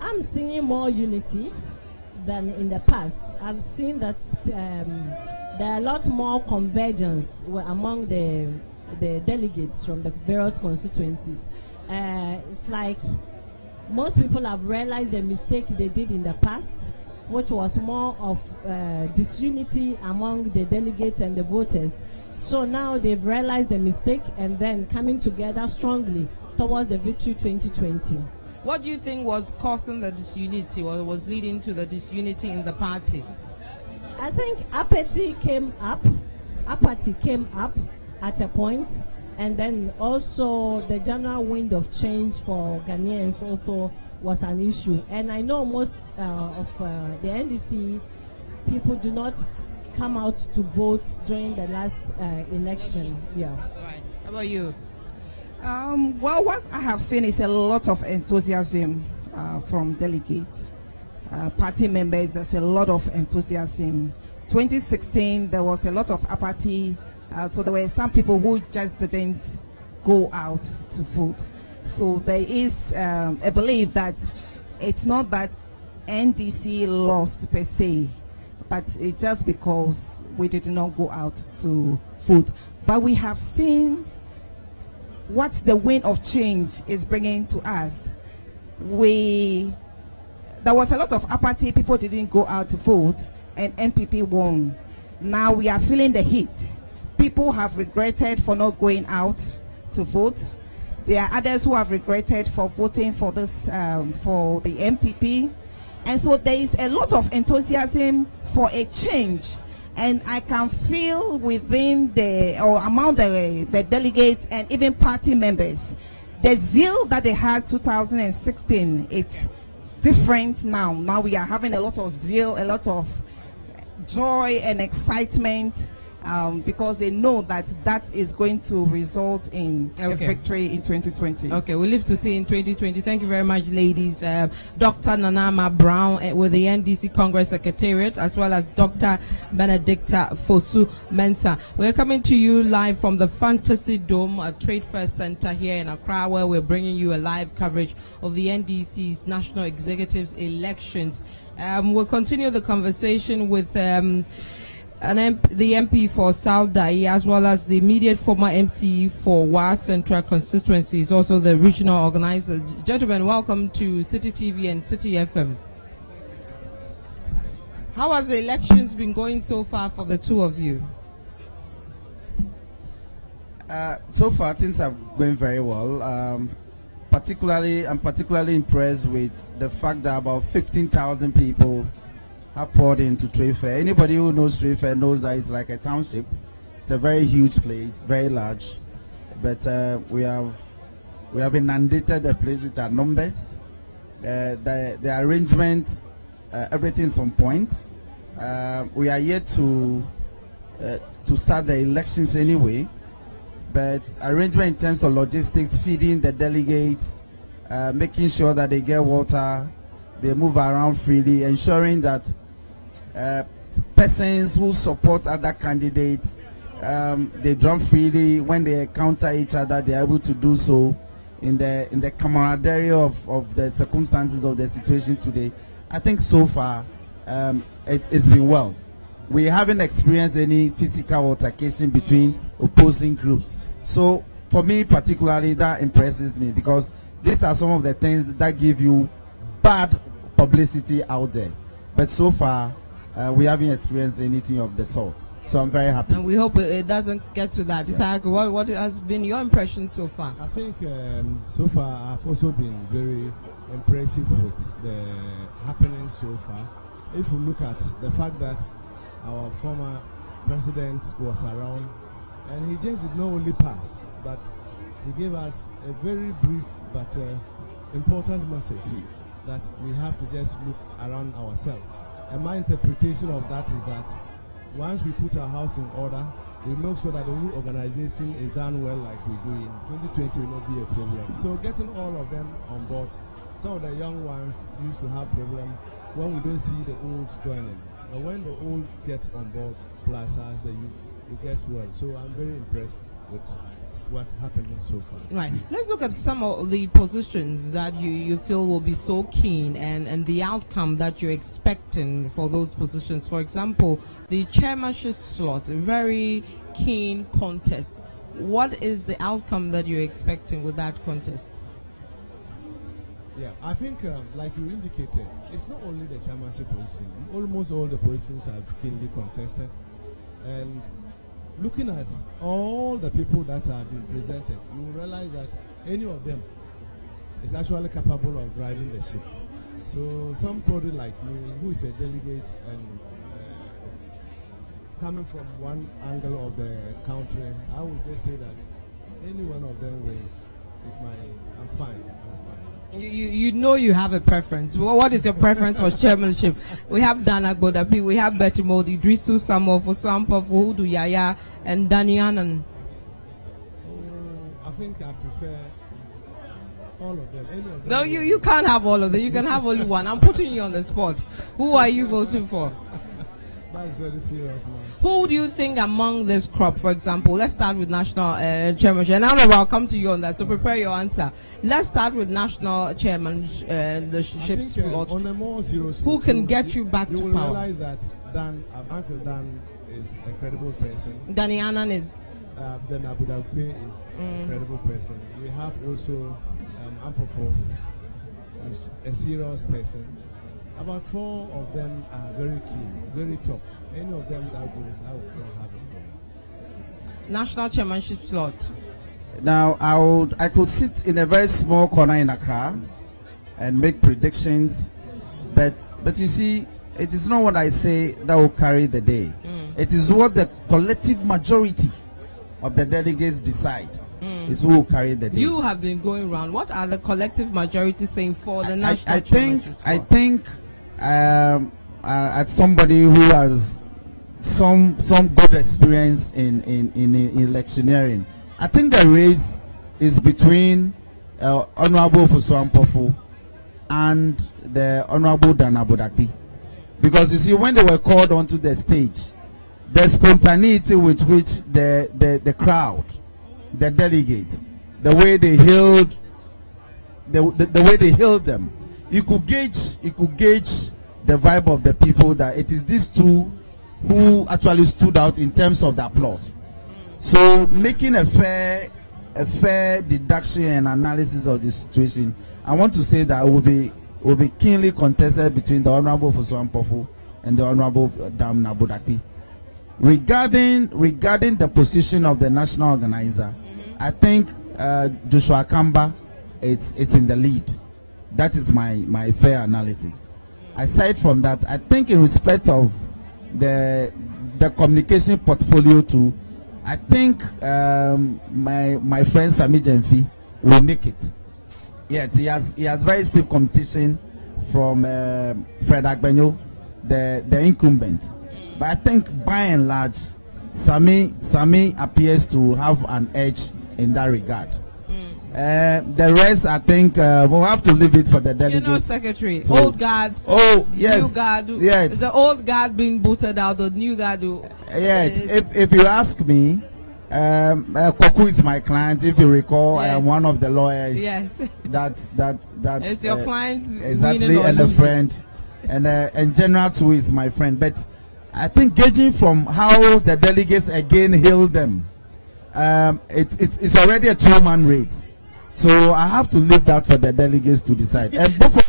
I'm seeing more unity than in the past. I've seen that there are a lot more convergence among the delegates from the various constituencies. It's like most people have realized the mistake they did in the past, which was more of disunity among the delegates and the voters. So now they've realized the mistake and then coming together strongly towards the victory 2020. What do you think was causing the disunity, or was leading to the disunity in the party? I think apathy came up at a point. And then also the general wind of change for Ghanaians also was an issue. And I know most of the NDC people do not come out to vote during the last election. Yeah. Right. How about you? Well, what I have seen is a lot of enthusiasm from delegates, party members. There's a lot of enthusiasm. 2016, there was a lot of apathy. So there were some people who just didn't go out to vote. So there is a belief that it's not that NDC lost per se, but it's just because we did not go out to vote. But we have seen what the wind of change is bringing to us. There was a lot of apathy, people didn't go out to vote, and MPP won. Now we are feeling the heat. People have regretted for not going out to vote. There are others who have regretted for voting for this, for the MPP. And so there is a lot of enthusiasm for a change. And I can feel within among the delegates and even party members, the zeal that they had 2016, it's different now. Now we are having a lot of zeal, a lot of joy and excitement. Because they know that is going to result in a victory in 2020. Okay, we live to see in 2020. Thank you very much, ladies. Dr. Nanama Brown with the NDC Congress Secretariat, as well as Dr. Benedicta Fosu Mensah. We're coming to you live from the Fantasy Dome, a trade fair center here in Accra, where we're bringing you a live coverage of the NDC's National Executives elections. We'll continue the conversation with the MP for South Dai, as well as the immediate former MC for Wa Central constituency, is also the regional organizer. Gentlemen, welcome to City TV and City FM. How has the elections been going so far for the two of you? So far, things are going very well. I'm particularly impressed with the fact that about 15,000 people have poured into Trade Fair. Anybody who knows Trade Fair knows that it's like a township. It's a very huge place, very large. But we have inundated the place with our numbers. The arrangement, everything's on point. We are yet to start the elections anyway. But arrangement in terms of logistics, feeding the delegates, making sure that they get water, they move around freely, ensuring that persons who support other candidates, they drum freely. When they encounter each other, they are able to do so in the camaraderie of the circumstances of the situation today. I think so far it's been well. We haven't experienced any physical altercation between opposing groups. So for me particularly, that impresses me, because these are some of the things that give you bad publicity out there. But so far, we haven't experienced anything of the sort. So I'm very happy. And we hope it doesn't get to that. Yeah. What has been your impression so far? I think so far I've also been very impressive with the happenings so far. If we look at the fact that our former president was around, and he just did not only pass, but he gave us a very brief but important message that we have to just look around ourselves. And my interpretation of that is that once we put our house in order, we make sure that the whole organization is done well like we do in 2020 will not be a problem. So getting all of them on board, some of the young ones used to have problems when we don't see the old joining. But when the old gets on board, plus us, the youth, it gets well. So I'm very impressed with what's happening so far. Right. Let's look at some of the positions that you feel will be so keen and the outcome that you're expecting for those positions. For example, the chairmanship slot, a very keen contest. What is the outcome that you're expecting with that contest? Yeah, I think, like you indicated, it's not only the chairmanship position. Almost all the positions are keenly contested. And looking at all the people that have been presented, you will realize that any of them is actually capable of driving the ship. So somebody like me, who is a delegate and coming from one angle of the country, I would just say that any one of them I'm fine. You know you have a preference. Well, what is your preference for chairmanship? We have Dan Agbodapi, we have Betty Modi, Drisu Samo, Fosuampa, Fuhudu Yaya, and Danny Annan. I think I prefer all of them. Any of them. No, you can't have all of them. You can have only one. I'm putting you on the spot. Who are you voting for? That's very serious now. Who do you think among this crop, for example, let's start with national chairmanship, and I'll come to you on that, so prepare your answer. Let's start with national chairmanship slot. On a more serious who can get you back to power? You will realize that Uncle Dan is a credible person. Danny Annan is? Then Abu Dhabi is a credible person. We have also Ampofo, is a serious person. About 4 of them are very keen, very top. Any of them that goes, I will not have it. National chairmanship slot. Now, I could sit in a very small corner in Accra and make predictions, but you see, it is not what I say that will carry the day. It is what the collective majority of the delegates decide is who will carry the day. You have been going around. What are the collective majority saying for the national chairmanship slot? I think as somebody who has some good experience in electioneering, I think the race is between Honorable Fosuampofu and the Honorable Dan Agbodapi, because you see, when they were called onto the stage, the spontaneity with which the crowd, the delegates, the way they hailed them, you could gauge the vibe of the people, that it is these two who actually stood out in terms of the applause. So making a fair deduction and analysis of the situation, I want to say that it will be keenly contested between the Honorable Fosuampofu and the Honorable Dan Agbodapi. Regarding the position of the national organizer, I think Joshua Kamba it's in the lead. That is my fair analysis. aside from that, I think in respect of the communication portfolio too, I think my friend Sami Jemfi will make it. Yes, he has very stiff competition from Fred Agbenyo, the incumbent. But I think by and large, Sami appears to have an edge in that regard. The rest, I think, we'll have to leave it for the delegates. You know, Secretary, So, old guard. Oh, yes. New guard. Yes. The old guard being booted out, the new guard. Yes. If you ask me, Koku is my client. If you recall, I am one of the lawyers. Yes. That's It's your client. Exactly, and a friend, and General too is my friend. But I think gauging from how the delegates again hailed them, it's already a two-man race. So I have to leave that for the delegates to decide. And both of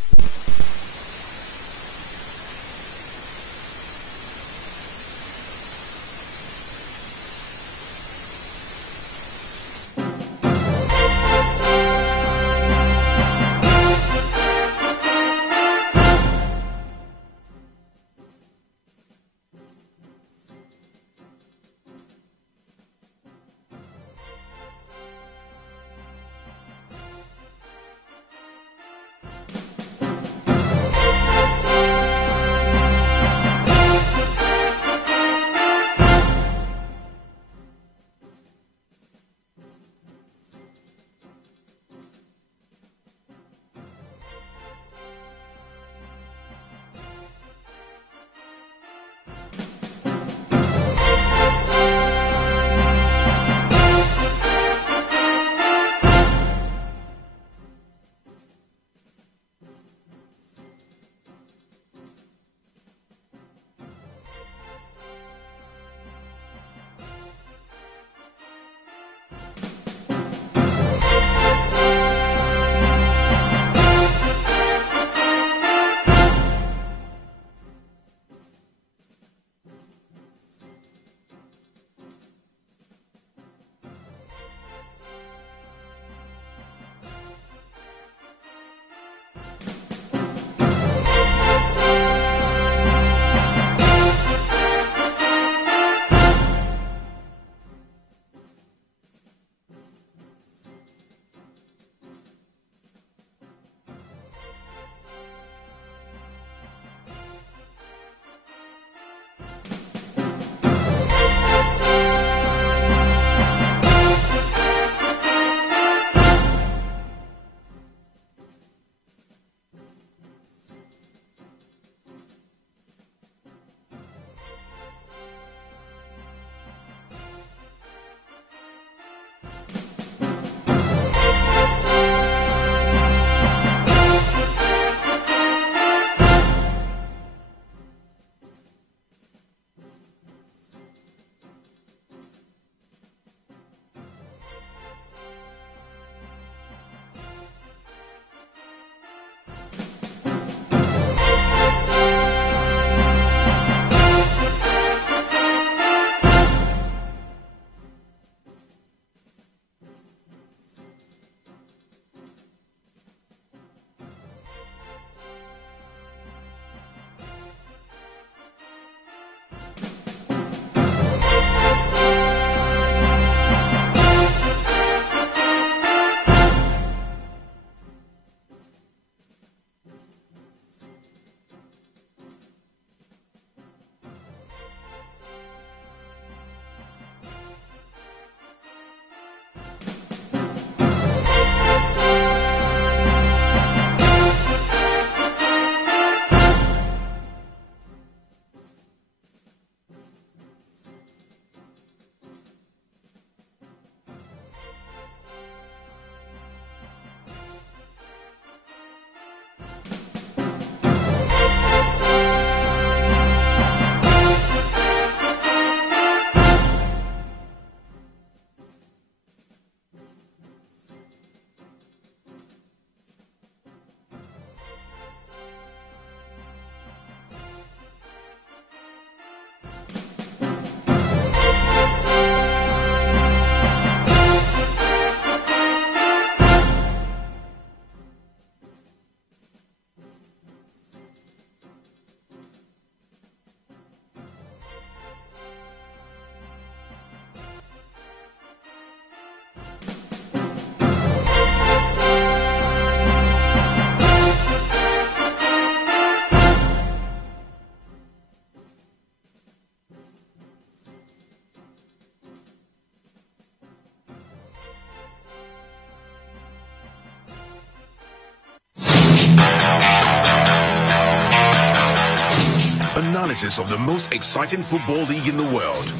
Analysis of the most exciting football league in the world.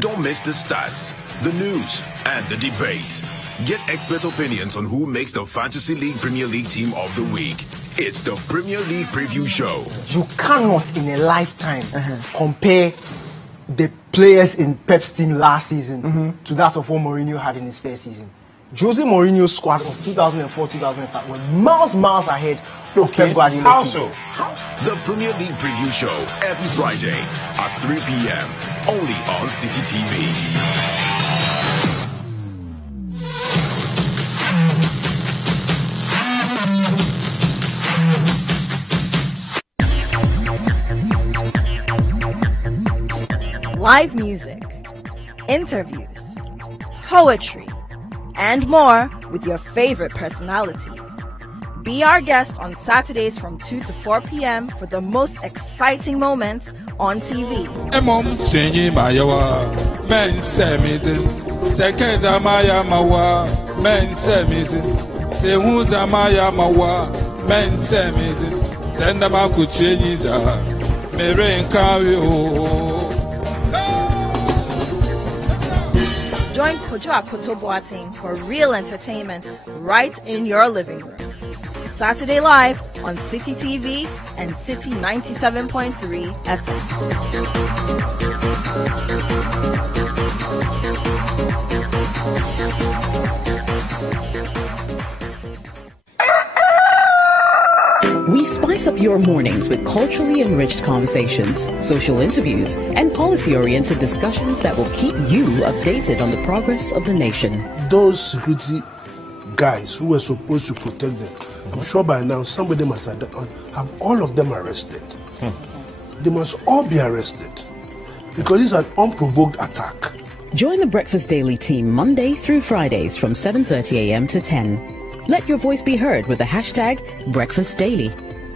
Don't miss the stats, the news, and the debate. Get expert opinions on who makes the Fantasy League Premier League Team of the Week. It's the Premier League Preview Show. You cannot in a lifetime compare the players in Pep's team last season to that of what Mourinho had in his first season. Jose Mourinho's squad of 2004-2005 were miles ahead of Pep Guardiola's team. The Premier League Preview Show every Friday at 3 p.m. only on City TV. Live music, interviews, poetry, and more with your favorite personalities. Be our guest on Saturdays from 2 to 4 p.m. for the most exciting moments on TV. Join Kojo Akoto Boateng for real entertainment right in your living room. Saturday Live on City TV and City 97.3 FM. We spice up your mornings with culturally enriched conversations, social interviews, and policy-oriented discussions that will keep you updated on the progress of the nation. Those security guys who were supposed to protect them, I'm sure by now somebody must have all of them arrested. They must all be arrested because it's an unprovoked attack. Join the Breakfast Daily team Monday through Fridays from 7:30 a.m. to 10. Let your voice be heard with the hashtag Breakfast Daily.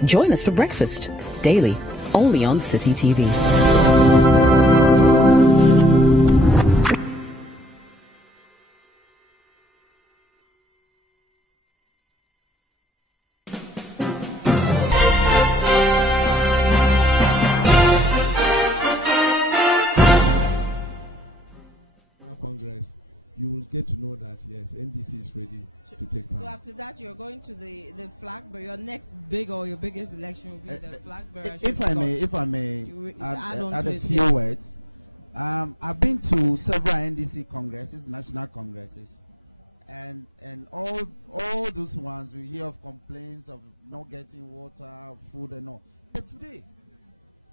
Join us for Breakfast Daily, only on City TV. Congress, you will get to know that yes, NDC is ready to take part. So after that, you're going to the flag bearer. Your next big or your biggest election will be the flag bearer. If I may add a few words. I've been to several NDC congresses, national congresses, and all those ones we hear of complaints of not getting water, food, and all. But today,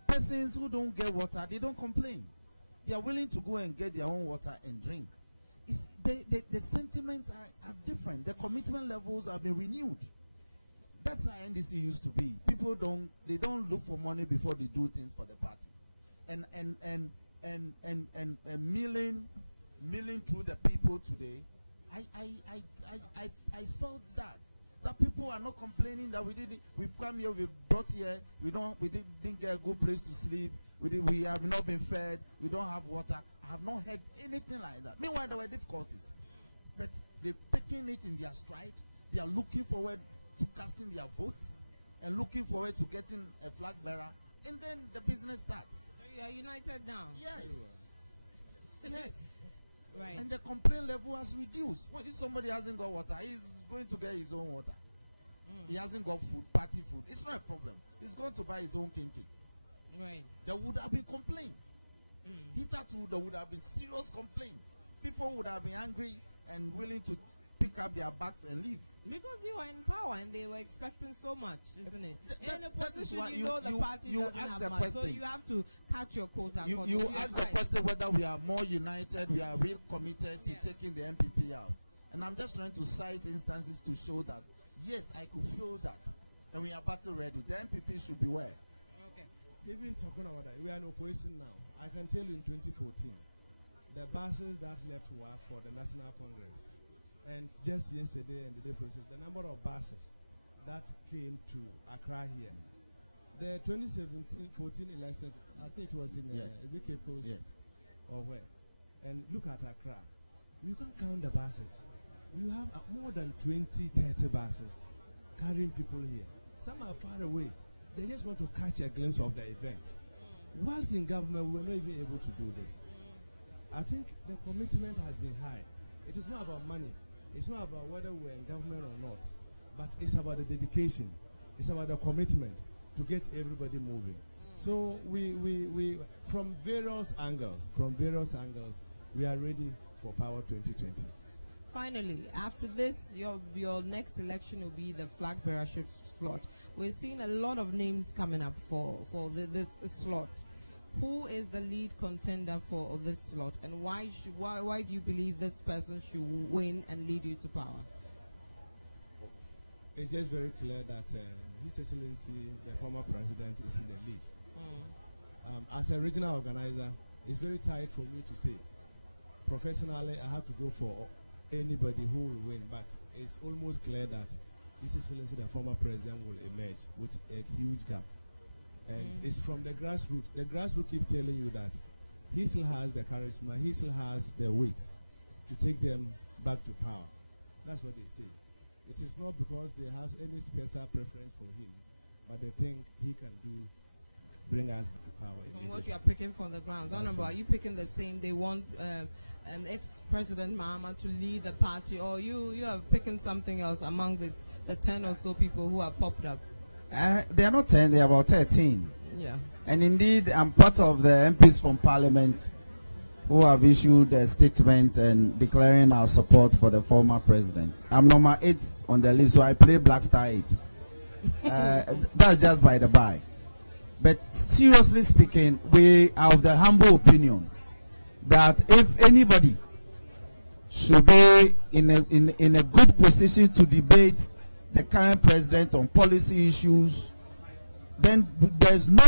persons who don't get water, they don't complain. They are willing to go and get their own water and drink. The sentiments are different. The commitment levels have been renewed. That's how NDC used to be. People don't look for money before they do things for the party. And milling through the people today, I felt that people are not complaining that we've come here, we've brought here, we didn't get a good place to sleep, we have not been fed, we don't have water. I have not heard anything like that. Meanwhile, there were difficulties, but they've taken it in their stride. They are looking forward to casting their vote and looking forward to getting a flag bearer, and then the business starts. So you are united now? Yes. Yes. Right. And the complaint level has reduced. Well, if somebody hasn't got water, he's going to get his own water. He hasn't got food, party food. It's not a problem. He's going to buy his own kinky. Right. There would have been complaints. Hitherto, there would have been serious complaints. People would have been angry and willing to pick up their bags and leave. Because you are in power and they were expecting so much, isn't it? In a position, you know the party doesn't have much, so you have to cut your quota. You ask the question whether we are more united, we are real committed to taking the MPP out. And I'm just trying to cite instances to show that, yes, I could feel that. And we are battle ready. The MPP should beware. Okay. Even talking about that, we are in opposition now. I can tell you in 2014, the buses that left were for the National Congress. And just yesterday and the day before, the number of buses that came to Accra here. The 2017-14 election, I think it was in is it Cape Coast? Yes. Or where? And look at Accra. We can't count the buses. We have more than 20, 30 buses carrying people here. Some are far away. They just want to catch a glimpse of the event. whilst in government, we were not even able to do this. I think the commitment has been high. It is not about money. It's not about whether we're in government or not, but it's about the dedication. It's about the commitment to get everybody moving. So we from various angles, we are ready for Power 2020. Finally, after this, your next election will be the flag bearer slot. We're seeing a lot of names coming up for this slot. Who is the lead contender for this slot, and why do you believe this person should win and lead you to power? It's just very clear that His Excellency, the former president, is in the lead. As a regional organizer, it's very tight for me to say. Professionally, I have to go for anybody who will win, but it's almost clear that His Excellency, the former president, will emerge with a huge gap. And it's from the grassroots. The grassroots keep telling you that he still has the charisma, he still has the weight to take them back to power. That's what they say. It is not because they have any special preference for him, but they think he can bring us to power. From what you are picking from the ground, are you picking the same? They want ex-President Mahama to lead the party, or you are picking something else among the 10 or so people who have popped up? They are not 10, they are about 13. Yeah. And indeed, I'm part of the MPs from Parliament who have issued a statement and declaring our support for the former president. I'm number 8 on the list, so I play Black Star 8. That's just by the by. But seriously speaking, we are of the humble opinion that if anybody should be in a good position to debate the current president on policy issues, then there's no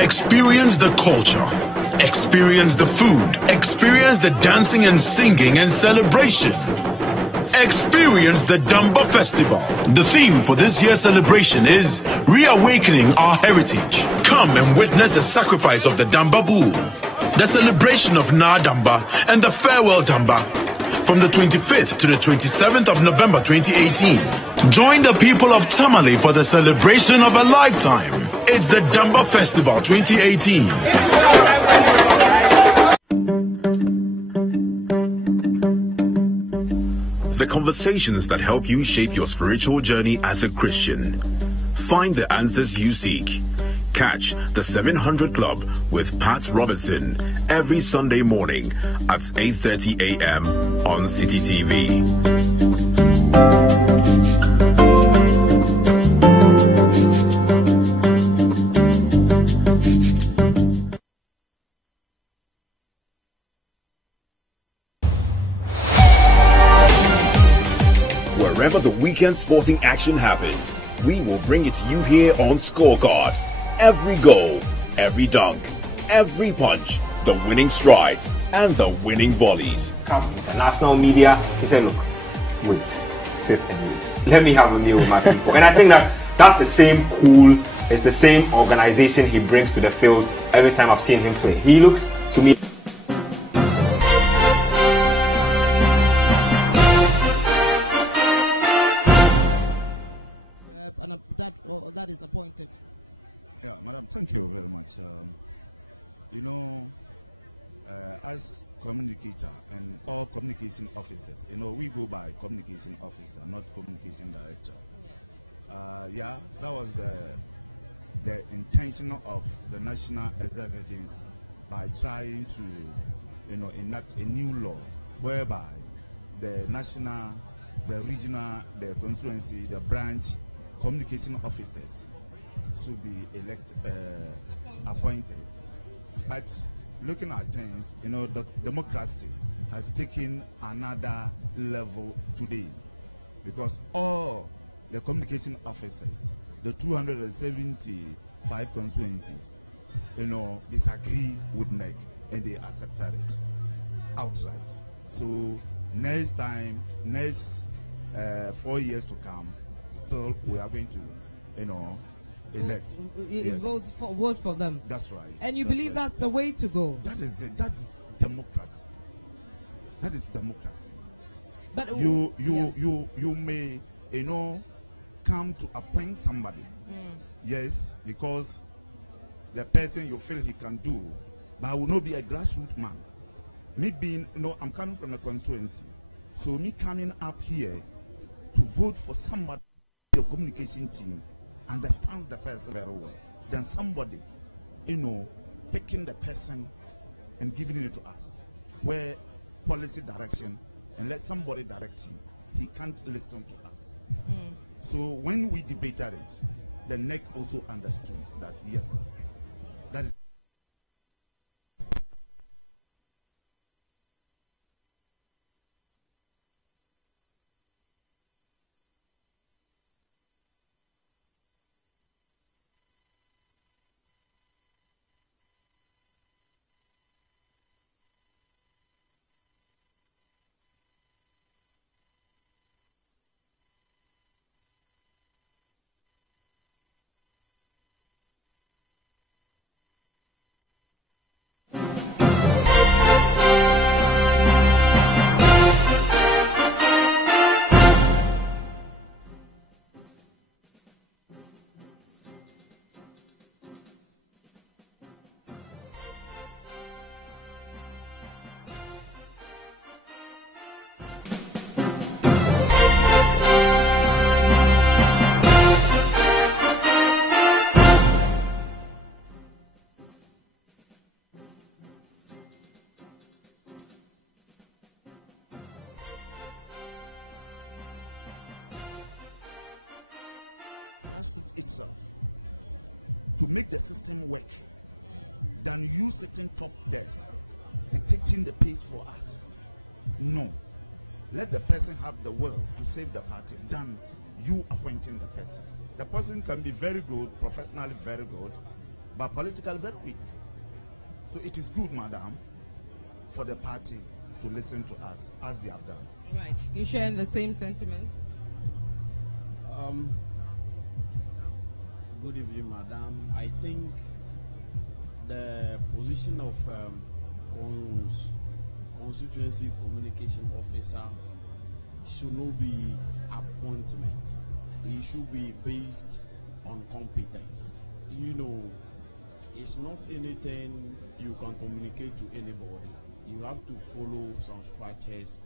Experience the culture, experience the food, experience the dancing and singing and celebration. Experience the Dumba Festival. The theme for this year's celebration is Reawakening Our Heritage. Come and witness the sacrifice of the Dumba Bull. the celebration of Na Dumba and the farewell Dumba from the 25th to the 27th of November 2018. Join the people of Tamale for the celebration of a lifetime. It's the Dumba Festival 2018. The conversations that help you shape your spiritual journey as a Christian. Find the answers you seek. Catch the 700 Club with Pat Robertson every Sunday morning at 8:30 a.m. on City TV. Wherever the weekend sporting action happens, we will bring it to you here on Scorecard. Every goal, every dunk, every punch, the winning strides, and the winning volleys. International media, he said, look, wait, sit and wait. Let me have a meal with my people. And I think that's the same cool, it's the same organization he brings to the field every time I've seen him play. He looks, to me, and that is appointed. Yeah, Madam, thank you very much. You know, as communicator and all communication officers, you know, we go by communication officer, not communication director. Yeah, that was the intention of the national executives by trying to, you know, enact a new law whereby the national, the regional, the constituency, the branch communication officers should be appointed. But looking at things, you know, the democracy has taken another level today, because all the communication officers, the 275 constituencies, you know, disagree with NEC and they accepted it outright. So next time, next 4 years to come, still we are going to, you know, elect. Yes. Vote for them. That's right. And you believe that's the way to go? That is it. That is democracy. That is democracy. But you may, you know, come to appoint somebody. Yes, because the person you feel he can do, but I will not be a grassroots man. Me being, you know, I'm coming from a constituency, so me coming up here to vote for somebody, the communication team understands the person very well, then somebody, you know, picking the person and giving it to us, where policy direction and let somebody direct him, he can't listen to us. So when we debated it, the NEC also understood that yes, that is itself to make the system work than you sitting top there dictating the pace for us. No, let the person have the will to save the party than you appointing the person. The person can be very good, professionally very good, but politically very weak. So it is good, madam, for the party to listen to us as they have done. Right. You share the same sentiment? Good evening, madam. I think the position of constituency communication officer should not be appointment. It should be based on competence. You know, it's not anything you can communicate to anybody. You have to follow some structures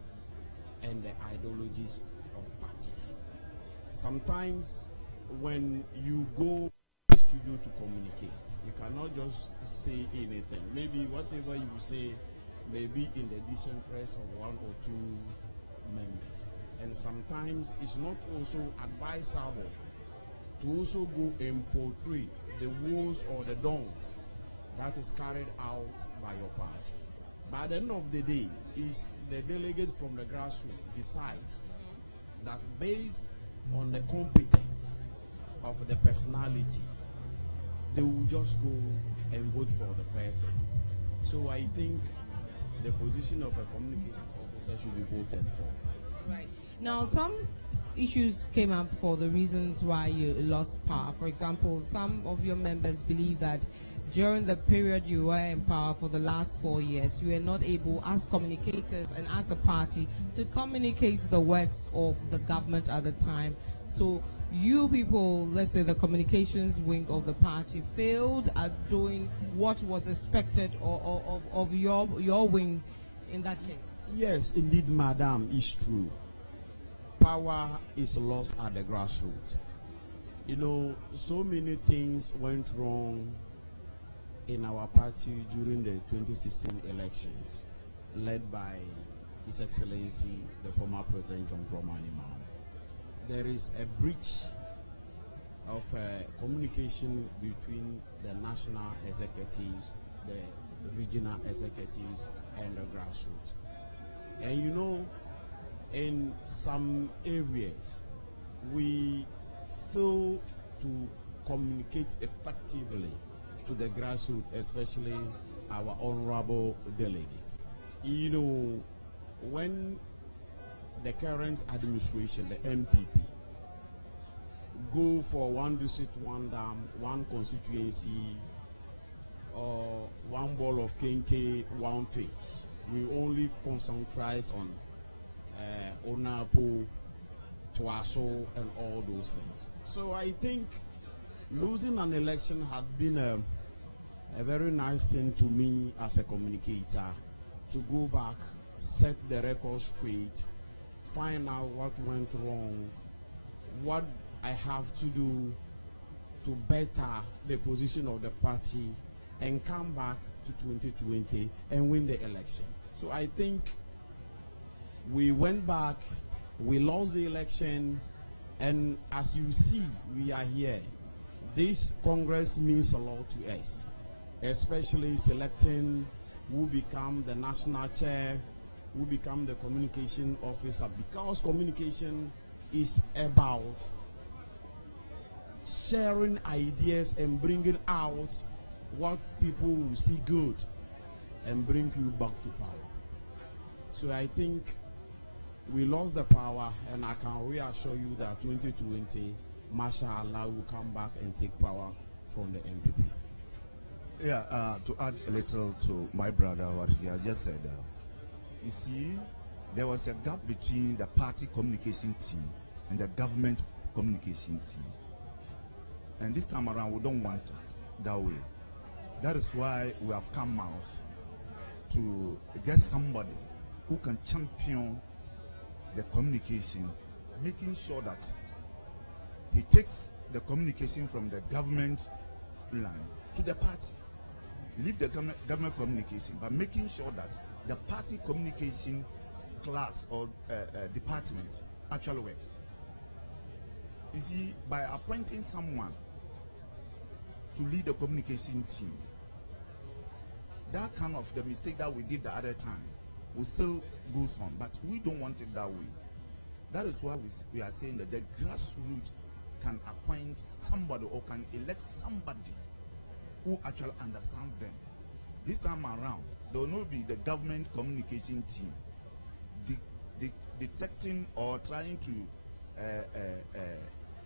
and the ideologies of parties. Sometimes when you go to the studio to communicate, you cannot just say anything. Maybe whatever you say may be in the disinterest of one or two members. And sometimes it's not also advisable to also go and portray the woes or the don'ts that is carried out by your party. By the end of the day, is the delegate from the grassroots decides that based on the competence of the personality, they will just go and vote for the person. So I think the position of a communication officer should be voted for. Right. Now, some issues came up for the reasons why you lost power. For example, some of your members believe that during the period you were in power for the last 4 years, you were not able, as communicators and as a party, to communicate the works of the government at the time. So you people, let's say the communications wing of the party, failed at doing what was expected of your wing in that case. Yes, indeed, madam, it's true. Power is lost at the grassroots. You know, so many things went wrong in our party during the 2016 elections, led by His Excellency, the former President John Dramani Mahama. There is a breach of communication between the national executives, the regional executives, and the grassroots. And you know, in some areas, we fail to communicate effectively to the grassroots, especially our honorable delegates. You know, when the current administration, the MPP, go for one district, one dam, one constituency, or one ball of kenke, one fish, we only concentrate on Onapo, Tuaso, and all those things. So I think losing an election had been a very nice thing to me as a communicator, to go back, set the record straight, find out what went wrong, what I have to do to better the position of the party, and come back to 2020 and win the election. So I think we went back, we lost the election, and as you see, we are here. This Congress means a lot to us, especially selecting who become the national chair, who become the communication officer, because communication is about sharing ideas and bringing out what people will see good and bring you back to power. So I think we lost the power, and I can reassure you that 2020, mashallah, will come back and take power from the MPP. Yeah, to add a little to my brother, what he has just said, you see, there was a gap between the party communication team and the government communication team. And this time around, we don't want it that way. That is why we have come out to get somebody who can champion the communication, making sure that he takes the communication from the government line to the party. Leave the government communication, but making sure that the party communication class or department actually works. You see, by appointing someone to lead the communication team, that kind of the mistake that we did the other time will still goes on, but we don't want it that way. That is why we are saying that the grassroots can appoint somebody or can elect somebody who actually understands them. This time around, there will not be the government communication team detecting or trying to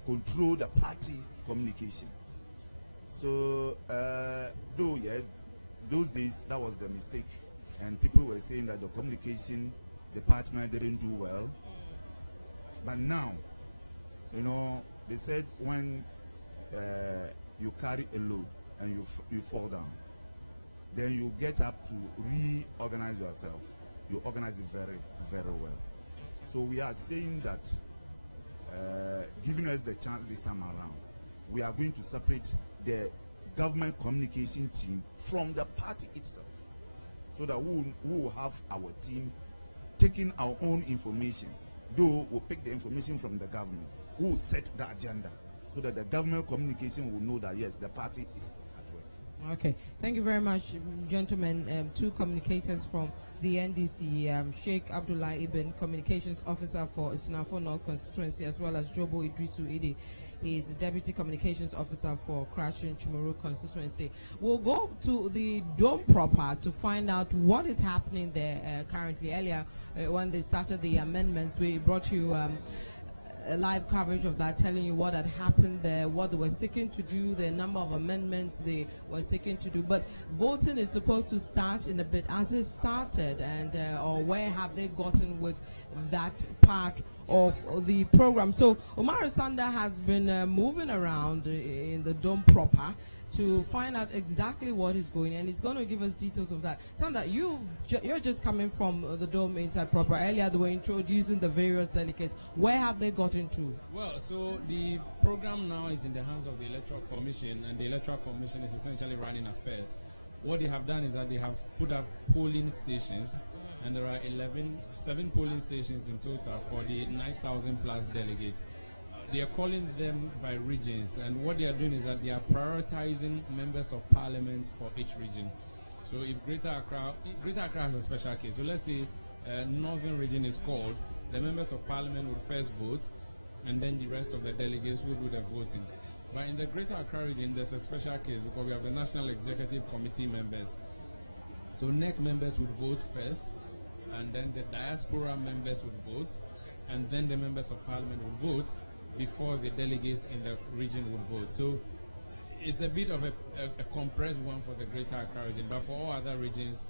control the party communication. So, though yes, those days that was the mistake and people were saying that the communication department didn't do well. But now, you know, they said when you carry a load and you fall down, then you get up to reorganize yourself. You organize it very, very well. So we are saying that, giving us the chance this time around, we are going to separate the government communication team from the party itself, so that we will have our team taking our own information, though we'll pick the information from the government. We will set the agenda so that the government communication will know that yes, the party is at work. Okay, thank you very much, gentlemen. Two communicators from the NDC, Sheikh Abdullah Ibn, Communications Officer for Isnafo North Constituency, as well as Jobo Idrisu Idi. He is the Deputy Communications Officer for Krashin Chumuru Constituency. We'll go to the Dome proper to find out what is happening there currently. Earlier, when they started the amendments, we brought you a live coverage of that, telling you what had happened there, what they were seeking to do, the number of amendments they were seeking to do. But voting is supposed to start in a bit. As it started, and or where have they gotten with that part of the program? So Omar Sanda has been moving around in the Dome proper to find out exactly what is going on, and he's going to give us details of that. Sanda, you're just coming from the Dome inside proper. Earlier they were introducing the various delegates. Where have they gotten to? Well, so the program now is in the hands of the Electoral Commission, and the Electoral Commission is essentially running affairs. What they have done is that they have put up polling stations, and there are 7 polling stations in total for the 9,000 plus delegates. They are calling them by regions, and what they are doing is that they are prioritizing members of parliament for each region. So if Greater Accra has a special case, so let's say Northern region is called, the members of parliament would first vote, and then the rest of the delegates would do the voting. But in the Greater Accra region, there's a special case because we have the National Executive Committee members. So NEC members would vote first, and then the diaspora members would vote, and then the members of parliament would vote before the delegates in the region would vote. So it's a bit of a compressed one for the Greater Accra region, but for all other regions,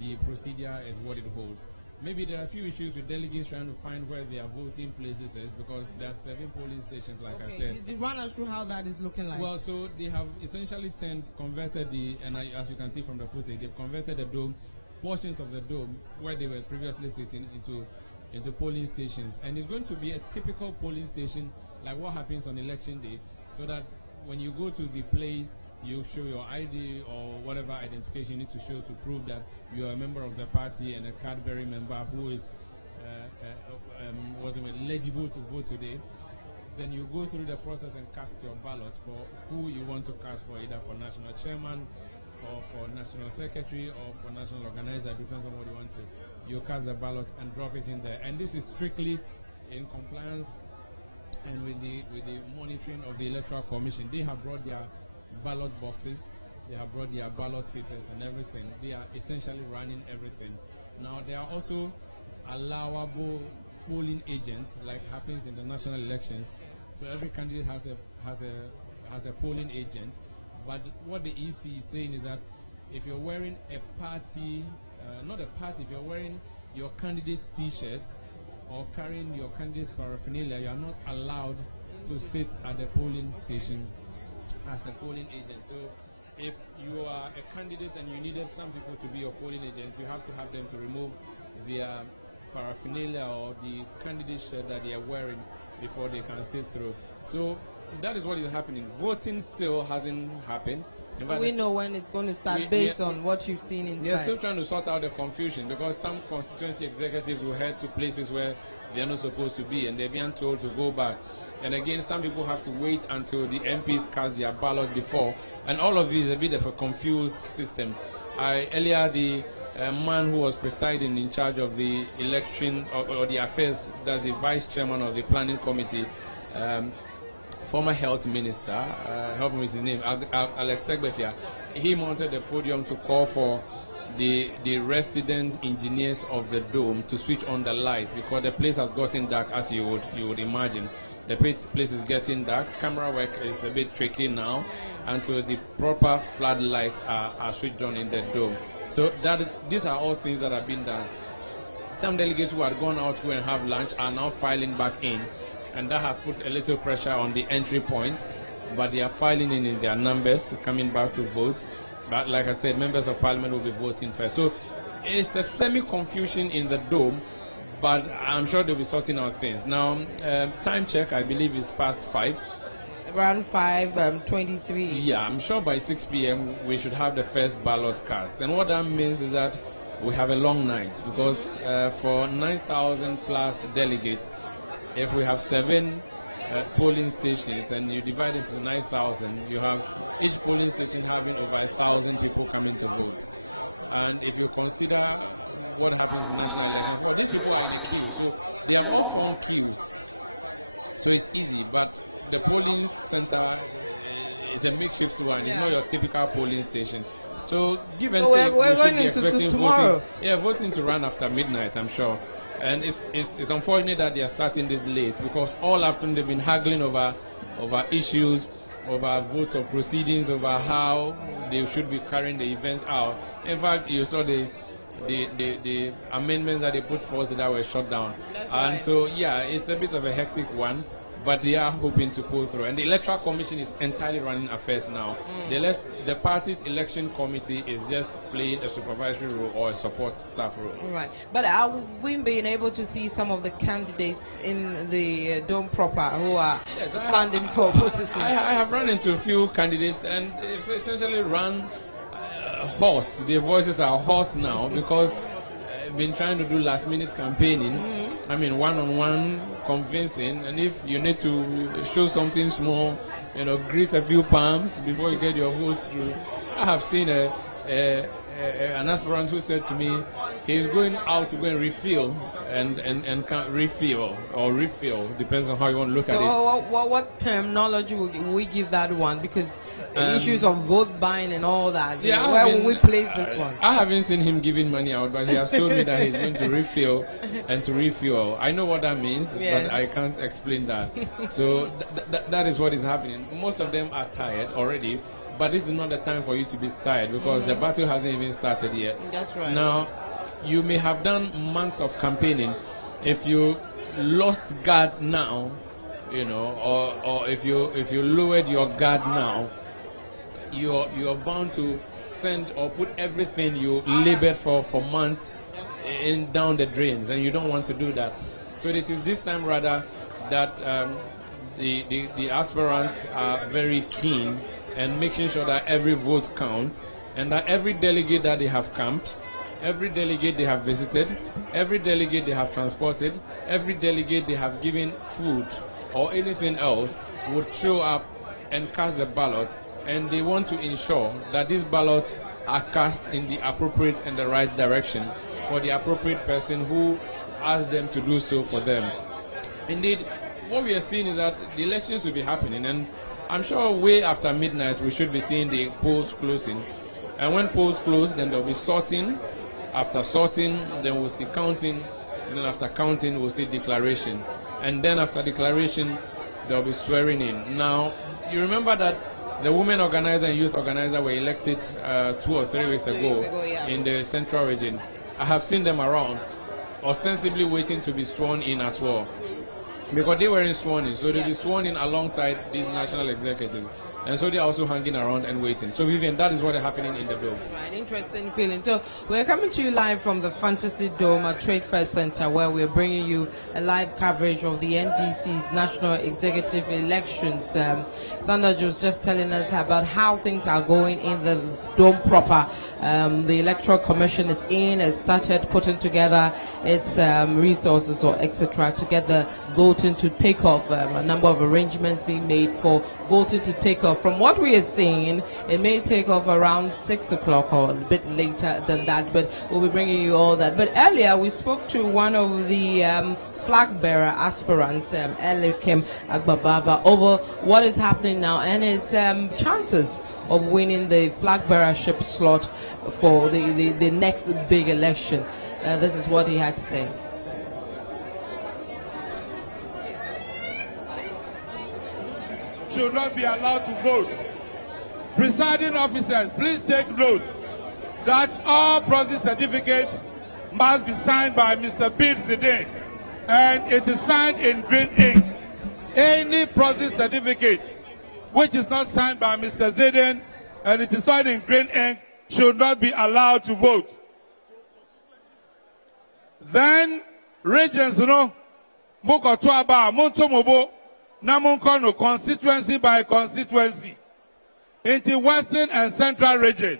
the procedure is what it holds. Maybe there are a few issues with delegates trying to find where their voting places is, because there are 7 polling stations, like I said. Run us through how that is looking like. Well, so they have essentially converted as you can see from the footage, they've converted the dome, portions of the dome where they were previously sitting, into polling stations. And it's going to be a typical polling station like what happens on election day, so that when you go to the place, you show your ID or whatever identification you need to show to prove that you are a member of the party and a card-bearing member who is eligible to vote today. Then you go through the process and cast your ballot for who you want to cast for, either for national chairman or for national secretary or for national organizer, depends on what you want to. You cast the ballot and drop it in there. And this is strictly in compliance and with the monitoring of the Electoral Commission. They have brought their ballot boxes, they have brought their ballot papers and everything. They are essentially running everything. Now there are also allowable polling agents, like happens in the national elections. So every candidate has a polling agent. But what the EC is saying is that if you're wearing a party, if you're wearing your candidate's T-shirt or carrying your candidate's paraphernalia, you are not allowed to sit at the polling station as a polling agent. So if you are a candidate and you needed some people to be your polling agents, you have to have them to remove their paraphernalia or the candidate shirt that they are wearing before they can sit through. So that is what is happening. Voting still hasn't happened. We know when it's going to start based on what you've seen inside. We are still trying to sort out the confusion, because some constituency executives will head to places where they are not supposed to be and they're being told to go back. And again, some people have to wait until the MPs cast their ballot before. And all of these is a bit of a confused system. Earlier, the man who was presiding in charge of the election or the affairs, that's the vice chairman of the planning committee, former health minister, help me with his name, Alex Segbefia, he mounted the podium to call for the resident engineers of the dome to switch on the light, because the place has gotten dark, as you would imagine. The place is getting dark. Camera work is a bit tricky now until the proper floodlights are switched on in the dome. So these are all things that have been done. Some delegates who had gone out to go and have lunch are now filing back in, and that has put a little pressure on the entry points, but they are filing in their numbers, coming back to vote. But like I said, members of parliament will be voting first. So it's a semi-confusion in the dome, but I'm sure they'll be sorting out things. Now, time check, I believe, is past 5. Around 5:23. Yeah, I'm sure by 6 p.m. we should have the first ballot cast. And what that means is that we have a long night, because for 9,000 plus delegates, if we have 7 polling stations and you divide it to 9,000, you have each polling station having over 1,000 people coming to vote. And if you consider what happens in national election, for these people are in a queue, so they have all formed queues, so it's easy. But the polling center is a makeshift one. It's not your typical polling station. So given we're going into tomorrow. Voting to run after midnight, I'm sure. And it's unfortunate that they are starting this late, because all afternoon they've been haggling over issues, over votes of proceedings, over how they should be carrying the events out. In fact, you saw the amendments that they put forth that were shut down. And so, yeah, it's a bit of a hectic one, but they are hoping to pull through. And the Electoral Commission is entirely running affairs now. The party's election committee is just playing a supervisory role or a support staff role. Right. But are we being able to see some of the candidates in the dome proper who are standing for position? I have run into a few candidates, and it's essentially run hoarse. Their voices are hoarse now, because I've been trying to do last-minute campaigning. I mean, one-on-one convincing, and if you need to show something small, greet a few palms before you get your votes through. I have seen an aspirant who said to me he's going out to go and refill and can't refill, depends on how you want to look at it. What terminology would we give that one? Because the issues of vote buying and all that, where will we place this one? I haven't seen him giving money out, but he has told me that he's going to refill and to refuel. I know what that means, but I can't explain that. So that is what is happening. Most of them are tired already, but this is not the time for you to be tired, because the battle hasn't even started yet. That's right. Now, you may have done months of campaigning. If you lost guard now, or if you lowered your guard now, you're bound to send or put everything you labored for months down the drains, and you don't want to do that. So it is this time rather that the aspirants are very keen and making sure that every vote counts, and that every delegate that they have camped, every delegate they have visited, every delegate they have transported, every delegate they have given food or anything else would show up and cast the ballot, and they want to ensure that these ballots are cast in the appropriate and the right direction for the appropriate person who asked them to do so for them. Indeed, what we are seeing is that the elections will be happening, and I'm sure way after midnight we should be seeing the polls closing. And when polls close, then there will be sorting. After sorting, then we'll see counting. And then after counting, we'll see declaration. And then after declaration, there will be swearing in. Now, you remember that the women organizer and youth organizer were elected 2 or 3 weeks ago in the central region. I have seen them around, ostensibly waiting to be sworn in as well, because they weren't sworn in, so they'll be sworn in alongside these national executives, and so they're also hanging around and waiting. So Vivian, that is what is happening in the dome. Right, interesting feeling. So we're coming to you live from the Fantasy Dome at Trade Fair Center, where we're bringing you a live coverage of the NDC's national executive elections. Sandra was just telling us about how things are going in the dome proper. The Electoral Commission has started putting together its resources or etc. to get the voting to take off. A number of arrangements being made for voting to take off. From what we are seeing, it may take off around 6 o'clock or a bit later than that, but we'll be bringing you all that. But earlier we spoke to one of the flag bearer aspirants, Elikim Agbababa, over what is happening now and its chances of winning the flag bearership slot for the next big election. This is what he had to say. Should not be allowed to vote. Presiding officers, please take note. that all process certificates must be signed by Mr. Bid Zidane, and it is signed in green ink. Any process certificate which is not signed by Mr. Zidane and it is not in green ink should not be allowed to vote. Then regions, Mukotuaba, Montomobo, Namunkono, constituency by constituency, into Western and Central region.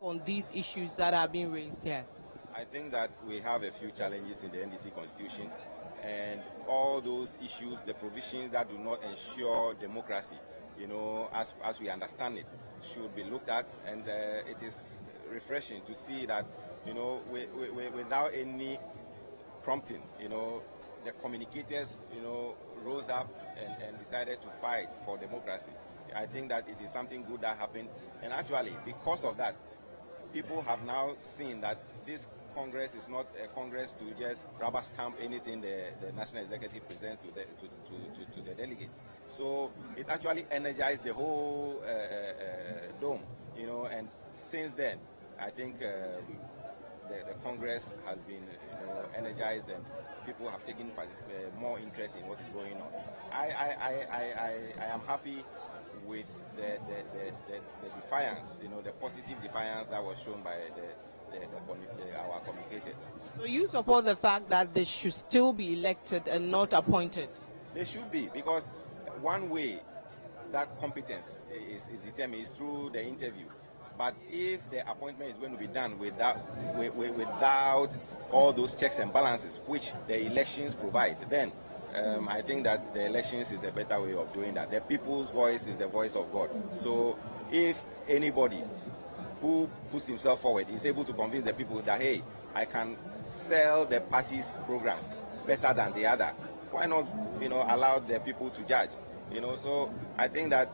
On these issues that are being raised here? I think that we have a few challenges in the NDC constitution, and all those issues, the provisions that do not ensure democracy, as we understand it, should be looked at, and it is refreshing to see that, without any prompting, the communicators, rose up and decided to fight for democracy. I think that it is something good that happened, and actually, because of that, people have now seen that this Congress is not a Congress to just rubber stamp anything the National Executive presents to the delegates. So it actually energized the whole dome you know, and since then, I think the Congress has been energized, and people have taken more interest in what is going on. I am happy with the defiance, you know, the positive defiance that was shown by our communicators. So you support the fact that they should still be elected and not appointed? They should be, because one way that competence is determined is through the interview. But if the appointment is going to be done without all those checks and balances which the elections provide, then I think that the elections is a better way of doing that. The people's voice is the voice of God. So if anybody who puts himself forward is able to convince the people that, hey, I can sell the party's programs better than the other, why not, you know, allow the people to judge? You know, so I think that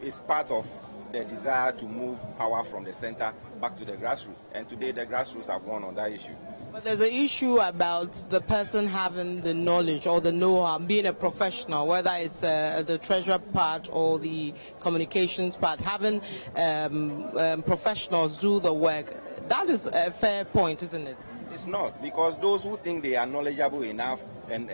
it's part of the desire to move power from the center back to the grassroots. And today the grassroots have won on that issue. But there's an issue about the person having the knowledge or the know-how, being a professional, whether it's the treasurer part or the communications part, having professionals do the work. That is a fair point, isn't it? It's not, because those who think they are knowledgeable enough and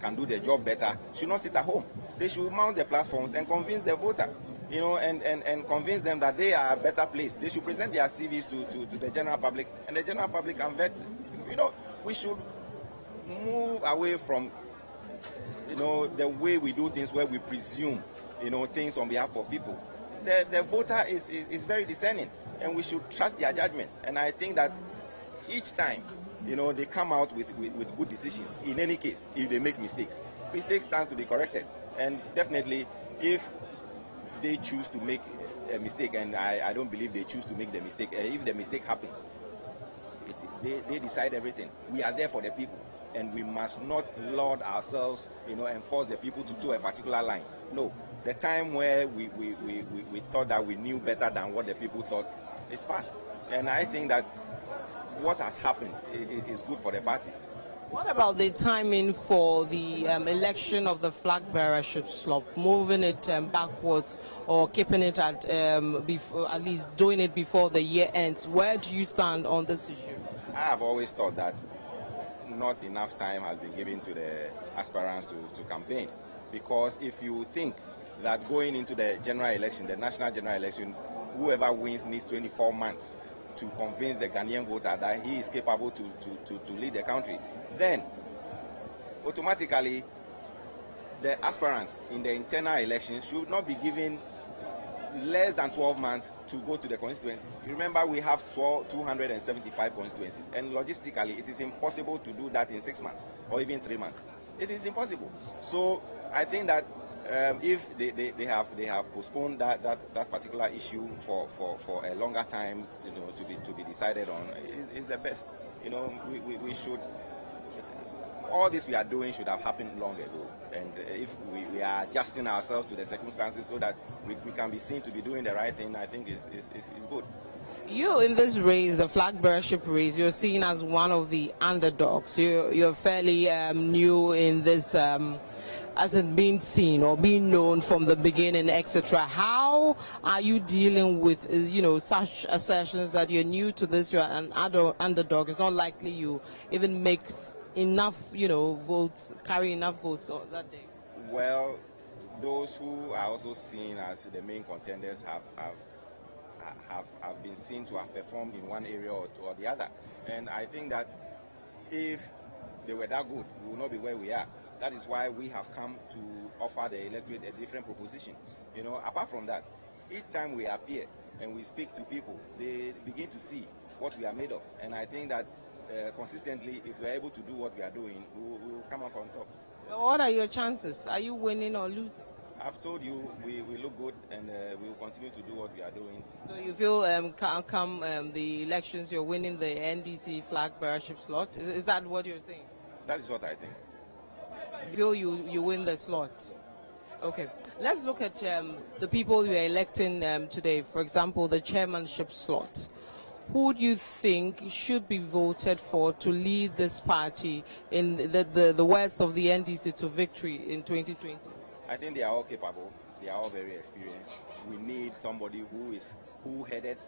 can do their job better should not sit at home. They should mount the platforms and convince the voter, you know, and convince them that they are better placed. They should present their CVs to the general public, and the general public can vet. You know, we should move away from, you know, the way we do things where we presume, you know, things on behalf of people. The voter is very discerning, and we should trust their judgment. And I think that each time, you know, they come out with good decisions. In any case, if they make mistakes stands to be corrected. And definitely, if they choose to make a mistake, and I don't believe they choose to make the mistake, if the mistake happens, they decide everything. We are there for the people, and we must not lord ourselves, you know, and force the people to toe a particular line. No, the time where we thought that we knew better than what the people thought is past. And I think that what has happened is good for the party. What about the timing for the election of the flag bearership slot, moving it backwards or keeping it at least doing it before the year ends? Where do you stand on this issue? I have always thought that not enough time has been given to the aspirants to campaign, because if you think that going into the general election, the national general elections, whoever wins needs 24 months to convince the Ghanaian voter that he is capable to lead the country, then automatically the aspirants in the internal elections should not be given less than 12 months to go to the constituencies. Remember, we have 275 constituencies, and logistically it is impossible to do that in 6 months or even 3 months. It is impossible. So I think that if they have postponed that particular issue for a longer time, you know, to be decided on, is the best. You know, we should. All this we are doing should have happened long ago, and if we are adjusting ourselves to the circumstances so that we can be seen to be doing the right thing, I think is good. You in this race, the flag bearership race, you're seen as one of the underdogs. You're fairly new in this. Hasn't been seen or been known from the beginning, etc. How are you dealing with, you know, such assertions that you're new to this, you're an underdog? It's not likely you even make enough, you know, votes, carry enough votes on that day. Well, those who are also seen as the main contenders have been seen to have performed in one area or the other, and I think that if they were that good, we will not be where we are. That is why we have come to offer the electorate a different proposition. You know, apart from that, each time we appear and we speak to people, they begin to see what we are made of. And I think that consistently, if we are able to do what we are doing, we will come up on tops. What are your chances? Are you winning or losing? I've told you we look good, and we will continue to do what we are doing. So you feel come the elections, you're winning the NDC flag bearership slot? Is that what you're saying? That is what I think. Feel you win the slot. Okay, let's look at the people you are electing today. For example, the chairmanship slot. Who do you think should be voted for to lead this party in the words of the NDC to victory in 2020? I think they are all capable. They are all very experienced. We need somebody who is cool-headed,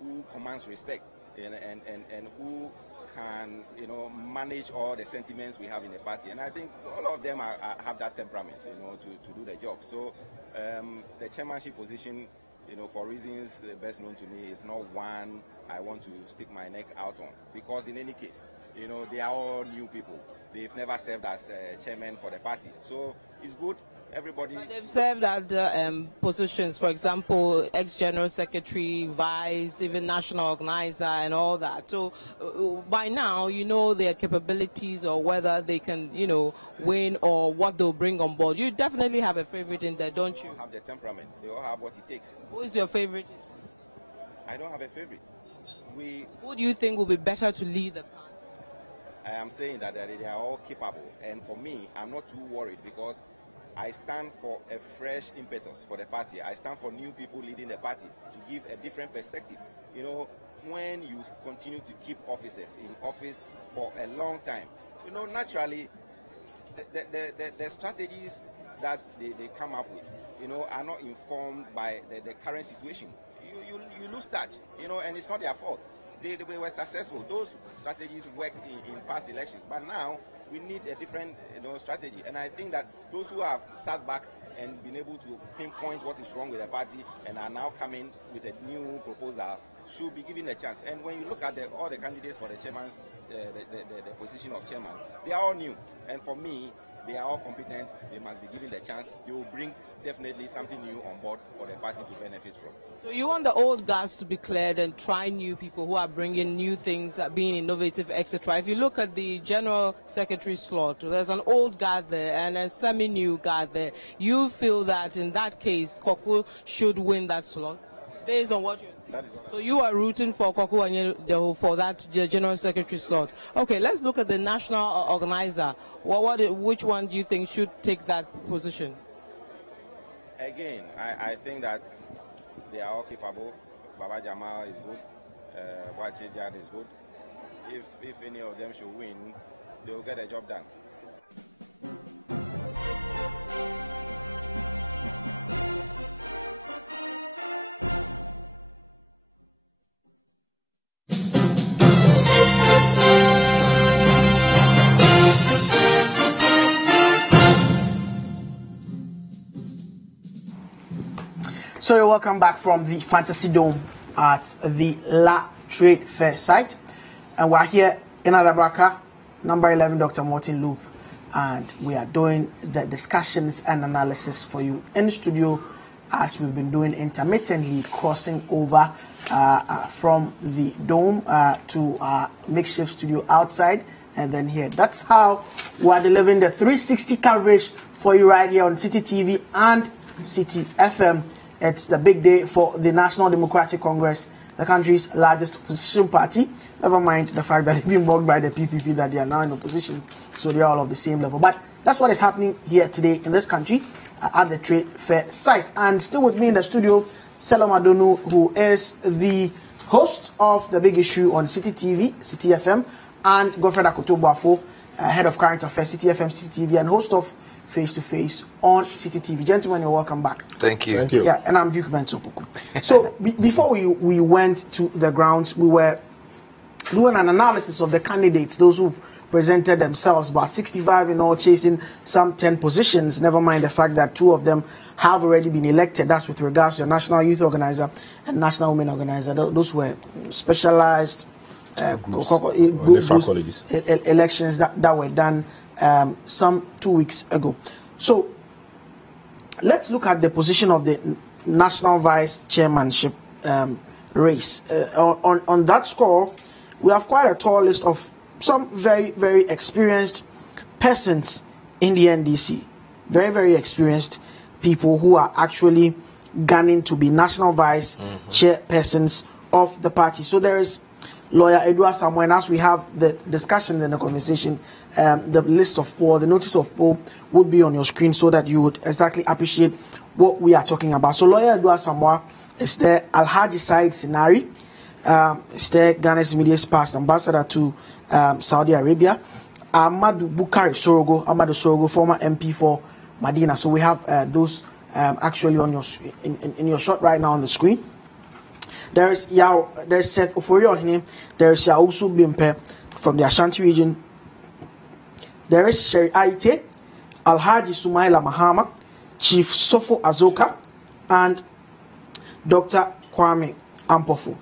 who commands respect, and who can, you know, manage all the sentiments we have in the party. And I think all of them have that temperament, you know, to do the job. So the chairmanship position, you know, for reasons best known to me, is not one I want to stick my neck out on. Because in any case, you know, they are all new people. They've never served as chairman for the party. So it's good. Everybody. But they've served at positions, for example, ex-general secretary, vice, even national organizer, and all that. So by now, you know their capabilities or whether they can, you know, win or what they'll bring on board. You definitely have a favorite in there, don't you? They all have the temperament. They all have what it takes. Who is your favorite? I don't have a favorite. Who do you think will be better to lead the party? I am saying that they are all capable, and for me, I'm not too worried because I stand for a fresh impetus for the party. I stand for new people leading the party to give a different perspective. You know, when you continue to keep officers in office for a long time, you know, naturally, the strategies that they come up with, you know, are not informed by the current situation. You lose touch, you know, and it's not their fault. They were successful. Those strategies worked in past elections, but now we need a different, you know, strategy. And I think that those who have sat back and been able to pinpoint what is wrong with the party and are now coming with a new proposal should be given a chance. And when you look at all the candidates for the chairman's, the position of chairman, they are all new. And for me, they are all competent. They must be given the chance. They will bring definitely something new on board for the party to benefit from. So you want the old guards to be cleared and try new people who are bringing new things, being innovative, etc. If you look at the general secretary slot, there's an old guard there and a semi-new guard there. You feel that in that case, Koku should win that slot based on what you're saying? That is what so you are rooting for Koku Anyedeho for that general secretary slot. Okay, let's look at the national organizer. Which one do you think should take that position? Again, I think that they are all capable. Baba Jamal is good. Wache Jad is good. If any of them should win, they will get a job done. So you're welcome back from the Fantasy Dome at the La Trade Fair site. And we're here in Adabraka, number 11, Dr. Martin Loop. And we are doing the discussions and analysis for you in the studio as we've been doing intermittently, crossing over from the Dome to our makeshift studio outside and then here. That's how we are delivering the 360 coverage for you right here on City TV and City FM. It's the big day for the National Democratic Congress, the country's largest opposition party. Never mind the fact that they've been blocked by the PPP, that they are now in opposition, so they are all of the same level. But that's what is happening here today in this country at the Trade Fair site. And still with me in the studio, Selam Adonu, who is the host of The Big Issue on City TV, City FM, and Godfred Akoto-Boafo, head of current affairs, City FM, City TV, and host of Face to Face on City TV. Gentlemen, you're welcome back. Thank you. Thank you. Yeah, and I'm Duke Bensopuku. So before we went to the grounds, we were doing an analysis of the candidates, those who've presented themselves, about 65 in all, chasing some 10 positions. Never mind the fact that 2 of them have already been elected. That's with regards to the National Youth Organizer and National Women Organizer. Those were specialized groups, elections that were done some 2 weeks ago. So let's look at the position of the national vice chairmanship race. On that score, we have quite a tall list of some very, very experienced persons in the NDC. Very, very experienced people who are actually gunning to be national vice chairpersons of the party. So there is Lawyer Edward Samuel, and as we have the discussions and the conversation, the list of poll, the notice of poll would be on your screen so that you would exactly appreciate what we are talking about. So Lawyer Edward Samuel is there, Alhaji Said Sinari, is there, Ghana's immediate past ambassador to Saudi Arabia, Amadou Bukari Sorogo, former MP for Medina. So we have those actually on your in your shot right now on the screen. There's Seth Oforiohene, there's also Bimpe from the Ashanti region. There is Sherry Aite, Alhaji Sumaila Mahama, Chief Sofo Azoka, and Dr. Kwame Ampofu.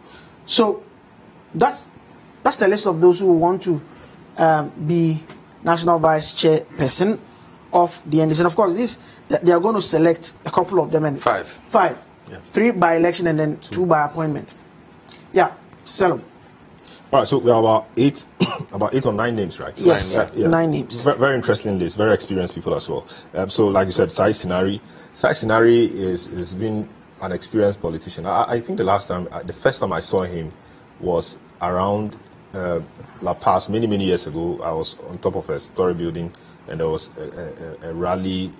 So that's the list of those who want to be national vice chairperson of the NDC. And of course, they are going to select a couple of them. And Five. Yeah. 3 by election and then 2 by appointment. Yeah, Salom. All right, so we have about eight or nine names, right? Yes, 9 names. Very interesting list, very experienced people as well. So, like you said, Sai Sinari has been an experienced politician. I think the first time I saw him was around La Paz many years ago. I was on top of a story building, and there was a rally,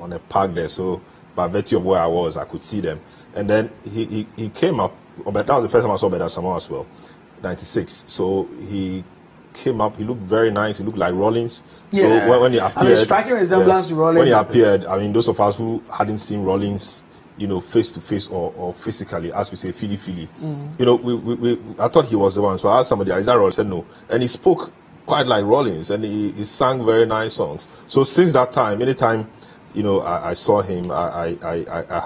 on a park there. So, by virtue of where I was, I could see them. And then he came up. But that was the first time I saw Beda Samoa as well, 96. So he came up. He looked very nice. He looked like Rollins. Yes. So when he appeared, striking resemblance to Rollins. When he appeared, I mean, those of us who hadn't seen Rollins, face to face or physically, as we say, fili. I thought he was the one. So I asked somebody, is that Rollins? I said no, and he spoke quite like Rollins, and he sang very nice songs. So since that time, anytime I saw him, I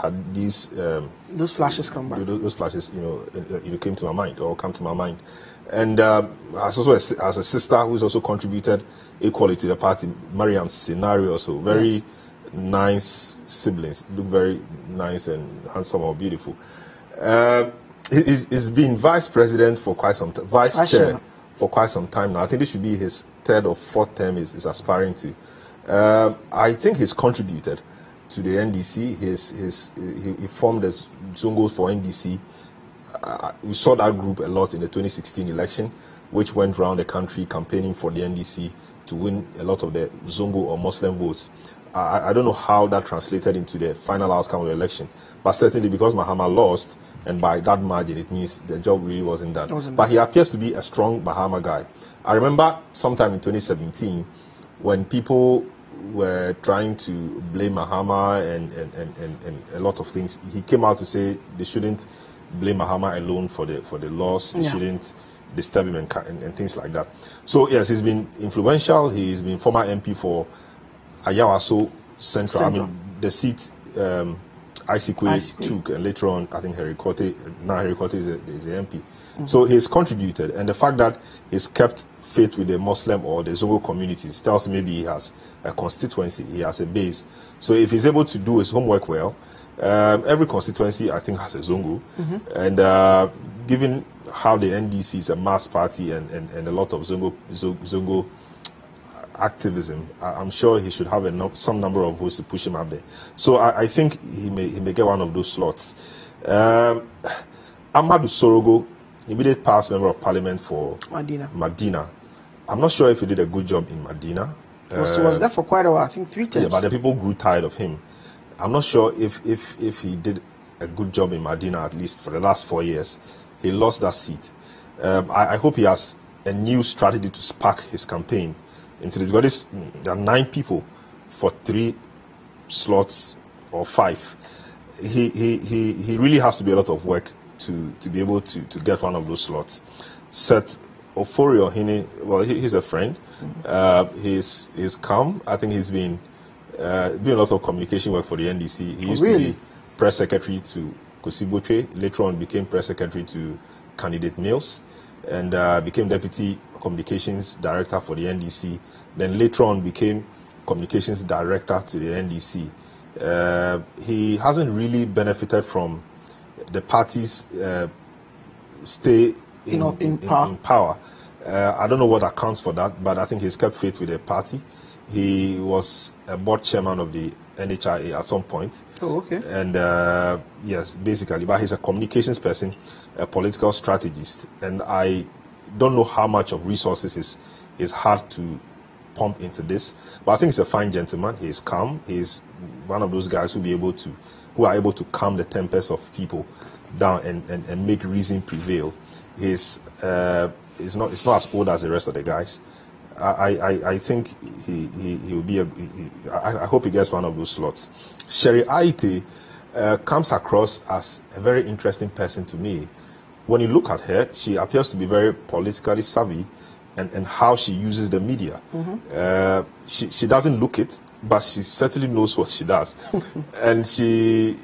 had these those flashes come back. Those flashes, came to my mind or come to my mind. And as a sister who's also contributed equally to the party, Mariam Scenario, also very nice siblings, look very nice and handsome or beautiful. He's been vice president for quite some time, vice chair for quite some time now. I think this should be his 3rd or 4th term he's aspiring to. I think he's contributed to the NDC. He formed the Zongos for NDC. We saw that group a lot in the 2016 election, which went around the country campaigning for the NDC to win a lot of the Zongo or Muslim votes. I don't know how that translated into the final outcome of the election, but certainly because Mahama lost, and by that margin, it means the job really wasn't done. But he appears to be a strong Mahama guy. I remember sometime in 2017 when people were trying to blame Mahama and a lot of things. He came out to say they shouldn't blame Mahama alone for the loss. They shouldn't disturb him and things like that. So yes, he's been influential. He's been former MP for Ayawaso Central. I mean, the seat Isikwe took, and later on, I think Harry Kote is the MP. So he's contributed, and the fact that he's kept faith with the Muslim or the Zongo communities tells me maybe he has a constituency, he has a base. So if he's able to do his homework well, every constituency I think has a Zongo, and given how the NDC is a mass party and a lot of Zongo activism, I'm sure he should have some number of votes to push him up there. So I think he may get one of those slots. Amadou Sorogo, immediate past member of parliament for Madina. I'm not sure if he did a good job in Madina. Was there for quite a while, I think 3 times. Yeah, but the people grew tired of him. I'm not sure if he did a good job in Madina, at least for the last 4 years. He lost that seat. I hope he has a new strategy to spark his campaign into because there are 9 people for 3 slots or 5. He really has to do a lot of work to be able to get one of those slots. Seth Oforiohene, well, he's a friend. He's calm. I think he's been doing a lot of communication work for the NDC. He used to be press secretary to Kosiboche, later on became press secretary to candidate Mills, and became deputy communications director for the NDC. Then later on became communications director to the NDC. He hasn't really benefited from the party's stay in power. I don't know what accounts for that, but I think he's kept faith with the party. He was a board chairman of the NHIA at some point. Oh, okay. And yes, basically, but he's a communications person, a political strategist, and I don't know how much of resources is hard to pump into this. But I think he's a fine gentleman. He's calm. He's one of those guys who are able to calm the tempers of people down and make reason prevail. It's not as old as the rest of the guys. I think he will be I hope he gets one of those slots. Sherry Aite, comes across as a very interesting person to me. When you look at her, she appears to be very politically savvy, and how she uses the media. She doesn't look it, but she certainly knows what she does. And she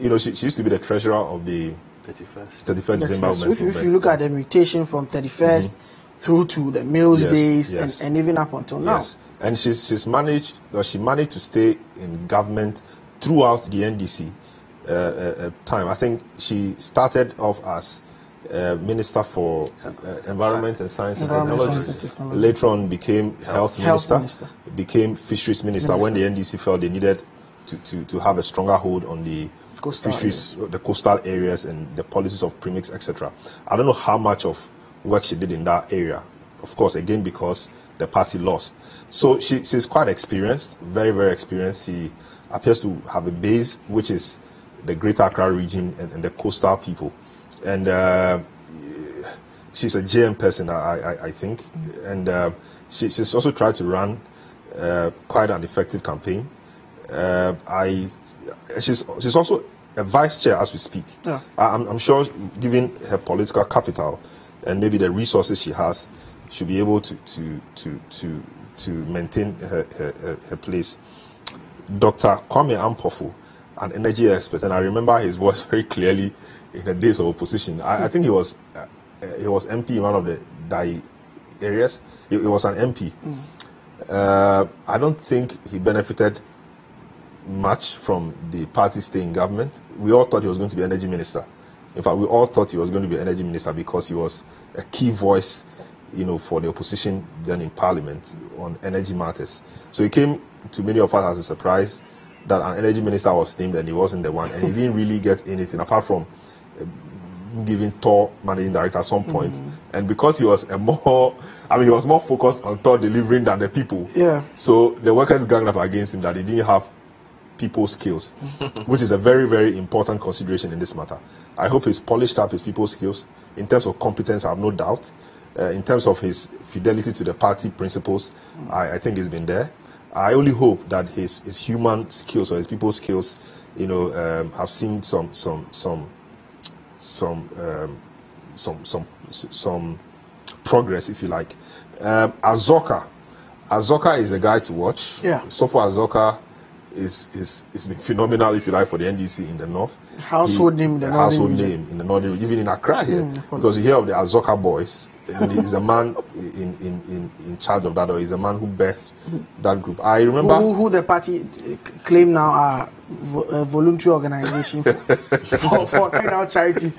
used to be the treasurer of the 31st December. If you look at the mutation from 31st through to the Mills days and even up until now. And she managed to stay in government throughout the NDC time. I think she started off as Minister for Environment and Science and Technology. Later on became Health Minister. Became Fisheries Minister. When the NDC felt they needed to have a stronger hold on the fisheries, the coastal areas and the policies of premix, etc. I don't know how much of work she did in that area. Of course, again, because the party lost. So she's quite experienced, very, very experienced. She appears to have a base, which is the Greater Accra region and the coastal people. And she's a JM person, I think. And she's also tried to run quite an effective campaign. She's also a vice chair as we speak. Yeah. I'm sure, given her political capital and maybe the resources she has, she'll be able to maintain her place. Dr. Kwame Ampofo, an energy expert, and I remember his voice very clearly in the days of opposition. I think he was MP in one of the DAI areas. He was an MP. I don't think he benefited much from the party staying in government. We all thought he was going to be energy minister. In fact, we all thought he was going to be energy minister because he was a key voice, for the opposition then in parliament on energy matters. So it came to many of us as a surprise that an energy minister was named and he wasn't the one, and he didn't really get anything apart from giving TOR managing director at some point. And because he was he was more focused on TOR delivering than the people. Yeah. So the workers ganged up against him that he didn't have people skills, which is a very, very important consideration in this matter. I hope he's polished up his people skills. In terms of competence, I have no doubt. In terms of his fidelity to the party principles, I think he's been there. I only hope that his human skills or his people skills, have seen some progress, if you like. Azoka is the guy to watch. Yeah. So far, Azoka is been phenomenal, if you like, for the NDC in the north. Household name in the northern, even in Accra here, because you hear of the Azoka boys. He's a man in charge of that, or he's a man who best that group. I remember who the party claim now are a voluntary organization for kind of charity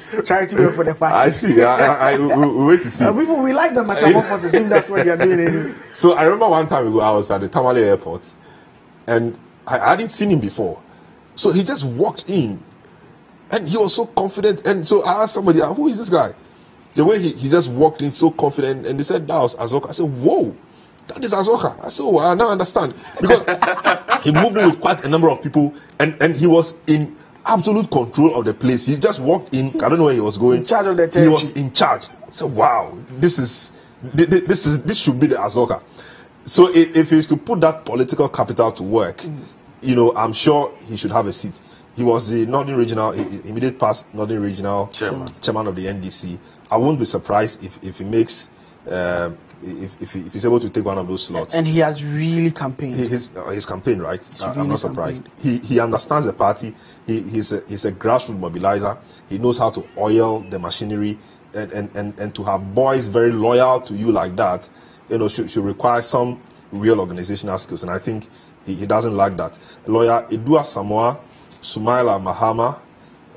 work for the party. I see. We wait to see. People, we like the metamorphosis. That's what you're doing anyway. So I remember one time ago I was at the Tamale airport, and I hadn't seen him before. So he just walked in, and he was so confident. And so I asked somebody, "Who is this guy?" The way he just walked in so confident, and they said that was Azoka. I said, "Whoa, that is Azoka." I said, "Oh, I now understand," because he moved in with quite a number of people, and he was in absolute control of the place. He just walked in. I don't know where he was going. In charge of the territory. He was in charge. So wow, this should be the Azoka. So if he's to put that political capital to work, I'm sure he should have a seat. He was the Northern Regional, immediate past Northern Regional chairman of the NDC. I won't be surprised if he makes, if he's able to take one of those slots. And he has really campaigned. His campaign, right? I'm not surprised. He understands the party. He's a grassroots mobilizer. He knows how to oil the machinery, and to have boys very loyal to you like that, should require some real organizational skills. And I think he doesn't lack that. Lawyer Idua Samoa, Sumaila Mahama,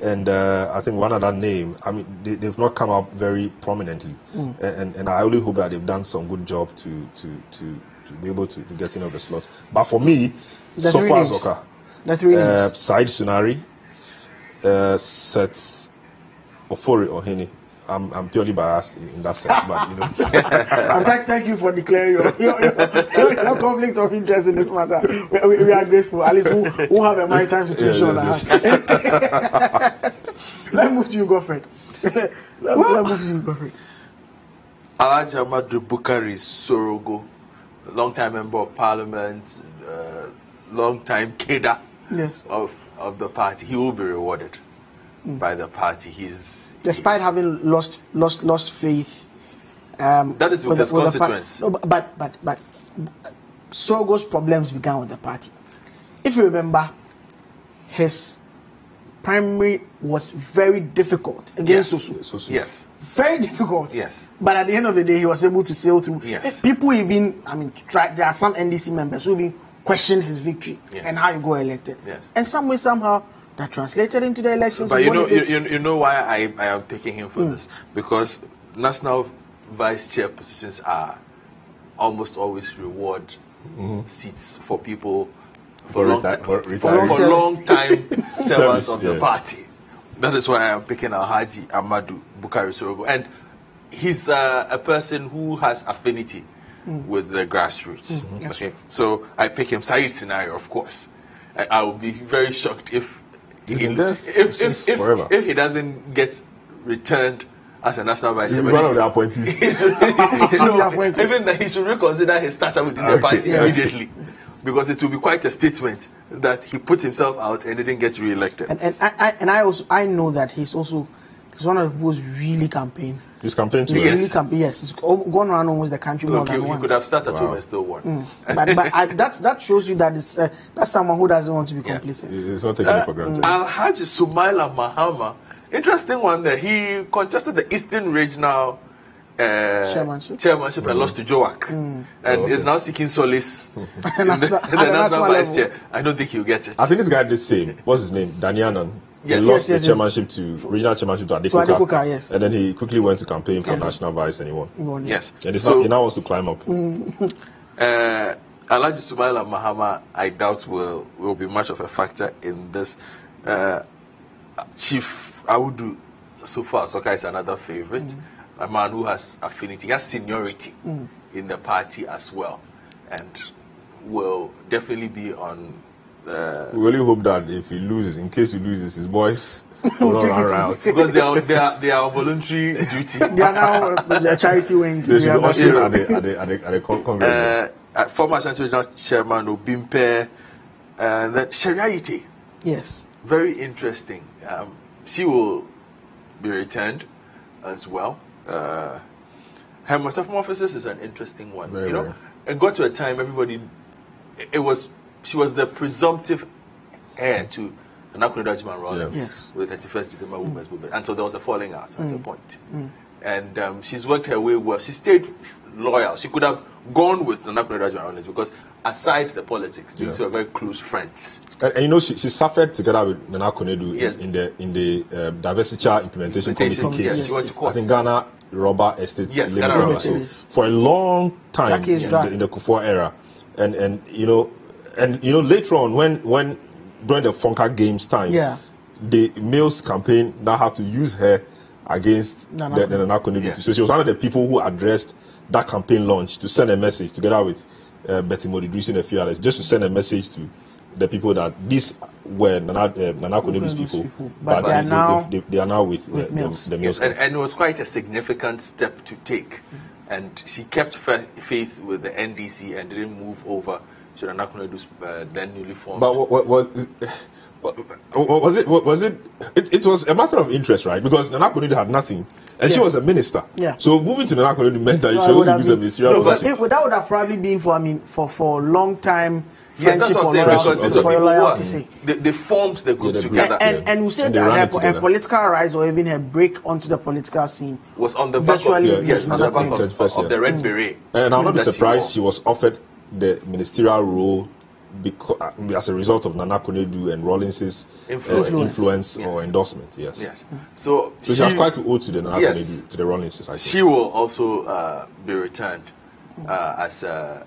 and I think one other name. I mean, they've not come up very prominently, and I only hope that they've done some good job to be able to get in of the slots. But for me, so far Zoka, Said Sunari, Seth Ofori Ohene. I'm purely biased in that sense, but thank you for declaring your conflict of interest in this matter. We are grateful. At least we'll have a maritime situation. Let's move to you, Godfrey. Alhaji Amadou Bukari Sorogo, long-time member of parliament, long-time cadre of of the party, he will be rewarded by the party. He's despite having lost faith. That is with his constituents. No, but Sorgo's problems began with the party. If you remember, his primary was very difficult against Soso. Yes. Very difficult. Yes. But at the end of the day, he was able to sail through. Yes. People even, there are some NDC members who even questioned his victory and how he got elected. Yes. And some way, somehow, that translated into the elections. But you know why I am picking him for this? Because national vice chair positions are almost always reward seats for people for long time servants of the party. That is why I am picking Alhaji Amadou Bukari Sorogo. And he's a person who has affinity with the grassroots. Okay, so I pick him. Said scenario, of course. I will be very shocked if he doesn't get returned as a national vice chairman. One of the appointees. He should reconsider his startup within the party immediately, because it will be quite a statement that he put himself out and didn't get re-elected. And I know that he's one of the people who's really campaign. He's campaigning too. Yes, he's gone around almost the country more than once. He could have started home and still won. But that shows you that that's someone who doesn't want to be complacent. He's not taking it for granted. Alhaji Sumaila Mahama, interesting one there. He contested the Eastern Regional chairmanship and lost to Joak, and is now seeking solace in the national vice chair. I don't think he'll get it. I think this guy did the same. What's his name? Danianon. He lost the chairmanship to regional chairmanship to Adekoka, yes. And then he quickly went to campaign for national vice and he won. Yes. And he now wants to climb up. Alhaji Sumaila Mahama, I doubt will be much of a factor in this. Chief Audu Sofa Soka is another favorite. A man who has affinity, he has seniority in the party as well, and will definitely be on. We really hope that if he loses, in case he loses, his boys will not run around. Because they are on voluntary duty. They are now the charity wing. They should be ushering at the Congress. Former Ashanti Regional Chairman Obimpe, and then Shariayite. Yes. Very interesting. She will be returned as well. Her Matafum officers is an interesting one. It got to a time everybody, she was the presumptive heir to the National Delegates Rollins with the 31st December Women's Movement, and so there was a falling out at a point. And she's worked her way well. She stayed loyal. She could have gone with the National Delegates Rollins because aside the politics, they were very close friends. And she suffered together with Nana Konedu in the Diversity Implementation Committee cases. I think Ghana Rubber Estate Limited. So for a long time in the Kufuor era, and later on when during the Fonka Games time, the Mills campaign now had to use her against the Nana Konedu. So she was one of the people who addressed that campaign launch to send a message together with Betty Modidrusi and a few others, just to send a message to the people that these were Nana Konedu's people, but they are now with the Mills. And it was quite a significant step to take. And she kept faith with the NDC and didn't move over to Nana Konedu's then newly formed. But it was a matter of interest, right? Because Nana Konedu had nothing. And she was a minister. So moving to Nana Konedu meant that she would use a ministerial position. That would have probably been for long time friendship or loyalty. They formed the group together. And we said that her political rise or even her break onto the political scene was on the back of the Red Beret. And I'll not be surprised she was offered the ministerial role because as a result of Nana Konedu and Rawlins's influence or endorsement. Yes. So she has quite to owe to the Nana Konedu, to the Rawlinses, I think. She will also be returned as a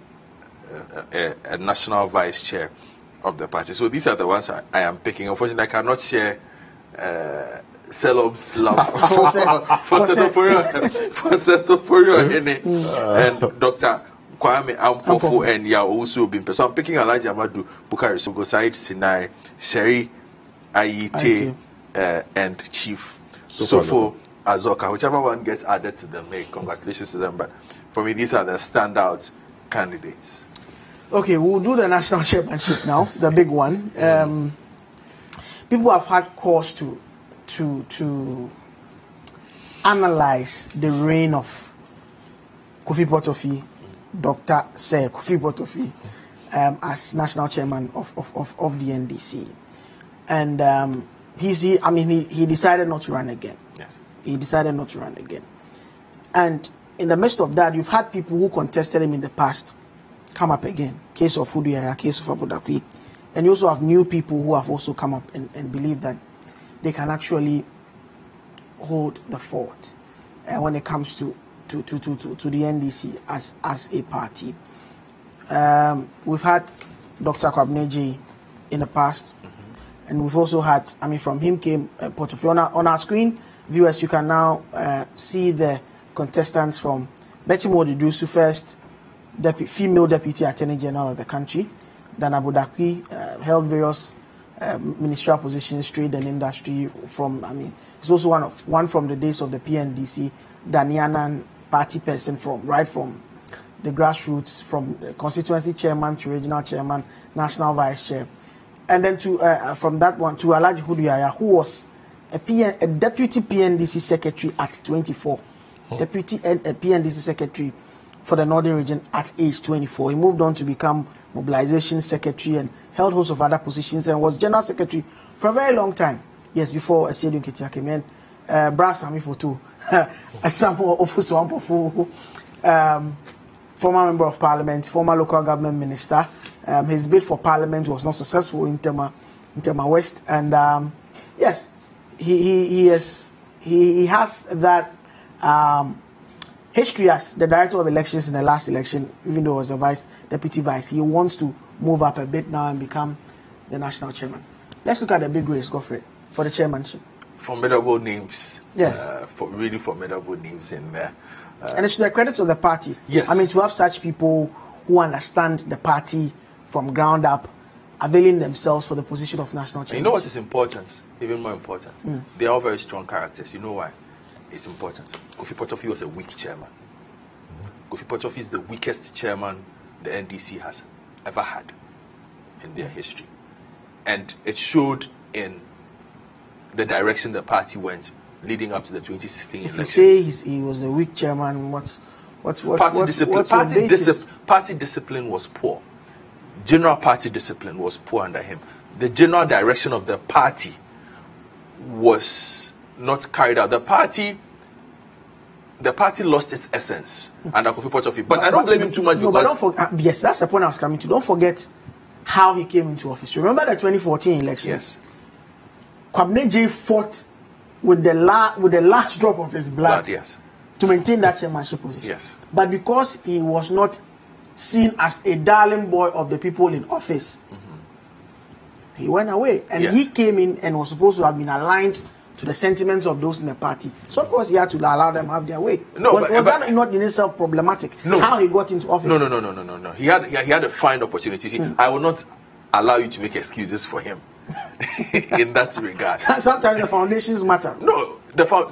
national vice chair of the party. So these are the ones I am picking. Unfortunately, I cannot share Selom's love for Setoforio and Dr. Kwame Ampofo and Yao also been. So I'm picking Alhaji Amadou Bukari Sorogo, Said Sinai, Sherry Ayite, and Chief Sofo Azoka. Whichever one gets added to them, congratulations to them. But for me, these are the standout candidates. Okay, we'll do the national chairmanship now, the big one. people have had cause to analyze the reign of Kofi Portofi, Dr. Sir Kofi Portofi, as national chairman of the NDC. And he decided not to run again. Yes. He decided not to run again. And in the midst of that, you've had people who contested him in the past come up again. Case of Uduyaya, case of Abodakwi. And you also have new people who have also come up and believe that they can actually hold the fort when it comes to the NDC as a party. We've had Dr. Kwabneji in the past, and we've also had, from him came Portofi. On our screen, viewers, you can now see the contestants from Betty Modidusu, first female deputy attorney general of the country. Dan Abodakwi held various ministerial positions, trade and industry. He's also one from the days of the PNDC. Danianan, party person from the grassroots, from the constituency chairman to regional chairman, national vice chair, and then from that one to Alhaji Uduyaya, who was a deputy PNDC secretary at 24, deputy PNDC secretary for the Northern region at age 24. He moved on to become mobilization secretary and held host of other positions and was general secretary for a very long time. Yes, before Asiedu Nketia came in. Brass Ami Foto, former member of parliament, former local government minister. His bid for parliament was not successful in Tema West, and yes, he has that history as the director of elections in the last election. Even though he was a deputy vice, he wants to move up a bit now and become the national chairman. Let's look at the big race, Godfrey, for the chairmanship. Formidable names. Yes. Really formidable names in there. And it's to the credit of the party. Yes. To have such people who understand the party from ground up, availing themselves for the position of national chairman. You know what is important? Even more important. They are all very strong characters. You know why? It's important. Kofi Portofi was a weak chairman. Kofi Portofi is the weakest chairman the NDC has ever had in their history. And it showed in the direction the party went leading up to the 2016 If elections. you say he was a weak chairman, what's party discipline was poor. General party discipline was poor under him. The general direction of the party was not carried out. The party lost its essence under Kofi Portofi. But I don't blame him too much because yes, that's the point I was coming to. Don't forget how he came into office. Remember the 2014 elections? Yes. Kwabneji fought with the last drop of his blood, yes, to maintain that chairmanship position. Yes. But because he was not seen as a darling boy of the people in office, he went away. And he came in and was supposed to have been aligned to the sentiments of those in the party. So, of course, he had to allow them to have their way. No, was that not in itself problematic? No. How he got into office? No. He had a fine opportunity. See, I will not allow you to make excuses for him in that regard. Sometimes the foundations matter. No,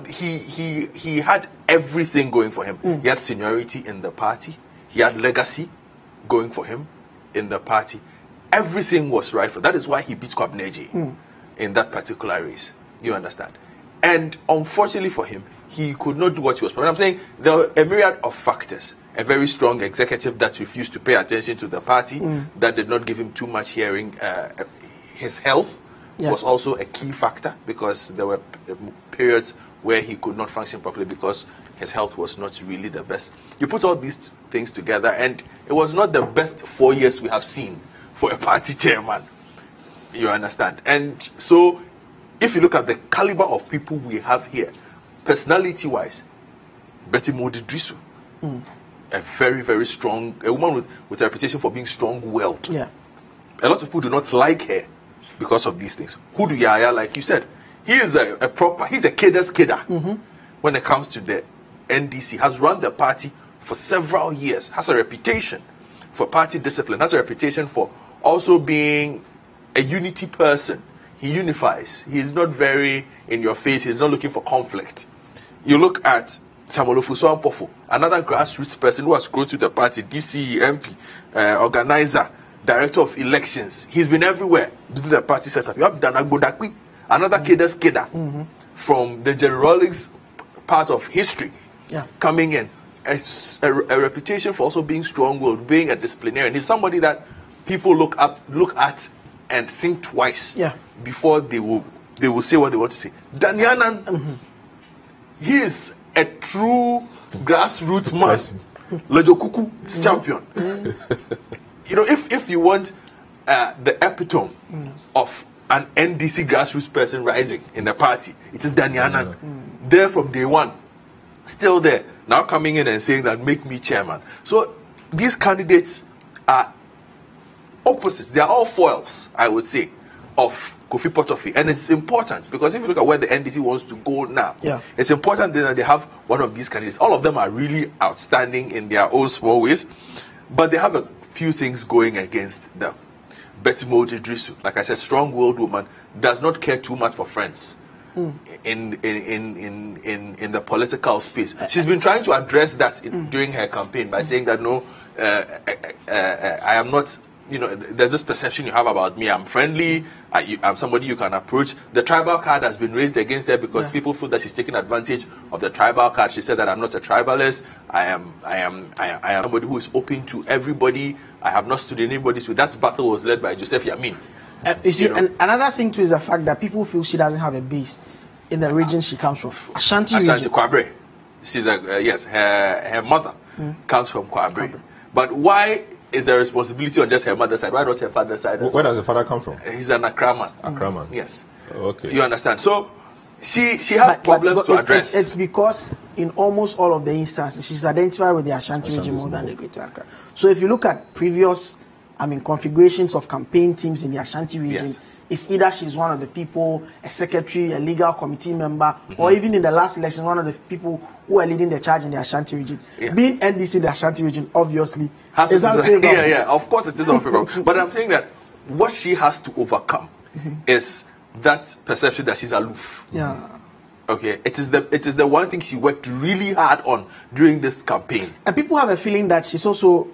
he had everything going for him. He had seniority in the party. He had legacy going for him in the party. Everything was right for. That is why he beat Kwabneji in that particular race. You understand? And unfortunately for him, he could not do what he was promised. I'm saying there were a myriad of factors. A very strong executive that refused to pay attention to the party, that did not give him too much hearing. His health was also a key factor because there were periods where he could not function properly because his health was not really the best. You put all these things together and it was not the best 4 years we have seen for a party chairman. You understand? And so if you look at the caliber of people we have here, personality-wise, Betty Modidusu, a very, very strong, a woman with a reputation for being strong-willed. Yeah. A lot of people do not like her because of these things. Uduyaya, like you said, he is he's a kidder's kidder when it comes to the NDC. Has run the party for several years, has a reputation for party discipline, has a reputation for also being a unity person. He unifies. He's not very in your face. He's not looking for conflict. You look at Samuel Ofuso, another grassroots person who has grown through the party, DC, MP, organizer, director of elections. He's been everywhere due to the party setup. You have Dan Abodakwi, another kidder from the Jerry Rawlings part of history coming in. A reputation for also being strong-willed, being a disciplinarian. He's somebody that people look at and think twice before they will say what they want to say. Danyanan, he is a true grassroots man. Lejokuku champion. You know, if you want the epitome of an NDC grassroots person rising in the party, it is Danyanan. There from day one, still there. Now coming in and saying that make me chairman. So these candidates are opposites. They are all foils, I would say, of Kofi Potofie. And it's important because if you look at where the NDC wants to go now, it's important that they have one of these candidates. All of them are really outstanding in their own small ways, but they have a few things going against them. Betty Moji Drisu, like I said, strong-willed woman, does not care too much for friends. In the political space. She's been trying to address that during her campaign by saying that no, I am not, you know, there's this perception you have about me. I'm friendly, I'm somebody you can approach. The tribal card has been raised against her because people feel that she's taking advantage of the tribal card. She said that I'm not a tribalist. I am somebody who is open to everybody. I have not stood in anybody's way. That battle was led by Joseph Yamin. You see, and another thing too is the fact that people feel she doesn't have a base in the region she comes from, Ashanti region. Kwabre. She's yes, her mother comes from Kwabre. But why is the responsibility on just her mother's side? Why not her father's side? Where does the father come from? He's an Accra man. Accra man. Yes. Okay. You understand? So she has problems to address. It's because in almost all of the instances she's identified with the Ashanti region more than the Greater Accra. So if you look at previous configurations of campaign teams in the Ashanti region, it's either she's one of the people, a secretary, a legal committee member, or even in the last election, one of the people who are leading the charge in the Ashanti region. Being NDC in the Ashanti region, obviously, is unfavorable. Of course it is unfavorable. But I'm saying that what she has to overcome is that perception that she's aloof. Okay, it is the one thing she worked really hard on during this campaign. And people have a feeling that she's also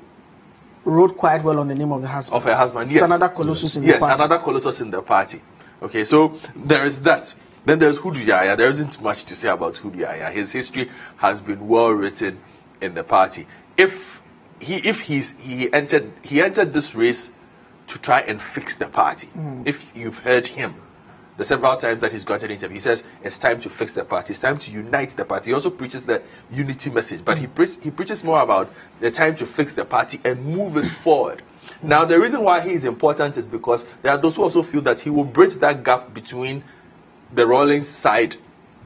wrote quite well on the name of the husband. Of her husband, yes. It's another colossus in the party. Yes, another colossus in the party. Okay, so there is that. Then there's Hudu Yaya. There isn't much to say about Hudu Yaya. His history has been well written in the party. He entered this race to try and fix the party. If you've heard him, the several times that he's gotten interview, he says it's time to fix the party. It's time to unite the party. He also preaches the unity message, but he preaches more about the time to fix the party and move it forward. Now, the reason why he is important is because there are those who also feel that he will bridge that gap between the Rawlings side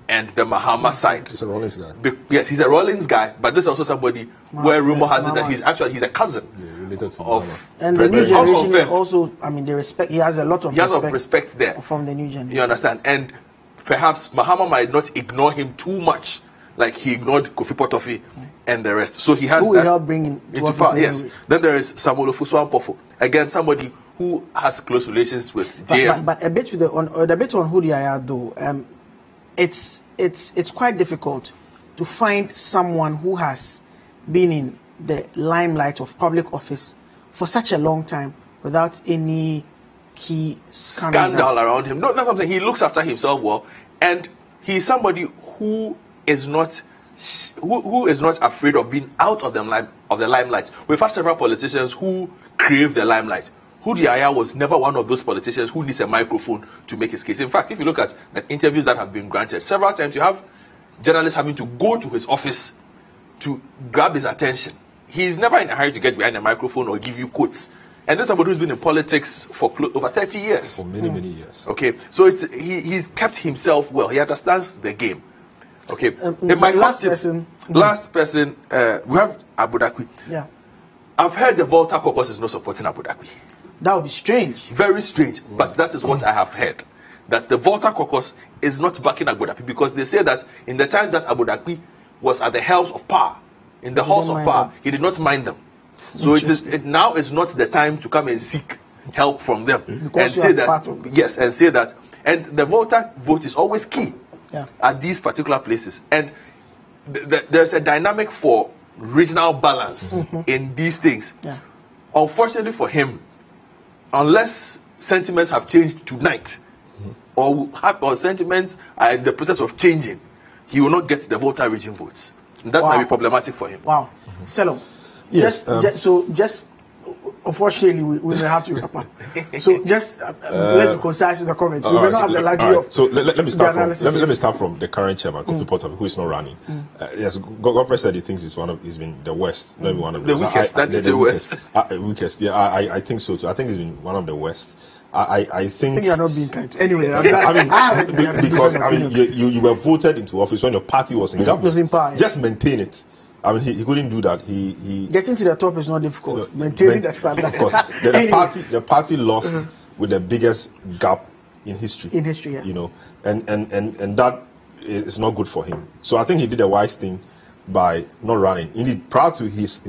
and the Mahama side. He's a Rawlings guy. Yes, he's a Rawlings guy, but this is also somebody where rumor has it that he's a cousin of. And the new generation also, they respect. He has a lot of respect there from the new generation. You understand? And perhaps Mahama might not ignore him too much, like he ignored Kofi Potofie and the rest. So he has who will help bring him to office. Yes. Then there is Samuel Ofosu Ampofo, again somebody who has close relations with JM. But a bit on Hudu Yaya though. It's quite difficult to find someone who has been in the limelight of public office for such a long time without any key scandal around him. No, that's what I'm saying. He looks after himself well, and he's somebody who is not afraid of being out of the limelight. We've had several politicians who crave the limelight. Hudu Yaya was never one of those politicians who needs a microphone to make his case. In fact, if you look at the interviews that have been granted, several times you have journalists having to go to his office to grab his attention. He's never in a hurry to get behind a microphone or give you quotes. And this is somebody who's been in politics for over 30 years. For many, many years. Okay, so he's kept himself well. He understands the game. Okay, last person, we have Abu Dhabi. Yeah. I've heard the Volta caucus is not supporting Abu Dhabi. That would be strange. Very strange, but that is what I have heard. That the Volta caucus is not backing Abu Dhabi because they say that in the time that Abu Dhabi was at the helms of power, in the halls of power, he did not mind them. So now is not the time to come and seek help from them and say that. And the Volta vote is always key at these particular places. And there's a dynamic for regional balance in these things. Unfortunately for him, unless sentiments have changed tonight, or sentiments are in the process of changing, he will not get the voter region votes. That might be problematic for him. Wow. Selo. Yes. Just unfortunately, we may have to wrap up. So just let's be concise with the comments. We may not have the luxury of. So let me start from the current chairman, Kofi Potop, who is not running. Yes, Godfrey said he thinks he's been the worst, not one of the weakest. The weakest. Weakest. Yeah, I think so too. I think he's been one of the worst. I think you are not being kind. Anyway, because you were voted into office when your party was in government. Just maintain it. I mean, he couldn't do that. He getting to the top is not difficult. Maintaining the standard, of course. The party lost with the biggest gap in history. In history, yeah. You know, and that is not good for him. So I think he did a wise thing by not running. Indeed, prior to his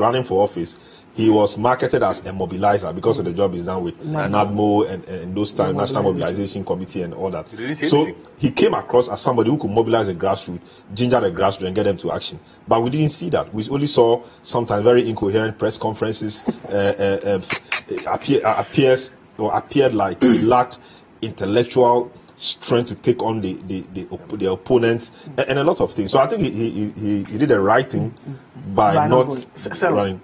running for office, he was marketed as a mobilizer because of the job he's done with NADMO and those time National Mobilization Committee and all that. So he came across as somebody who could mobilize the grassroots, ginger the grassroots, and get them to action. But we didn't see that. We only saw sometimes very incoherent press conferences. Appeared like he lacked intellectual strength to take on the opponents and a lot of things. So I think he did the right thing by not running.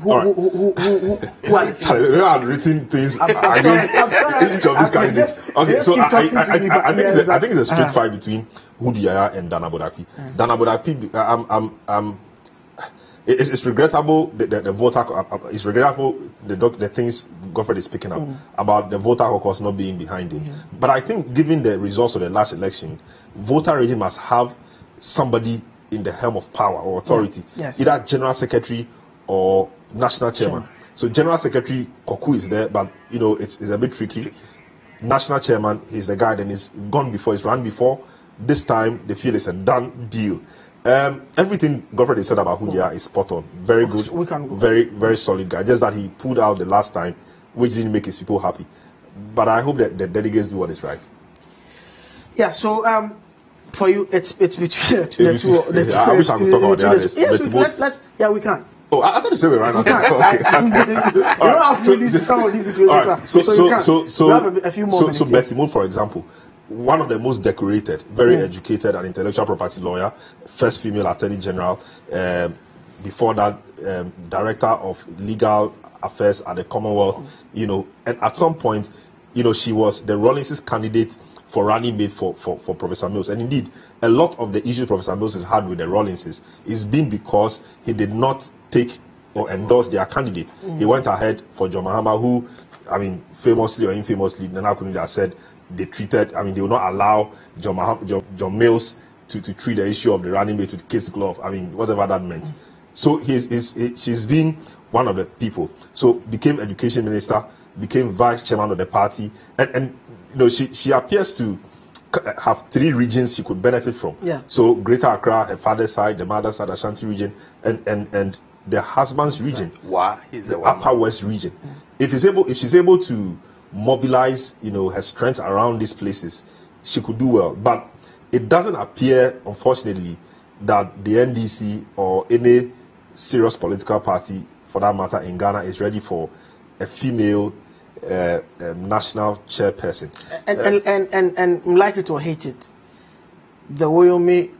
Who are written things against each of these candidates? Okay, so I think it's a straight fight between Hudu Yaya and Dana Bodapi. Dana Bodapi, it's regrettable the voter. It's regrettable the things Godfrey is picking up about the voter caucus not being behind him. But I think, given the results of the last election, voter regime must have somebody in the helm of power or authority, either general secretary or national chairman. So general secretary Koku is there, but you know it's a bit tricky. National chairman is the guy that is gone before, he's run before. This time they feel it's a done deal. Everything Godfrey said about Hudia is spot on. Very good, very, very solid guy. Just that he pulled out the last time, which didn't make his people happy. But I hope that the delegates do what is right. Yeah, so for you, it's between the two. I wish I could talk about the others. Yes, let's. Yeah, we can. Oh, I thought you said we ran out. You don't have to do some of these situations. So we have a few more minutes. So Betty Moon, for example, one of the most decorated, very educated and intellectual property lawyer, first female attorney general, before that, director of legal affairs at the Commonwealth, you know, and at some point, you know, she was the Rawlings's candidate for running mate for Professor Mills. And indeed, a lot of the issues Professor Mills has had with the Rawlingses is been because he did not take or endorse their candidate. He went ahead for John Mahama, who, I mean, famously or infamously, Nana Akunyili said they will not allow John Mills to treat the issue of the running mate with kid's glove. I mean, whatever that meant. So she's been one of the people. So became education minister, became vice chairman of the party, and you know, she appears to have 3 regions she could benefit from. Yeah. So Greater Accra, her father's side, the mother's side, Ashanti region, and the husband's region, the Upper West region. If she's able to mobilize, you know, her strengths around these places, she could do well. But it doesn't appear, unfortunately, that the NDC or any serious political party, for that matter, in Ghana is ready for a female national chairperson. And like it or hate it, the Woyomi.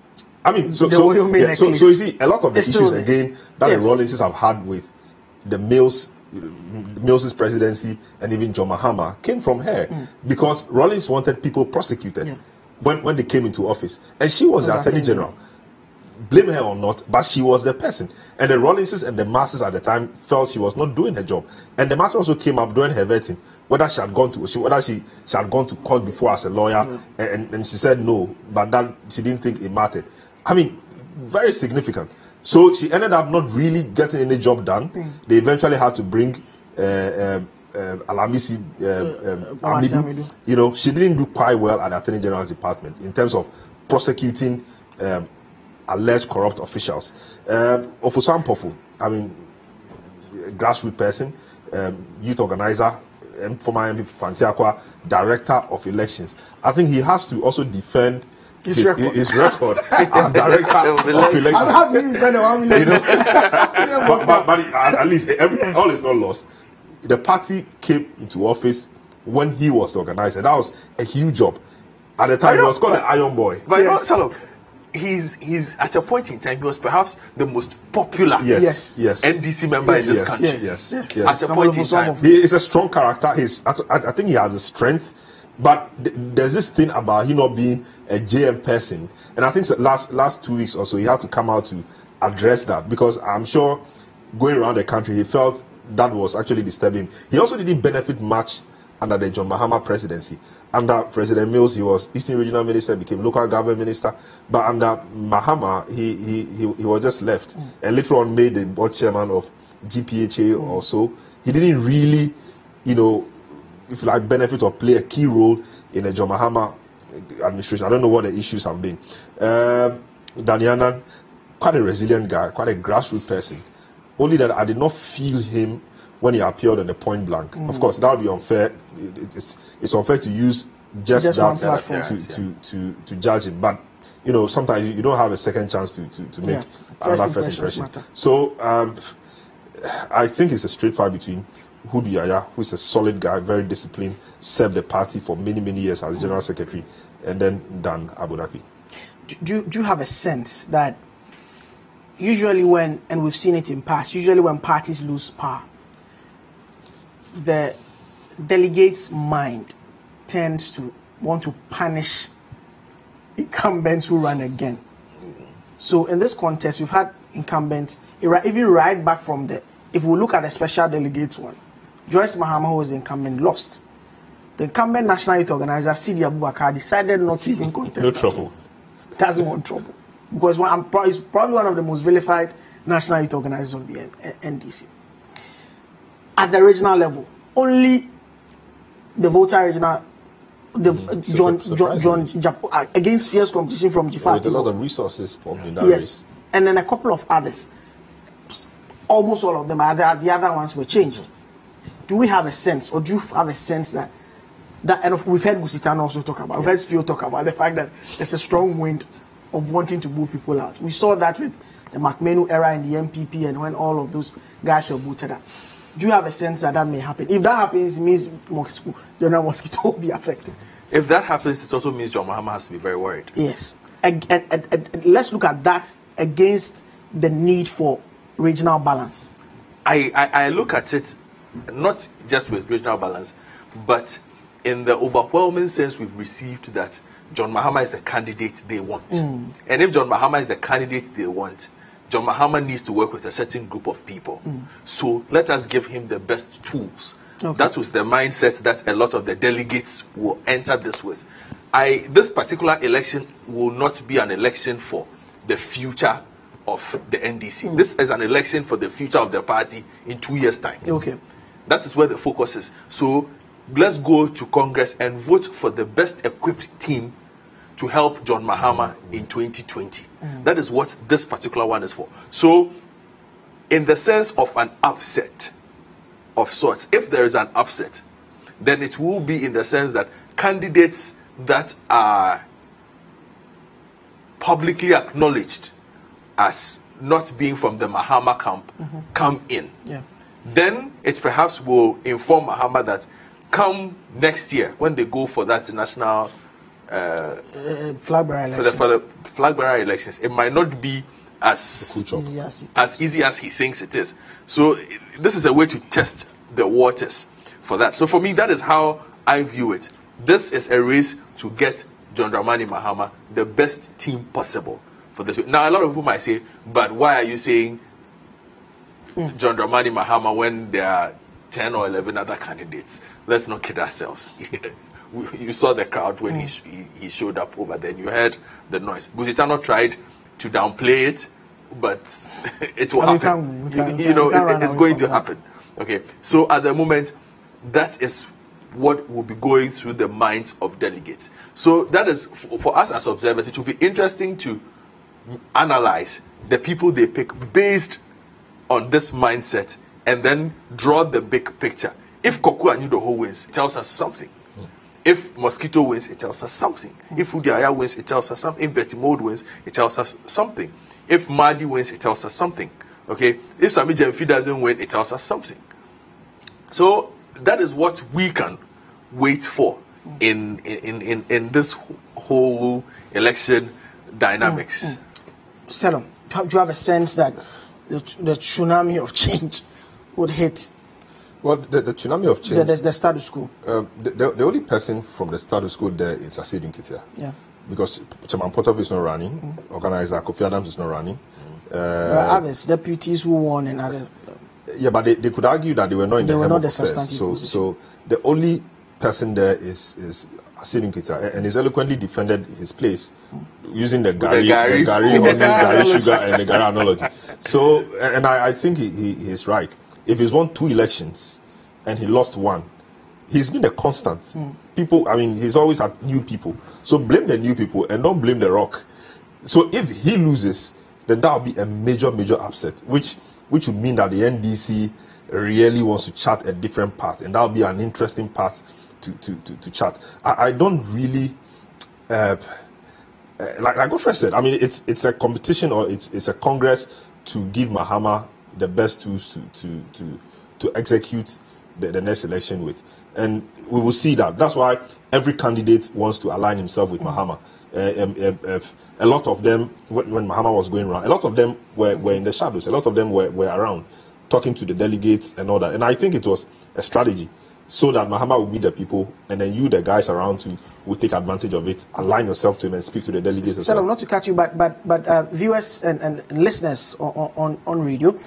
I mean, so you see, a lot of the issues again that the Rawlingses have had with the Mills's presidency and even John Mahama came from her, because Rawlings wanted people prosecuted when they came into office, and she was the Attorney General. Blame her or not, but she was the person. And the Rawlingses and the masses at the time felt she was not doing her job. And the matter also came up during her vetting, whether she had gone to court before as a lawyer, and she said no, but that she didn't think it mattered. I mean, very significant. So she ended up not really getting any job done. They eventually had to bring Alamisi Amidu. You know, she didn't do quite well at the Attorney General's department in terms of prosecuting alleged corrupt officials. Ofusam Pofu, I mean, grassroots person, youth organizer, former MP Fantiakwa, director of elections. I think he has to also defend his record as director of elections. I'm happy you spend 1 million. You know? but at least all is not lost. The party came into office when he was the organizer. That was a huge job. At the time, he was called an Iron Boy. But Salo, he's at a point in time, he was perhaps the most popular NDC member in this country. Yes. At a point in time. He is a strong character. I think he has the strength. But there's this thing about him not being a JM person. And I think last 2 weeks or so, he had to come out to address that. Because I'm sure going around the country, he felt that was actually disturbing. He also didn't benefit much under the John Mahama presidency. Under President Mills, he was Eastern Regional Minister, became Local Government Minister. But under Mahama, he was just left. And later on made the board chairman of GPHA or so. He didn't really, if you like, benefit or play a key role in the John Mahama administration. I don't know what the issues have been. Danianan, quite a resilient guy, quite a grassroots person. Only that I did not feel him when he appeared on the point blank. Of course, that would be unfair. It's unfair to use just that to judge him. But sometimes you don't have a second chance to make another first impression. So I think it's a straight fight between Hudu Yaya, who is a solid guy, very disciplined, served the party for many, many years as General Secretary, and then Dan Abudaki. Do you have a sense that usually and we've seen it in past, usually when parties lose power, the delegates' mind tends to want to punish incumbents who run again. So in this contest, we've had incumbents, even right back from if we look at the special delegates one, Joyce Mahama, who was the incumbent, lost. The incumbent National Youth Organizer, Sidi Abubakar, decided not to even contest. No trouble. Doesn't want trouble. Because he's probably one of the most vilified National Youth Organizers of the NDC. At the regional level, only the voter regional, John against fierce competition from Jifati. There's a lot of resources from in that race. And then a couple of others. Almost all of them, the other ones were changed. Do we have a sense, or do you have a sense that and we've heard Gusitano also talk about, we've heard Spio talk about the fact that there's a strong wind of wanting to boo people out. We saw that with the McMenu era in the MPP and when all of those guys were booted out. Do you have a sense that may happen? If that happens, it means General Mosquito will be affected. If that happens, it also means John Mahama has to be very worried. Yes. And let's look at that against the need for regional balance. I look at it not just with regional balance, but in the overwhelming sense we've received that John Mahama is the candidate they want. And if John Mahama is the candidate they want, John Mahama needs to work with a certain group of people. So let us give him the best tools. That was the mindset that a lot of the delegates will enter this with. This particular election will not be an election for the future of the NDC. This is an election for the future of the party in 2 years' time. That is where the focus is. So let's go to Congress and vote for the best equipped team to help John Mahama in 2020. That is what this particular one is for. So in the sense of an upset of sorts, if there is an upset, then it will be in the sense that candidates that are publicly acknowledged as not being from the Mahama camp come in. Then it perhaps will inform Mahama that come next year when they go for that national flag-bearer elections. For the flag-bearer elections, it might not be as easy as he thinks it is. So this is a way to test the waters for that. So for me, that is how I view it. This is a race to get John Dramani Mahama the best team possible for this. Now, a lot of people might say, but why are you saying John Dramani Mahama when there are 10 or 11 other candidates? Let's not kid ourselves. You saw the crowd when he showed up over there. You heard the noise. Gusitano tried to downplay it, but it will happen. It's going to happen. Okay. So at the moment, that is what will be going through the minds of delegates. So that is, for us as observers, it will be interesting to analyze the people they pick based on this mindset and then draw the big picture. If Koku Anyudoho wins, it tells us something. If Mosquito wins, it tells us something. If Udiaya wins, it tells us something. If Betty Mode wins, it tells us something. If Mahdi wins, it tells us something. Okay? If Sami Jemfi doesn't win, it tells us something. So that is what we can wait for in this whole election dynamics? Selim, do you have a sense that the tsunami of change would hit? Well, the tsunami of change. The status quo. The only person from the status quo there is Asidu Nketia. Yeah. Because Chairman Potov is not running, organizer Kofi Adams is not running. Others, deputies who won and others. Yeah, but they could argue that they were not in They the were helm not of the affairs. substantive So the only person there is Asidu Nketia, and he's eloquently defended his place using the Gary honey, Gary sugar, and the Gary analogy. So, and I think he is right. If he's won 2 elections and he lost 1, he's been a constant. People, I mean, he's always had new people. So blame the new people and don't blame the rock. So if he loses, then that will be a major upset, which would mean that the NDC really wants to chart a different path, and that will be an interesting path to chart. I don't really, like Godfrey said, I mean, it's a competition, or it's a congress to give Mahama the best tools to execute the next election with. And we will see that. That's why every candidate wants to align himself with Mahama. A lot of them, when Mahama was going around, a lot of them were in the shadows. A lot of them were around, talking to the delegates and all that. And I think it was a strategy so that Mahama would meet the people, and then you, the guys around you, will take advantage of it, align yourself to him, and speak to the delegates. Salam, not to catch you, but viewers and listeners on radio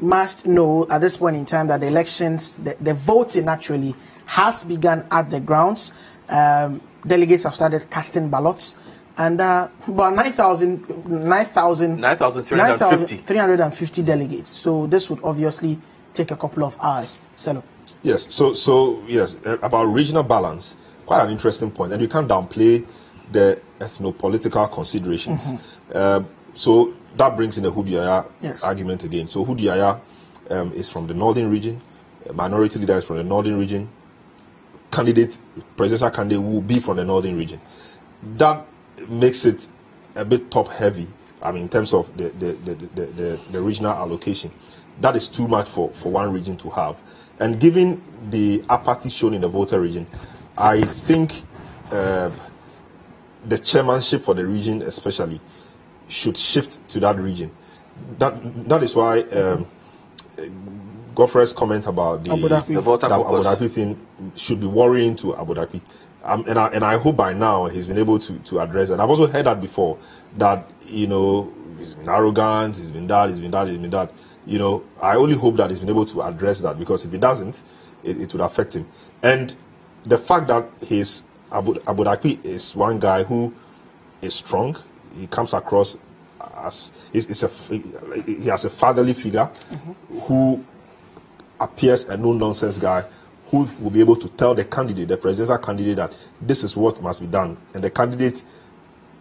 must know at this point in time that the elections, the voting actually has begun at the grounds. Delegates have started casting ballots, and about 9,350 delegates. So this would obviously take a couple of hours. Salam. Yes, so yes, about regional balance, quite an interesting point, and you can't downplay the ethno-political considerations. So that brings in the Hudiaya argument again. So Hudiaya is from the northern region, minority leader is from the northern region, presidential candidate will be from the northern region. That makes it a bit top heavy, I mean, in terms of the regional allocation. That is too much for one region to have. And given the apathy shown in the voter region, I think the chairmanship for the region especially should shift to that region. That is why Godfrey's comment about the voter Abu thing should be worrying to Abu Dhabi. And I hope by now he's been able to address it. I've also heard that before, that, you know, he's been arrogant, he's been that. You know, I only hope that he's been able to address that, because if he doesn't, it would affect him. And the fact that Abu Dhabi is one guy who is strong, he comes across as he has a fatherly figure who appears a no-nonsense guy who will be able to tell the candidate, the presidential candidate, that this is what must be done, and the candidate,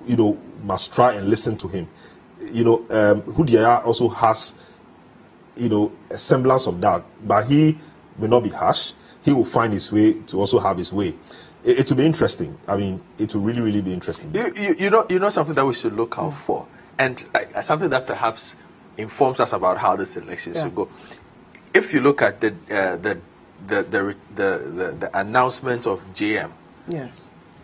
you know, must try and listen to him. You know, Hudiaya also has, you know, a semblance of that, but he may not be harsh. He will find his way to also have his way. It will be interesting. I mean, it will really be interesting. You know something that we should look out for, and something that perhaps informs us about how this election should go. If you look at the announcement of JM,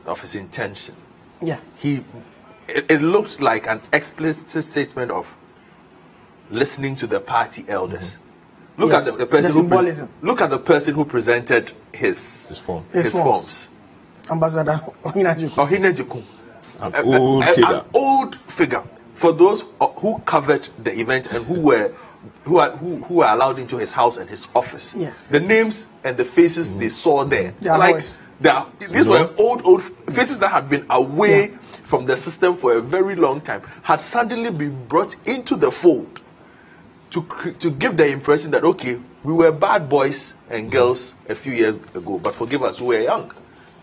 of his intention, it looks like an explicit statement of listening to the party elders. Look at the person look at the person who presented his forms. Ambassador Ohinejuku. An old figure. For those who covered the event and who were allowed into his house and his office. The names and the faces they saw there. These were old faces that had been away from the system for a very long time, had suddenly been brought into the fold to give the impression that, okay, we were bad boys and girls a few years ago, but forgive us, we were young.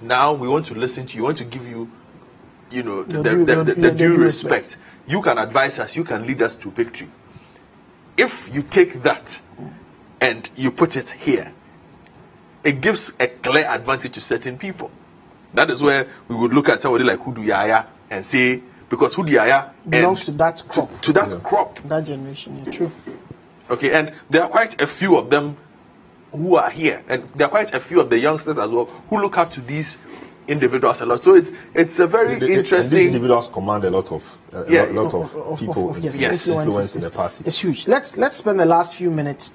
Now we want to listen to you, we want to give you, you know, the due respect. You can advise us, you can lead us to victory. If you take that and you put it here, it gives a clear advantage to certain people. That is where we would look at somebody like Hudiaya and say, because Hudiaya belongs to that crop. To that crop. That generation, true. Okay, and there are quite a few of them who are here, and there are quite a few of the youngsters as well who look up to these individuals a lot. So it's a very interesting. And these individuals command a lot of people, yes, influence in the party. It's huge. Let's spend the last few minutes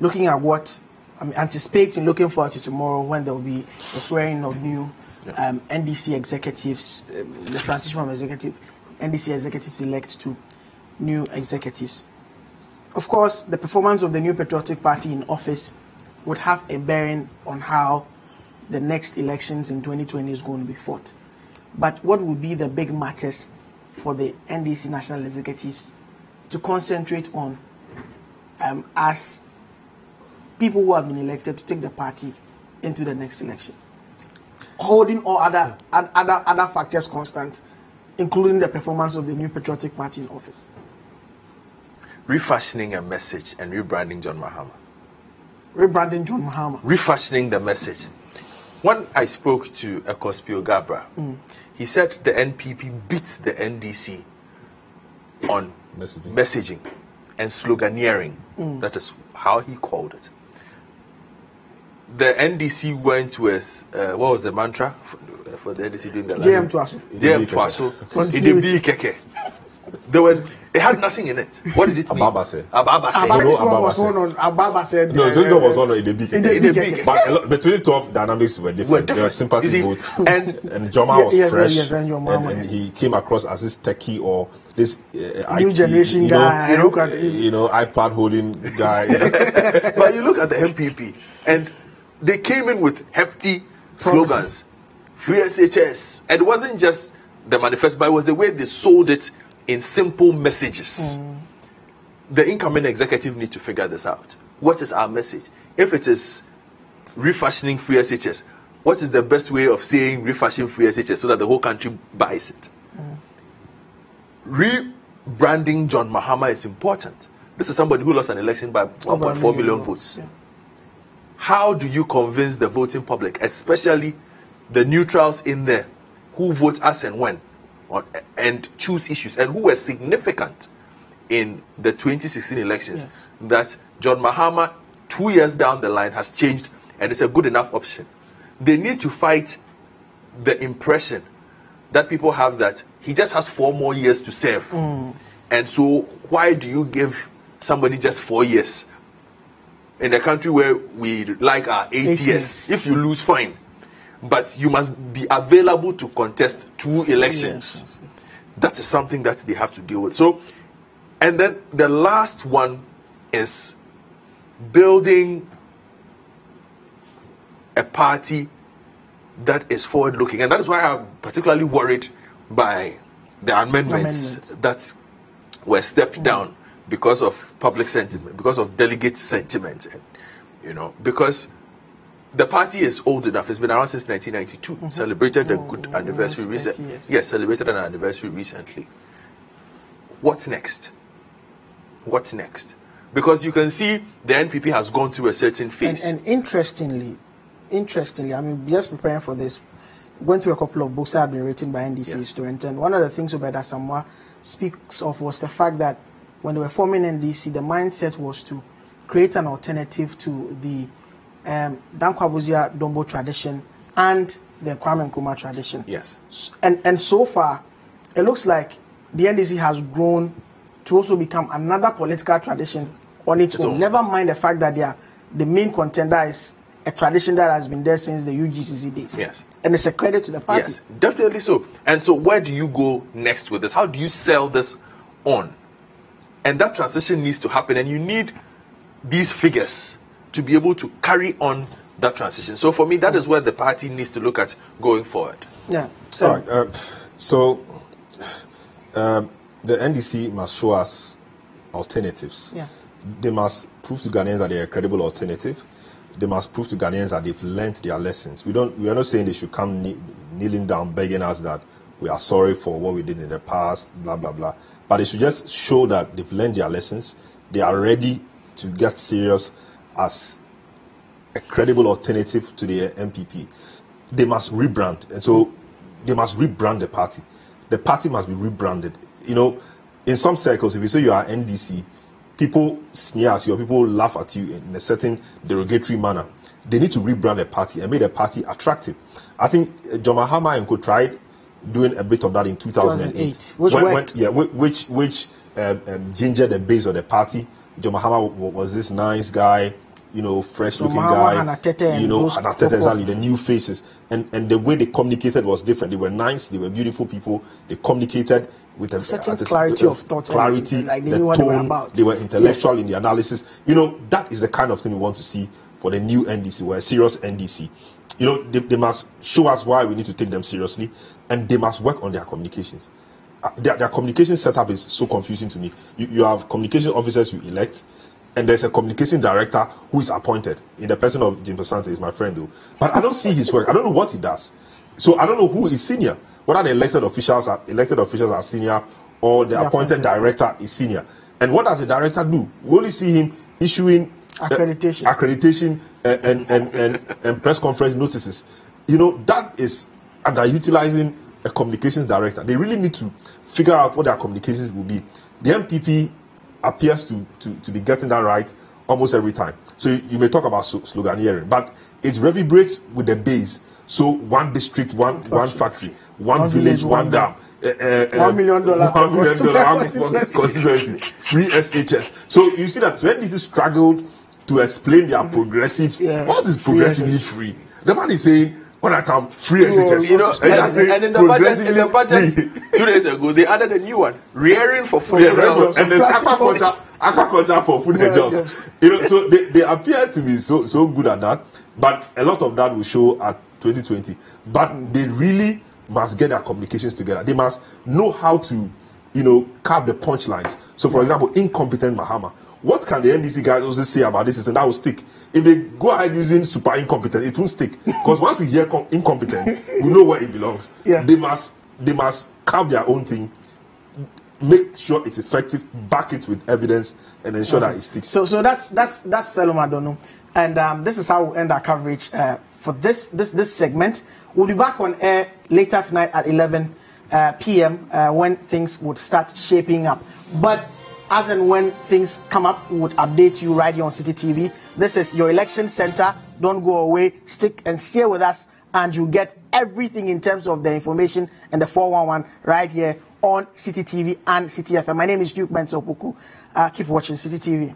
looking at what anticipating, looking forward to tomorrow when there will be the swearing of new NDC executives, the transition from NDC executives elect to new executives. Of course, the performance of the new Patriotic Party in office would have a bearing on how the next elections in 2020 is going to be fought. But what would be the big matters for the NDC national executives to concentrate on as people who have been elected to take the party into the next election, holding all other factors constant, including the performance of the new Patriotic Party in office? Refashioning a message and rebranding John Mahama. Rebranding John Mahama. Refashioning the message. When I spoke to Ekospio Gabra, he said the NPP beats the NDC on messaging and sloganeering. That is how he called it. The NDC went with, what was the mantra for the NDC doing the last? JM Twaso. JM Twaso. Idebi Keke. It had nothing in it. What did it mean? Ababa said. Ababa said. Ababa said. No, 2012 was one of Idebi. But the 2012 dynamics were different. There were sympathy votes. And Joma was fresh. And he came across as this techie or this new generation guy. iPad holding guy. But you look at the MPP, and they came in with hefty slogans. Free SHS. And it wasn't just the manifesto, but it was the way they sold it in simple messages. The incoming executive need to figure this out. What is our message? If it is refashioning free SHS, what is the best way of saying refashioning free SHS so that the whole country buys it? Rebranding John Mahama is important. This is somebody who lost an election by 1.4 million votes. How do you convince the voting public, especially the neutrals in there, who vote as and when, and choose issues, and who were significant in the 2016 elections, that John Mahama, 2 years down the line, has changed and is a good enough option? They need to fight the impression that people have that he just has 4 more years to serve. And so why do you give somebody just 4 years? In a country where we like our 8 years, if you lose, fine. But you must be available to contest 2 elections. That is something that they have to deal with. So, and then the last one is building a party that is forward-looking. And that is why I'm particularly worried by the amendments that were stepped down because of public sentiment, because of delegate sentiment, and, because the party is old enough. It's been around since 1992. Celebrated a good anniversary recently. Yes, celebrated an anniversary recently. What's next? What's next? Because you can see the NPP has gone through a certain phase. And interestingly, I mean, just preparing for this, went through a couple of books that have been written by NDC students, and one of the things Obeda Samoa speaks of was the fact that when they were forming NDC, the mindset was to create an alternative to the Dankwabuzia Dombo tradition and the Kwame Nkrumah tradition. Yes. And so far, it looks like the NDC has grown to also become another political tradition on its own. Never mind the fact that the main contender is a tradition that has been there since the UGCC days. Yes. And it's a credit to the party. Yes, definitely so. And so where do you go next with this? How do you sell this on? And that transition needs to happen, and you need these figures to be able to carry on that transition. So for me, that is where the party needs to look at going forward. Yeah. So, the NDC must show us alternatives. Yeah. They must prove to Ghanaians that they are a credible alternative. They must prove to Ghanaians that they've learned their lessons. We are not saying they should come kneeling down, begging us that we are sorry for what we did in the past, blah, blah, blah. But they should just show that they've learned their lessons. They are ready to get serious as a credible alternative to the MPP. They must rebrand. And so they must rebrand the party. The party must be rebranded. In some circles, if you say you are NDC, people sneer at you or people laugh at you in a certain derogatory manner, they need to rebrand the party and make the party attractive. I think John Mahama and Co tried doing a bit of that in 2008. Which gingered the base of the party. John Mahama was this nice guy, you know, fresh-looking guy, you know, exactly, the new faces. And the way they communicated was different. They were nice, they were beautiful people. They communicated with a certain clarity of thought, clarity, like the tone. They were intellectual in the analysis. You know, that is the kind of thing we want to see for the new NDC. We're a serious NDC. You know, they must show us why we need to take them seriously, and they must work on their communications. Their communication setup is so confusing to me. You have communication officers you elect, and there's a communication director who is appointed. In the person of Jim Pesante, is my friend though. But I don't see his work. I don't know what he does. So I don't know who is senior. Whether the elected officials are senior, or the appointed director is senior. And what does the director do? We only see him issuing accreditation and press conference notices. You know, that is underutilizing a communications director. They really need to figure out what their communications will be. The MPP appears to be getting that right almost every time. So you may talk about sloganeering, but it reverberates with the base. So one district, one factory, one village, one dam. $1 million constituency, free SHS. So you see that when this is struggled to explain their progressive, what is progressively free? The man is saying, when I come, free SHS. You know, and in the budget 2 days ago, they added a new one, rearing for food and jobs. And then aquaculture for food and jobs. You know, so they appear to be so good at that, but a lot of that will show at 2020. But they really must get their communications together. They must know how to, you know, carve the punchlines. So, for example, incompetent Mahama. What can the NDC guys also say about this system that will stick? If they go ahead using super incompetent, it won't stick. Because once we hear incompetent, we know where it belongs. Yeah. They must carve their own thing, make sure it's effective, back it with evidence, and ensure that it sticks. So that's Seloma Dono, and this is how we'll end our coverage for this segment. We'll be back on air later tonight at 11 p.m. When things would start shaping up. But as and when things come up, we would update you right here on City TV. This is your election center. Don't go away. Stick and stay with us, and you get everything in terms of the information and the 411 right here on City TV and City FM. My name is Duke Mensopuku. Keep watching City TV.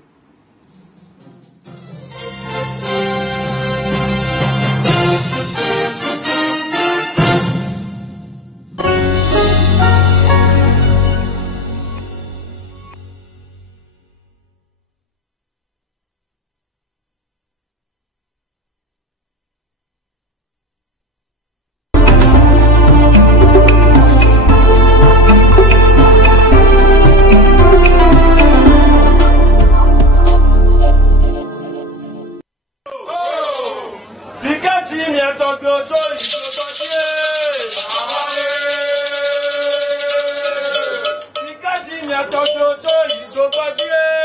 Tokyo,